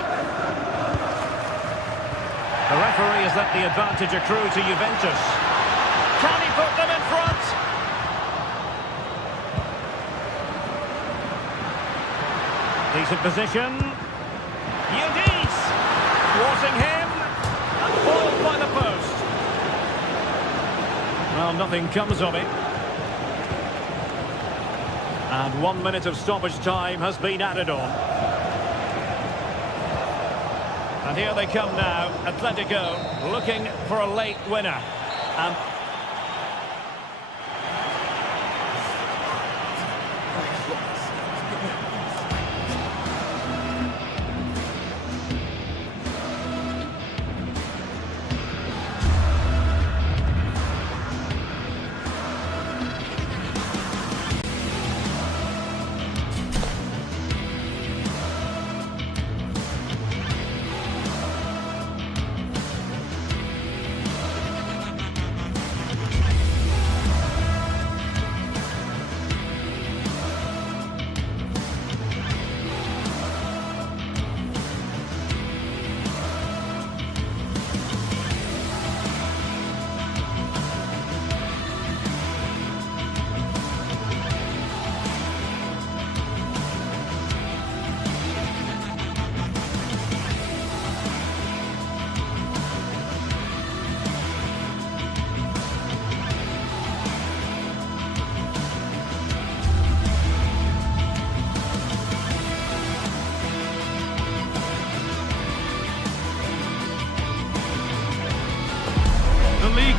The referee has let the advantage accrue to Juventus. Can he put them in front? Decent position. Yildiz thwarting him and foiled by the post. Well, nothing comes of it. And 1 minute of stoppage time has been added on. And here they come now, Atletico looking for a late winner. And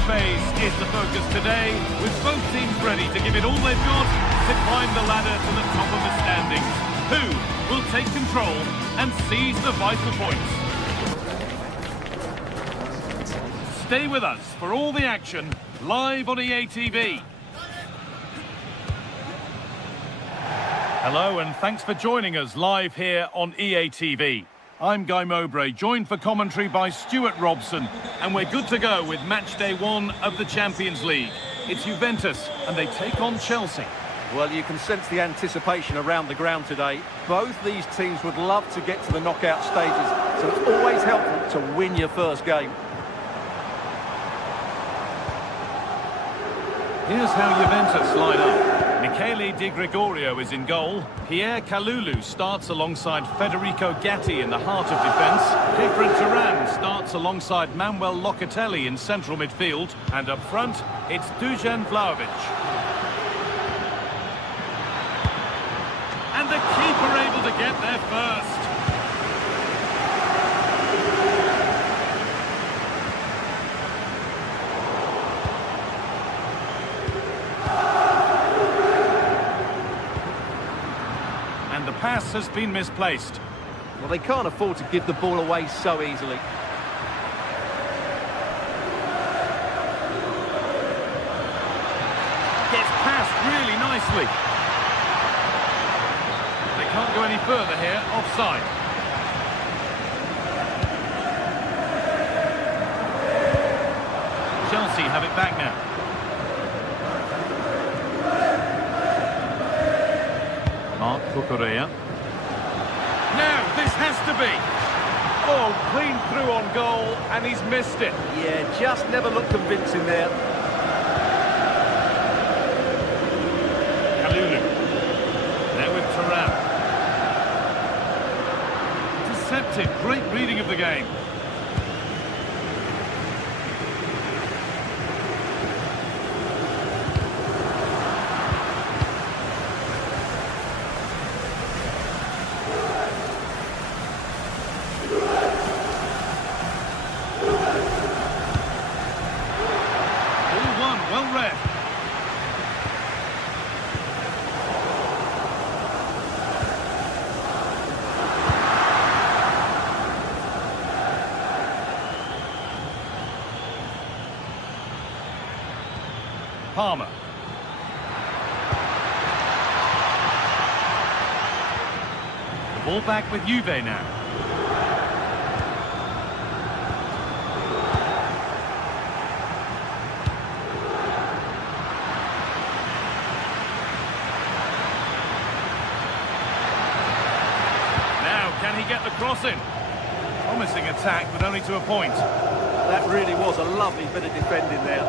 phase is the focus today, with both teams ready to give it all they've got to climb the ladder to the top of the standings. Who will take control and seize the vital points? Stay with us for all the action, live on EA TV. Hello and thanks for joining us live here on EA TV. I'm Guy Mowbray, joined for commentary by Stuart Robson, and we're good to go with match day 1 of the Champions League. It's Juventus, and they take on Chelsea. Well, you can sense the anticipation around the ground today. Both these teams would love to get to the knockout stages, so it's always helpful to win your first game. Here's how Juventus line up. Michele Di Gregorio is in goal. Pierre Kalulu starts alongside Federico Gatti in the heart of defence. Kefren Turan starts alongside Manuel Locatelli in central midfield. And up front, it's Dusan Vlahovic. And the keeper able to get there first. And the pass has been misplaced. Well, they can't afford to give the ball away so easily. Gets passed really nicely. They can't go any further here, offside. Chelsea have it back now. Marc Cucurella. Now, this has to be. Oh, clean through on goal, and he's missed it. Yeah, just never looked convincing there. Kalulu. There with Turan. Deceptive, great reading of the game. Well read. Palmer. The ball back with Juve now. Can he get the cross in? Promising attack, but only to a point. That really was a lovely bit of defending there.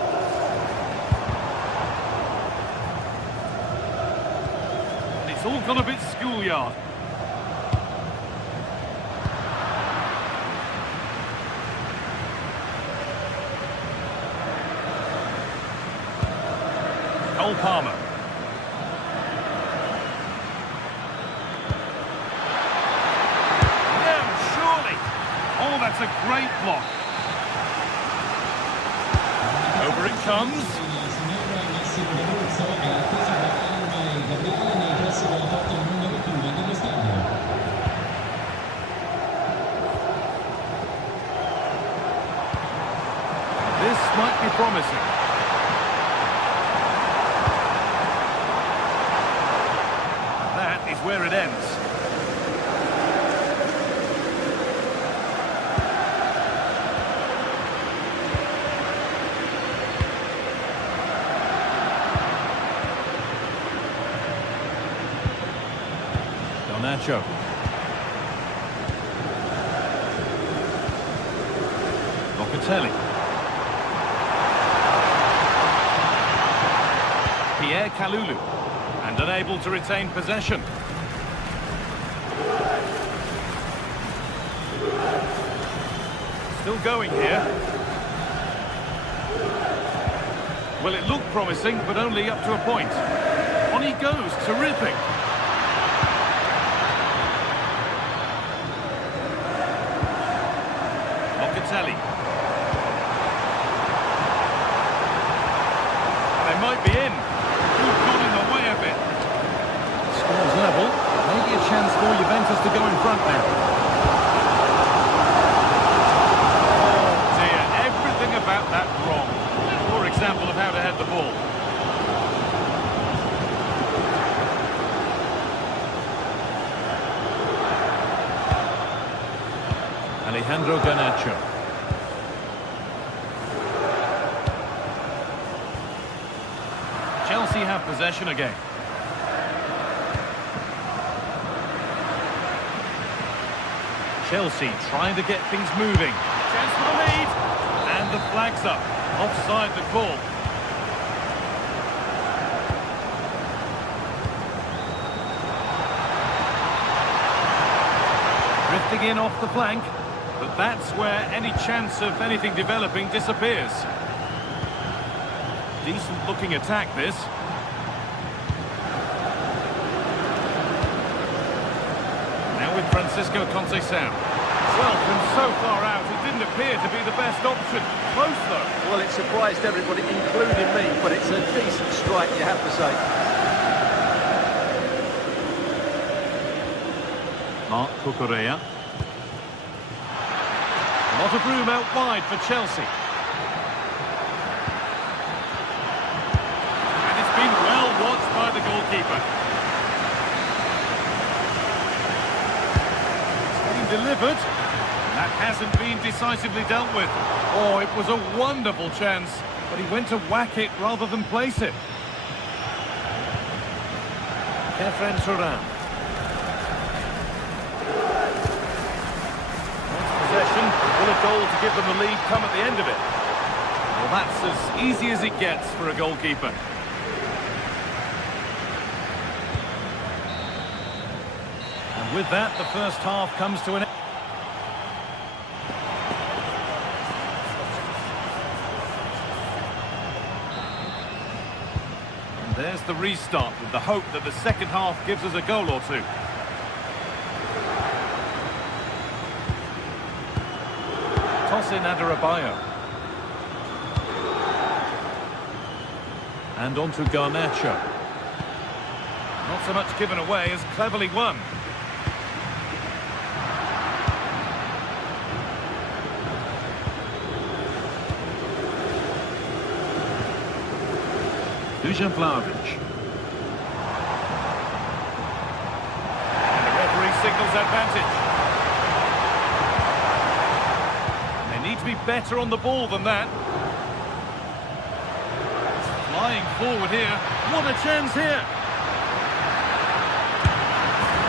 And it's all gone a bit schoolyard. Cole Palmer. Oh, that's a great block. Over it comes. This might be promising. That is where it ends. Nacho. Locatelli. Pierre Kalulu. And unable to retain possession. Still going here. Well, it looked promising, but only up to a point. On he goes, terrific. Locatelli. They might be in. Who've gone in the way a bit. Scores level. Maybe a chance for Juventus to go in front now. Oh dear, everything about that wrong. Poor example of how to head the ball. Alejandro Garnacho. Chelsea have possession again. Chelsea trying to get things moving. Chance for the lead. And the flag's up. Offside the call. drifting in off the flank, but that's where any chance of anything developing disappears. Decent looking attack, this. Now with Francisco Conceição. Well, from so far out, it didn't appear to be the best option. Close, though. Well, it surprised everybody, including me, but it's a decent strike, you have to say. Marc Cucurella. A lot of room out wide for Chelsea. And it's been well watched by the goalkeeper. It's been delivered. That hasn't been decisively dealt with. Oh, it was a wonderful chance, but he went to whack it rather than place it. Kefren Turan. Possession, will a goal to give them the lead come at the end of it? Well, that's as easy as it gets for a goalkeeper. And with that, the first half comes to an end. And there's the restart with the hope that the second half gives us a goal or two. Tosin Adarabioyo. And on to Garnacho. Not so much given away as cleverly won. Dusan Vlahovic. And the referee signals advantage. Need to be better on the ball than that. It's flying forward here. What a chance here.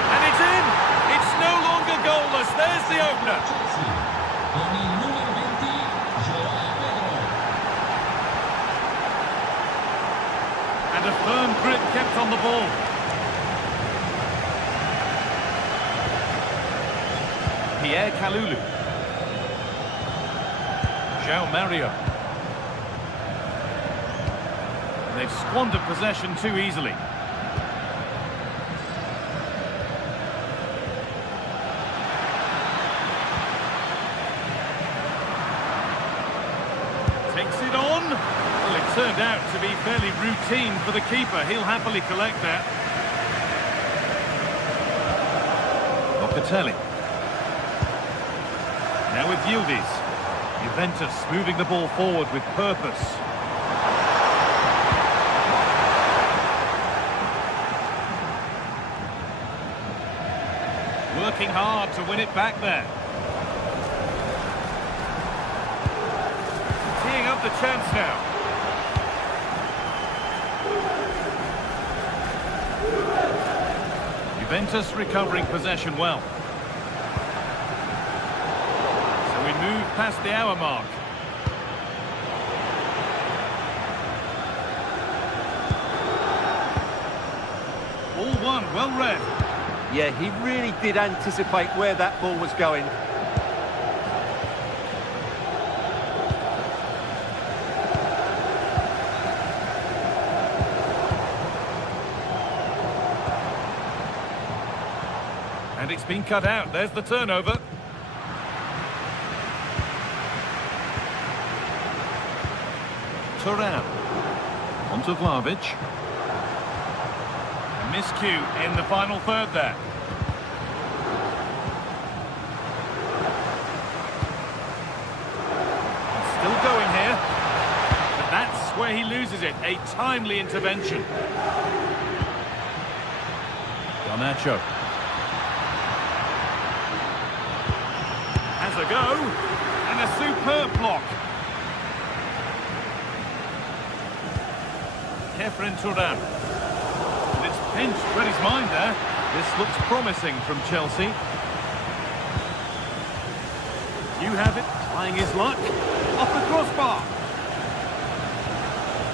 And it's in. It's no longer goalless. There's the opener. And a firm grip kept on the ball. Pierre Kalulu. João Mario. And they've squandered possession too easily. Takes it on. Well, it turned out to be fairly routine for the keeper. He'll happily collect that. Locatelli. Now with Yildiz. Juventus moving the ball forward with purpose. Working hard to win it back there. Teeing up the chance now. Juventus recovering possession well. Move past the hour mark. Ball one, well read. Yeah, he really did anticipate where that ball was going. And it's been cut out. There's the turnover. Turan. On to Vlahovic. Miscue in the final third there. Still going here. But that's where he loses it. A timely intervention. Garnacho. Has a go. And a superb block. Kefren Turan. And it's pinched read his mind there. This looks promising from Chelsea. You have it, trying his luck. Off the crossbar.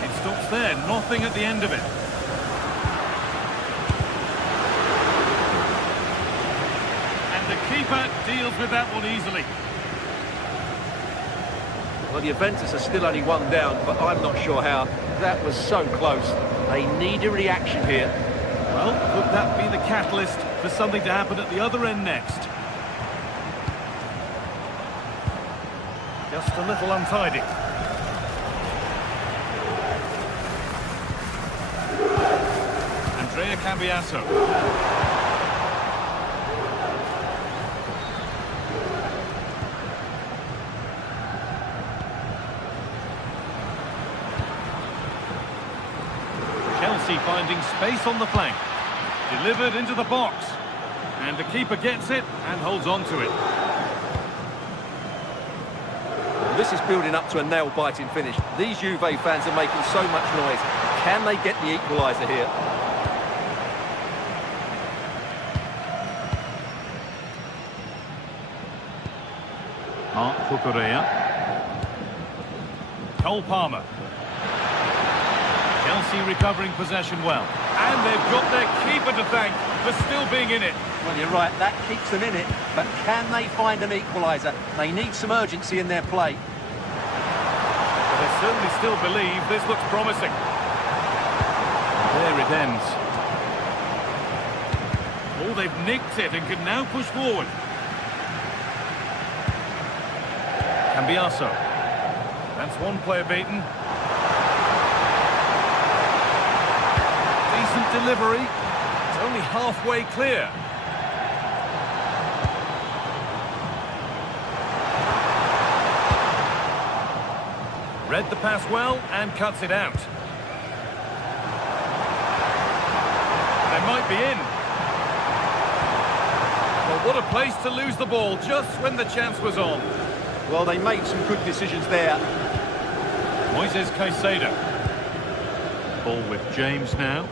It stops there, nothing at the end of it. And the keeper deals with that one easily. Well, the Juventus are still only one down, but I'm not sure how. That was so close. They need a reaction here. Well, could that be the catalyst for something to happen at the other end next? Just a little untidy. Andrea Cambiasso. Chelsea finding space on the flank. Delivered into the box. And the keeper gets it and holds on to it. This is building up to a nail-biting finish. These Juve fans are making so much noise. Can they get the equaliser here? Marc Cucurella. Cole Palmer. Chelsea recovering possession well. And they've got their keeper to thank for still being in it. Well, you're right, that keeps them in it. But can they find an equaliser? They need some urgency in their play. But they certainly still believe this looks promising. There it ends. Oh, they've nicked it and can now push forward. Cambiasso. That's one player beaten. Decent delivery. It's only halfway clear. Read the pass well and cuts it out. They might be in. Well, what a place to lose the ball just when the chance was on. Well, they made some good decisions there. Moises Caicedo. Ball with James now.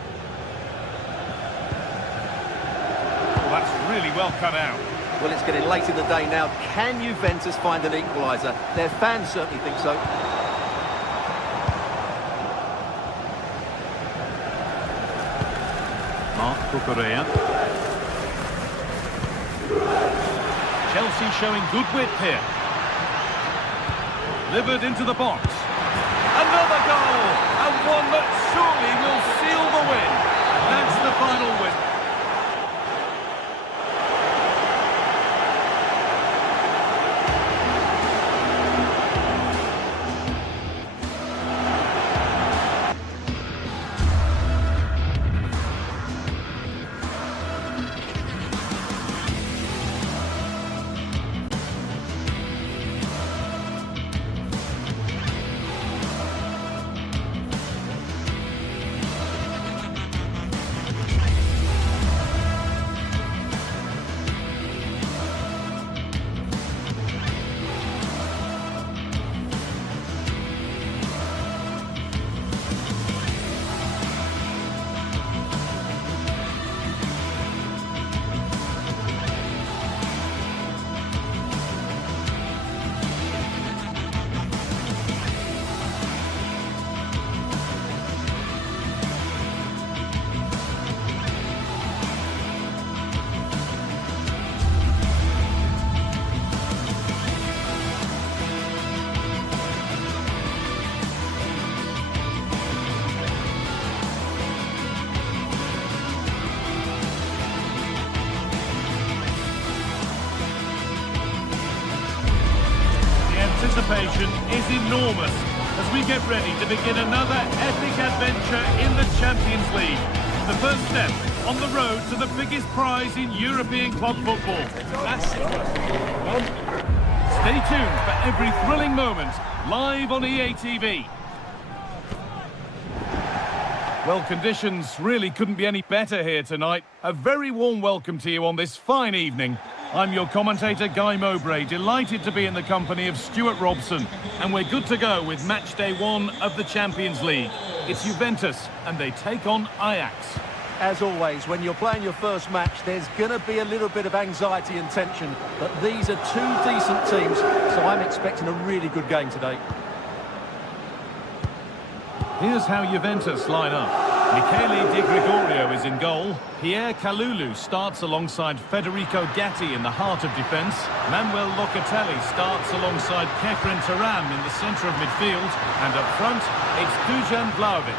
Oh, that's really well cut out. Well, it's getting late in the day now. Can Juventus find an equaliser? Their fans certainly think so. Marc Cucurella. Chelsea showing good width here. Delivered into the box. Another goal! And one that surely will seal the win. That's the final whistle. Anticipation is enormous as we get ready to begin another epic adventure in the Champions League. The first step on the road to the biggest prize in European club football. Stay tuned for every thrilling moment live on EA TV. Well, conditions really couldn't be any better here tonight. A very warm welcome to you on this fine evening. I'm your commentator, Guy Mowbray, delighted to be in the company of Stuart Robson. And we're good to go with match day 1 of the Champions League. It's Juventus, and they take on Ajax. As always, when you're playing your first match, there's going to be a little bit of anxiety and tension. But these are two decent teams, so I'm expecting a really good game today. Here's how Juventus line up. Michele Di Gregorio is in goal. Pierre Kalulu starts alongside Federico Gatti in the heart of defence. Manuel Locatelli starts alongside Kefren Turam in the centre of midfield. And up front, it's Dusan Vlahovic.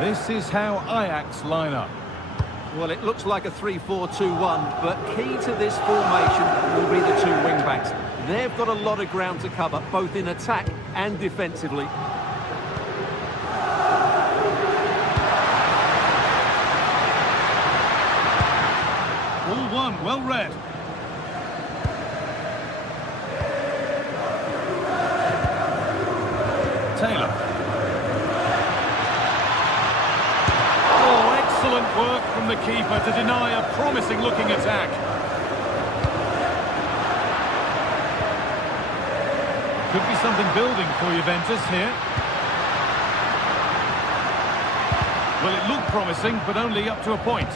This is how Ajax line up. Well, it looks like a 3-4-2-1, but key to this formation will be the two wing-backs. They've got a lot of ground to cover, both in attack and defensively. All one, well read. Taylor. Oh, excellent work from the keeper to deny a promising-looking attack. Could be something building for Juventus here. Well, it looked promising, but only up to a point.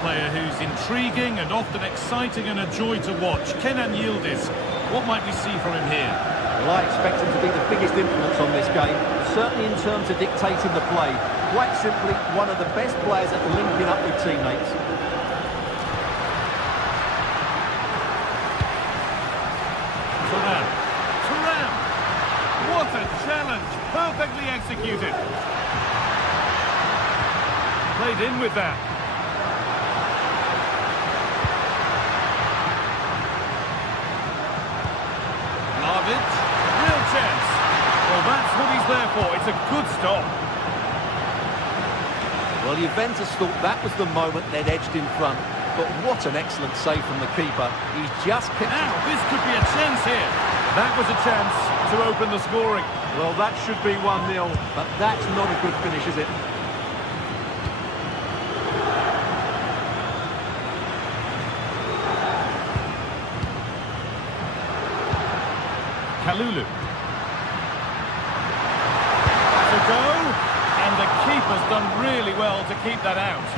Player who's intriguing and often exciting and a joy to watch. Kenan Yildiz, what might we see from him here? Well, I expect him to be the biggest influence on this game, certainly in terms of dictating the play. Quite simply, one of the best players at linking up with teammates. Turam! What a challenge! Perfectly executed. Played in with that. Real chance. Well, that's what he's there for. It's a good stop. Well, Juventus thought that was the moment they'd edged in front. But what an excellent save from the keeper. He's just kept... Now, this could be a chance here. That was a chance to open the scoring. Well, that should be 1-0. But that's not a good finish, is it? Kalulu. To go, and the keeper's done really well to keep that out.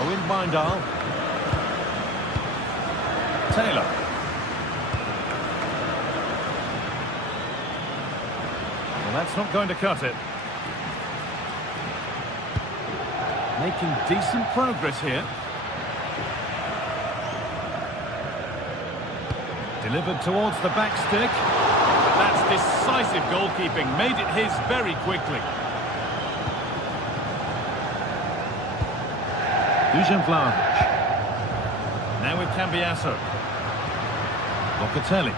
Owen Bindal. Taylor. Well, that's not going to cut it. Making decent progress here. Delivered towards the back stick. That's decisive goalkeeping. Made it his very quickly. Dusan Vlahovic. Now with Cambiasso. Locatelli.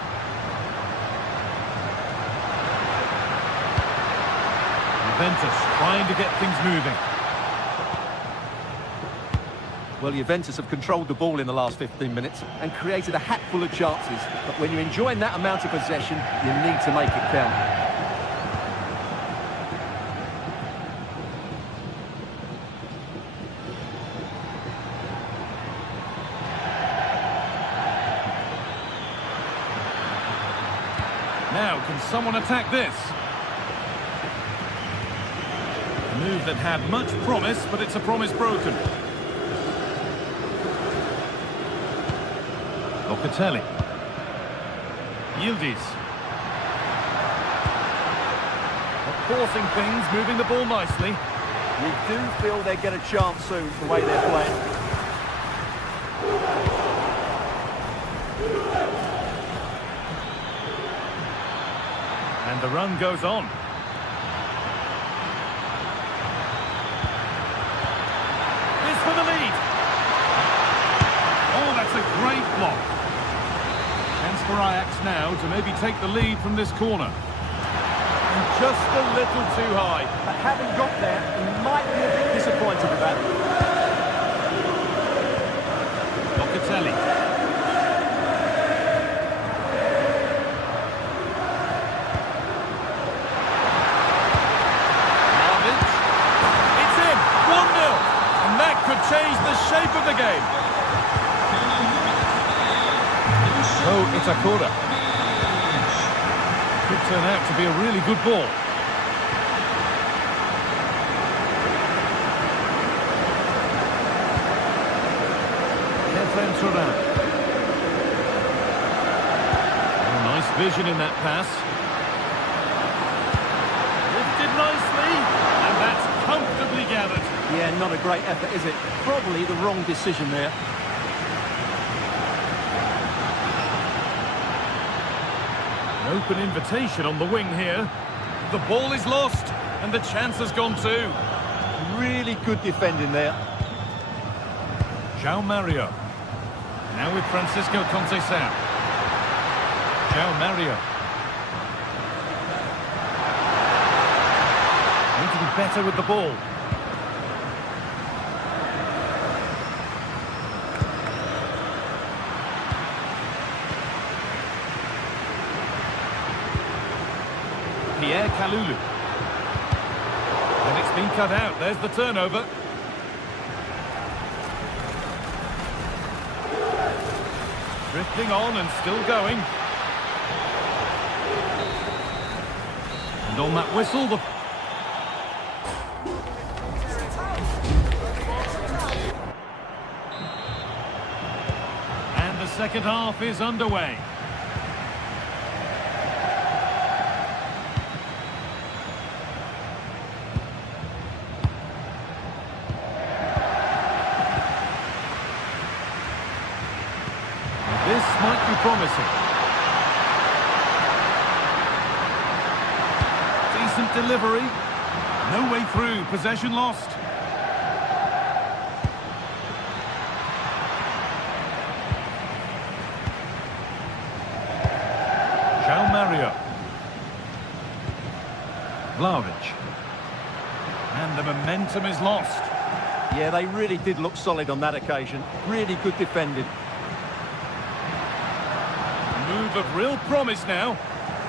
Juventus trying to get things moving. Well, Juventus have controlled the ball in the last 15 minutes and created a hatful of chances. But when you're enjoying that amount of possession, you need to make it count. Now, can someone attack this? A move that had much promise, but it's a promise broken. Locatelli. Yildiz. Forcing things, moving the ball nicely. You do feel they get a chance soon, the way they're playing. And the run goes on. It's for the lead. Oh, that's a great block. Chance for Ajax now to maybe take the lead from this corner. And just a little too high. But having got there, he might be a bit disappointed with that. Locatelli. It's in! 1-0! And that could change the shape of the game. Oh, it's a corner. Could turn out to be a really good ball. Kefren Turam. vision in that pass. Lifted nicely, and that's comfortably gathered. Yeah, not a great effort, is it? Probably the wrong decision there. An open invitation on the wing here. The ball is lost, and the chance has gone too. Really good defending there. João Mario. Now with Francisco Conceição. João Mario. Need to be better with the ball. Pierre Kalulu. And it's been cut out. There's the turnover. Drifting on and still going. And on that whistle, the... And the second half is underway. This might be promising. Decent delivery. No way through. Possession lost. João Mario. Vlahovic. And the momentum is lost. Yeah, they really did look solid on that occasion. Really good defending. Move of real promise now,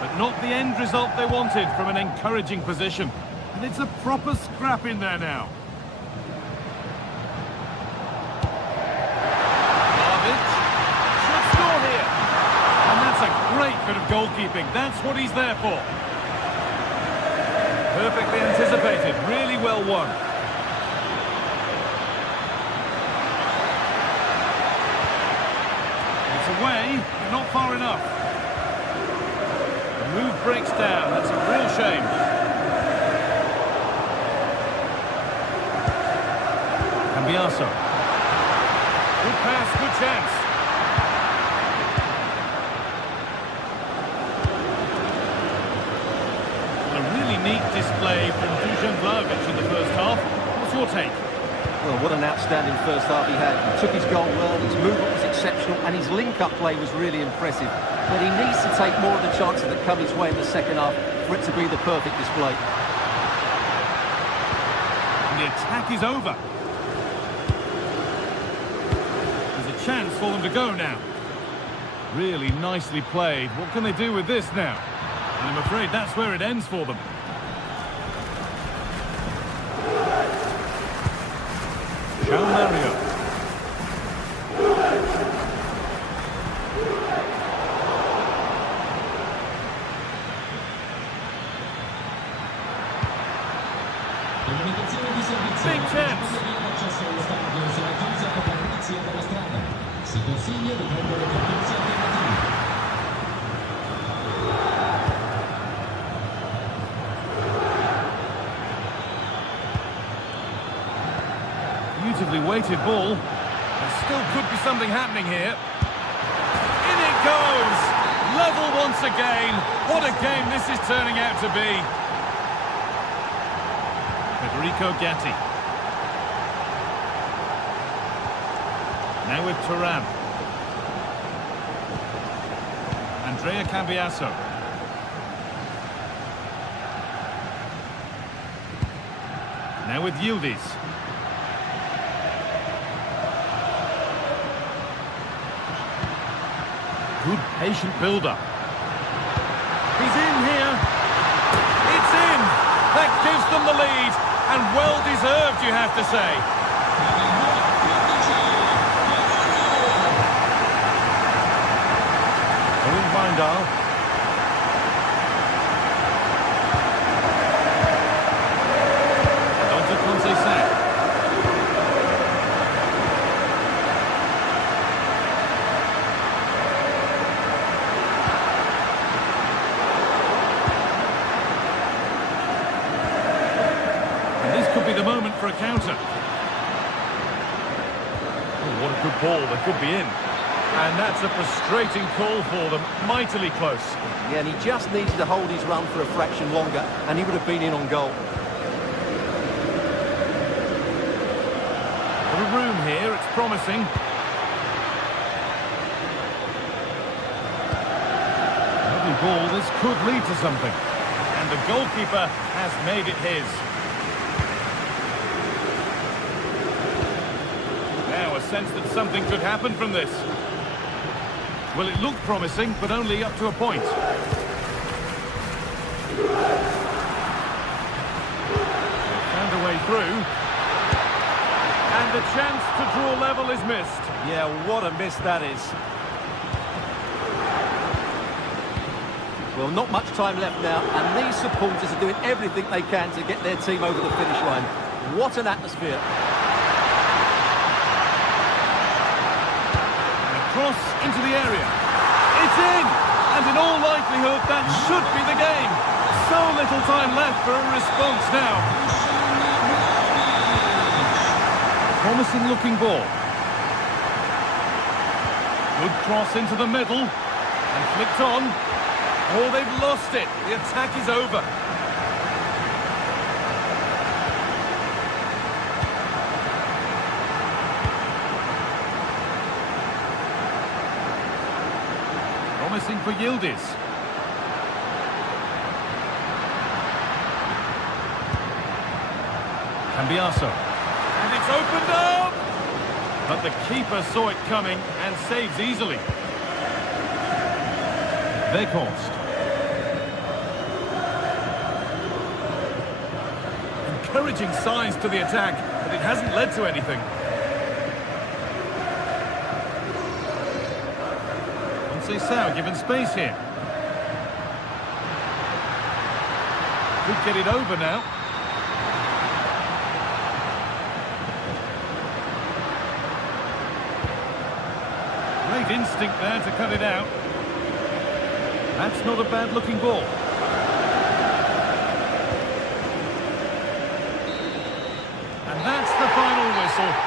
but not the end result they wanted from an encouraging position. And it's a proper scrap in there now. Vlahovic should score here. And that's a great bit of goalkeeping. That's what he's there for. Perfectly anticipated, really well won. Away, but not far enough. The move breaks down. That's a real shame. Cambiaso. Good pass, good chance. Well, a really neat display from Dusan Vlahovic in the first half. What's your take? Well, what an outstanding first half he had. He took his goal well, his movement was exceptional, and his link-up play was really impressive. But he needs to take more of the chances that come his way in the second half for it to be the perfect display. And the attack is over. There's a chance for them to go now. Really nicely played. What can they do with this now? And I'm afraid that's where it ends for them. João Mario. Big chance. L'accesso allo stadio sarà chiusa per la polizia della strada. Si consiglia di prendere percorsi alternativi. Beautifully weighted ball. There still could be something happening here. In it goes! Level once again. What a game this is turning out to be. Federico Gatti. Now with Thuram. Andrea Cambiaso. Now with Yildiz. Good patient build-up. He's in here. It's in. That gives them the lead. And well-deserved, you have to say. Owen Wijndal. And on to Conceição. What a good ball, they could be in. And that's a frustrating call for them, mightily close. Yeah, and he just needed to hold his run for a fraction longer, and he would have been in on goal. Bit of room here, it's promising. Lovely ball, this could lead to something. And the goalkeeper has made it his. Now a sense that something could happen from this. Well, it looked promising, but only up to a point. They found a way through. And the chance to draw level is missed. Yeah, what a miss that is. Well, not much time left now, and these supporters are doing everything they can to get their team over the finish line. What an atmosphere. Cross into the area. It's in! And in all likelihood, that should be the game. So little time left for a response now. Promising looking ball. Good cross into the middle. And flicked on. Oh, they've lost it. The attack is over. Promising for Yildiz. Cambiaso. And it's opened up! But the keeper saw it coming and saves easily. Weghorst. Encouraging signs to the attack, but it hasn't led to anything. Sao given space here. Could get it over now. Great instinct there to cut it out. That's not a bad looking ball. And that's the final whistle.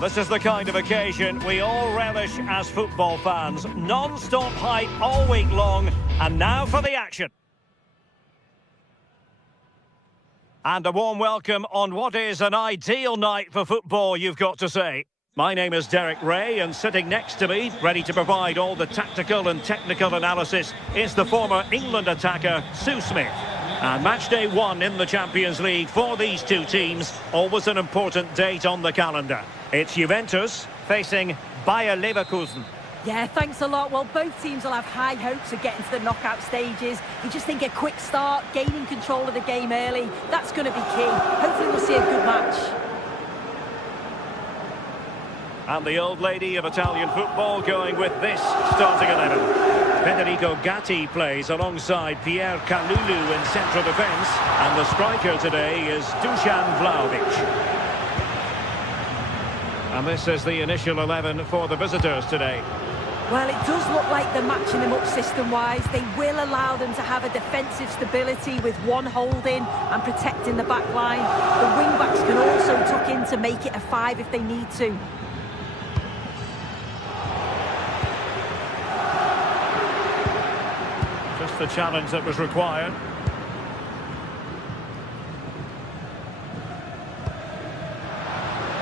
This is the kind of occasion we all relish as football fans. Non-stop hype all week long, and now for the action. And a warm welcome on what is an ideal night for football, you've got to say. My name is Derek Ray, and sitting next to me, ready to provide all the tactical and technical analysis, is the former England attacker, Sue Smith. And match day 1 in the Champions League for these two teams, always an important date on the calendar. It's Juventus facing Bayer Leverkusen. Yeah, thanks a lot. Well, both teams will have high hopes of getting to the knockout stages. You just think a quick start, gaining control of the game early, that's going to be key. Hopefully we'll see a good match. And the old lady of Italian football going with this starting 11. Federico Gatti plays alongside Pierre Kalulu in central defence. And the striker today is Dusan Vlahovic. And this is the initial 11 for the visitors today. Well, it does look like they're matching them up system-wise. They will allow them to have a defensive stability with one holding and protecting the back line. The wing-backs can also tuck in to make it a 5 if they need to. Just the challenge that was required.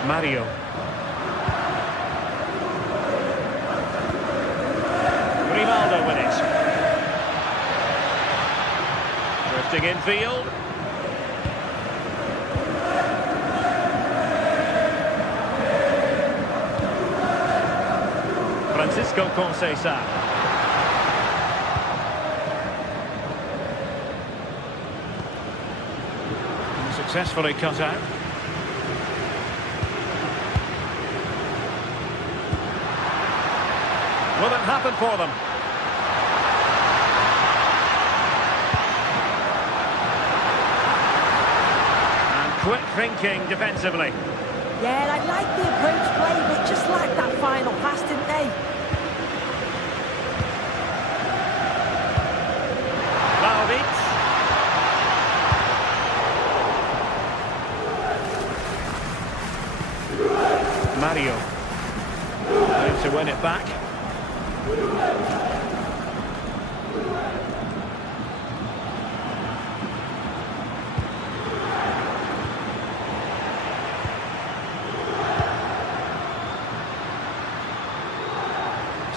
Mario. Ronaldo with it. Drifting infield. Francisco Conceição. Successfully cut out. Will it happen for them? And quick thinking defensively. Yeah, I like the approach play, but just like that final pass, didn't they? Mario. Trying to win it back.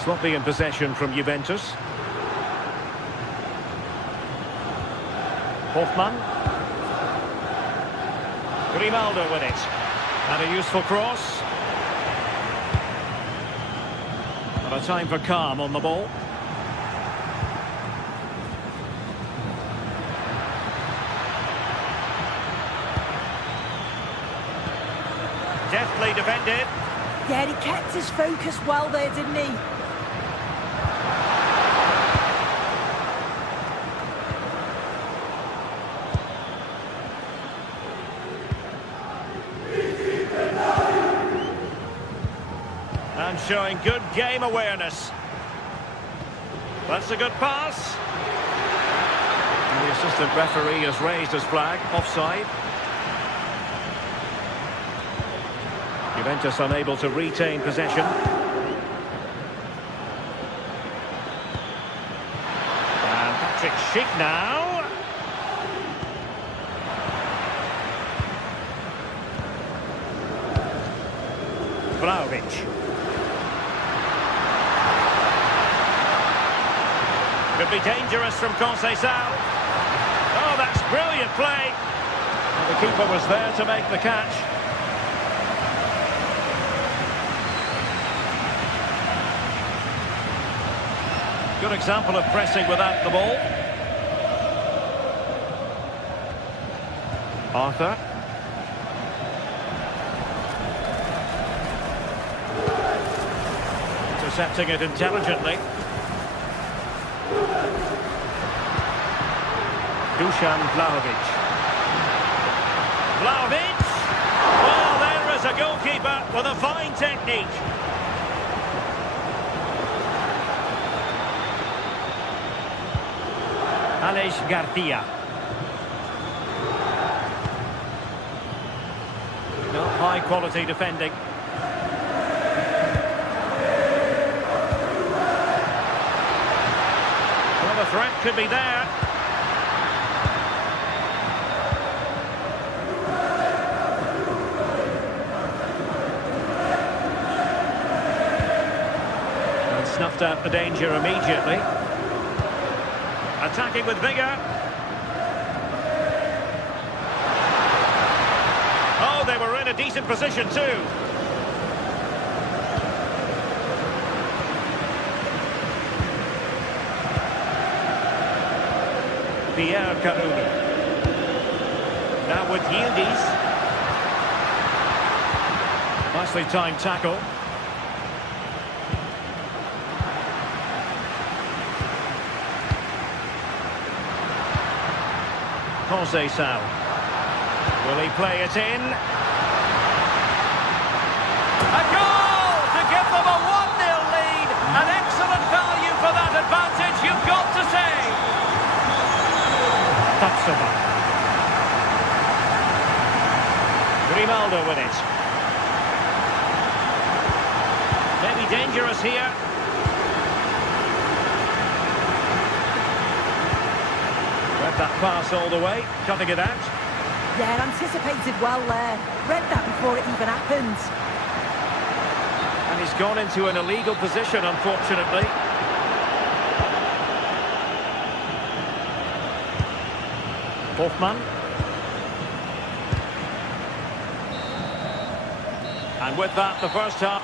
Sloppy in possession from Juventus. Hoffmann. Grimaldo with it. And a useful cross. And a time for calm on the ball. Deftly defended. Yeah, he kept his focus well there, didn't he? And showing good game awareness. That's a good pass. And the assistant referee has raised his flag, offside. Juventus unable to retain possession. And Patrick Schick now. Vlahovic. Could be dangerous from Conceição. Oh, that's brilliant play. And the keeper was there to make the catch. Good example of pressing without the ball. Arthur. Intercepting it intelligently. Dusan Vlahovic. Vlahovic! Well, there is a goalkeeper with a fine technique. Alex Garcia. No, high quality defending. Well, the threat could be there. And snuffed out the danger immediately. Attacking with vigour. Oh, they were in a decent position too. Pierre Caruni. Now with Yildiz. Nicely timed tackle. Conceição. Will he play it in? A goal to give them a 1-0 lead. An excellent value for that advantage, you've got to say. Tatsuma. Grimaldo with it. Maybe dangerous here. Read that pass all the way, cutting it out. Yeah, anticipated well there. Read that before it even happened. And he's gone into an illegal position, unfortunately. Hoffmann. And with that, the first half.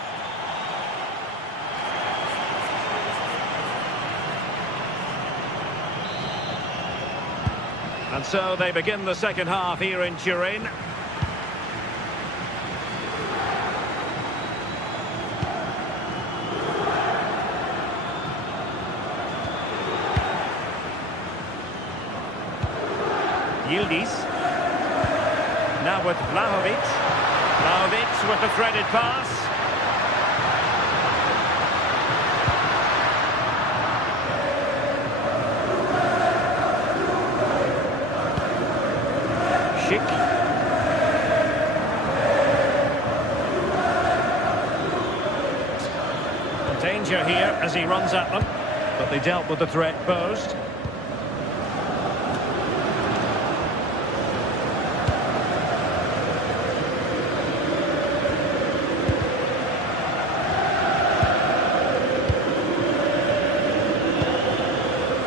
And so they begin the second half here in Turin. Yildiz. Now with Vlahovic. Vlahovic with the threaded pass. Schick. Danger here as he runs at them, but they dealt with the threat posed.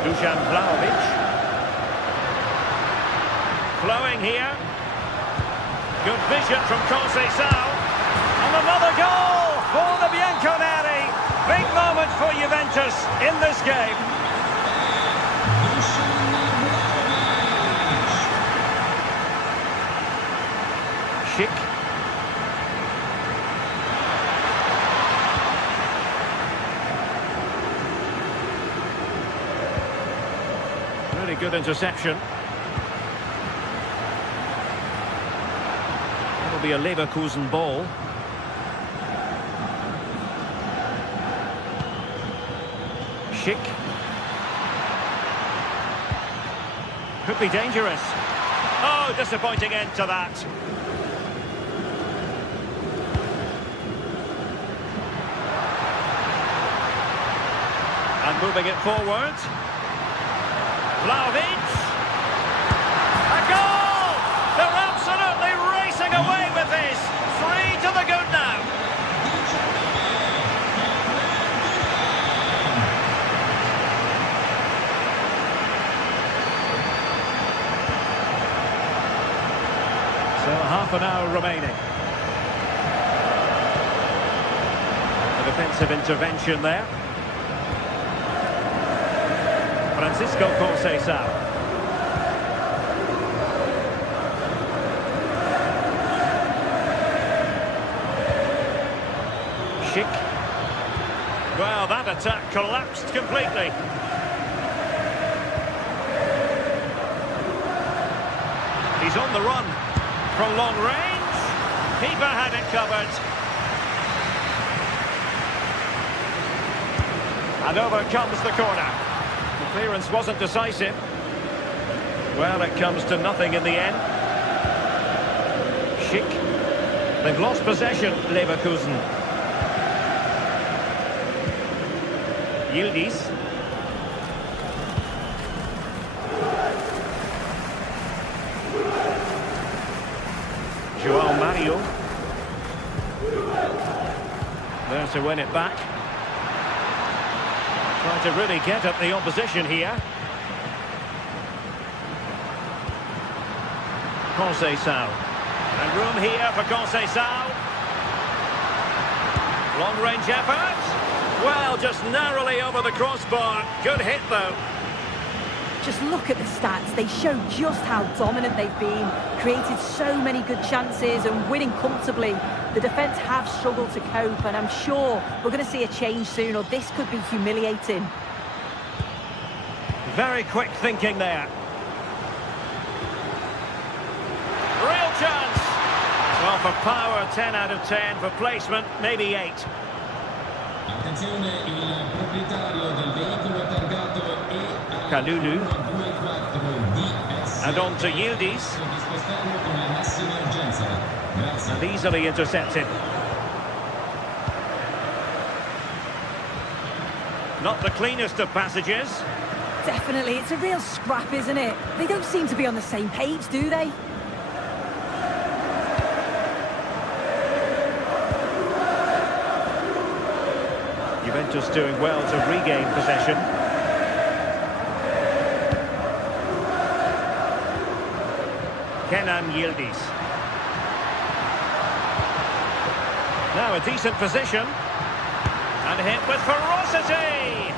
Dusan Vlahovic. Flowing here. Good vision from Conceição. And another goal for the Bianconeri. Big moment for Juventus in this game. Schick. Really good interception. It'll be a Leverkusen ball. Schick. Could be dangerous. Oh, disappointing end to that. And moving it forward. Vlahovic. A goal! They're absolutely racing away with this. 3 to the good now. So half an hour remaining. A defensive intervention there. Francisco Conceição. Schick. Well, that attack collapsed completely. He's on the run from long range. Keeper had it covered. And over comes the corner. The clearance wasn't decisive. Well, it comes to nothing in the end. Schick. They've lost possession, Leverkusen. Yildiz. João Mario. There to win it back. Trying to really get at the opposition here. Conceição. And room here for Conceição. Long-range effort. Well, just narrowly over the crossbar. Good hit, though. Just look at the stats. They show just how dominant they've been. Created so many good chances and winning comfortably. The defence have struggled to cope, and I'm sure we're going to see a change soon, or this could be humiliating. Very quick thinking there. Real chance. Well, for power, 10 out of 10. For placement, maybe 8. Attenzione, il proprietario del veicolo targato Kalulu. EA24DS. And on to Yildiz. Di spostarlo con la massima urgenza. Grazie. And easily intercepted. Not the cleanest of passages. Definitely, it's a real scrap, isn't it? They don't seem to be on the same page, do they? Juventus doing well to regain possession. Kenan Yildiz. Now a decent position. And hit with ferocity!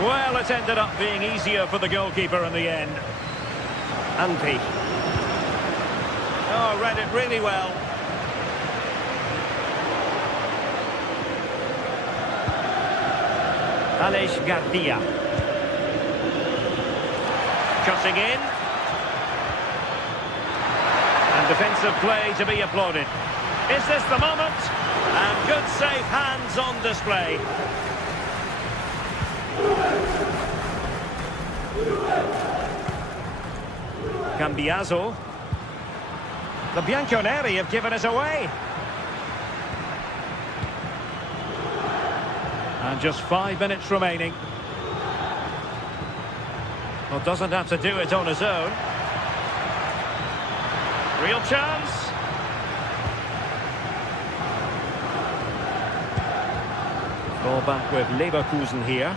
Well, it ended up being easier for the goalkeeper in the end. Anpi. Oh, read it really well. Aleix Garcia. Cutting in. And defensive play to be applauded. Is this the moment? And good safe hands on display. Cambiaso. The Bianconeri have given us away. And just 5 minutes remaining. Well, doesn't have to do it on his own. Real chance. Ball back with Leverkusen here.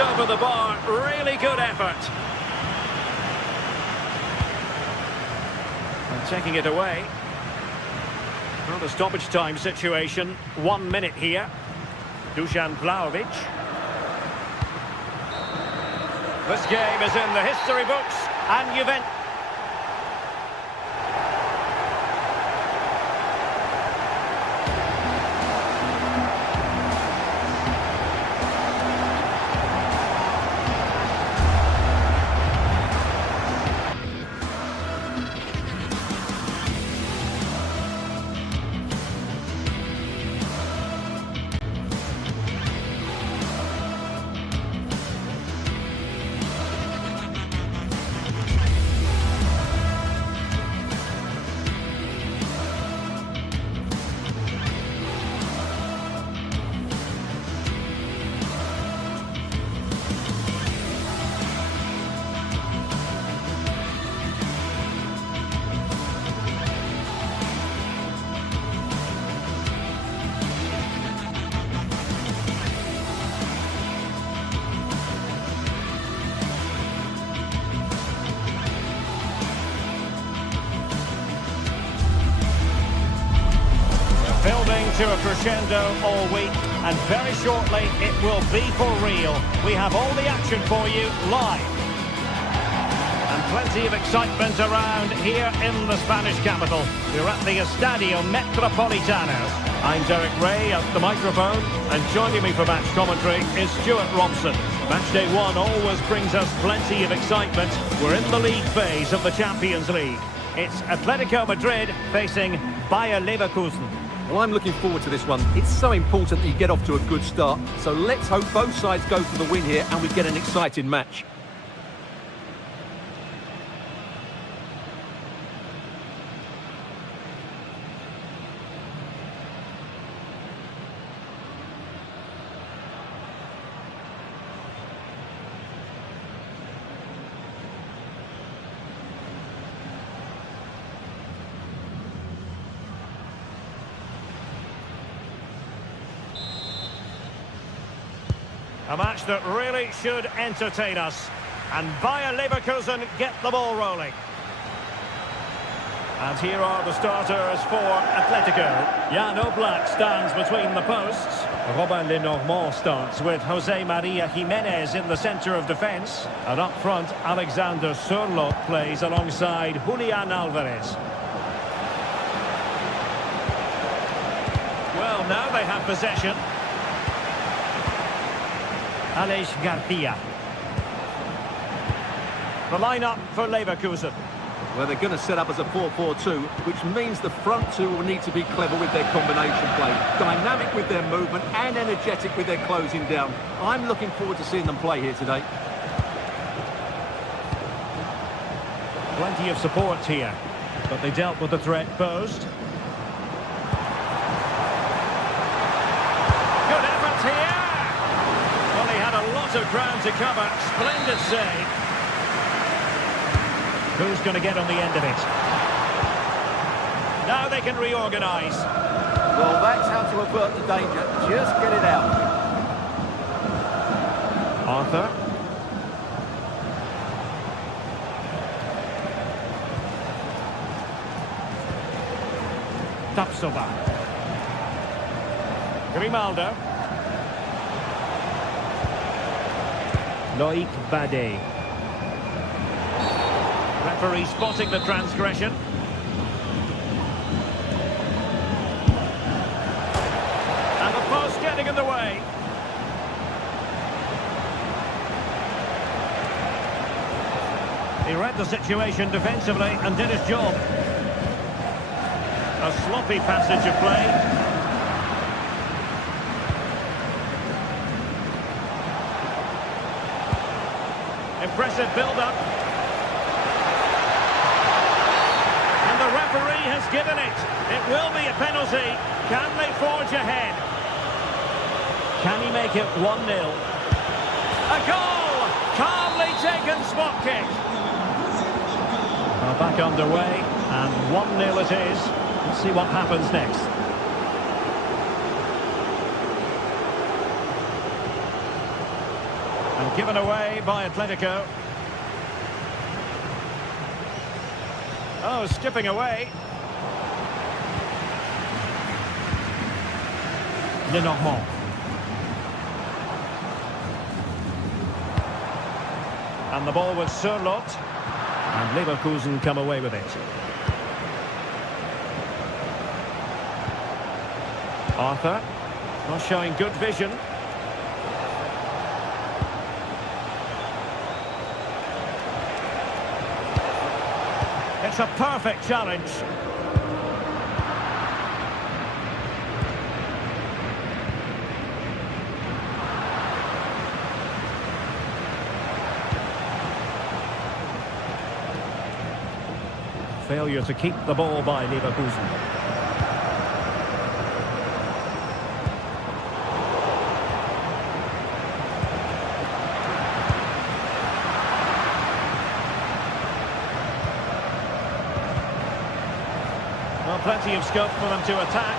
Over the bar, really good effort. And taking it away. Well, the stoppage time situation, 1 minute here. Dusan Vlahovic. This game is in the history books, and Juventus. Building to a crescendo all week, and very shortly it will be for real. We have all the action for you live. And plenty of excitement around here in the Spanish capital. We're at the Estadio Metropolitano. I'm Derek Ray at the microphone, and joining me for match commentary is Stuart Robson. Matchday 1 always brings us plenty of excitement. We're in the league phase of the Champions League. It's Atletico Madrid facing Bayer Leverkusen. Well, I'm looking forward to this one. It's so important that you get off to a good start. So let's hope both sides go for the win here and we get an exciting match. A match that really should entertain us. And Bayer Leverkusen get the ball rolling. And here are the starters for Atletico. Jan Oblak stands between the posts. Robin Lenormand starts with Jose Maria Jimenez in the centre of defence. And up front, Alexander Sørloth plays alongside Julian Alvarez. have possession. Aleix Garcia. The line-up for Leverkusen. Well, they're going to set up as a 4-4-2, which means the front two will need to be clever with their combination play, dynamic with their movement and energetic with their closing down. I'm looking forward to seeing them play here today. Plenty of support here, but they dealt with the threat posed. Good effort here! Well, he had a lot of ground to cover. Splendid save. Who's going to get on the end of it? Now they can reorganise. Well, that's how to avert the danger. Just get it out. Arthur. Tapsoba. Grimaldo. Loic Bade. Referee spotting the transgression. And the post getting in the way. He read the situation defensively and did his job. A sloppy passage of play. Impressive build-up. And the referee has given it. It will be a penalty. Can they forge ahead? Can he make it 1-0? A goal! Calmly taken spot kick. Well, back underway, and 1-0 it is. Let's see what happens next. And given away by Atletico. Oh, skipping away. Lenormand. And the ball with Sørloth. And Leverkusen come away with it. Arthur, not showing good vision. It's a perfect challenge. Failure to keep the ball by Leverkusen. Well, plenty of scope for them to attack.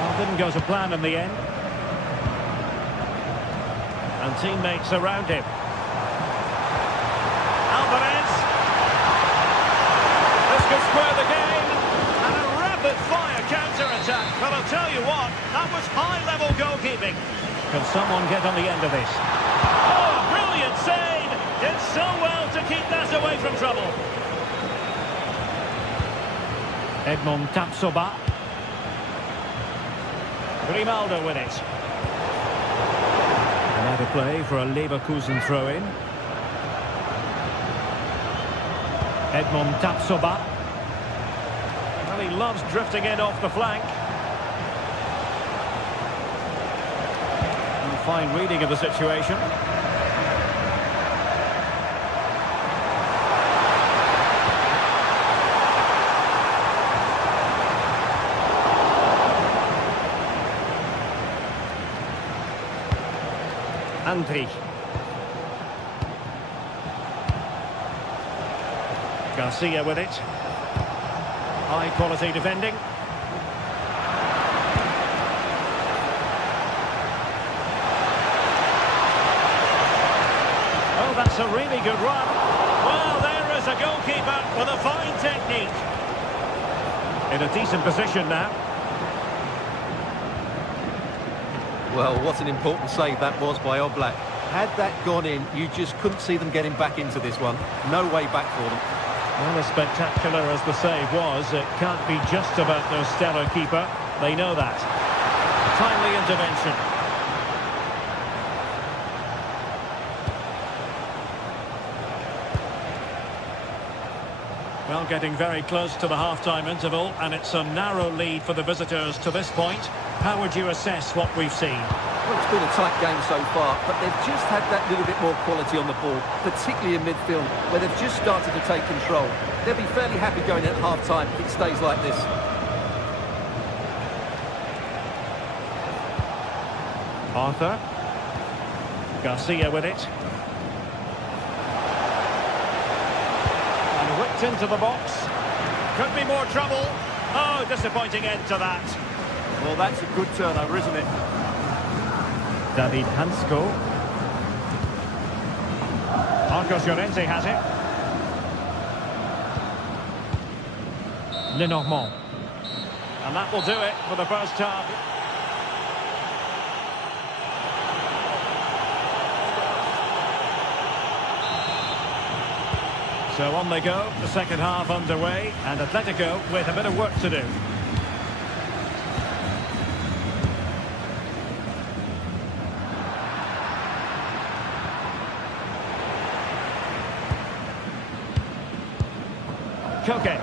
Well, didn't go to plan in the end. And teammates around him. Alvarez. This could square the game. And a rapid-fire counter-attack. But I'll tell you what, that was high-level goalkeeping. Can someone get on the end of this? Oh, brilliant save! Did so well to keep that away from trouble. Edmond Tapsoba. Grimaldo with it. Another play for a Leverkusen throw-in. Edmond Tapsoba. Well, he loves drifting in off the flank. And fine reading of the situation. Andri. Garcia with it. High quality defending. Oh, that's a really good run. Well, there is a goalkeeper with a fine technique. In a decent position now. Well, what an important save that was by Oblak. Had that gone in, you just couldn't see them getting back into this one. No way back for them. Well, as spectacular as the save was, it can't be just about their stellar keeper. They know that. Timely intervention. Well, getting very close to the half-time interval, and it's a narrow lead for the visitors to this point. How would you assess what we've seen? Well, it's been a tight game so far, but they've just had that little bit more quality on the ball, particularly in midfield, where they've just started to take control. They'll be fairly happy going at half-time if it stays like this. Arthur. Garcia with it. And whipped into the box. Could be more trouble. Oh, disappointing end to that. Well, that's a good turnover, isn't it? David Hansko. Marcos Llorente has it. Lenormand. And that will do it for the first half. So on they go, the second half underway, and Atletico with a bit of work to do. Koke.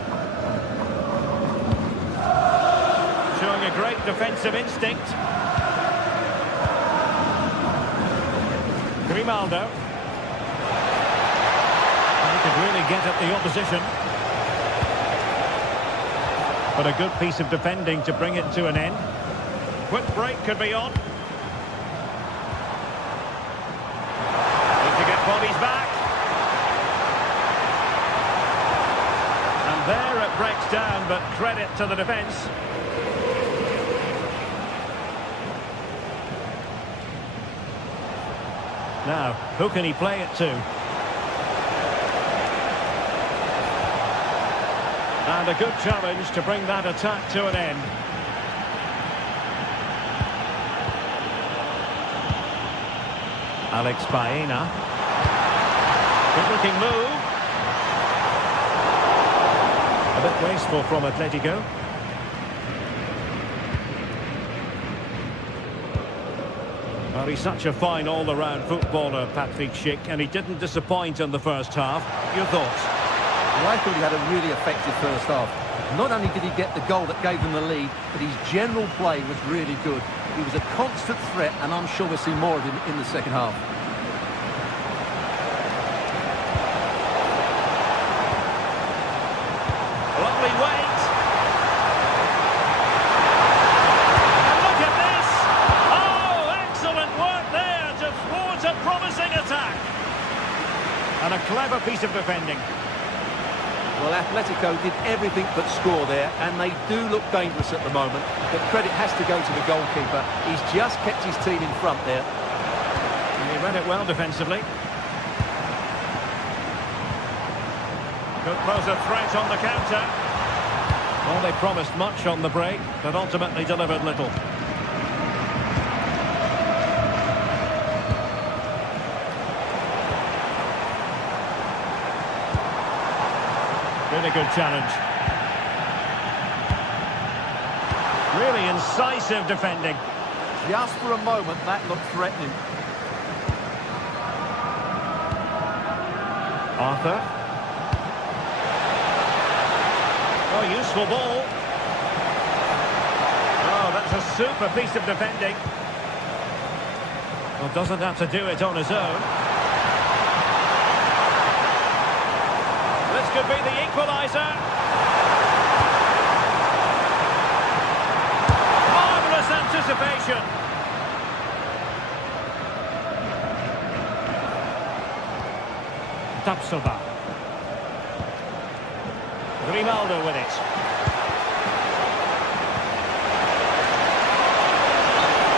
Showing a great defensive instinct. Grimaldo. He could really get at the opposition. But a good piece of defending to bring it to an end. Quick break could be on. Need to get bodies back. And there it breaks down, but credit to the defence. Now, who can he play it to? And a good challenge to bring that attack to an end. Alex Baena. Good looking move. A bit wasteful from Atletico. Well, he's such a fine all-around footballer, Patrick Schick, and he didn't disappoint in the first half. Your thoughts? Well, I thought he had a really effective first half. Not only did he get the goal that gave them the lead, but his general play was really good. He was a constant threat, and I'm sure we'll see more of him in the second half. Lovely weight. And look at this. Oh, excellent work there to thwart a promising attack. And a clever piece of defending. Well, Atletico did everything but score there, and they do look dangerous at the moment. But credit has to go to the goalkeeper. He's just kept his team in front there. And he read it well defensively. Could pose a threat on the counter. Well, they promised much on the break, but ultimately delivered little. Really good challenge. Really incisive defending. Just for a moment, that looked threatening. Arthur. Oh, useful ball. Oh, that's a super piece of defending. Well, doesn't have to do it on his own. This could be the equaliser. Marvellous anticipation. Tapsoba. Grimaldo with it.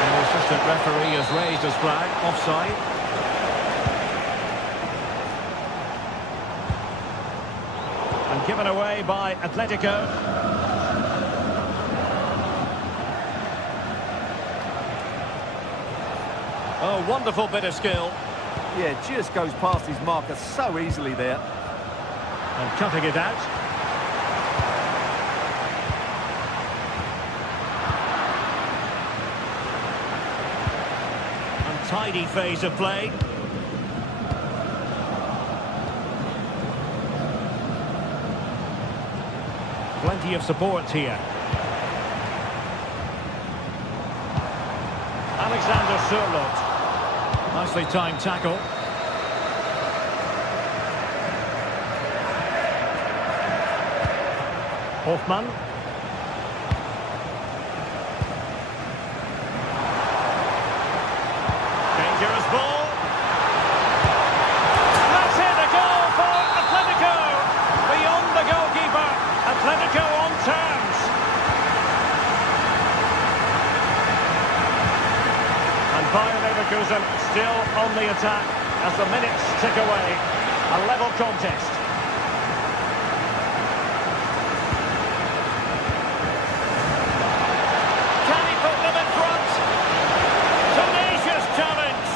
And the assistant referee has raised his flag, offside. And given away by Atletico. Oh, wonderful bit of skill. Yeah, just goes past his marker so easily there. And cutting it out. Untidy phase of play. Plenty of support here. Alexander Sørloth. Nicely timed tackle. Hoffmann. Dangerous ball. That's it, a goal for Atletico. Beyond the goalkeeper. Atletico on terms. And Bayern Leverkusen still on the attack as the minutes tick away. A level contest. Can he put them in front? Tenacious challenge.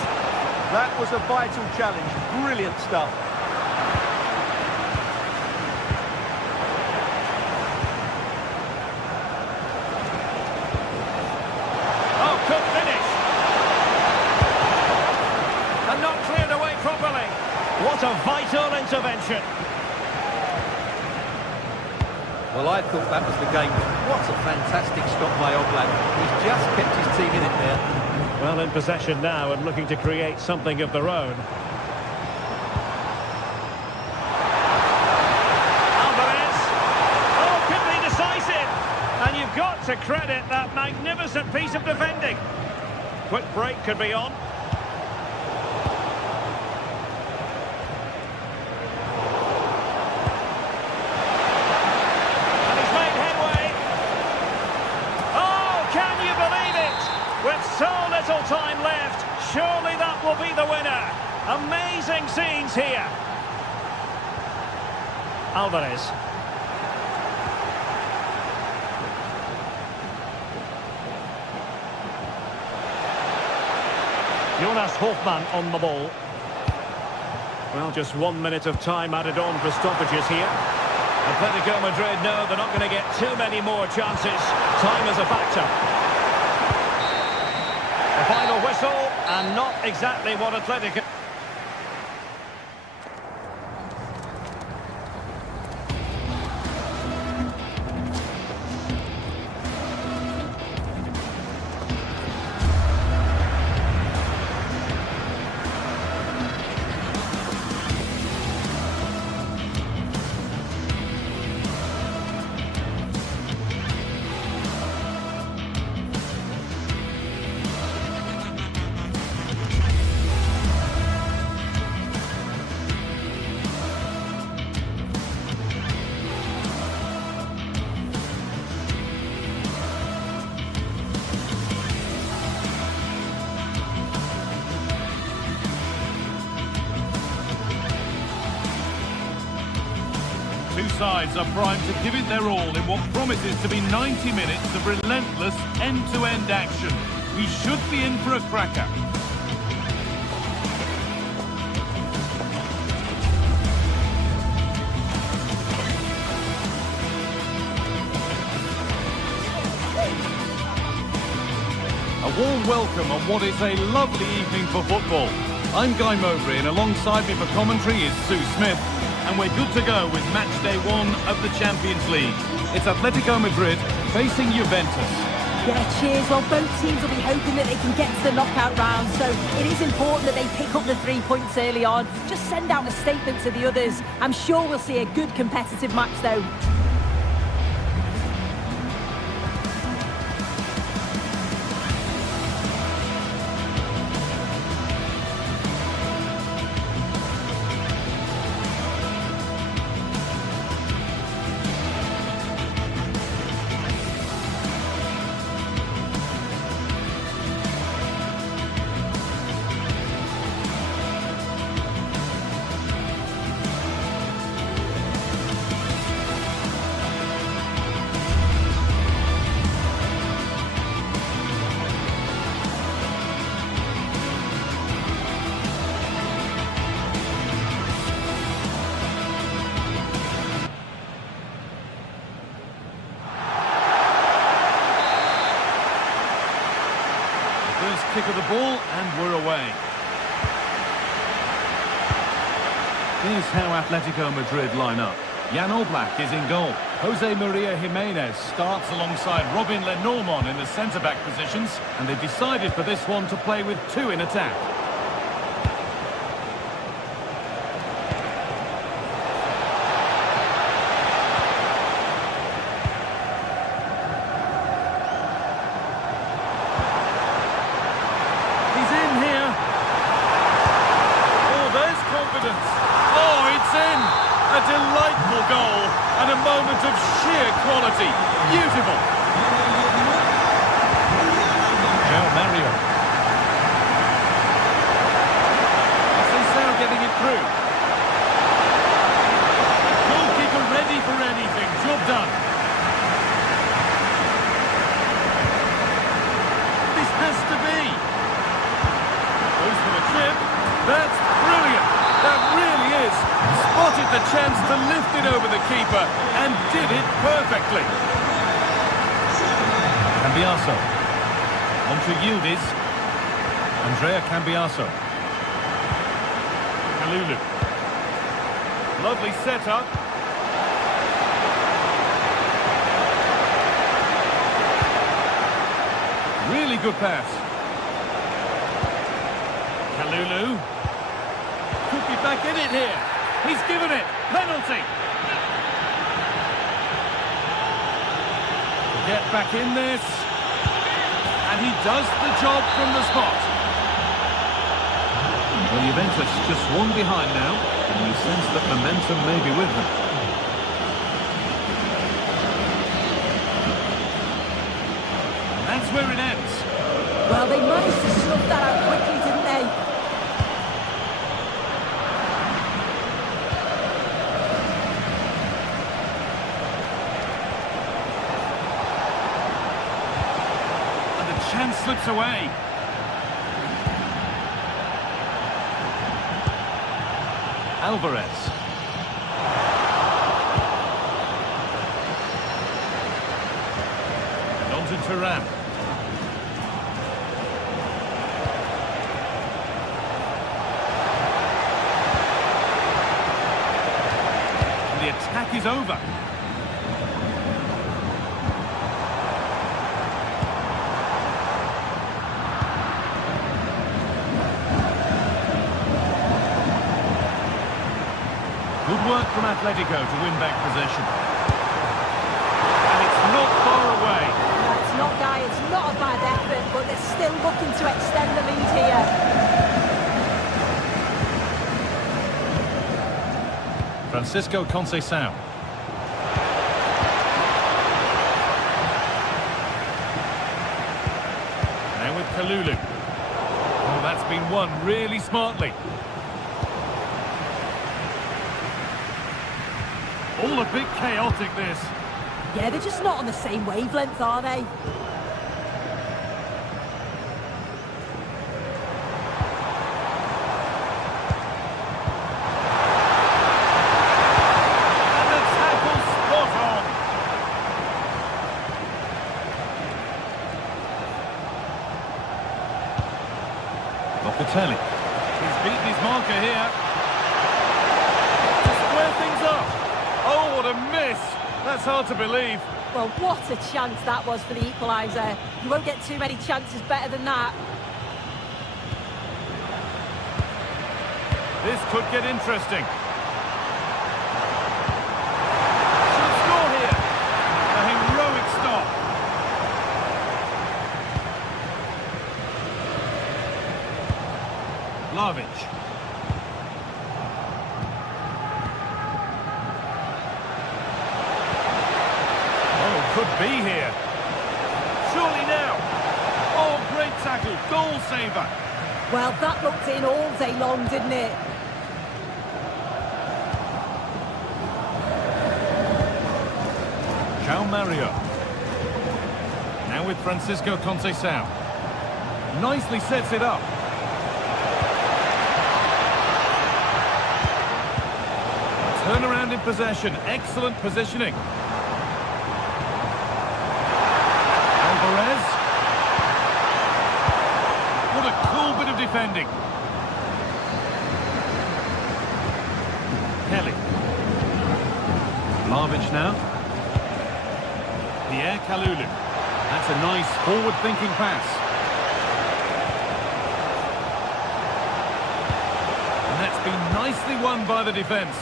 That was a vital challenge. Brilliant stuff. Oh, good finish. And not cleared away properly. What a vital intervention. Well, I thought that was the game. What a fantastic stop by Oblak. He's just kept his team in it there. Well, in possession now and looking to create something of their own. Alvarez. Oh, could be decisive. And you've got to credit that magnificent piece of defending. Quick break could be on. And he's made headway. Oh, can you believe it? With so little time left, surely that will be the winner. Amazing scenes here. Alvarez. Jonas Hoffmann on the ball. Well, just 1 minute of time added on for stoppages here. Atletico Madrid know they're not going to get too many more chances. Time is a factor. The final whistle, and not exactly what Atletico... Two sides are primed to give it their all in what promises to be 90 minutes of relentless end-to-end action. We should be in for a cracker. A warm welcome on what is a lovely evening for football. I'm Guy Mowbray, and alongside me for commentary is Sue Smith. And we're good to go with match day 1 of the Champions League. It's Atletico Madrid facing Juventus. Yeah, cheers. Well, both teams will be hoping that they can get to the knockout round, so it is important that they pick up the 3 points early on. Just send out a statement to the others. I'm sure we'll see a good competitive match, though. kick of the ball, and we're away. Here's how Atletico Madrid line up. Jan Oblak is in goal. Jose Maria Jimenez starts alongside Robin Lenormand in the centre-back positions, and they've decided for this one to play with two in attack. He's in here. Oh, there's confidence. Oh, it's in. A delightful goal and a moment of sheer quality. Beautiful. João Mario. Conceição getting it through. Goalkeeper ready for anything. Job done. This has to be. Goes for the chip. That's brilliant. That really is. Spotted the chance to lift it over the keeper and did it perfectly. Cambiaso. On to Yildiz. Andrea Cambiaso. Kalulu. Lovely setup. Really good pass. Kalulu. Could be back in it here. He's given it. Penalty. Get back in this. And he does the job from the spot. Well, Juventus just one behind now. And you sense that momentum may be with them. And that's where it ends. Well, they managed to snuff that out quickly, didn't they? Chance slips away. Alvarez. And on to Turan. And the attack is over. Good work from Atletico to win back possession. And it's not far away. It's not, Guy, it's not a bad effort, but they're still looking to extend the lead here. Francisco Conceição. Now with Kalulu. Oh, that's been won really smartly. All a bit chaotic, this. Yeah, they're just not on the same wavelength, are they? And the tackle spot on. Locatelli. He's beaten his marker here. To square things up. Oh, what a miss! That's hard to believe. Well, what a chance that was for the equaliser. You won't get too many chances better than that. This could get interesting. Should score here. A heroic stop. Vlahovic. Could be here. Surely now. Oh, great tackle. Goal saver. Well, that looked in all day long, didn't it? João Mario. Now with Francisco Conceição. Nicely sets it up. Turnaround in possession. Excellent positioning. defending. Kelly. Vlahovic now. Pierre Kalulu. That's a nice forward-thinking pass. And that's been nicely won by the defence.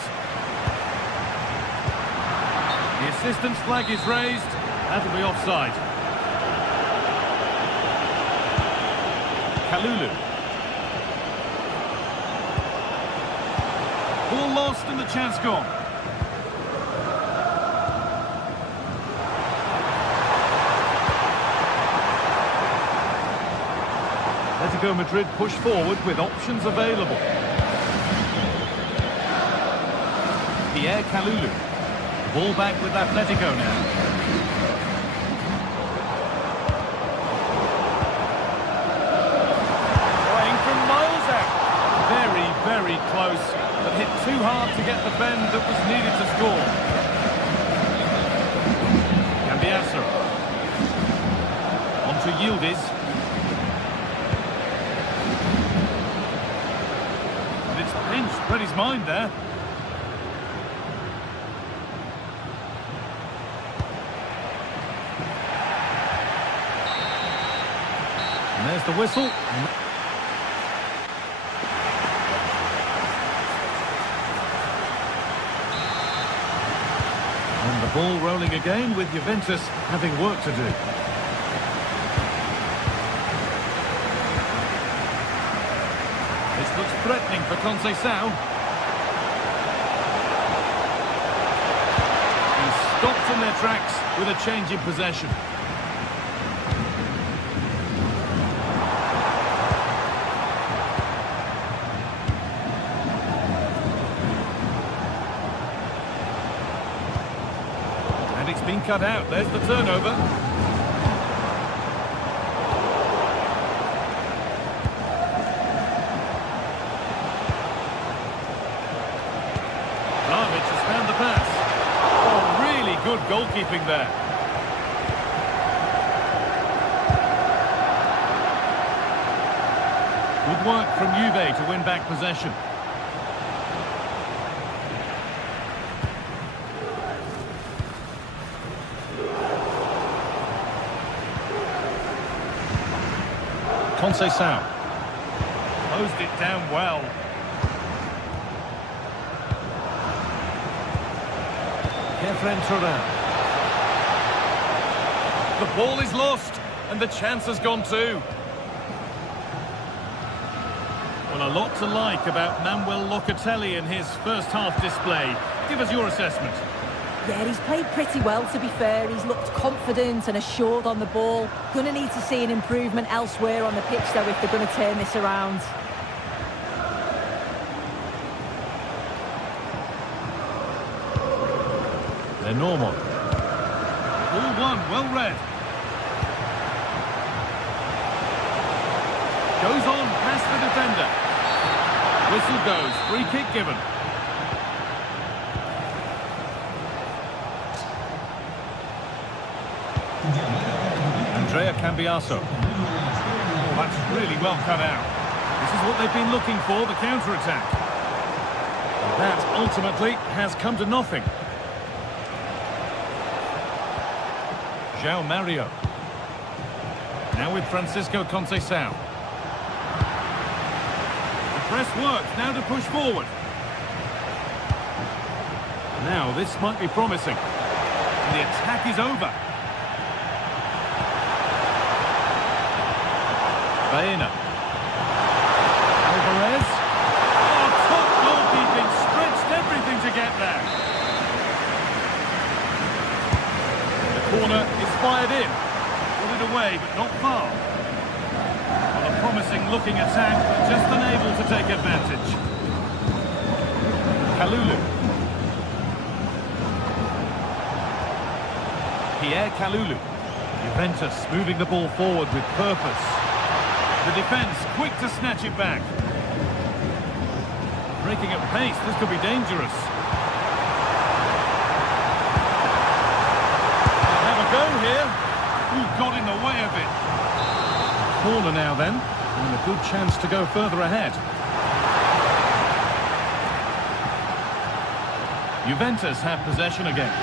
The assistant's flag is raised. That'll be offside. Kalulu. Ball lost and the chance gone. Atletico Madrid push forward with options available. Pierre Kalulu. Ball back with Atletico now. Playing from miles out. Very, very close, but hit too hard to get the bend that was needed to score. Cambiasso. On to Yildiz. And it's pinched, read his mind there. And there's the whistle. And the ball rolling again with Juventus having work to do. This looks threatening for Conceição. He's stopped in their tracks with a change in possession. And it's been cut out. There's the turnover. Vlahovic has found the pass. Oh, really good goalkeeping there. Good work from Juve to win back possession. Conceição. Closed it down well. Kefren Turan. The ball is lost, and the chance has gone too. Well, a lot to like about Manuel Locatelli in his first half display. Give us your assessment. Yeah, he's played pretty well, to be fair. He's looked confident and assured on the ball. Going to need to see an improvement elsewhere on the pitch, though, if they're going to turn this around. They're normal. All one, well read. Goes on past the defender. Whistle goes, free kick given. Andrea Cambiasso. Oh, that's really well cut out. This is what they've been looking for, the counter-attack. That ultimately has come to nothing. João Mario. Now with Francisco Conceição. The press works, now to push forward. Now this might be promising. And the attack is over. Baena. Alvarez. Oh, top goalkeeping, stretched everything to get there. The corner is fired in. Put it away, but not far. Well, a promising looking attack, but just unable to take advantage. Kalulu. Pierre Kalulu. Juventus moving the ball forward with purpose. The defence quick to snatch it back. Breaking at pace, this could be dangerous. Have a go here. Ooh, got in the way of it. Corner now then. And a good chance to go further ahead. Juventus have possession again.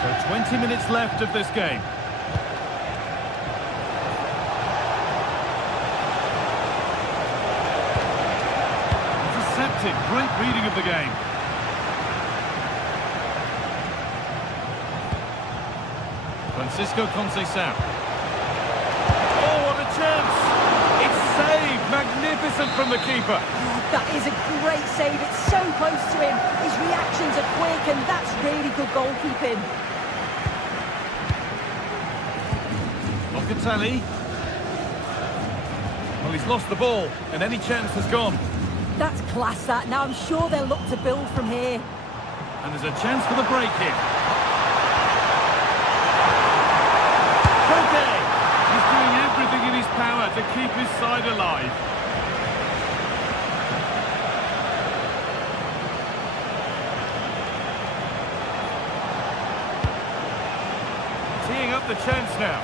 So 20 minutes left of this game. Intercepted, great reading of the game. Francisco Conceição. Oh, what a chance! It's saved, magnificent from the keeper. That is a great save. It's so close to him. His reactions are quick, and that's really good goalkeeping. Locatelli. Well, he's lost the ball, and any chance has gone. That's class, that. Now I'm sure they'll look to build from here. And there's a chance for the break here. Okay, he's doing everything in his power to keep his side alive. Teeing up the chance now.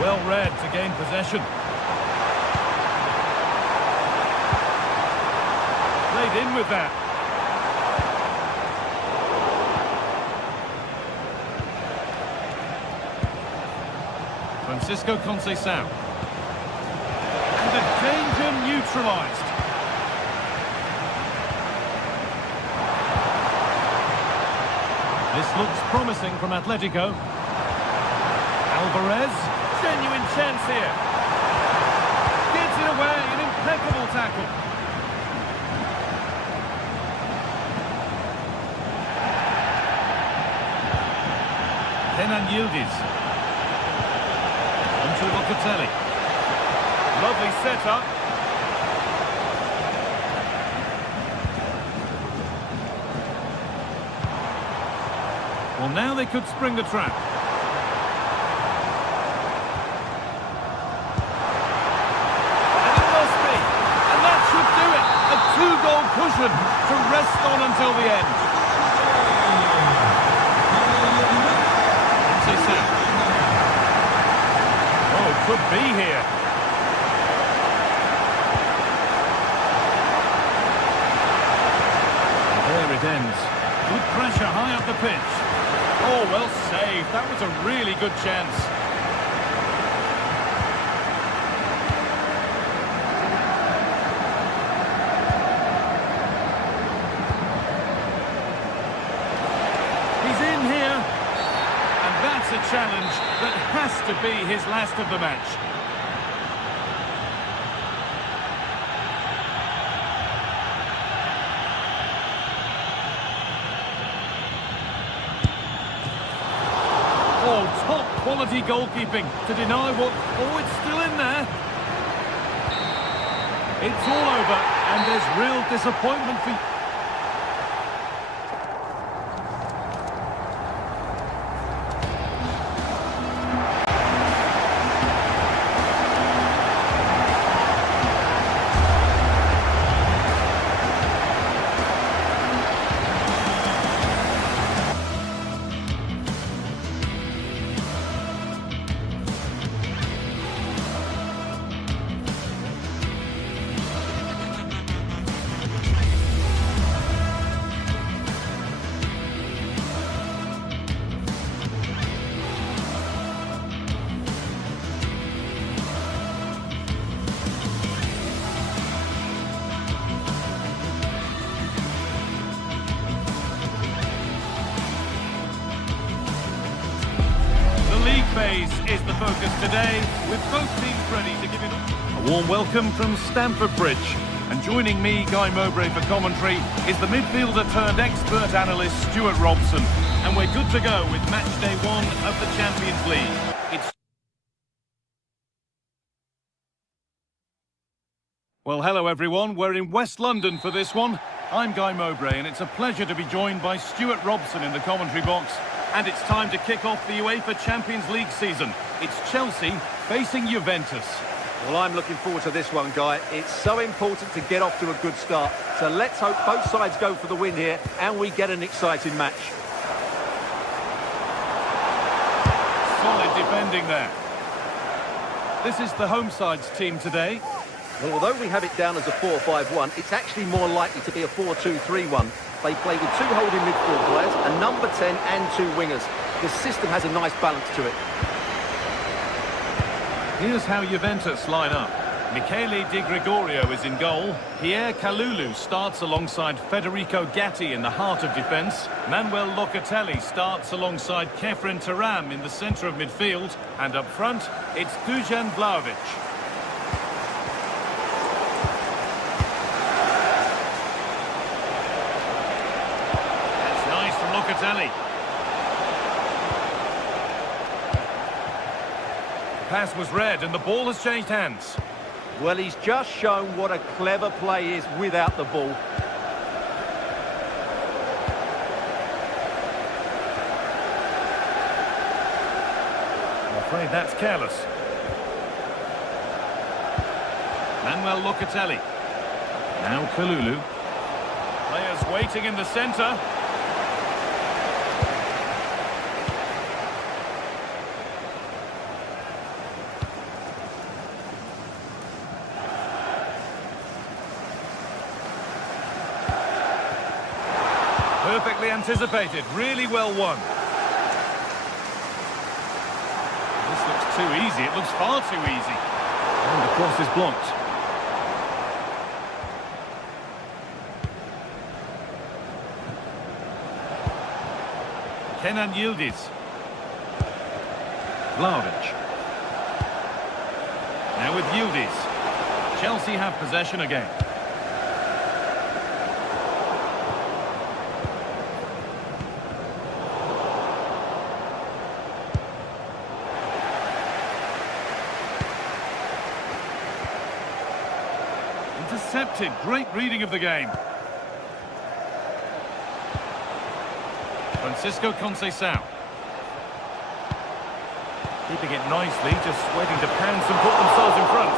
Well read to gain possession. Played in with that. Francisco Conceição. And the danger neutralised. This looks promising from Atletico. Alvarez. Genuine chance here. Gets it away, an impeccable tackle. Kenan Yildiz. Onto Locatelli. Lovely setup. Well, now they could spring the trap. And it must be. And that should do it. A two-goal cushion to rest on until the end. Oh, could be here. There it ends. Good pressure high up the pitch. Oh, well saved. That was a really good chance. He's in here. And that's a challenge that has to be his last of the match. Oh, top quality goalkeeping to deny what... Oh, it's still in there. It's all over, and there's real disappointment for... Phase is the focus today, with both teams ready to give it a warm welcome from Stamford Bridge. And joining me, Guy Mowbray, for commentary is the midfielder turned expert analyst Stuart Robson. And we're good to go with match day 1 of the Champions League. Well, hello everyone. We're in West London for this one. I'm Guy Mowbray, and it's a pleasure to be joined by Stuart Robson in the commentary box. And it's time to kick off the UEFA Champions League season. It's Chelsea facing Juventus. Well, I'm looking forward to this one, Guy. It's so important to get off to a good start. So let's hope both sides go for the win here and we get an exciting match. defending there. This is the home side's team today. Well, although we have it down as a 4-5-1, it's actually more likely to be a 4-2-3-1. They play with 2 holding midfield players, a number 10 and 2 wingers. The system has a nice balance to it. Here's how Juventus line up. Michele Di Gregorio is in goal. Pierre Kalulu starts alongside Federico Gatti in the heart of defence. Manuel Locatelli starts alongside Kefren Turam in the centre of midfield. And up front, it's Dusan Vlahovic. That's nice from Locatelli. The pass was read and the ball has changed hands. Well, he's just shown what a clever play is without the ball. I'm afraid that's careless. Manuel Locatelli. Now Kalulu. Players waiting in the centre. Perfectly anticipated, really well won. This looks too easy, it looks far too easy. And the cross is blocked. Kenan Yildiz. Vlahovic. Now with Yildiz. Chelsea have possession again. Intercepted, great reading of the game. Francisco Conceição. Keeping it nicely, just waiting to pounce and put themselves in front.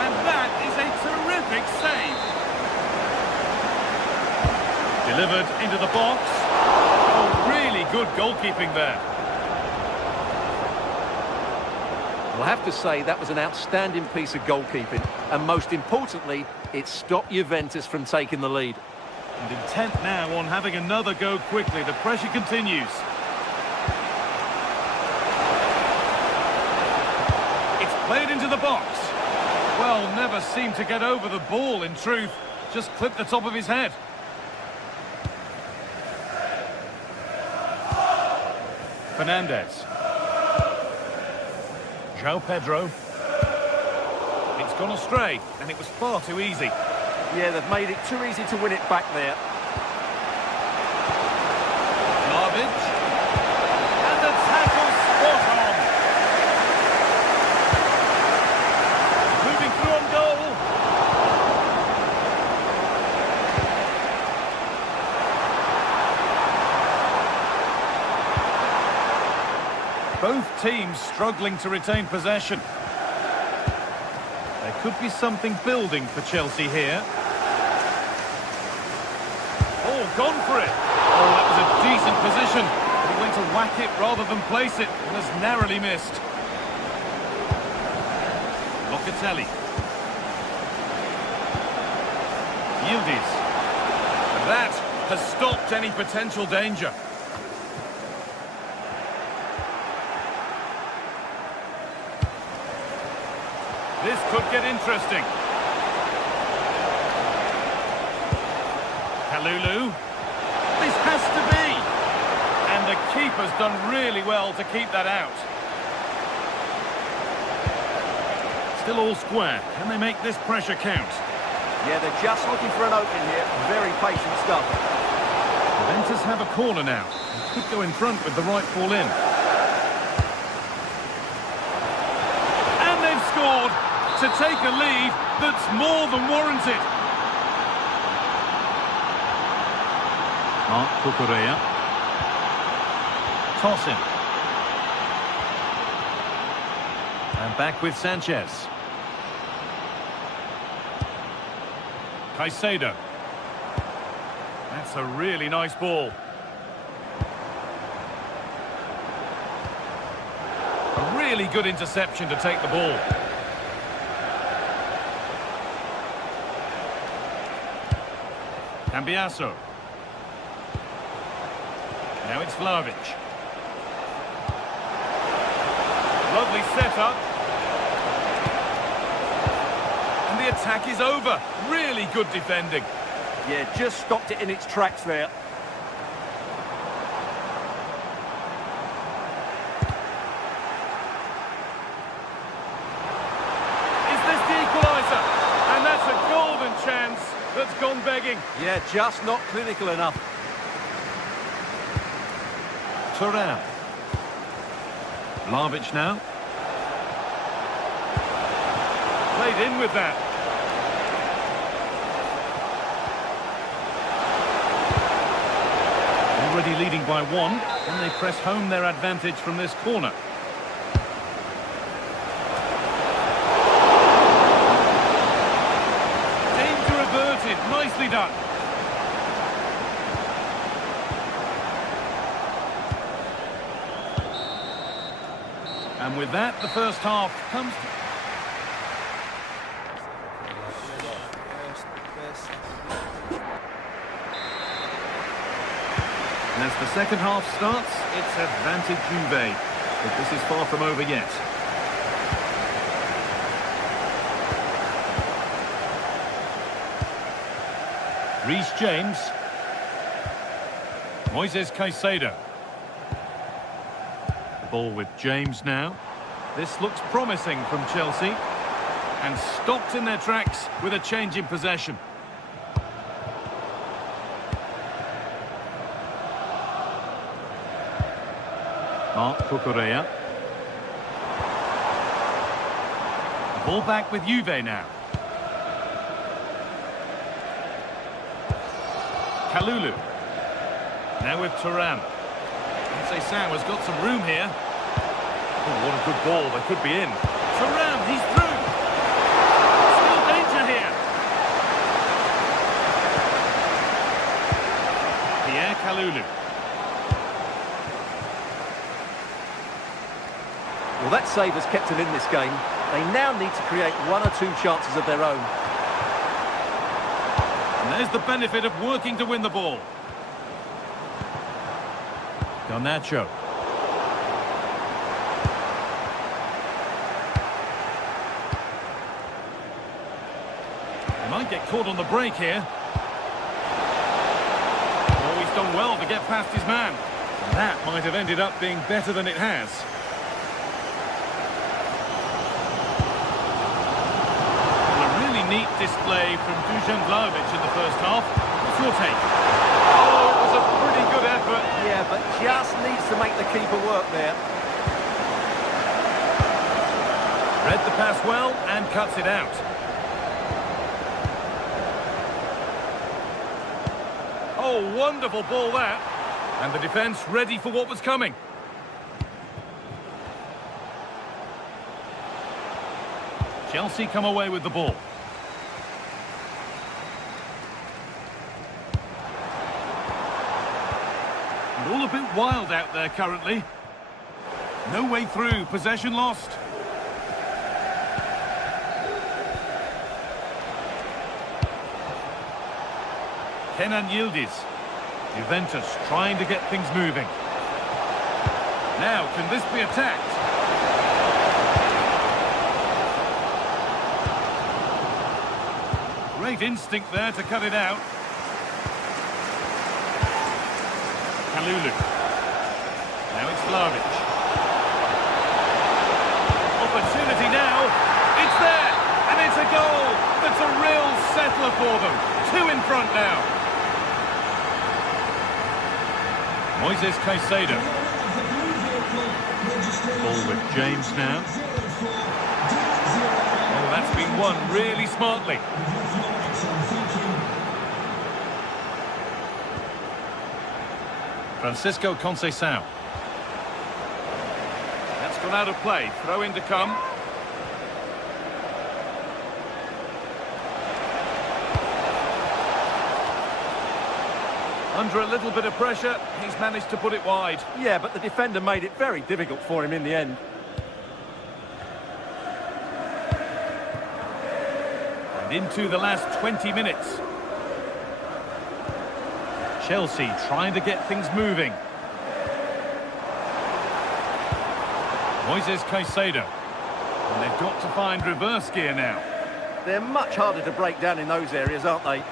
And that is a terrific save. Delivered into the box. Oh, really good goalkeeping there. I'll have to say that was an outstanding piece of goalkeeping. And most importantly, it stopped Juventus from taking the lead. And intent now on having another go quickly. The pressure continues. It's played into the box. Well, never seemed to get over the ball in truth. Just clipped the top of his head. Fernandez. João Pedro. It's gone astray, and it was far too easy. Yeah, they've made it too easy to win it back there. Vlahovic. And the tackle spot on. Moving through on goal. Both teams struggling to retain possession. There could be something building for Chelsea here. Oh, gone for it. Oh, that was a decent position. He went to whack it rather than place it and has narrowly missed. Locatelli. Yildiz. That has stopped any potential danger. This could get interesting. Kalulu. This has to be. And the keeper's done really well to keep that out. Still all square. Can they make this pressure count? Yeah, they're just looking for an opening here. Very patient stuff. Juventus have a corner now. They could go in front with the right ball in. And they've scored to take a lead that's more than warranted. Marc Cucurella. Toss in. And back with Sanchez. Caicedo. That's a really nice ball. A Really good interception to take the ball. Cambiasso. Now it's Vlahovic. Lovely setup. And the attack is over. Really good defending. Yeah, just stopped it in its tracks there. Is this the equaliser? And that's a golden chance that's gone begging. Yeah, just not clinical enough. Thuram. Vlahovic now. Played in with that. Already leading by one, and they press home their advantage from this corner. Danger averted, nicely done. And with that, the first half comes to... And as the second half starts, it's advantage Juve. But this is far from over yet. Reece James. Moises Caicedo. The ball with James now. This looks promising from Chelsea. And stopped in their tracks with a change in possession. Marc Cucurella. Ball back with Juve now. Kalulu. Now with Thuram. Conceição has got some room here. Oh, what a good ball. They could be in. Thuram, he's through. Still danger here. Pierre Kalulu. Well, that save has kept them in this game. They now need to create one or two chances of their own. And there's the benefit of working to win the ball. Garnacho. He might get caught on the break here. Oh, he's done well to get past his man. And that might have ended up being better than it has. Neat display from Dusan Vlahovic in the first half. What's your take? Oh, it was a pretty good effort. Yeah, but just needs to make the keeper work there. Read the pass well and cuts it out. Oh, wonderful ball that. And the defence ready for what was coming. Chelsea come away with the ball. All a bit wild out there currently. No way through, possession lost. Kenan Yildiz. Juventus trying to get things moving. Now, can this be attacked? Great instinct there to cut it out. Kalulu. Now it's Vlahovic. Opportunity now. It's there. And it's a goal. That's a real settler for them. Two in front now. Moises Caicedo. Ball with James now. Oh, that's been won really smartly. Francisco Conceição. That's gone out of play. Throw in to come. Under a little bit of pressure, he's managed to put it wide. Yeah, but the defender made it very difficult for him in the end. And into the last 20 minutes. Chelsea trying to get things moving. Moises Caicedo. And they've got to find reverse gear now. They're much harder to break down in those areas, aren't they?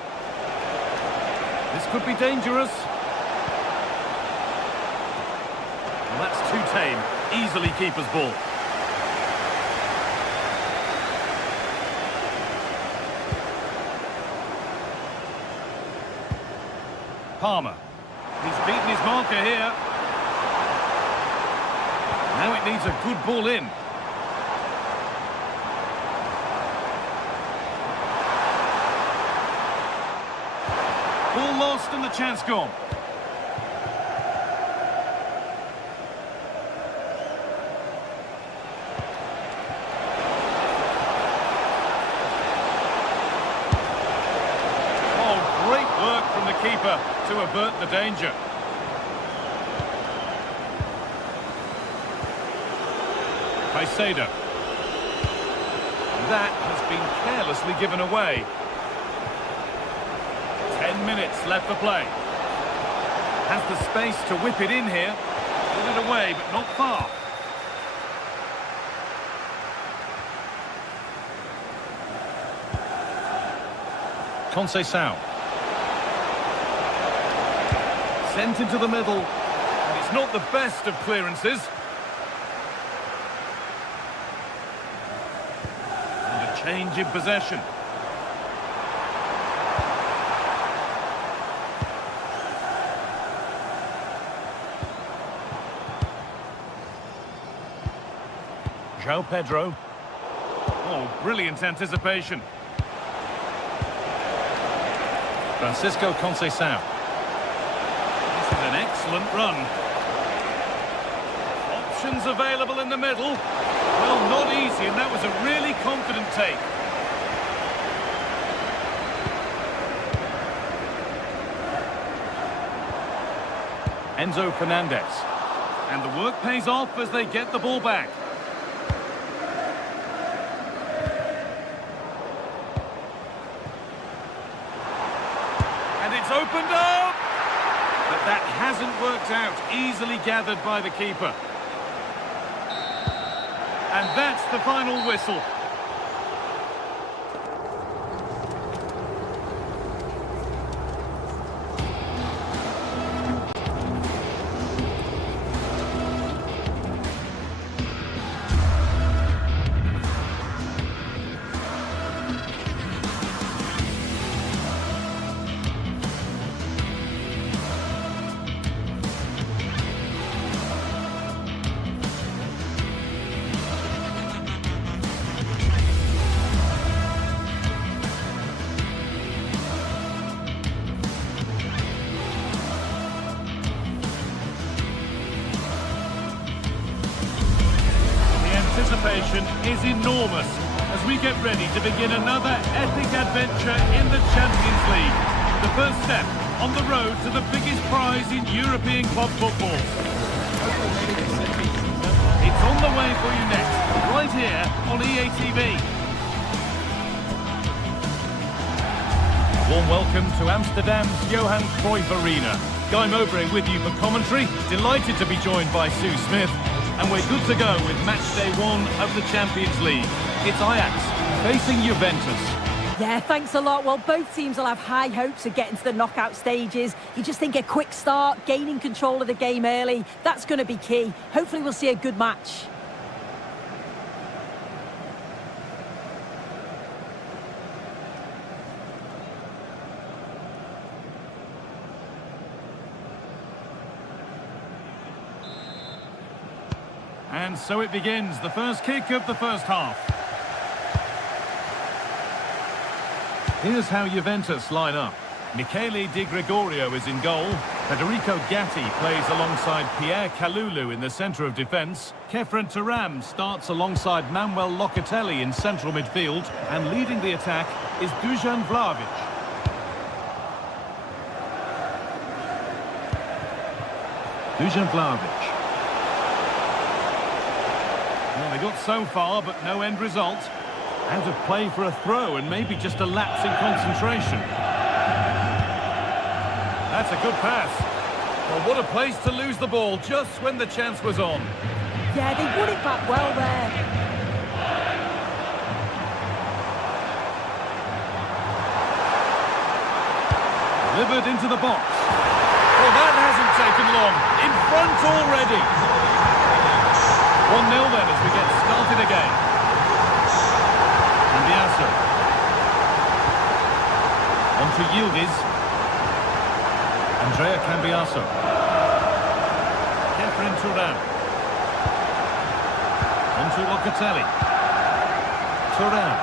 This could be dangerous. Well, that's too tame. Easily keeper's ball. Palmer. He's beaten his marker here. Now it needs a good ball in. Ball lost and the chance gone. Oh, great work from the keeper to avert the danger. Caicedo. That has been carelessly given away. 10 minutes left for play. Has the space to whip it in here. Put it away, but not far. Conceição. Sent into the middle. And it's not the best of clearances. And a change in possession. João Pedro. Oh, brilliant anticipation. Francisco Conceição. This is an excellent run. Options available in the middle. Well, not easy, and that was a really confident take. Enzo Fernandez. And the work pays off as they get the ball back. And it's opened up! But that hasn't worked out. Easily gathered by the keeper. And that's the final whistle. Anticipation is enormous as we get ready to begin another epic adventure in the Champions League. The first step on the road to the biggest prize in European club football. It's on the way for you next, right here on EA TV. Warm welcome to Amsterdam's Johan Cruyff Arena. Guy Mowbray with you for commentary. Delighted to be joined by Sue Smith. And we're good to go with match day 1 of the Champions League. It's Ajax facing Juventus. Yeah, thanks a lot. Well, both teams will have high hopes of getting to the knockout stages. You just think a quick start, gaining control of the game early, that's going to be key. Hopefully we'll see a good match. And so it begins, the first kick of the first half. Here's how Juventus line up. Michele Di Gregorio is in goal. Federico Gatti plays alongside Pierre Kalulu in the centre of defence. Kefren Turam starts alongside Manuel Locatelli in central midfield. And leading the attack is Dusan Vlahovic. Dusan Vlahovic. Well, they got so far, but no end result. Out of play for a throw and maybe just a lapse in concentration. That's a good pass. Well, what a place to lose the ball just when the chance was on. Yeah, they won it back well there. Delivered into the box. Well, that hasn't taken long. In front already. 1-0 then as we get started again. Cambiasso. On to Yildiz. Andrea Cambiasso. Catherine Turan. On to Locatelli. Turan.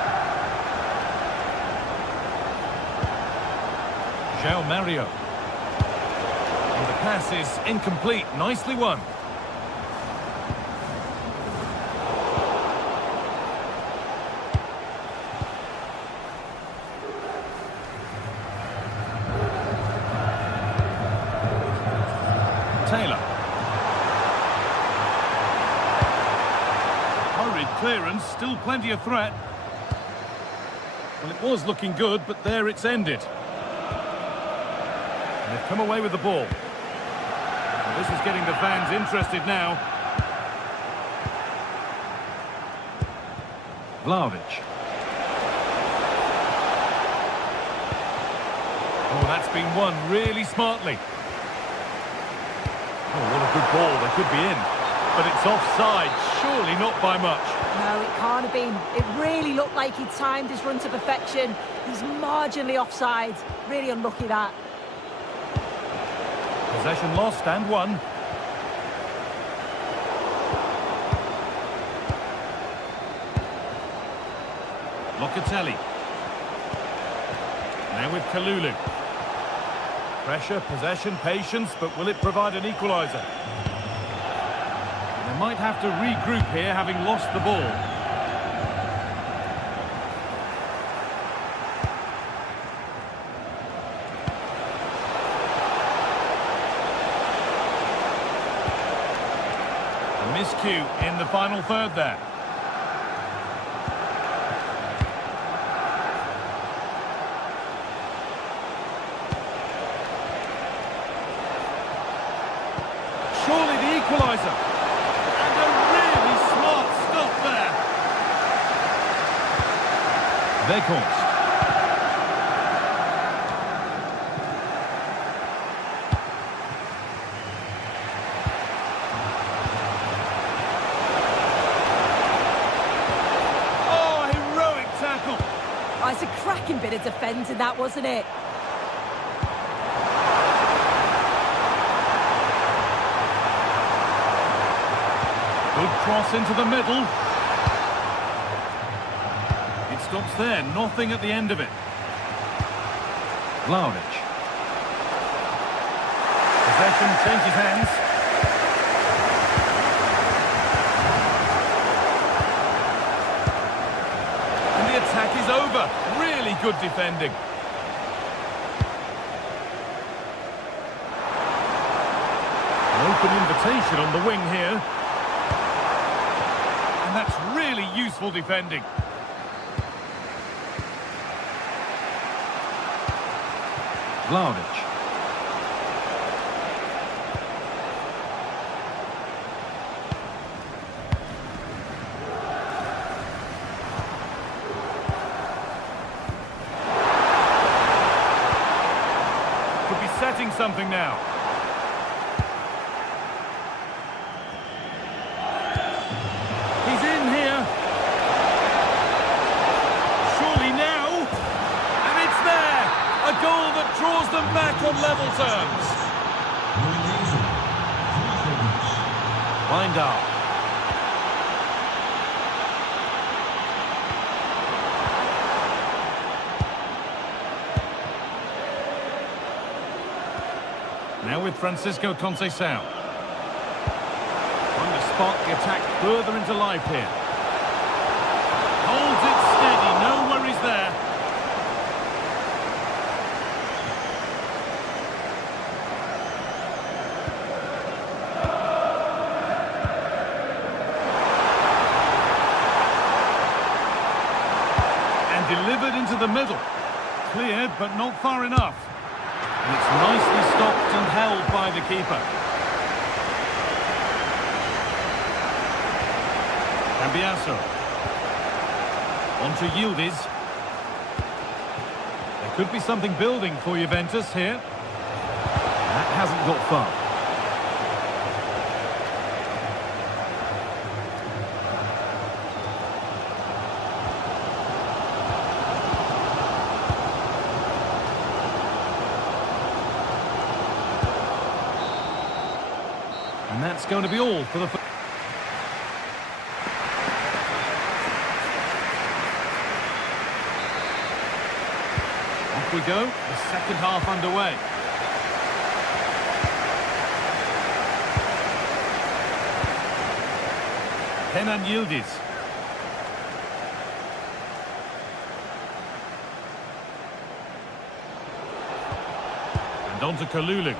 João Mario. And the pass is incomplete. Nicely won. Taylor. Hurried clearance, still plenty of threat. Well, it was looking good, but there it's ended. And they've come away with the ball. Well, this is getting the fans interested now. Vlahovic. Oh, that's been won really smartly. Oh, what a good ball. They could be in. But it's offside. Surely not by much. No, it can't have been. It really looked like he timed his run to perfection. He's marginally offside. Really unlucky that. Possession lost and won. Locatelli. Now with Kalulu. Pressure, possession, patience, but will it provide an equaliser? They might have to regroup here, having lost the ball. A miscue in the final third there. Surely the equaliser. And a really smart stop there. Weghorst. Oh, heroic tackle. Oh, it's a cracking bit of defending that, wasn't it? Good cross into the middle. It stops there, nothing at the end of it. Vlahovic. Possession changes hands. And the attack is over. Really good defending. An open invitation on the wing here. That's really useful defending. Vlahovic. Could be setting something now. He's in here. Surely now. And it's there. A goal that draws them back on level terms. Wijndal. Now with Francisco Conceição. Trying to spark the attack further into life here. Holds it steady, no worries there. into the middle. Cleared, but not far enough. And it's nicely stopped and held by the keeper. Cambiasso. On to Yildiz. There could be something building for Juventus here. That hasn't got far. And that's going to be all for the... Off we go, the second half underway. Kenan Yildiz. And on to Kalulu.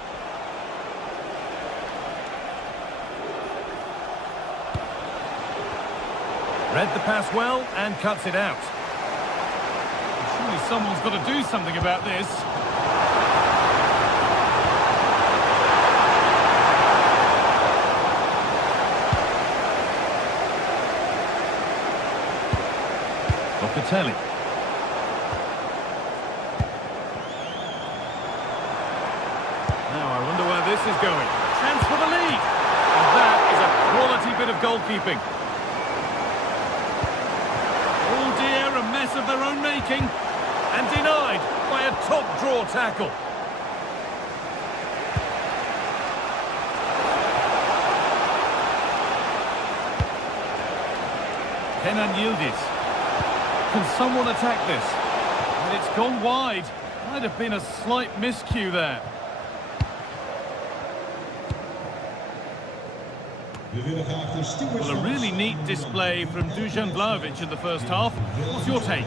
Read the pass well and cuts it out. Surely someone's got to do something about this. Locatelli. Now I wonder where this is going. Chance for the lead. And that is a quality bit of goalkeeping. Oh dear, a mess of their own making. And denied by a top-draw tackle. Kenan Yildiz. Can someone attack this? And it's gone wide. Might have been a slight miscue there. Well, a really neat display from Dusan Vlahovic in the first half. What's your take?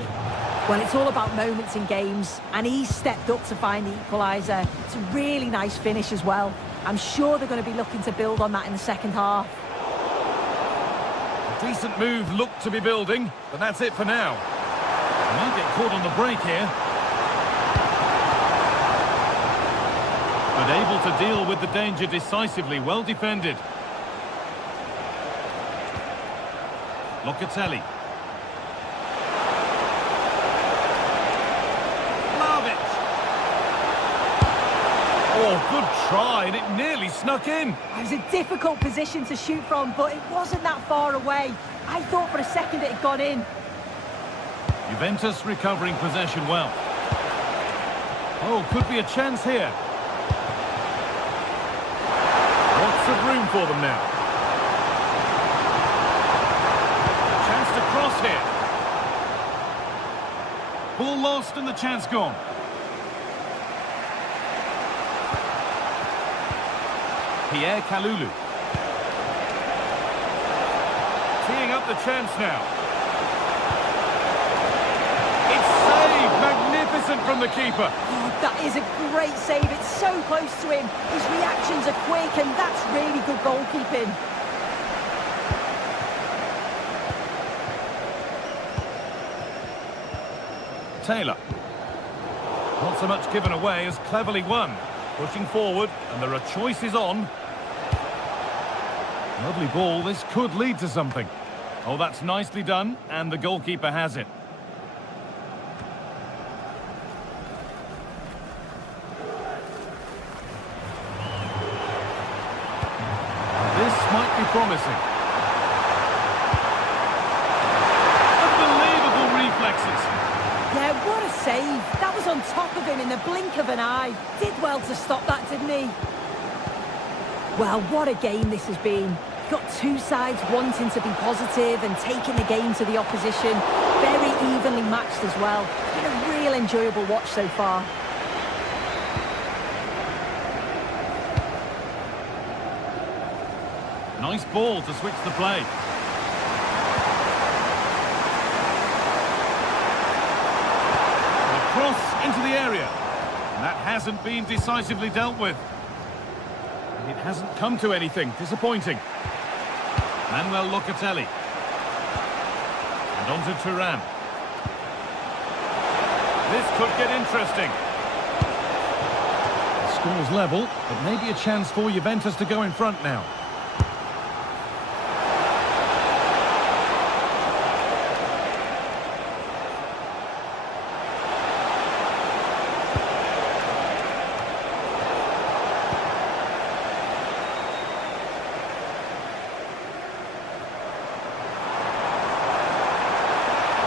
Well, it's all about moments in games, and he stepped up to find the equaliser. It's a really nice finish as well. I'm sure they're going to be looking to build on that in the second half. A decent move looked to be building, but that's it for now. They might get caught on the break here. But able to deal with the danger decisively, well defended. Locatelli. Oh, good try, and it nearly snuck in. It was a difficult position to shoot from, but it wasn't that far away. I thought for a second it had gone in. Juventus recovering possession well. Oh, could be a chance here. Lots of room for them now. Chance to cross here. Ball lost and the chance gone. Pierre Kalulu. Teeing up the chance now. It's saved! Magnificent from the keeper. Oh, that is a great save. It's so close to him. His reactions are quick, and that's really good goalkeeping. Taylor. Not so much given away as cleverly won. Pushing forward, and there are choices on. Lovely ball, this could lead to something. Oh, that's nicely done, and the goalkeeper has it. This might be promising. Unbelievable reflexes. Yeah, what a save. That was on top of him in the blink of an eye. Did well to stop that, didn't he? Well, what a game this has been. Got two sides wanting to be positive and taking the game to the opposition. Very evenly matched as well. It's been a real enjoyable watch so far. Nice ball to switch the play. Cross into the area. And that hasn't been decisively dealt with. It hasn't come to anything. Disappointing. Manuel Locatelli. And on to Thuram. This could get interesting. The score's level, but maybe a chance for Juventus to go in front now.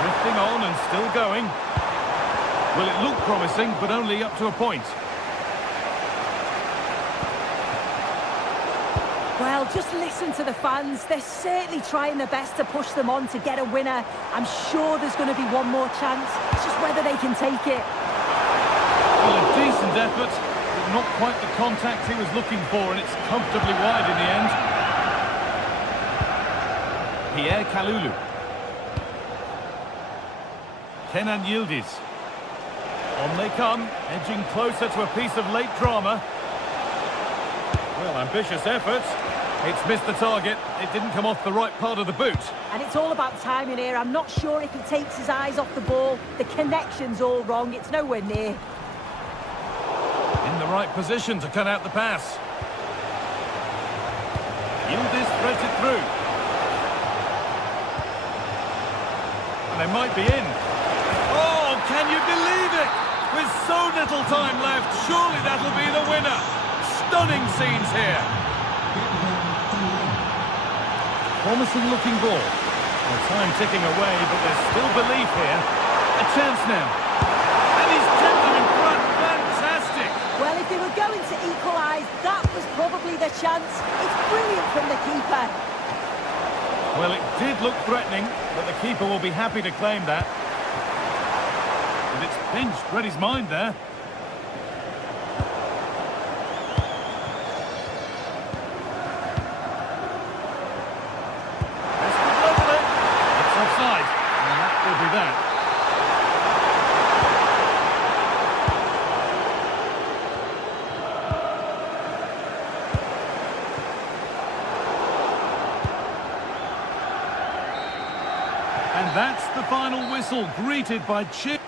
Drifting on and still going. Well, it looked promising, but only up to a point. Well, just listen to the fans. They're certainly trying their best to push them on to get a winner. I'm sure there's going to be one more chance. It's just whether they can take it. Well, a decent effort, but not quite the contact he was looking for, and it's comfortably wide in the end. Pierre Kalulu. Kenan Yildiz. On they come, edging closer to a piece of late drama. Well, ambitious effort. It's missed the target. It didn't come off the right part of the boot. And it's all about timing here. I'm not sure if he takes his eyes off the ball. The connection's all wrong. It's nowhere near. In the right position to cut out the pass. Yildiz threads it through. And they might be in. Oh, can you believe it? With so little time left, surely that'll be the winner. Stunning scenes here. Promising looking ball. Well, time ticking away, but there's still belief here. A chance now. And he's kept them in front. Fantastic. Well, if they were going to equalise, that was probably the chance. It's brilliant from the keeper. Well, it did look threatening, but the keeper will be happy to claim that. And it's pinched, read his mind there. It's offside, and that will be that. And that's the final whistle, greeted by cheer.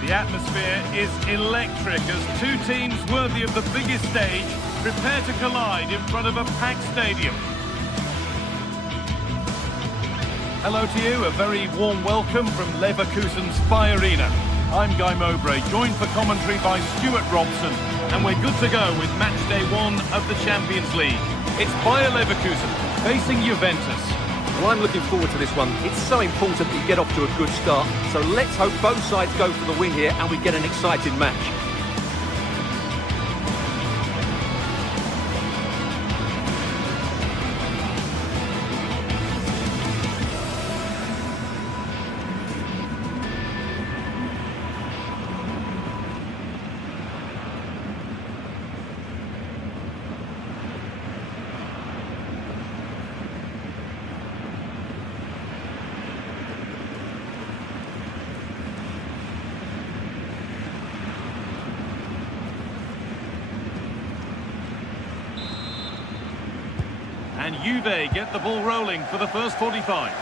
The atmosphere is electric as two teams worthy of the biggest stage prepare to collide in front of a packed stadium. Hello to you, a very warm welcome from Leverkusen's Spy Arena. I'm Guy Mowbray, joined for commentary by Stuart Robson, and we're good to go with match day 1 of the Champions League. It's Bayer Leverkusen facing Juventus. Well, I'm looking forward to this one. It's so important we get off to a good start. So let's hope both sides go for the win here and we get an exciting match. And Juve get the ball rolling for the first 45.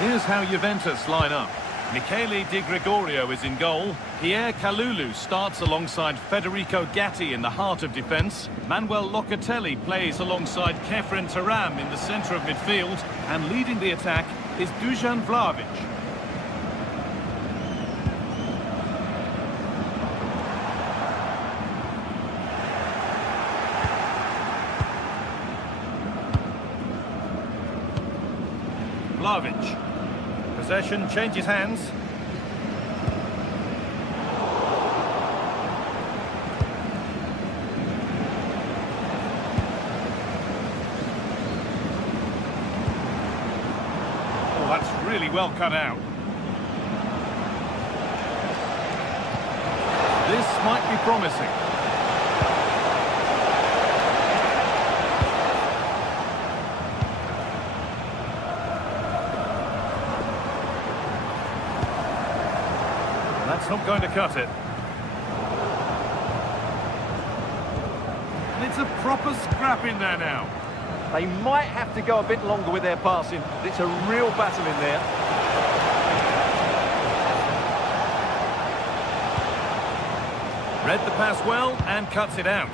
Here's how Juventus line up. Michele Di Gregorio is in goal. Pierre Kalulu starts alongside Federico Gatti in the heart of defence. Manuel Locatelli plays alongside Kefren Turam in the centre of midfield. And leading the attack is Dusan Vlahovic. Vlahovic. Possession changes hands. Oh, that's really well cut out. This might be promising. That's not going to cut it. And it's a proper scrap in there now. They might have to go a bit longer with their passing, but it's a real battle in there. Read the pass well and cuts it out.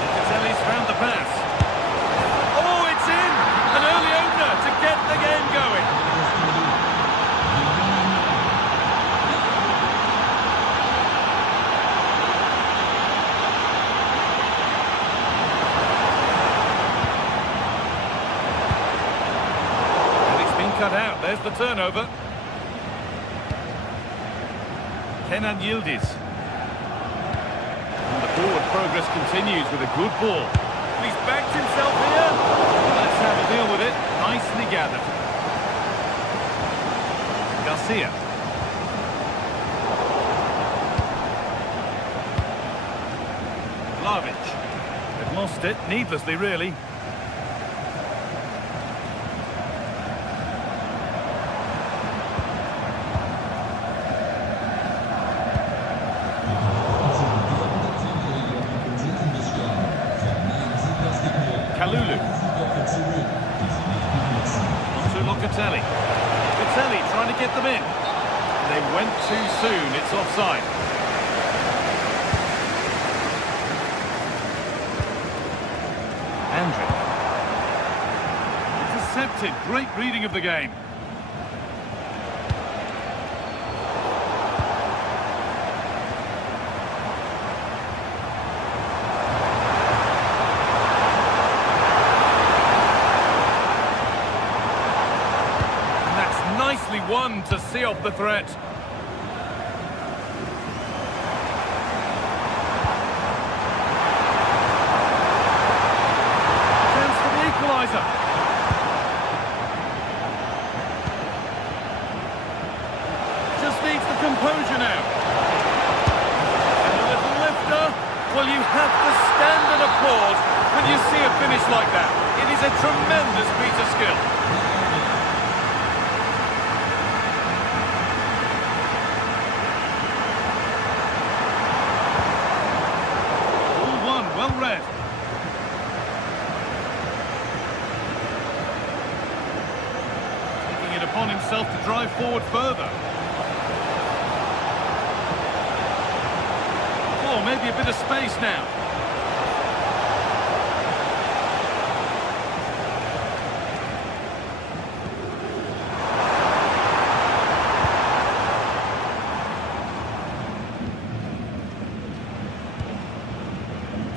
Locatelli's found the pass. Oh, it's in! An early opener to get the game going. Cut out, there's the turnover. Kenan Yildiz. And the forward progress continues with a good ball. He's backed himself here. Let's have a deal with it. Nicely gathered. Garcia. Vlahovic. They've lost it, needlessly really. Onto Locatelli. Locatelli trying to get them in. They went too soon, it's offside. Andrić. Intercepted, great reading of the game. Nicely won to see off the threat. Chance for the equaliser. Just needs the composure now. And a little lifter. Well, you have to stand and applaud when you see a finish like that. It is a tremendous piece of skill. Well read. Taking it upon himself to drive forward further. Oh, maybe a bit of space now.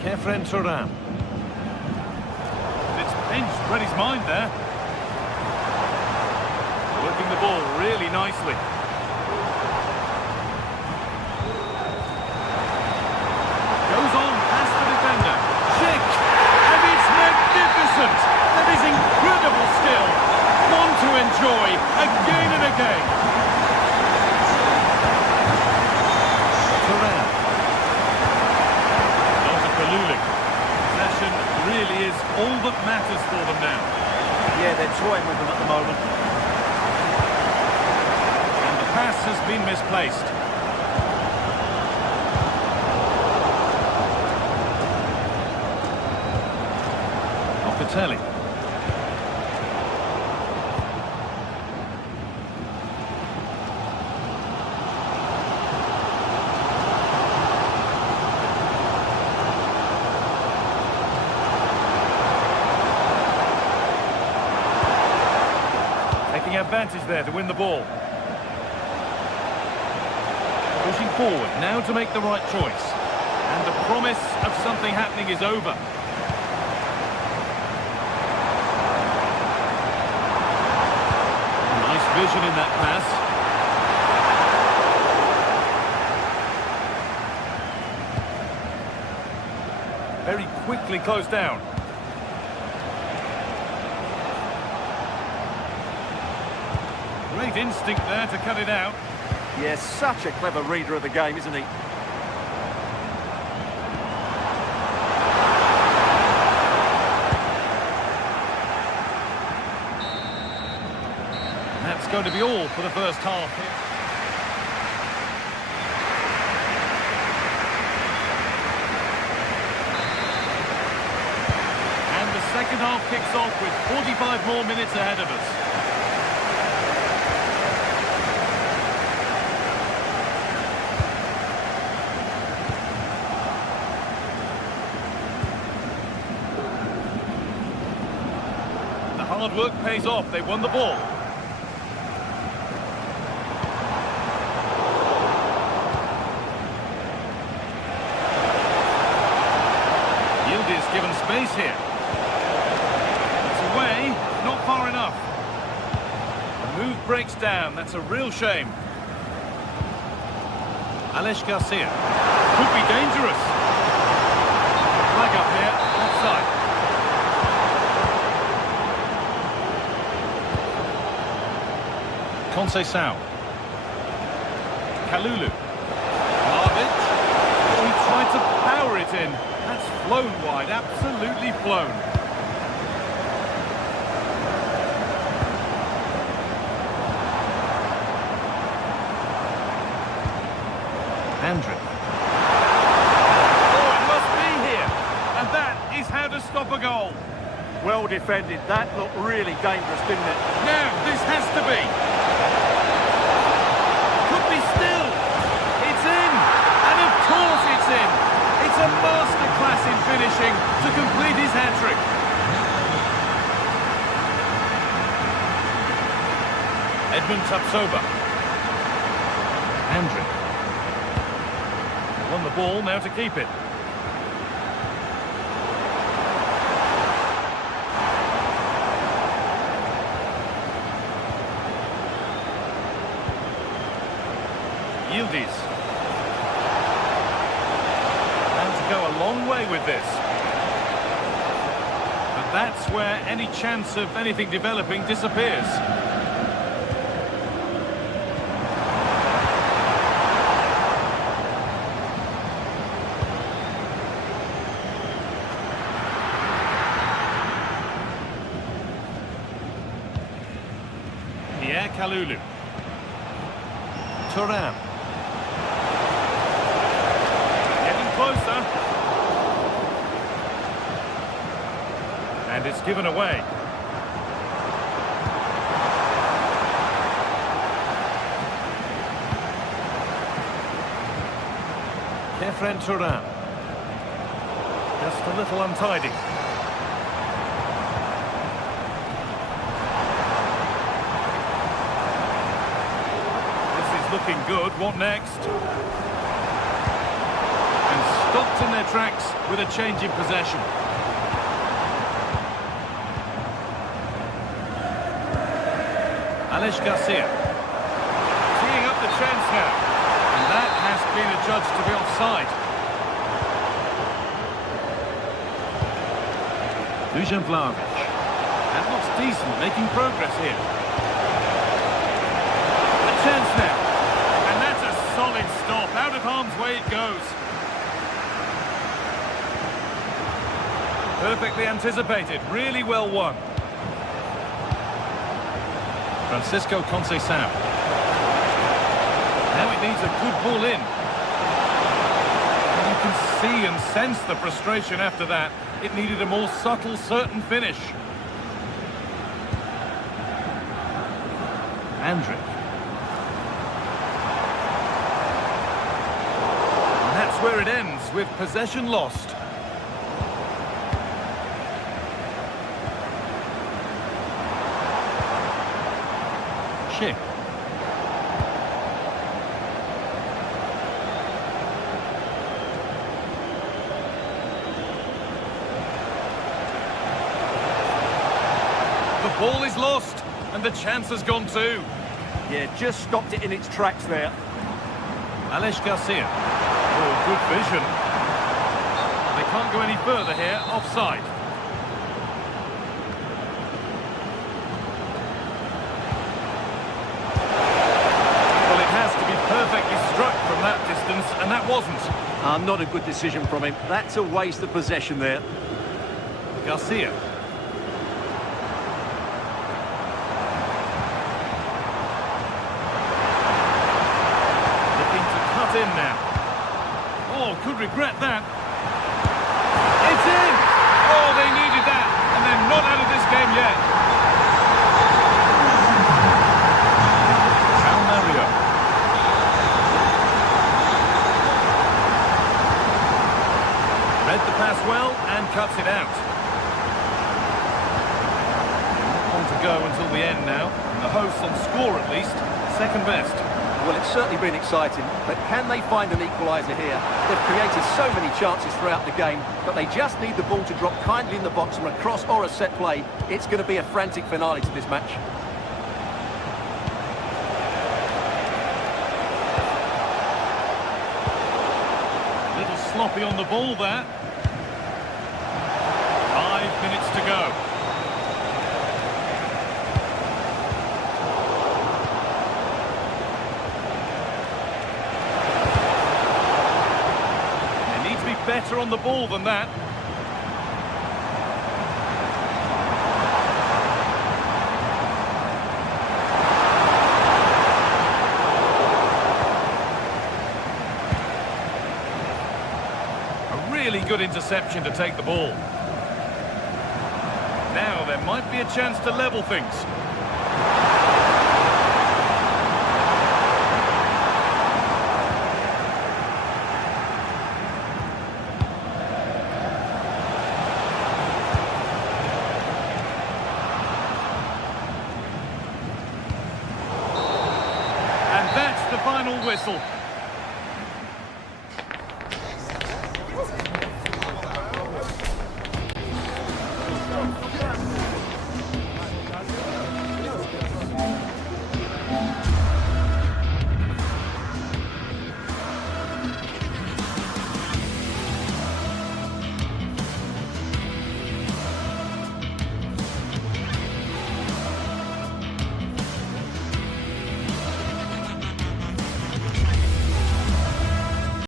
Kefren Turan. It's pinched, read his mind there. Working the ball really nicely. Goes on past the defender. Schick! And it's magnificent! That is incredible skill. One to enjoy again and again. Turan. Possession really is all that matters for them now. Yeah, they're toying with them at the moment. And the pass has been misplaced. Locatelli. Taking advantage there to win the ball. Pushing forward now to make the right choice. And the promise of something happening is over. Nice vision in that pass. Very quickly closed down. Great instinct there to cut it out. Yes, such a clever reader of the game, isn't he? That's going to be all for the first half here. And the second half kicks off with 45 more minutes ahead of us. The hard work pays off. They won the ball. Given space here. It's away, not far enough. The move breaks down, that's a real shame. Alex Garcia. Could be dangerous. Flag up here, offside. Conceição. Kalulu. Vlahovic. Oh, he tried to power it in. That's flown wide, absolutely flown. Andrick. Oh, it must be here. And that is how to stop a goal. Well defended. That looked really dangerous, didn't it? Now, this has to be. Could be still. It's in. And of course it's in. It's a masterclass in finishing to complete his hat-trick. Edmund Tapsoba. Andrick. Won the ball, now to keep it. Yildiz. Go a long way with this. But that's where any chance of anything developing disappears. Pierre Kalulu. Thuram. Closer. And it's given away. Kefren Thuram. Just a little untidy. This is looking good. What next? Stopped in their tracks with a change in possession. Alex Garcia. Teeing up the chance now. And that has been adjudged to be offside. Dusan Vlahovic. That looks decent, making progress here. A chance now. And that's a solid stop. Out of harm's way it goes. Perfectly anticipated, really well won. Francisco Conceição. Now it needs a good ball in. And you can see and sense the frustration after that. It needed a more subtle, certain finish. Andrick. And that's where it ends, with possession lost. Schick. The ball is lost, and the chance has gone too. Yeah, just stopped it in its tracks there. Alex Garcia. Oh, good vision. They can't go any further here, offside. Well, it has to be perfectly struck from that distance, and that wasn't. Not a good decision from him. That's a waste of possession there. Garcia. Looking to cut in now. Oh, could regret that. It's in! Oh, they needed that, and they're not out of this game yet. Mario. Read the pass well and cuts it out. On to go until the end now. The hosts on score at least, second best. Well, it's certainly been exciting, but can they find an equaliser here? They've created so many chances throughout the game, but they just need the ball to drop kindly in the box from a cross or a set play. It's going to be a frantic finale to this match. Little sloppy on the ball there. 5 minutes to go. They need to be better on the ball than that. Really good interception to take the ball. Now there might be a chance to level things. And that's the final whistle.